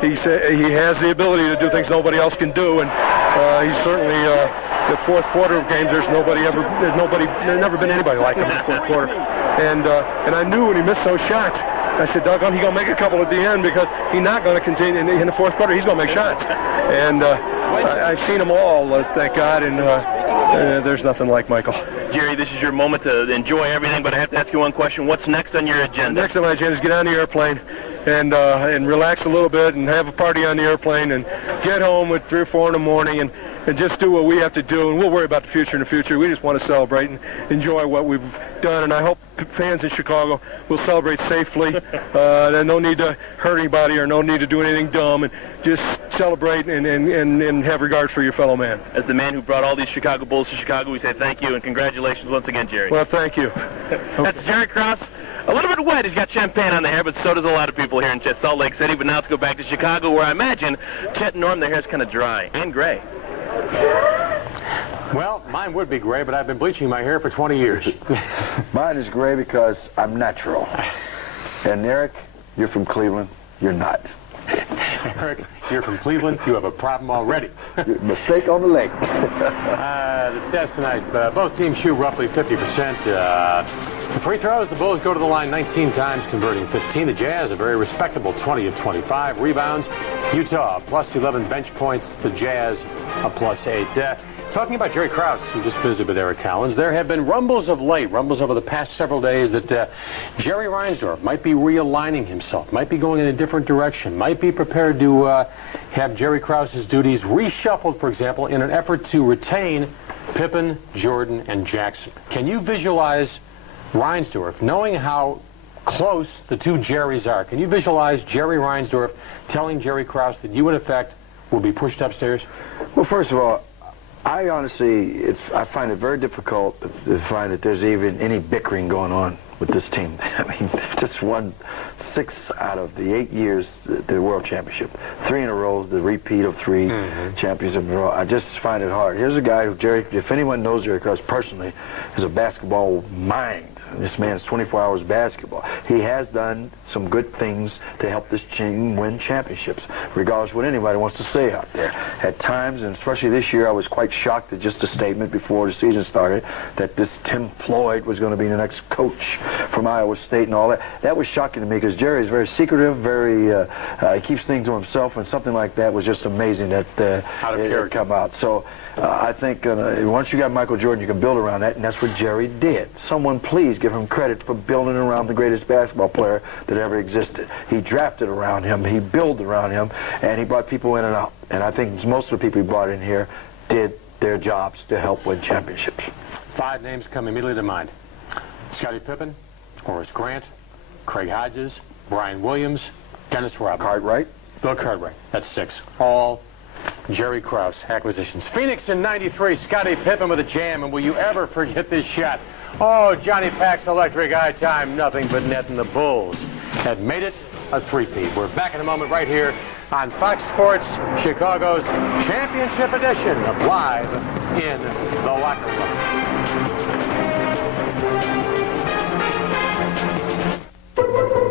he has the ability to do things nobody else can do, and he's certainly the fourth quarter of games. There's never been anybody like him in the fourth quarter, and I knew when he missed those shots. I said, doggone, he's going to make a couple at the end because he's not going to continue in the fourth quarter. He's going to make shots. And I've seen them all, thank God, and there's nothing like Michael. Jerry, this is your moment to enjoy everything, but I have to ask you one question. What's next on your agenda? Next on my agenda is get on the airplane and relax a little bit and have a party on the airplane and get home at 3 or 4 in the morning and just do what we have to do, and we'll worry about the future in the future. We just want to celebrate and enjoy what we've done, and I hope fans in Chicago will celebrate safely. There's no need to hurt anybody or no need to do anything dumb, and just celebrate and have regard for your fellow man. As the man who brought all these Chicago Bulls to Chicago, we say thank you and congratulations once again, Jerry. Well, thank you. That's Jerry Krause. A little bit wet. He's got champagne on the hair, but so does a lot of people here in Salt Lake City. But now let's go back to Chicago, where I imagine Chet and Norm, their hair's kind of dry and gray. Well, mine would be gray, but I've been bleaching my hair for 20 years. Mine is gray because I'm natural. And Eric, you're from Cleveland. You're not. Eric, you're from Cleveland. You have a problem already. Mistake on the leg. The stats tonight, both teams shoot roughly 50%. The free throws, the Bulls go to the line 19 times, converting 15. The Jazz, a very respectable 20 of 25. Rebounds, Utah, plus 11 bench points. The Jazz, a plus 8. Talking about Jerry Krause, who just visited with Eric Collins, there have been rumbles of late, rumbles over the past several days that Jerry Reinsdorf might be realigning himself, might be going in a different direction, might be prepared to have Jerry Krause's duties reshuffled, for example, in an effort to retain Pippen, Jordan, and Jackson. Can you visualize Reinsdorf, knowing how close the two Jerrys are, can you visualize Jerry Reinsdorf telling Jerry Krause that you, in effect, will be pushed upstairs? Well, first of all, I honestly, I find it very difficult to find that there's even any bickering going on with this team. I mean, just won 6 out of the 8 years the World Championship. 3 in a row, the repeat of 3 championships in a row. I just find it hard. Here's a guy who, Jerry, if anyone knows Jerry Krause personally, is a basketball mind. This man's 24 hours basketball. He has done some good things to help this team win championships, regardless of what anybody wants to say out there. At times, and especially this year, I was quite shocked at just a statement before the season started that this Tim Floyd was going to be the next coach from Iowa State and all that. That was shocking to me because Jerry is very secretive, very he keeps things to himself, and something like that was just amazing that it come out. So I think once you got Michael Jordan, you can build around that, and that's what Jerry did. Someone please give him credit for building around the greatest basketball player that ever existed. He drafted around him, he built around him, and he brought people in and out. And I think most of the people he brought in here did their jobs to help win championships. 5 names come immediately to mind. Scottie Pippen, Horace Grant, Craig Hodges, Brian Williams, Dennis Rodman. Cartwright. Bill Cartwright. That's 6. All Jerry Krause acquisitions. Phoenix in '93, Scottie Pippen with a jam, and will you ever forget this shot? Oh, Johnny Pack's electric eye time, nothing but net, and the Bulls have made it a 3-peat. We're back in a moment right here on Fox Sports, Chicago's championship edition of Live in the Locker Room.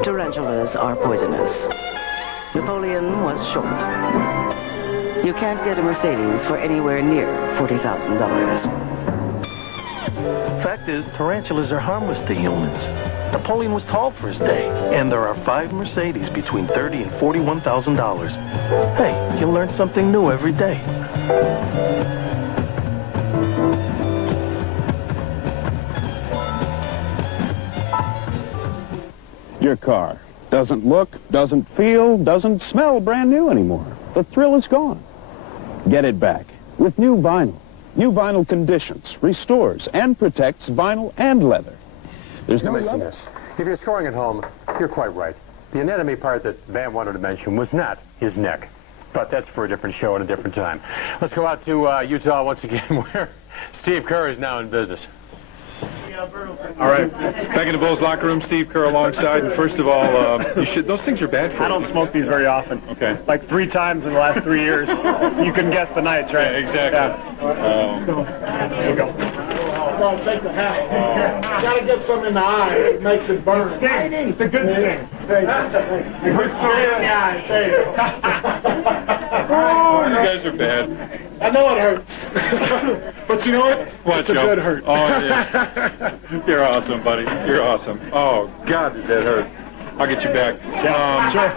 Tarantulas, colors are poisonous. Napoleon was short. You can't get a Mercedes for anywhere near $40,000. Fact is, tarantulas are harmless to humans. Napoleon was tall for his day, and there are 5 Mercedes between $30,000 and $41,000. Hey, you learn something new every day. Your car doesn't look, doesn't feel, doesn't smell brand new anymore. The thrill is gone. Get it back with new vinyl. New vinyl conditions, restores, and protects vinyl and leather. There's no mention this. If you're scoring at home, you're quite right. The anatomy part that Van wanted to mention was not his neck. But that's for a different show at a different time. Let's go out to Utah once again, where Steve Kerr is now in business. All right, back in the Bulls locker room, Steve Kerr alongside. And first of all, those things are bad for you. I don't smoke these very often. Okay. Like 3 times in the last 3 years. You can guess the nights, right? Yeah, exactly. Yeah. So, there you go. Well, take the hat. Gotta get some in the eye. It makes it burn. It's a good sting. A good swing in the eye. There you go. Oh, you guys are bad. I know it hurts. But you know what? What, it's a Joe? good hurt. Oh, yeah. You're awesome, buddy. You're awesome. Oh, God, does that hurt. I'll get you back. Yeah, sure.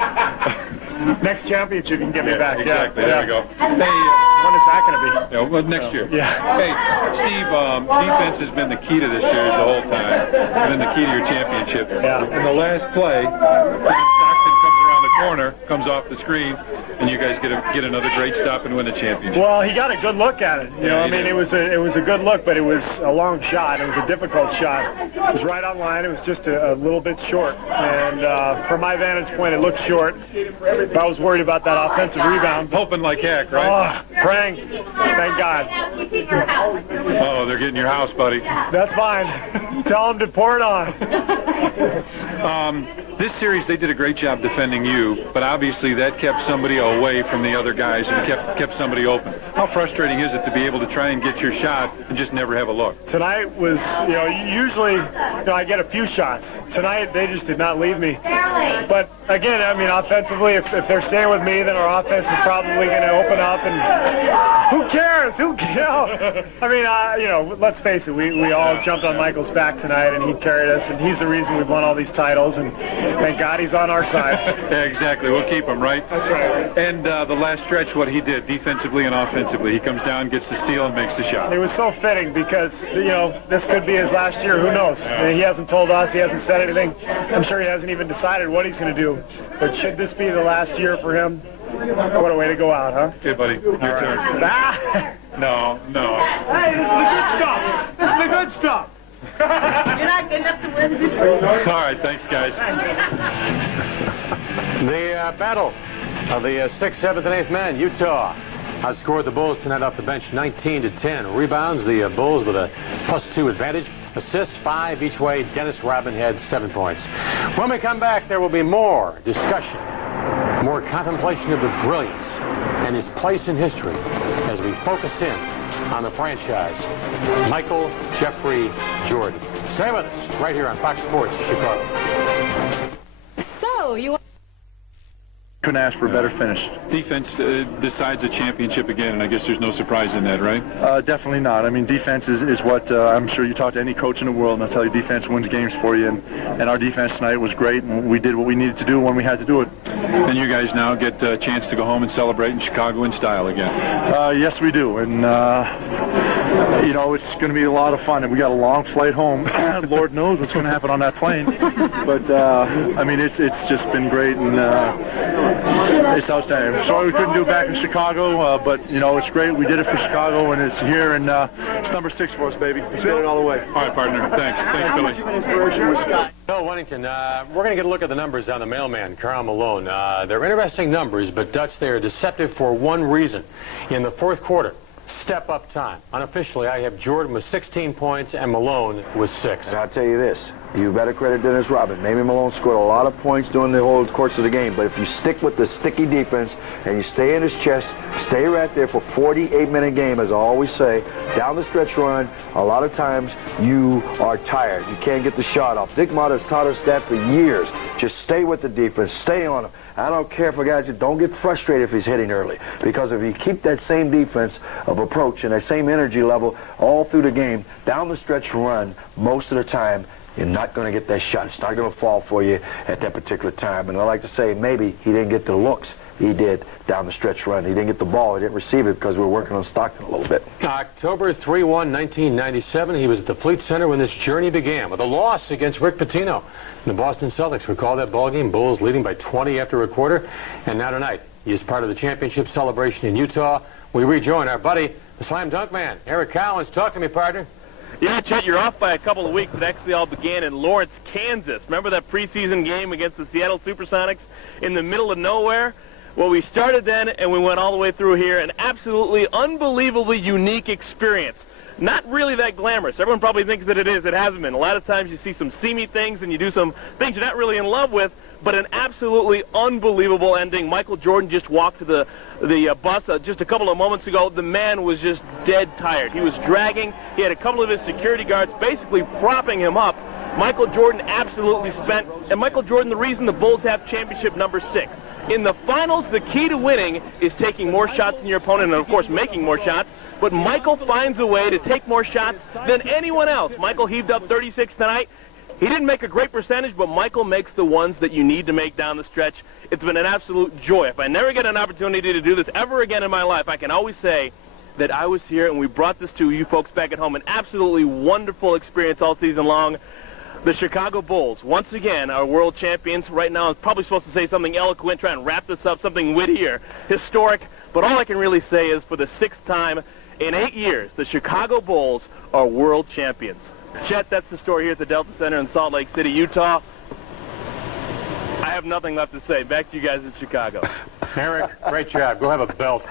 Next championship, you can get me back. Exactly. Yeah. There we go. Hey, when is that going to be? Yeah, well, next year. Yeah. Hey, Steve, defense has been the key to this series the whole time. It's been the key to your championship. Yeah. In the last play, Stockton comes around the corner, comes off the screen, and you guys get another great stop and win the championship. Well, he got a good look at it. You know, I mean, did. it was a good look, but it was a long shot. It was a difficult shot. It was right on line. It was just a little bit short. And from my vantage point, it looked short. But I was worried about that offensive rebound. Hoping like heck, right? Oh, praying. Thank God. Oh, they're getting your house, buddy. That's fine. Tell them to pour it on. This series, they did a great job defending you, but obviously that kept somebody away from the other guys and kept somebody open. How frustrating is it to be able to try and get your shot and just never have a look? Tonight was, usually, I get a few shots. Tonight, they just did not leave me. But again, I mean, offensively, if they're staying with me, then our offense is probably going to open up. And who cares? I mean, let's face it. We all jumped on Michael's back tonight, and he carried us, and he's the reason we've won all these titles. And thank God he's on our side. Yeah, exactly. We'll keep him, right? That's right. And the last stretch, what he did, defensively and offensively, he comes down, gets the steal, and makes the shot. It was so fitting because, this could be his last year. Who knows? Yeah. He hasn't told us. He hasn't said anything. I'm sure he hasn't even decided what he's going to do. But should this be the last year for him? What a way to go out, huh? Okay, buddy. Your turn. No. Hey, this is the good stuff. This is the good stuff. You're not good enough to win this. All right, thanks, guys. The battle of the 6th, 7th, and 8th men. Utah outscored the Bulls tonight off the bench 19-10. Rebounds, the Bulls with a +2 advantage. Assists, 5 each way. Dennis Rodman had 7 points. When we come back, there will be more discussion, more contemplation of the brilliance and his place in history as we focus in on the franchise, Michael Jeffrey Jordan. Stay with us right here on Fox Sports Chicago. So, you couldn't ask for a better finish. Defense decides a championship again, and I guess there's no surprise in that, right? Definitely not. I mean, defense is what I'm sure you talk to any coach in the world, and they'll tell you defense wins games for you. And our defense tonight was great, and we did what we needed to do when we had to do it. And you guys now get a chance to go home and celebrate in Chicago in style again. Yes, we do. And, it's going to be a lot of fun. And we got a long flight home. Lord knows what's going to happen on that plane. But, it's just been great. And it's outstanding. Sorry we couldn't do it back in Chicago, but, it's great. We did it for Chicago, and it's here, and it's number 6 for us, baby. Let's get it all the way. All right, partner. Thanks. Thanks, Billy. Bill Wennington, we're going to get a look at the numbers on the mailman, Karl Malone. They're interesting numbers, but, Dutch, they are deceptive for one reason. In the 4th quarter, step-up time. Unofficially, I have Jordan with 16 points and Malone with 6. And I'll tell you this. You better credit Dennis Rodman. Maybe Malone scored a lot of points during the whole course of the game, but if you stick with the sticky defense and you stay in his chest, stay right there for 48-minute game, as I always say, down the stretch run, a lot of times you are tired. You can't get the shot off. Dick Mott has taught us that for years. Just stay with the defense. Stay on him. I don't care if a guy just don't get frustrated if he's hitting early, because if you keep that same defense of approach and that same energy level all through the game, down the stretch run, most of the time, you're not going to get that shot. It's not going to fall for you at that particular time. And I like to say maybe he didn't get the looks he did down the stretch run. He didn't get the ball. He didn't receive it because we were working on Stockton a little bit. October 3-1, 1997, he was at the Fleet Center when this journey began with a loss against Rick Pitino. The Boston Celtics recall that ball game, Bulls leading by 20 after a quarter. And now tonight, he is part of the championship celebration in Utah. We rejoin our buddy, the slam dunk man, Eric Collins. Talk to me, partner. Yeah, Chet, you're off by a couple of weeks. It actually all began in Lawrence, Kansas. Remember that preseason game against the Seattle Supersonics in the middle of nowhere? Well, we started then, and we went all the way through here. An absolutely unbelievably unique experience. Not really that glamorous. Everyone probably thinks that it is. It hasn't been. A lot of times you see some seamy things, and you do some things you're not really in love with, but an absolutely unbelievable ending. Michael Jordan just walked to the bus just a couple of moments ago. The man was just dead tired. He was dragging. He had a couple of his security guards basically propping him up. Michael Jordan absolutely spent, and Michael Jordan, the reason the Bulls have championship number 6. In the finals, the key to winning is taking more shots than your opponent and, of course, making more shots. But Michael finds a way to take more shots than anyone else. Michael heaved up 36 tonight. He didn't make a great percentage, but Michael makes the ones that you need to make down the stretch. It's been an absolute joy. If I never get an opportunity to do this ever again in my life, I can always say that I was here and we brought this to you folks back at home. An absolutely wonderful experience all season long. The Chicago Bulls, once again, are world champions. Right now, I'm probably supposed to say something eloquent, try and wrap this up, something witty or historic. But all I can really say is for the 6th time in 8 years, the Chicago Bulls are world champions. Chet, that's the story here at the Delta Center in Salt Lake City, Utah. I have nothing left to say. Back to you guys in Chicago. Eric, great job. Go have a belt.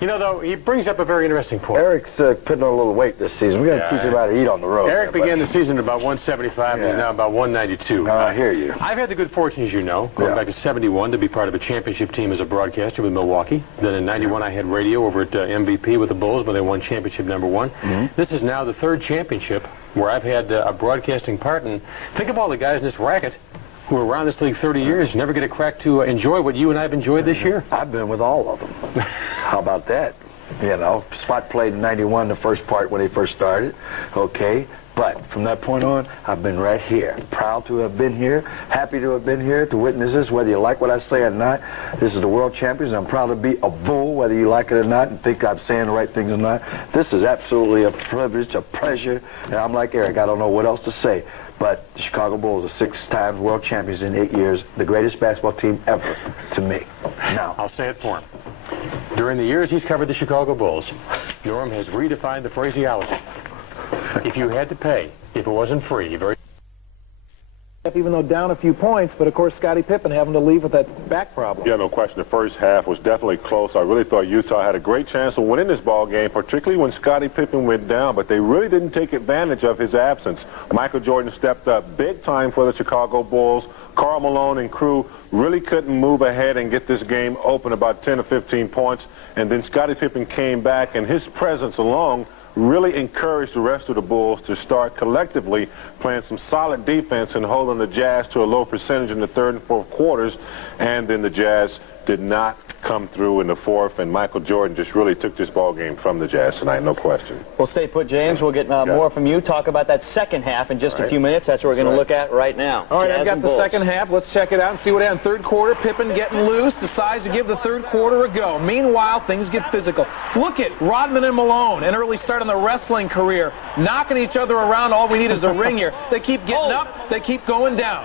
You know, though, he brings up a very interesting point. Eric's putting on a little weight this season. We got to teach him how to eat on the road. Eric began the season at about 175, and he's now about 192. I hear you. I've had the good fortune, as you know, going back to 71 to be part of a championship team as a broadcaster with Milwaukee. Then in 91, I had radio over at MVP with the Bulls when they won championship number 1. This is now the 3rd championship where I've had a broadcasting part. And think of all the guys in this racket who are around this league 30 years, never get a crack to enjoy what you and I have enjoyed this year. I've been with all of them. How about that? You know, Spot played in 91, the first part when he first started. Okay. But from that point on, I've been right here. Proud to have been here. Happy to have been here to witness this, whether you like what I say or not. This is the World Champions. I'm proud to be a Bull, whether you like it or not, and think I'm saying the right things or not. This is absolutely a privilege, a pleasure. And I'm like Eric, I don't know what else to say. But the Chicago Bulls are 6 times world champions in 8 years. The greatest basketball team ever to me. Now, I'll say it for him. During the years he's covered the Chicago Bulls, Norm has redefined the phraseology. If you had to pay, if it wasn't free, even though down a few points, but of course Scottie Pippen having to leave with that back problem. Yeah, no question. The first half was definitely close. I really thought Utah had a great chance of winning this ball game, particularly when Scottie Pippen went down, but they really didn't take advantage of his absence. Michael Jordan stepped up big time for the Chicago Bulls. Karl Malone and crew really couldn't move ahead and get this game open about 10 or 15 points, and then Scottie Pippen came back, and his presence alone really encouraged the rest of the Bulls to start collectively playing some solid defense and holding the Jazz to a low percentage in the 3rd and 4th quarters. And then the Jazz did not come through in the 4th, and Michael Jordan just really took this ball game from the Jazz tonight, no question. Well, stay put, James. We'll get more from you. Talk about that second half in just a few minutes. That's what we're going to look at right now. All right, Jazz I've got and the Bulls. second half. Let's check it out and see what happened. 3rd quarter, Pippen getting loose, decides to give the 3rd quarter a go. Meanwhile, things get physical. Look at Rodman and Malone, an early start in their wrestling career, knocking each other around. All we need is a ring here. They keep getting up, they keep going down.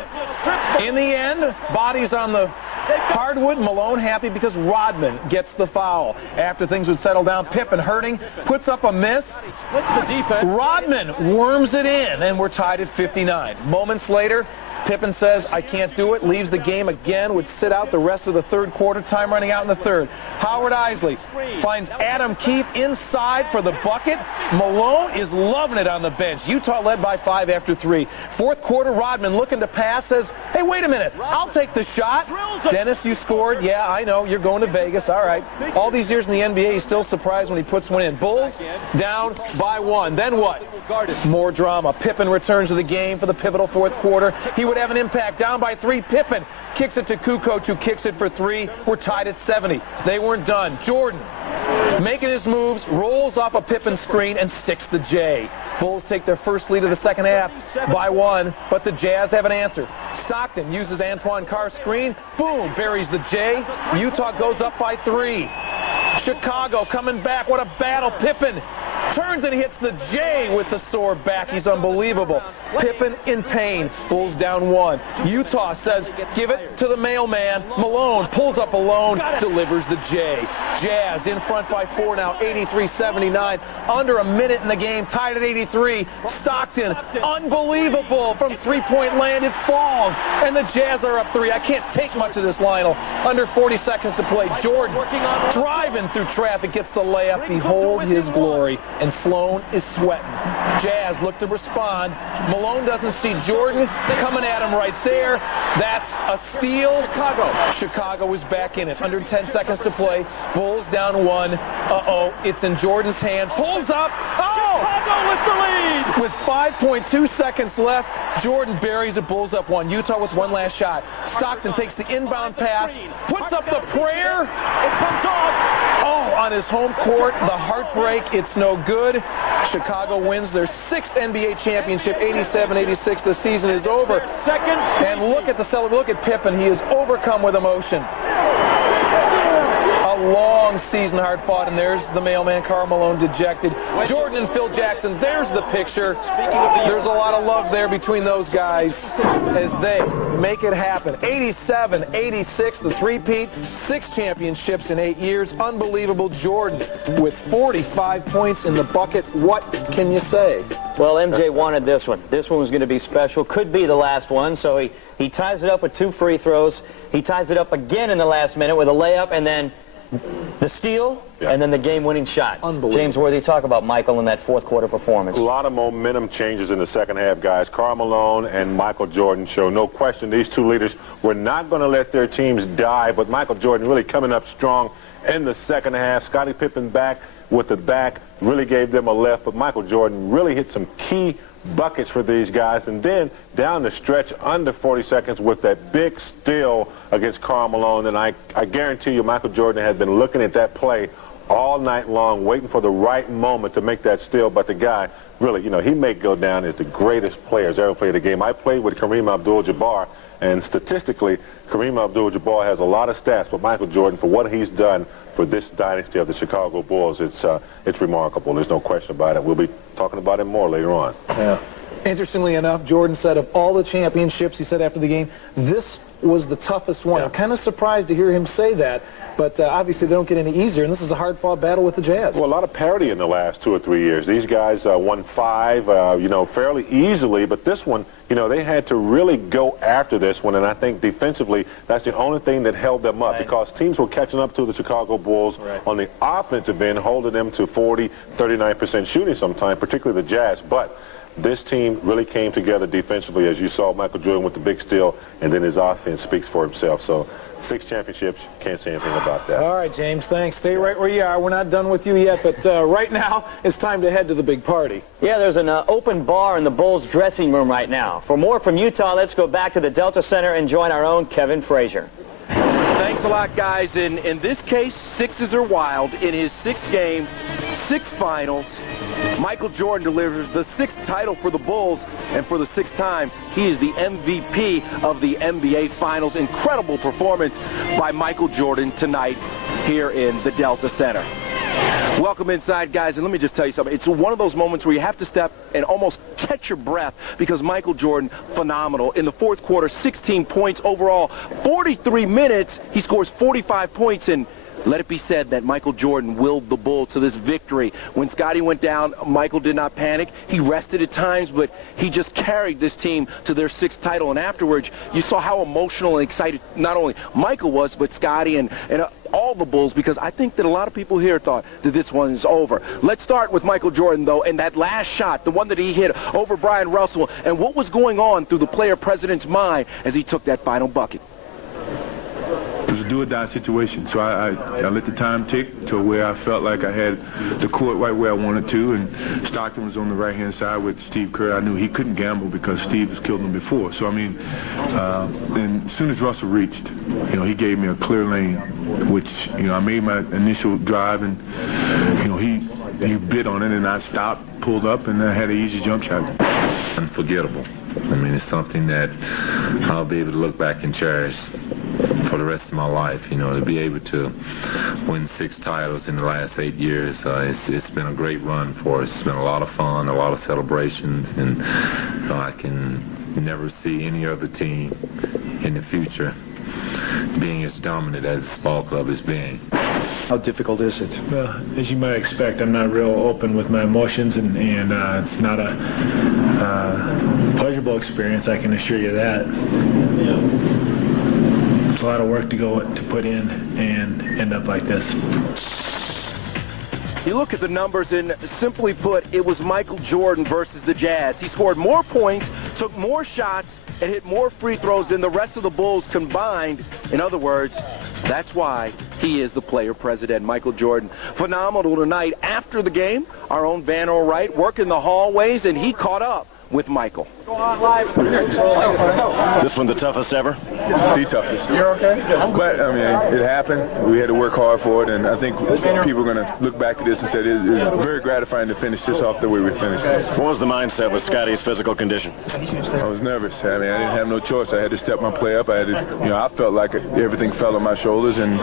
In the end, bodies on the hardwood. Malone happy because Rodman gets the foul. After things would settle down, Pippen hurting, puts up a miss. What's the defense? Rodman worms it in, and we're tied at 59. Moments later, Pippen says, I can't do it, leaves the game again, would sit out the rest of the 3rd quarter, time running out in the 3rd. Howard Isley finds Adam Keefe inside for the bucket. Malone is loving it on the bench. Utah led by 5 after 3. 4th quarter, Rodman looking to pass, says, hey, wait a minute, I'll take the shot. Dennis, you scored. Yeah, I know, you're going to Vegas. All right. All these years in the NBA, he's still surprised when he puts one in. Bulls down by 1. Then what? More drama. Pippen returns to the game for the pivotal 4th quarter. He would have an impact. Down by 3, Pippen kicks it to Kukoc, who kicks it for 3. We're tied at 70. They weren't done. Jordan, making his moves, rolls off a Pippen screen and sticks the J. Bulls take their first lead of the second half by 1, but the Jazz have an answer. Stockton uses Antoine Carr's screen. Boom, buries the J. Utah goes up by 3. Chicago coming back. What a battle. Pippen turns and hits the J with the sore back. He's unbelievable. Pippen in pain. Bulls down 1. Utah says, give it to the mailman. Malone pulls up alone, delivers the J. Jazz in front by 4 now, 83-79. Under a minute in the game, tied at 83. Stockton, unbelievable. From three-point land, it falls. And the Jazz are up 3. I can't take much of this, Lionel. Under 40 seconds to play. Jordan driving through traffic, gets the layup. Behold his glory. And Sloan is sweating. Jazz look to respond. Malone doesn't see Jordan coming at him right there. That's a steal. Chicago is back in it. Under 10 seconds to play. Bulls down 1. Uh-oh, it's in Jordan's hand. Pulls up. Oh! Chicago with the lead! With 5.2 seconds left, Jordan buries it. Bulls up 1. Utah with one last shot. Stockton takes the inbound pass, puts up the prayer. It comes off. Oh, on his home court, the heartbreak. It's no good. Chicago wins their 6th NBA championship, 87-86. The season is over. Second, and look at the celebration. Look at Pippen. He is overcome with emotion. A long season, hard fought, and there's the mailman, Karl Malone, dejected. Jordan and Phil Jackson, there's the picture. There's a lot of love there between those guys as they make it happen. 87-86, the three-peat, 6 championships in 8 years. Unbelievable. Jordan with 45 points in the bucket. What can you say? Well, MJ wanted this one. This one was going to be special. Could be the last one, so he ties it up with 2 free throws. He ties it up again in the last minute with a layup, and then the steal, and then the game-winning shot. Unbelievable. James Worthy, talk about Michael in that fourth-quarter performance. A lot of momentum changes in the second half, guys. Karl Malone and Michael Jordan show no question these 2 leaders were not going to let their teams die, but Michael Jordan really coming up strong in the second half. Scottie Pippen back with the back really gave them a lift, but Michael Jordan really hit some key buckets for these guys, and then down the stretch under 40 seconds with that big steal against Karl Malone. And I guarantee you Michael Jordan had been looking at that play all night long, waiting for the right moment to make that steal. But the guy really, you know, he may go down as the greatest players ever played the game. I played with Kareem Abdul-Jabbar, and statistically Kareem Abdul-Jabbar has a lot of stats, but Michael Jordan, for what he's done for this dynasty of the Chicago Bulls, it's remarkable. There's no question about it. We'll be talking about it more later on. Yeah. Interestingly enough, Jordan said of all the championships, he said after the game, this was the toughest one. I'm kind of surprised to hear him say that, but obviously they don't get any easier, and this is a hard-fought battle with the Jazz. Well, a lot of parity in the last 2 or 3 years. These guys won 5, you know, fairly easily, but this one, you know, they had to really go after this one, and I think defensively that's the only thing that held them up, because teams were catching up to the Chicago Bulls on the offensive end, holding them to 40, 39% shooting sometimes, particularly the Jazz. But this team really came together defensively, as you saw Michael Jordan with the big steal, and then his offense speaks for himself. So 6 championships, can't say anything about that. All right, James, thanks. Stay right where you are. We're not done with you yet, but right now it's time to head to the big party. Yeah, there's an open bar in the Bulls dressing room right now. For more from Utah, let's go back to the Delta Center and join our own Kevin Frazier. Thanks a lot, guys. In this case, 6s are wild. In his 6th game, 6 finals, Michael Jordan delivers the 6th title for the Bulls, and for the 6th time, he is the MVP of the NBA Finals. Incredible performance by Michael Jordan tonight here in the Delta Center. Welcome inside, guys, and let me just tell you something. It's one of those moments where you have to step and almost catch your breath, because Michael Jordan, phenomenal. In the 4th quarter, 16 points overall, 43 minutes, he scores 45 points, and let it be said that Michael Jordan willed the Bulls to this victory. When Scottie went down, Michael did not panic. He rested at times, but he just carried this team to their 6th title. And afterwards, you saw how emotional and excited not only Michael was, but Scottie and all the Bulls, because I think that a lot of people here thought that this one is over. Let's start with Michael Jordan, though, and that last shot, the one that he hit over Brian Russell, and what was going on through the player president's mind as he took that final bucket. It was a do-or-die situation. So I let the time tick to where I felt like I had the court right where I wanted to, and Stockton was on the right-hand side with Steve Kerr. I knew he couldn't gamble because Steve has killed him before. So, I mean, and as soon as Russell reached, you know, he gave me a clear lane, which, you know, I made my initial drive, and, you know, he bit on it, and I stopped, pulled up, and I had an easy jump shot. Unforgettable. I mean, it's something that I'll be able to look back and cherish for the rest of my life. You know, to be able to win 6 titles in the last 8 years, it's been a great run for us. It's been a lot of fun, a lot of celebrations, and you know, I can never see any other team in the future being as dominant as this ball club has been. How difficult is it? Well, as you might expect, I'm not real open with my emotions, and it's not a pleasurable experience, I can assure you that. It's a lot of work to put in and end up like this. You look at the numbers, and simply put, it was Michael Jordan versus the Jazz. He scored more points, took more shots, and hit more free throws than the rest of the Bulls combined. In other words, that's why he is the player president, Michael Jordan. Phenomenal tonight. After the game, our own Van Wright working the hallways, and he caught up with Michael. This one the toughest ever? The toughest. You're okay? But, I mean, it happened. We had to work hard for it, and I think people are going to look back at this and say it's very gratifying to finish this off the way we finished. What was the mindset with Scotty's physical condition? I was nervous. I mean, I didn't have no choice. I had to step my play up. I had to, you know, I felt like everything fell on my shoulders, and,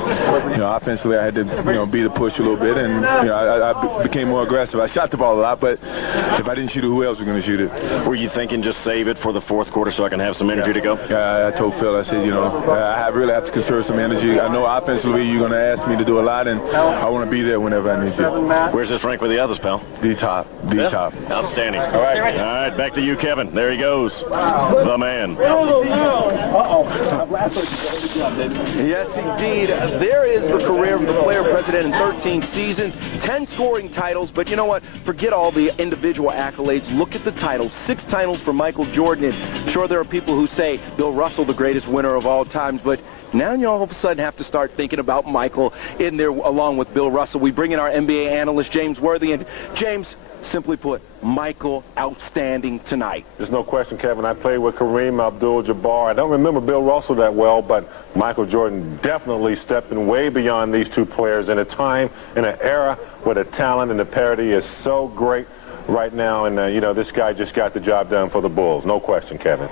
you know, offensively I had to, you know, be the push a little bit, and, you know, I became more aggressive. I shot the ball a lot, but if I didn't shoot it, who else was going to shoot it? Were you thinking just save it for the fourth quarter so I can have some energy to go? Yeah, I told Phil, I said, you know, I really have to conserve some energy. I know offensively you're going to ask me to do a lot, and I want to be there whenever I need to. Where's this rank with the others, pal? The top. The top. Outstanding. All right, back to you, Kevin. There he goes. The man. Yes, indeed. There is the career of the player president in 13 seasons, 10 scoring titles, but you know what? Forget all the individual accolades. Look at the titles. 6 titles for Michael Jordan. And sure, there are people who say Bill Russell, the greatest winner of all times, but now you all of a sudden have to start thinking about Michael in there along with Bill Russell. We bring in our NBA analyst, James Worthy, and James, simply put, Michael outstanding tonight. There's no question, Kevin. I played with Kareem Abdul-Jabbar. I don't remember Bill Russell that well, but Michael Jordan definitely stepping way beyond these two players in a time, in an era where the talent and the parity is so great right now, and you know, this guy just got the job done for the Bulls. No question, Kevin.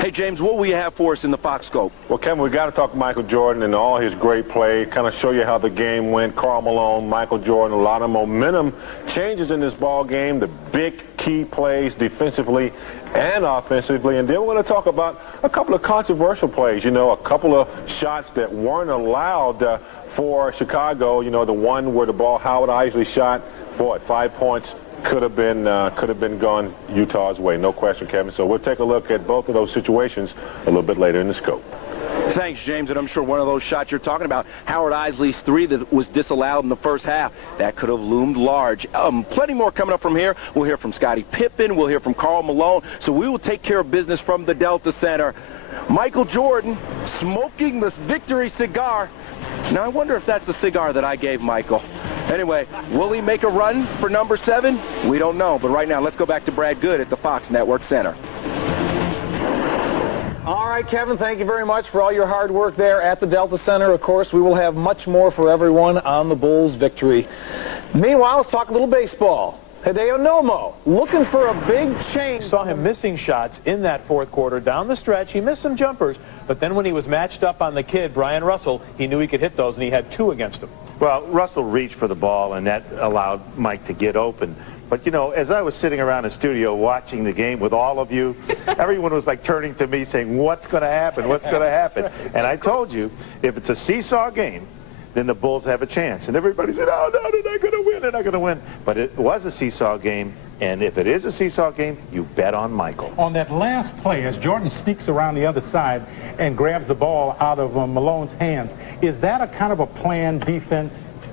Hey, James, what will you have for us in the Fox Scope? Well, Kevin, we got to talk Michael Jordan and all his great play, kind of show you how the game went. Karl Malone, Michael Jordan, a lot of momentum changes in this ball game, the big key plays defensively and offensively. And then we're going to talk about a couple of controversial plays, you know, a couple of shots that weren't allowed for Chicago. You know, the one where the ball Howard Isley shot, boy, 5 points. Could have been gone Utah's way, no question, Kevin. So we'll take a look at both of those situations a little bit later in the scope. Thanks, James, and I'm sure one of those shots you're talking about, Howard Isley's 3 that was disallowed in the first half, that could have loomed large. Plenty more coming up from here. We'll hear from Scottie Pippen. We'll hear from Karl Malone. So we will take care of business from the Delta Center. Michael Jordan smoking this victory cigar. Now, I wonder if that's the cigar that I gave Michael. Anyway, will he make a run for number 7? We don't know. But right now, let's go back to Brad Good at the Fox Network Center. All right, Kevin, thank you very much for all your hard work there at the Delta Center. Of course, we will have much more for everyone on the Bulls' victory. Meanwhile, let's talk a little baseball. Hideo Nomo looking for a big change. Saw him missing shots in that fourth quarter. Down the stretch, he missed some jumpers, but then when he was matched up on the kid, Brian Russell, he knew he could hit those, and he had 2 against him. Well, Russell reached for the ball, and that allowed Mike to get open. But, you know, as I was sitting around the studio watching the game with all of you, everyone was like turning to me saying, what's going to happen? What's going to happen? And I told you, if it's a seesaw game, then the Bulls have a chance. And everybody said, oh, no, they're not going to win, they're not going to win. But it was a seesaw game, and if it is a seesaw game, you bet on Michael. On that last play, as Jordan sneaks around the other side and grabs the ball out of Malone's hands, is that a kind of a planned defense?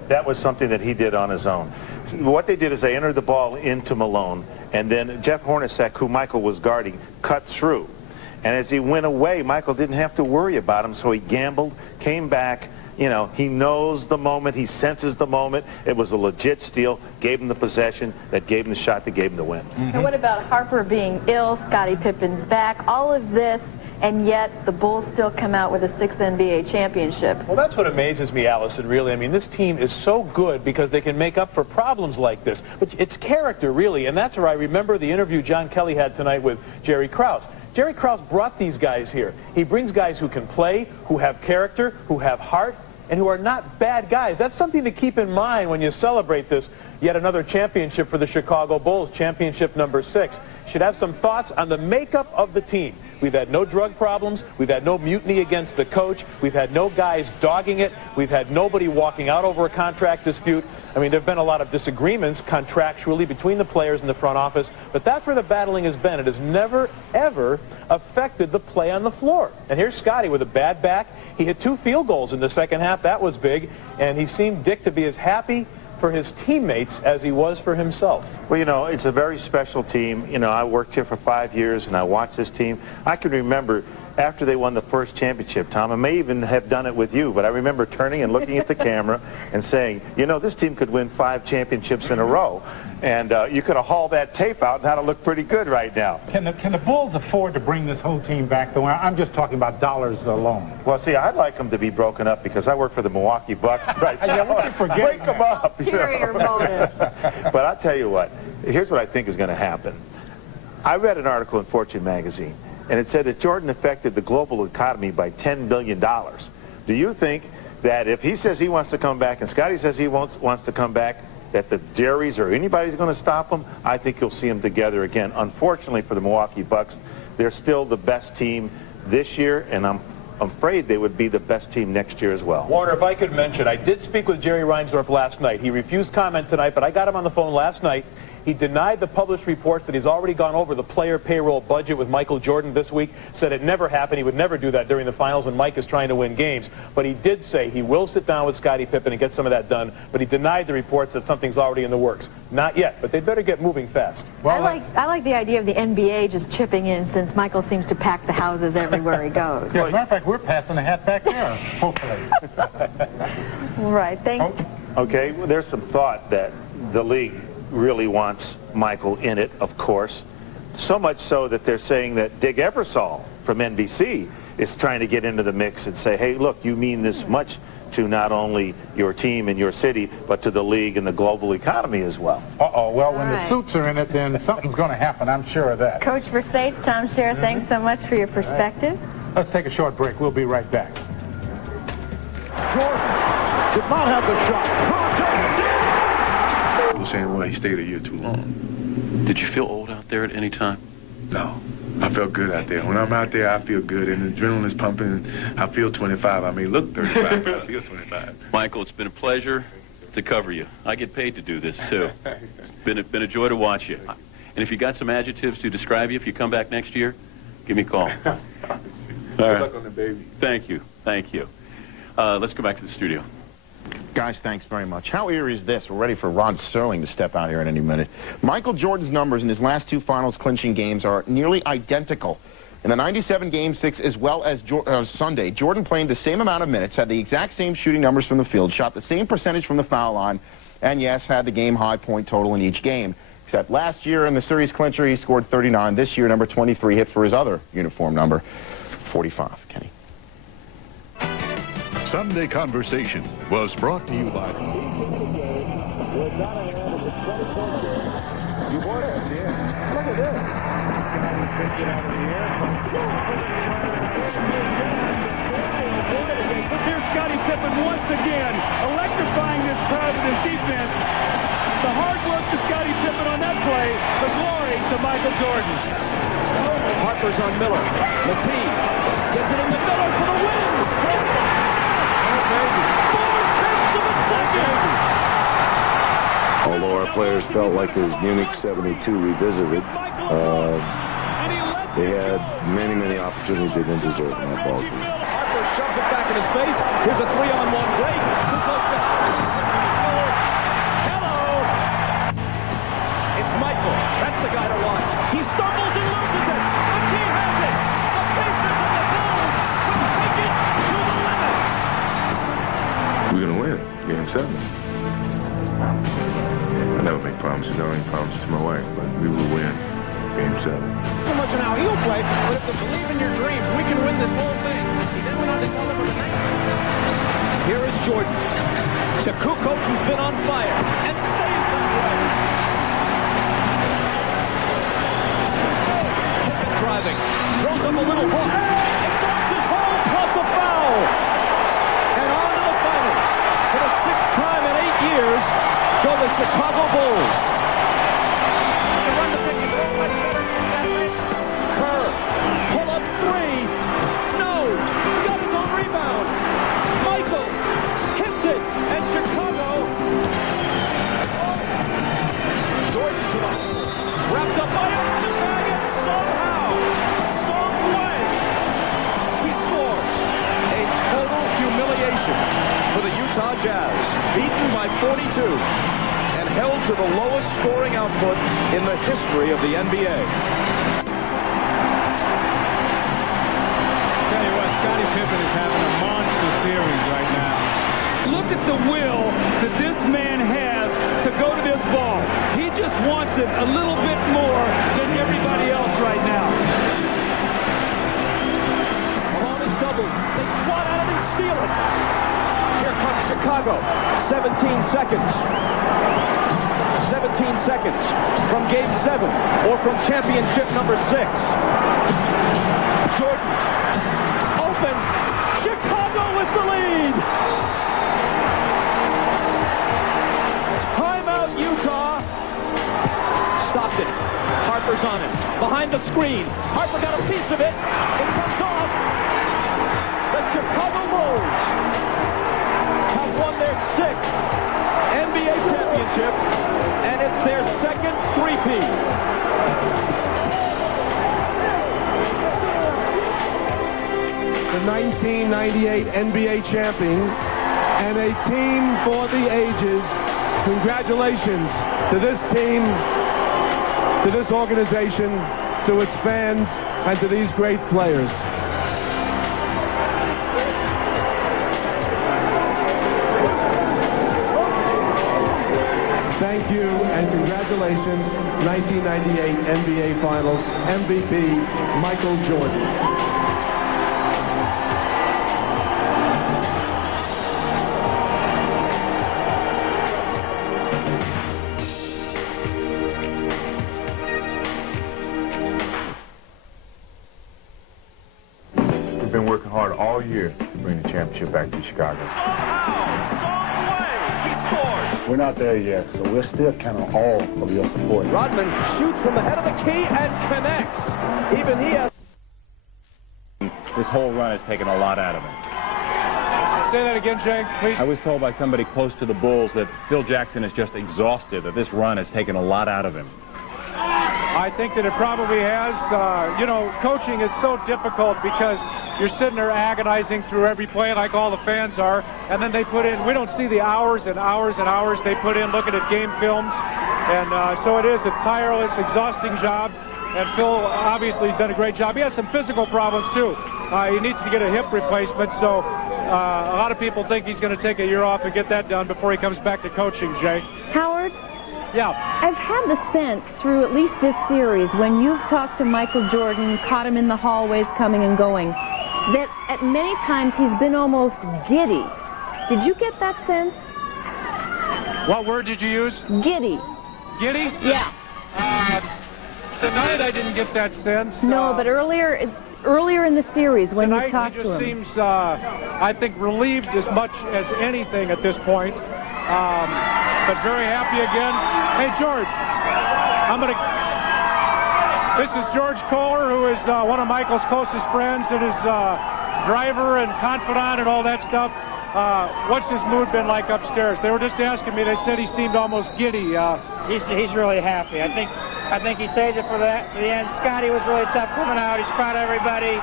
That was something that he did on his own. What they did is they entered the ball into Malone, and then Jeff Hornacek, who Michael was guarding, cut through. And as he went away, Michael didn't have to worry about him, so he gambled, came back. You know, he knows the moment, he senses the moment. It was a legit steal, gave him the possession, that gave him the shot, that gave him the win. And what about Harper being ill, Scottie Pippen's back, all of this, and yet the Bulls still come out with a 6th NBA championship? Well, that's what amazes me, Allison, really. I mean, this team is so good because they can make up for problems like this. But it's character, really, and that's where I remember the interview John Kelly had tonight with Jerry Krause. Jerry Krause brought these guys here. He brings guys who can play, who have character, who have heart, and who are not bad guys. That's something to keep in mind when you celebrate this. Yet another championship for the Chicago Bulls, championship number 6. Should have some thoughts on the makeup of the team. We've had no drug problems. We've had no mutiny against the coach. We've had no guys dogging it. We've had nobody walking out over a contract dispute. I mean, there have been a lot of disagreements contractually between the players and the front office, but that's where the battling has been. It has never, ever affected the play on the floor. And here's Scottie with a bad back. He hit 2 field goals in the second half. That was big. And he seemed, Dick, to be as happy for his teammates as he was for himself. Well, you know, it's a very special team. You know, I worked here for 5 years, and I watched this team. I can remember after they won the first championship, Tom, I may even have done it with you, but I remember turning and looking at the camera and saying, you know, this team could win 5 championships in a row. And you could have hauled that tape out and had it look pretty good right now. Can the Bulls afford to bring this whole team back? Though I'm just talking about dollars alone. Well, see, I'd like them to be broken up because I work for the Milwaukee Bucks right now. Break them up. Superior motive. But I'll tell you what. Here's what I think is going to happen. I read an article in Fortune magazine, and it said that Jordan affected the global economy by $10 billion. Do you think that if he says he wants to come back and Scottie says he wants to come back, that the Jerrys or anybody's going to stop them? I think you'll see them together again. Unfortunately for the Milwaukee Bucks, they're still the best team this year, and I'm afraid they would be the best team next year as well. Warner, if I could mention, I did speak with Jerry Reinsdorf last night. He refused comment tonight, but I got him on the phone last night. He denied the published reports that he's already gone over the player payroll budget with Michael Jordan this week, said it never happened. He would never do that during the finals when Mike is trying to win games. But he did say he will sit down with Scottie Pippen and get some of that done, but he denied the reports that something's already in the works. Not yet, but they better get moving fast. Well, I like the idea of the NBA just chipping in since Michael seems to pack the houses everywhere he goes. Yeah, as a matter of fact, we're passing the hat back there, hopefully. Right, thanks. Okay, well, there's some thought that the league really wants Michael in it, of course. So much so that they're saying that Dig Eversole from NBC is trying to get into the mix and say, hey, look, you mean this much to not only your team and your city, but to the league and the global economy as well. Uh-oh, well, when Right. the suits are in it, then something's going to happen, I'm sure of that. Coach Versace, Tom Scher, thanks so much for your perspective. Let's take a short break. We'll be right back. Jordan did not have the shot. People saying, well, he stayed a year too long. Did you feel old out there at any time? No. I felt good out there. When I'm out there, I feel good, and the adrenaline is pumping. I feel 25. I may look 35, but I feel 25. Michael, it's been a pleasure to cover you. I get paid to do this, too. It's been a joy to watch you. And if you got some adjectives to describe you, if you come back next year, give me a call. All Good right. luck on the baby. Thank you. Thank you. Let's go back to the studio. Guys, thanks very much. How eerie is this? We're ready for Ron Sterling to step out here in any minute. Michael Jordan's numbers in his last 2 finals clinching games are nearly identical. In the 97 Game 6 as well as Sunday, Jordan played the same amount of minutes, had the exact same shooting numbers from the field, shot the same percentage from the foul line, and yes, had the game-high point total in each game. Except last year in the series clincher, he scored 39. This year, number 23 hit for his other uniform number, 45. Kenny. Sunday Conversation was brought to you by... Here's Scottie Pippen once again, electrifying this crowd with his defense. The hard work to Scottie Pippen on that play, the glory to Michael Jordan. Harper's on Miller. McKee gets it in the middle for the win. Although our players felt like it was Munich 72 revisited, they had many, many opportunities they didn't deserve in that ball game. Harper shoves it back in his face. Here's a 3-on-1 break. Hello. It's Michael. That's the guy to watch. He stumbles and loses it. McKee has it. The unforgettable. So much an heel play, but if you believe in your dreams, we can win this whole thing. He then went on to tell them with the night. Here is Jordan. Kukoc, who's been on fire, and stays that way. Driving, throws up a little hook, and drops his home plus a foul. And on to the finals. For the 6th time in 8 years, go the Chicago Bulls. Kerr, pull up 3. No, he got his own rebound. Michael hits it, and Chicago. Jordan to the hole, wrapped up by him to bag it somehow, some way. He scores. A total humiliation for the Utah Jazz, beaten by 42 and held to the lowest scoring output in the history of the NBA. Tell you what, Scottie Pippen is having a monster series right now. Look at the will that this man has to go to this ball. He just wants it a little bit more than everybody else right now. Malone is doubled. They swat at it and steal it. Here comes Chicago. 17 seconds. 17 seconds from Game 7 or from championship number 6. Jordan. Open. Chicago with the lead. Timeout, Utah. Stopped it. Harper's on it. Behind the screen. Harper got a piece of it. It comes off. The Chicago Bulls have won their 6th NBA championship, and it's their 2nd three-peat. The 1998 NBA champion and a team for the ages. Congratulations to this team, to this organization, to its fans, and to these great players. Thank you and congratulations, 1998 NBA Finals MVP, Michael Jordan. We've been working hard all year to bring the championship back to Chicago. We're not there yet, so we'll still count on all of your support. Rodman shoots from the head of the key and connects. Even he has. This whole run has taken a lot out of him. Say that again, Jake, please. I was told by somebody close to the Bulls that Phil Jackson is just exhausted, that this run has taken a lot out of him. I think that it probably has. You know, coaching is so difficult because you're sitting there agonizing through every play like all the fans are, and then they put in, we don't see the hours and hours and hours they put in looking at game films, and so it is a tireless, exhausting job, and Phil obviously has done a great job. He has some physical problems too. He needs to get a hip replacement, so a lot of people think he's going to take a year off and get that done before he comes back to coaching, Jay. Howard? Yeah. I've had the sense through at least this series, when you've talked to Michael Jordan, caught him in the hallways coming and going, that at many times he's been almost giddy. Did you get that sense? What word did you use? Giddy. Giddy? Yeah. Tonight I didn't get that sense. No, but earlier in the series when you talked to him. Tonight he just seems, I think, relieved as much as anything at this point. But very happy again. Hey, George, this is George Kohler, who is one of Michael's closest friends and his driver and confidant and all that stuff. What's his mood been like upstairs? They were just asking me. They said he seemed almost giddy. He's really happy. I think he saved it for the end. Scotty was really tough coming out. He's proud of everybody.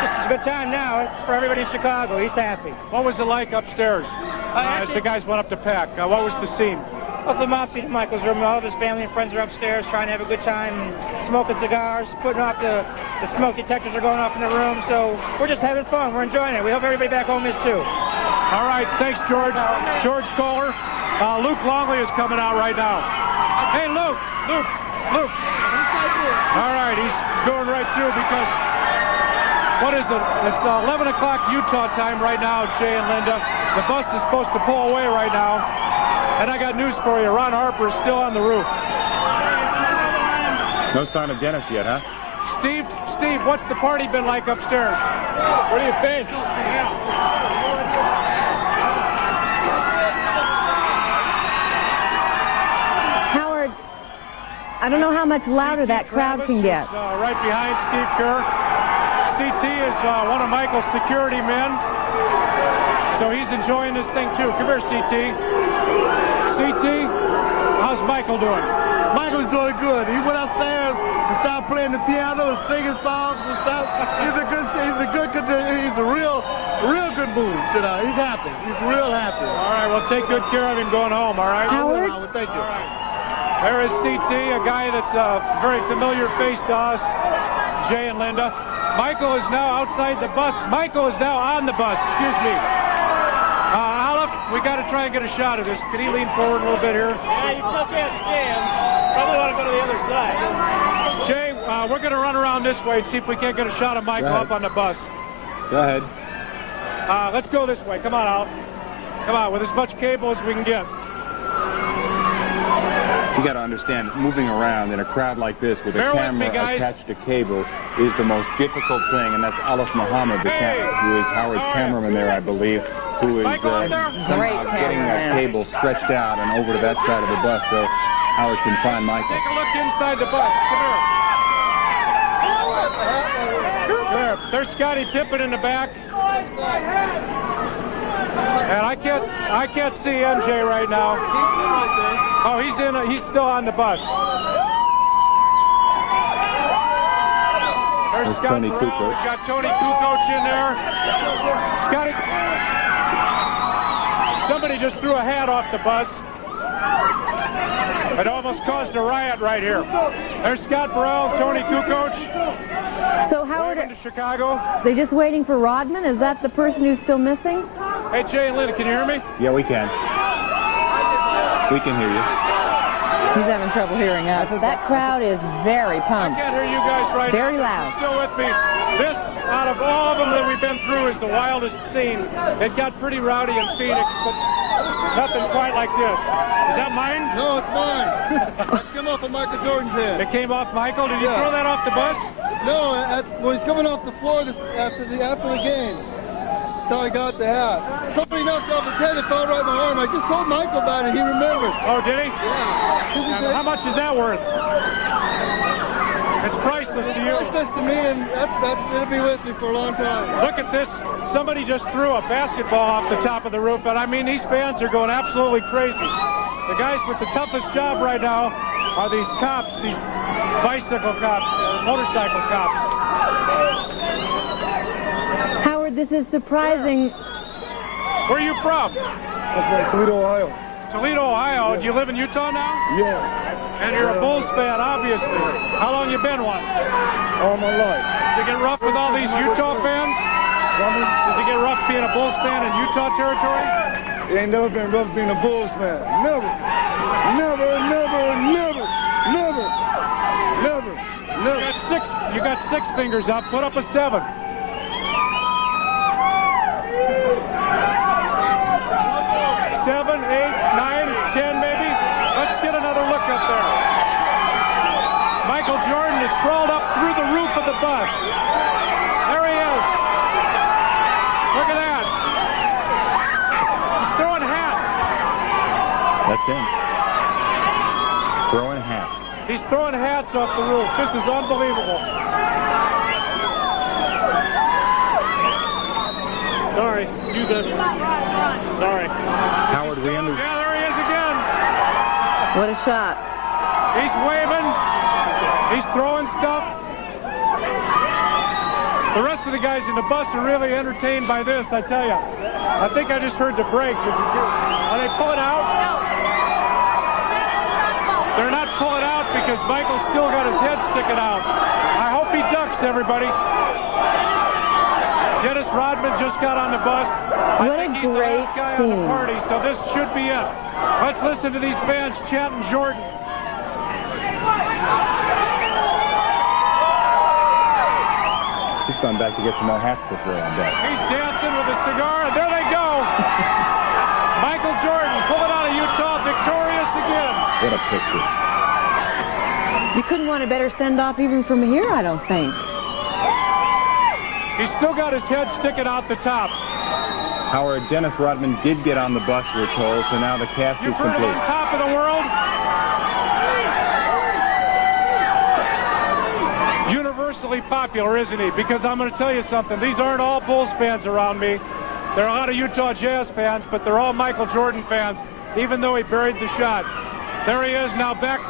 This is a good time now. It's for everybody in Chicago. He's happy. What was it like upstairs as the guys went up to pack? What was the scene? Well, the mob seat in Michael's room. All of his family and friends are upstairs trying to have a good time, smoking cigars, putting off the smoke detectors are going off in the room. So we're just having fun. We're enjoying it. We hope everybody back home is too. All right. Thanks, George. George Kohler. Luke Longley is coming out right now. Hey, Luke. All right, he's going right through because, what is it? It's 11 o'clock Utah time right now, Jay and Linda. The bus is supposed to pull away right now. And I got news for you. Ron Harper is still on the roof. No sign of Dennis yet, huh? Steve, what's the party been like upstairs? What do you think? Howard, I don't know how much louder that crowd can get. Right behind Steve Kerr. CT is one of Michael's security men. So he's enjoying this thing too. Come here, CT. CT, how's Michael doing? Michael's doing good. He went upstairs and started playing the piano and singing songs and stuff. He's a real good mood tonight. He's happy. He's real happy. All right, well, take good care of him going home, all right? Howard? Thank you. There is CT, a guy that's a very familiar face to us, Jay and Linda. Michael is now outside the bus. Michael is now on the bus, excuse me. Olive, we got to try and get a shot of this. Can he lean forward a little bit here? Yeah, you still can't stand. Probably want to go to the other side. Jay, we're going to run around this way and see if we can't get a shot of Michael up on the bus. Go ahead. Let's go this way. Come on, Al. Come on, with as much cable as we can get. You got to understand, moving around in a crowd like this with a camera attached to cable is the most difficult thing, and that's Alif Muhammad, who is Howard's cameraman there, I believe, who is somehow getting that cable stretched out and over to that side of the bus so Howard can find Michael. Take a look inside the bus. Come here. There's Scottie Pippen in the back. And I can't see MJ right now. Oh, he's still on the bus. There's Tony Brown. Kukoc. We've got Tony Kukoc in there. Scottie. Somebody just threw a hat off the bus. It almost caused a riot right here. There's Scott Burrell, Tony Kukoc. So Howard, to Chicago. They're just waiting for Rodman? Is that the person who's still missing? Hey, Jay and Linda, can you hear me? Yeah, we can. We can hear you. He's having trouble hearing us. That crowd is very pumped. I can't hear you guys right now. Very loud. You're still with me. This, out of all of them that we've been through, is the wildest scene. It got pretty rowdy in Phoenix, but nothing quite like this. Is that mine? No, it's mine. It came off of Michael Jordan's head. It came off Michael? Did you throw that off the bus? No, when he's coming off the floor after the game. That's how I got the hat. Somebody knocked off his head and fell right in the arm. I just told Michael about it. He remembered. Oh, did he? Yeah. How much is that worth? It's priceless to you. It's priceless to me, and it'll be with me for a long time. Look at this. Somebody just threw a basketball off the top of the roof, and I mean, these fans are going absolutely crazy. The guys with the toughest job right now are these cops, these bicycle cops, motorcycle cops. Howard, this is surprising. Where are you from? That's right, Toledo, Ohio. Toledo, Ohio. Do you live in Utah now? Yeah. And you're a Bulls fan, obviously. How long you been one? All my life. Did you get rough with all these Utah fans? Did you get rough being a Bulls fan in Utah territory? It ain't never been rough being a Bulls fan. Never. Never, never, never, never, never, never. You got six fingers up. Put up a 7. 7, 8, 9, 10 maybe. Let's get another look up there. Michael Jordan has crawled up through the roof of the bus. There he is. Look at that. He's throwing hats. That's him. Throwing hats. He's throwing hats off the roof. This is unbelievable. Sorry, you did. Sorry. Howard, we understand. Yeah, there he is again. What a shot. He's waving. He's throwing stuff. The rest of the guys in the bus are really entertained by this, I tell you. I think I just heard the break. Are they pulling out? They're not pulling out because Michael's still got his head sticking out. I hope he ducks, everybody. Dennis Rodman just got on the bus. What a great guy on the party, so this should be it. Let's listen to these fans chanting Jordan. He's gone back to get some more hats to throw, I bet. He's dancing with a cigar, and there they go. Michael Jordan pulling out of Utah, victorious again. What a picture. You couldn't want a better send-off even from here, I don't think. He's still got his head sticking out the top. Howard, Dennis Rodman did get on the bus, we're told, so now the cast is complete. On top of the world. Universally popular, isn't he? Because I'm going to tell you something. These aren't all Bulls fans around me. There are a lot of Utah Jazz fans, but they're all Michael Jordan fans, even though he buried the shot. There he is now back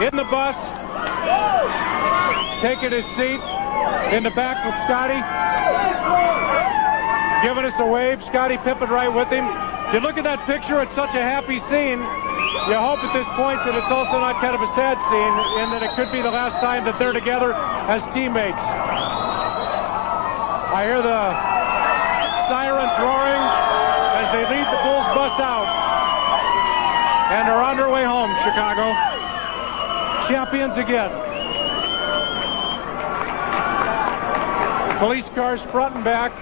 in the bus, taking his seat in the back with Scotty, giving us a wave. Scottie Pippen right with him. If you look at that picture, it's such a happy scene. You hope at this point that it's also not kind of a sad scene, and that it could be the last time that they're together as teammates. I hear the sirens roaring as they lead the Bulls bus out. And they're on their way home, Chicago. Champions again. Police cars front and back.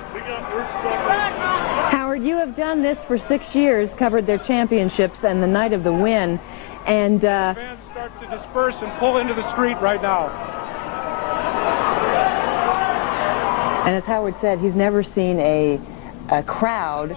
Howard, you have done this for 6 years, covered their championships and the night of the win. And fans start to disperse and pull into the street right now. And as Howard said, he's never seen a crowd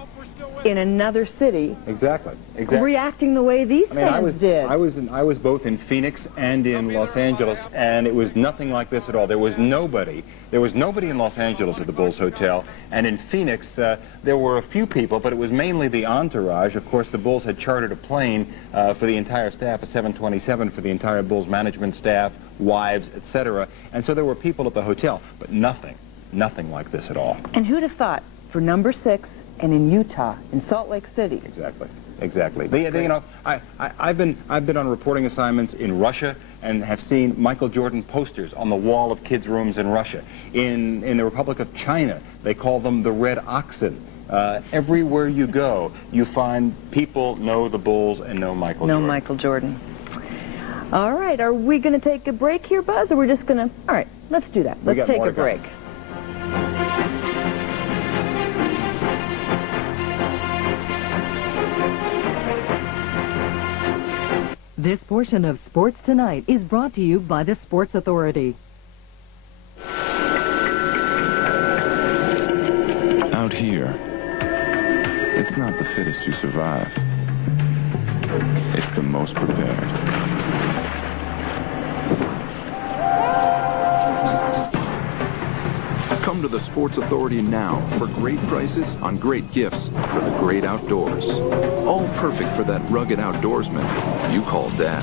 in another city Exactly. reacting the way these fans did. I was both in Phoenix and in Los Angeles, and it was nothing like this at all. There was nobody in Los Angeles at the Bulls Hotel, and in Phoenix there were a few people, but it was mainly the entourage. Of course, the Bulls had chartered a plane for the entire staff, a 727 for the entire Bulls management staff, wives, etc. And so there were people at the hotel, but nothing like this at all. And who'd have thought, for number 6 and in Utah, in Salt Lake City. Exactly. You know, I've been on reporting assignments in Russia and have seen Michael Jordan posters on the wall of kids' rooms in Russia. In the Republic of China, they call them the Red Oxen. Everywhere you go, you find people know the Bulls and know Michael Jordan. Michael Jordan. All right, are we going to take a break here, Buzz, or we're just going to... All right, let's do that. Let's take a break. This portion of Sports Tonight is brought to you by the Sports Authority. Out here, it's not the fittest who survive. It's the most prepared. Come to the Sports Authority now for great prices on great gifts for the great outdoors. All perfect for that rugged outdoorsman you call Dad.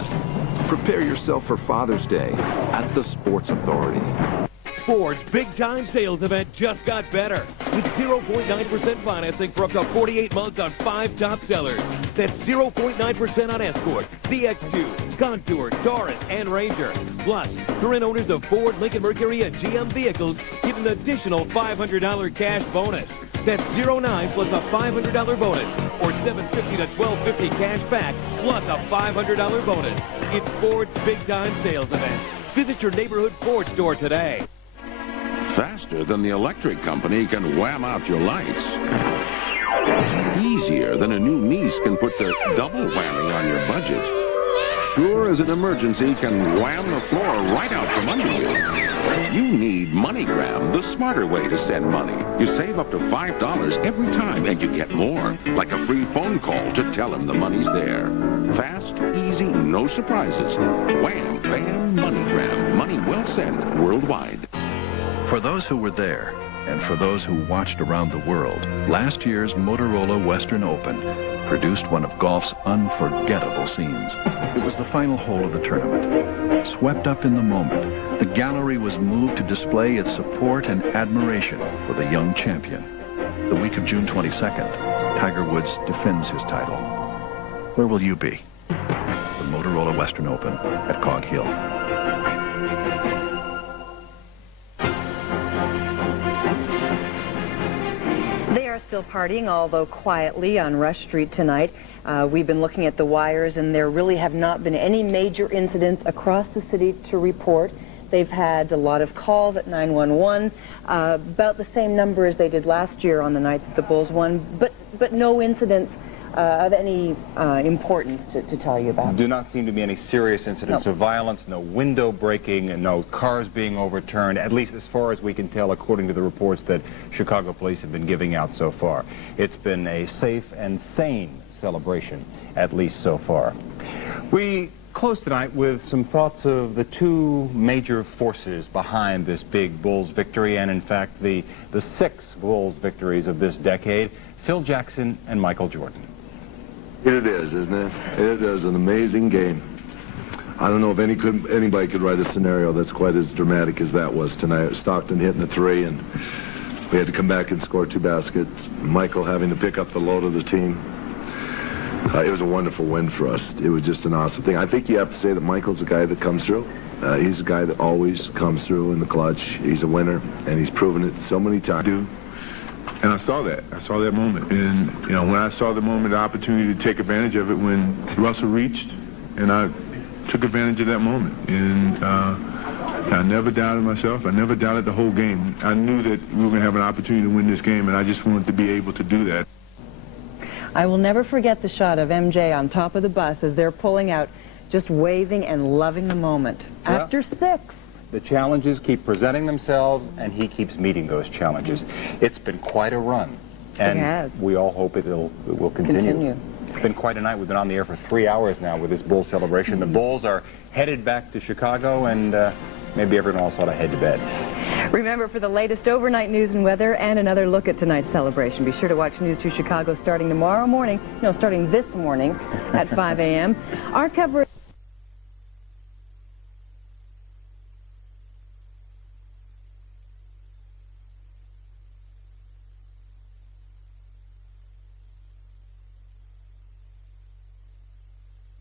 Prepare yourself for Father's Day at the Sports Authority. Ford's big-time sales event just got better with 0.9% financing for up to 48 months on 5 top sellers. That's 0.9% on Escort, CX-2, Contour, Taurus, and Ranger. Plus, current owners of Ford, Lincoln Mercury, and GM vehicles get an additional $500 cash bonus. That's 0.9 plus a $500 bonus, or $750 to $1,250 cash back plus a $500 bonus. It's Ford's big-time sales event. Visit your neighborhood Ford store today. Faster than the electric company can wham out your lights. Easier than a new niece can put the double whammy on your budget. Sure as an emergency can wham the floor right out from under you. You need MoneyGram, the smarter way to send money. You save up to $5 every time, and you get more, like a free phone call to tell him the money's there. Fast, easy, no surprises. Wham, bam, MoneyGram. Money well sent worldwide. For those who were there, and for those who watched around the world, last year's Motorola Western Open produced one of golf's unforgettable scenes. It was the final hole of the tournament. Swept up in the moment, the gallery was moved to display its support and admiration for the young champion. The week of June 22nd, Tiger Woods defends his title. Where will you be? The Motorola Western Open at Cog Hill. Still partying, although quietly, on Rush Street tonight. We've been looking at the wires, and there really have not been any major incidents across the city to report. They've had a lot of calls at 911, about the same number as they did last year on the night that the Bulls won, but no incidents of any importance to tell you about. Do not seem to be any serious incidents of violence, no window breaking, and no cars being overturned, at least as far as we can tell according to the reports that Chicago police have been giving out so far. It's been a safe and sane celebration, at least so far. We close tonight with some thoughts of the two major forces behind this big Bulls victory, and in fact the 6 Bulls victories of this decade, Phil Jackson and Michael Jordan. It is, isn't it? It is an amazing game. I don't know if anybody could write a scenario that's quite as dramatic as that was tonight. Stockton hitting the 3, and we had to come back and score 2 baskets. Michael having to pick up the load of the team. It was a wonderful win for us. It was just an awesome thing. I think you have to say that Michael's a guy that comes through. He's a guy that always comes through in the clutch. He's a winner, and he's proven it so many times. And I saw that. I saw that moment. And, you know, when I saw the moment, the opportunity to take advantage of it when Russell reached, and I took advantage of that moment. And I never doubted myself. I never doubted the whole game. I knew that we were going to have an opportunity to win this game, and I just wanted to be able to do that. I will never forget the shot of MJ on top of the bus as they're pulling out, just waving and loving the moment. Yeah. After 6. The challenges keep presenting themselves, and he keeps meeting those challenges. It's been quite a run, and it has. We all hope it will continue. It's been quite a night. We've been on the air for 3 hours now with this Bulls celebration. The Bulls are headed back to Chicago, and maybe everyone else ought to head to bed. Remember, for the latest overnight news and weather and another look at tonight's celebration, be sure to watch News 2 Chicago starting this morning at 5 a.m. Our coverage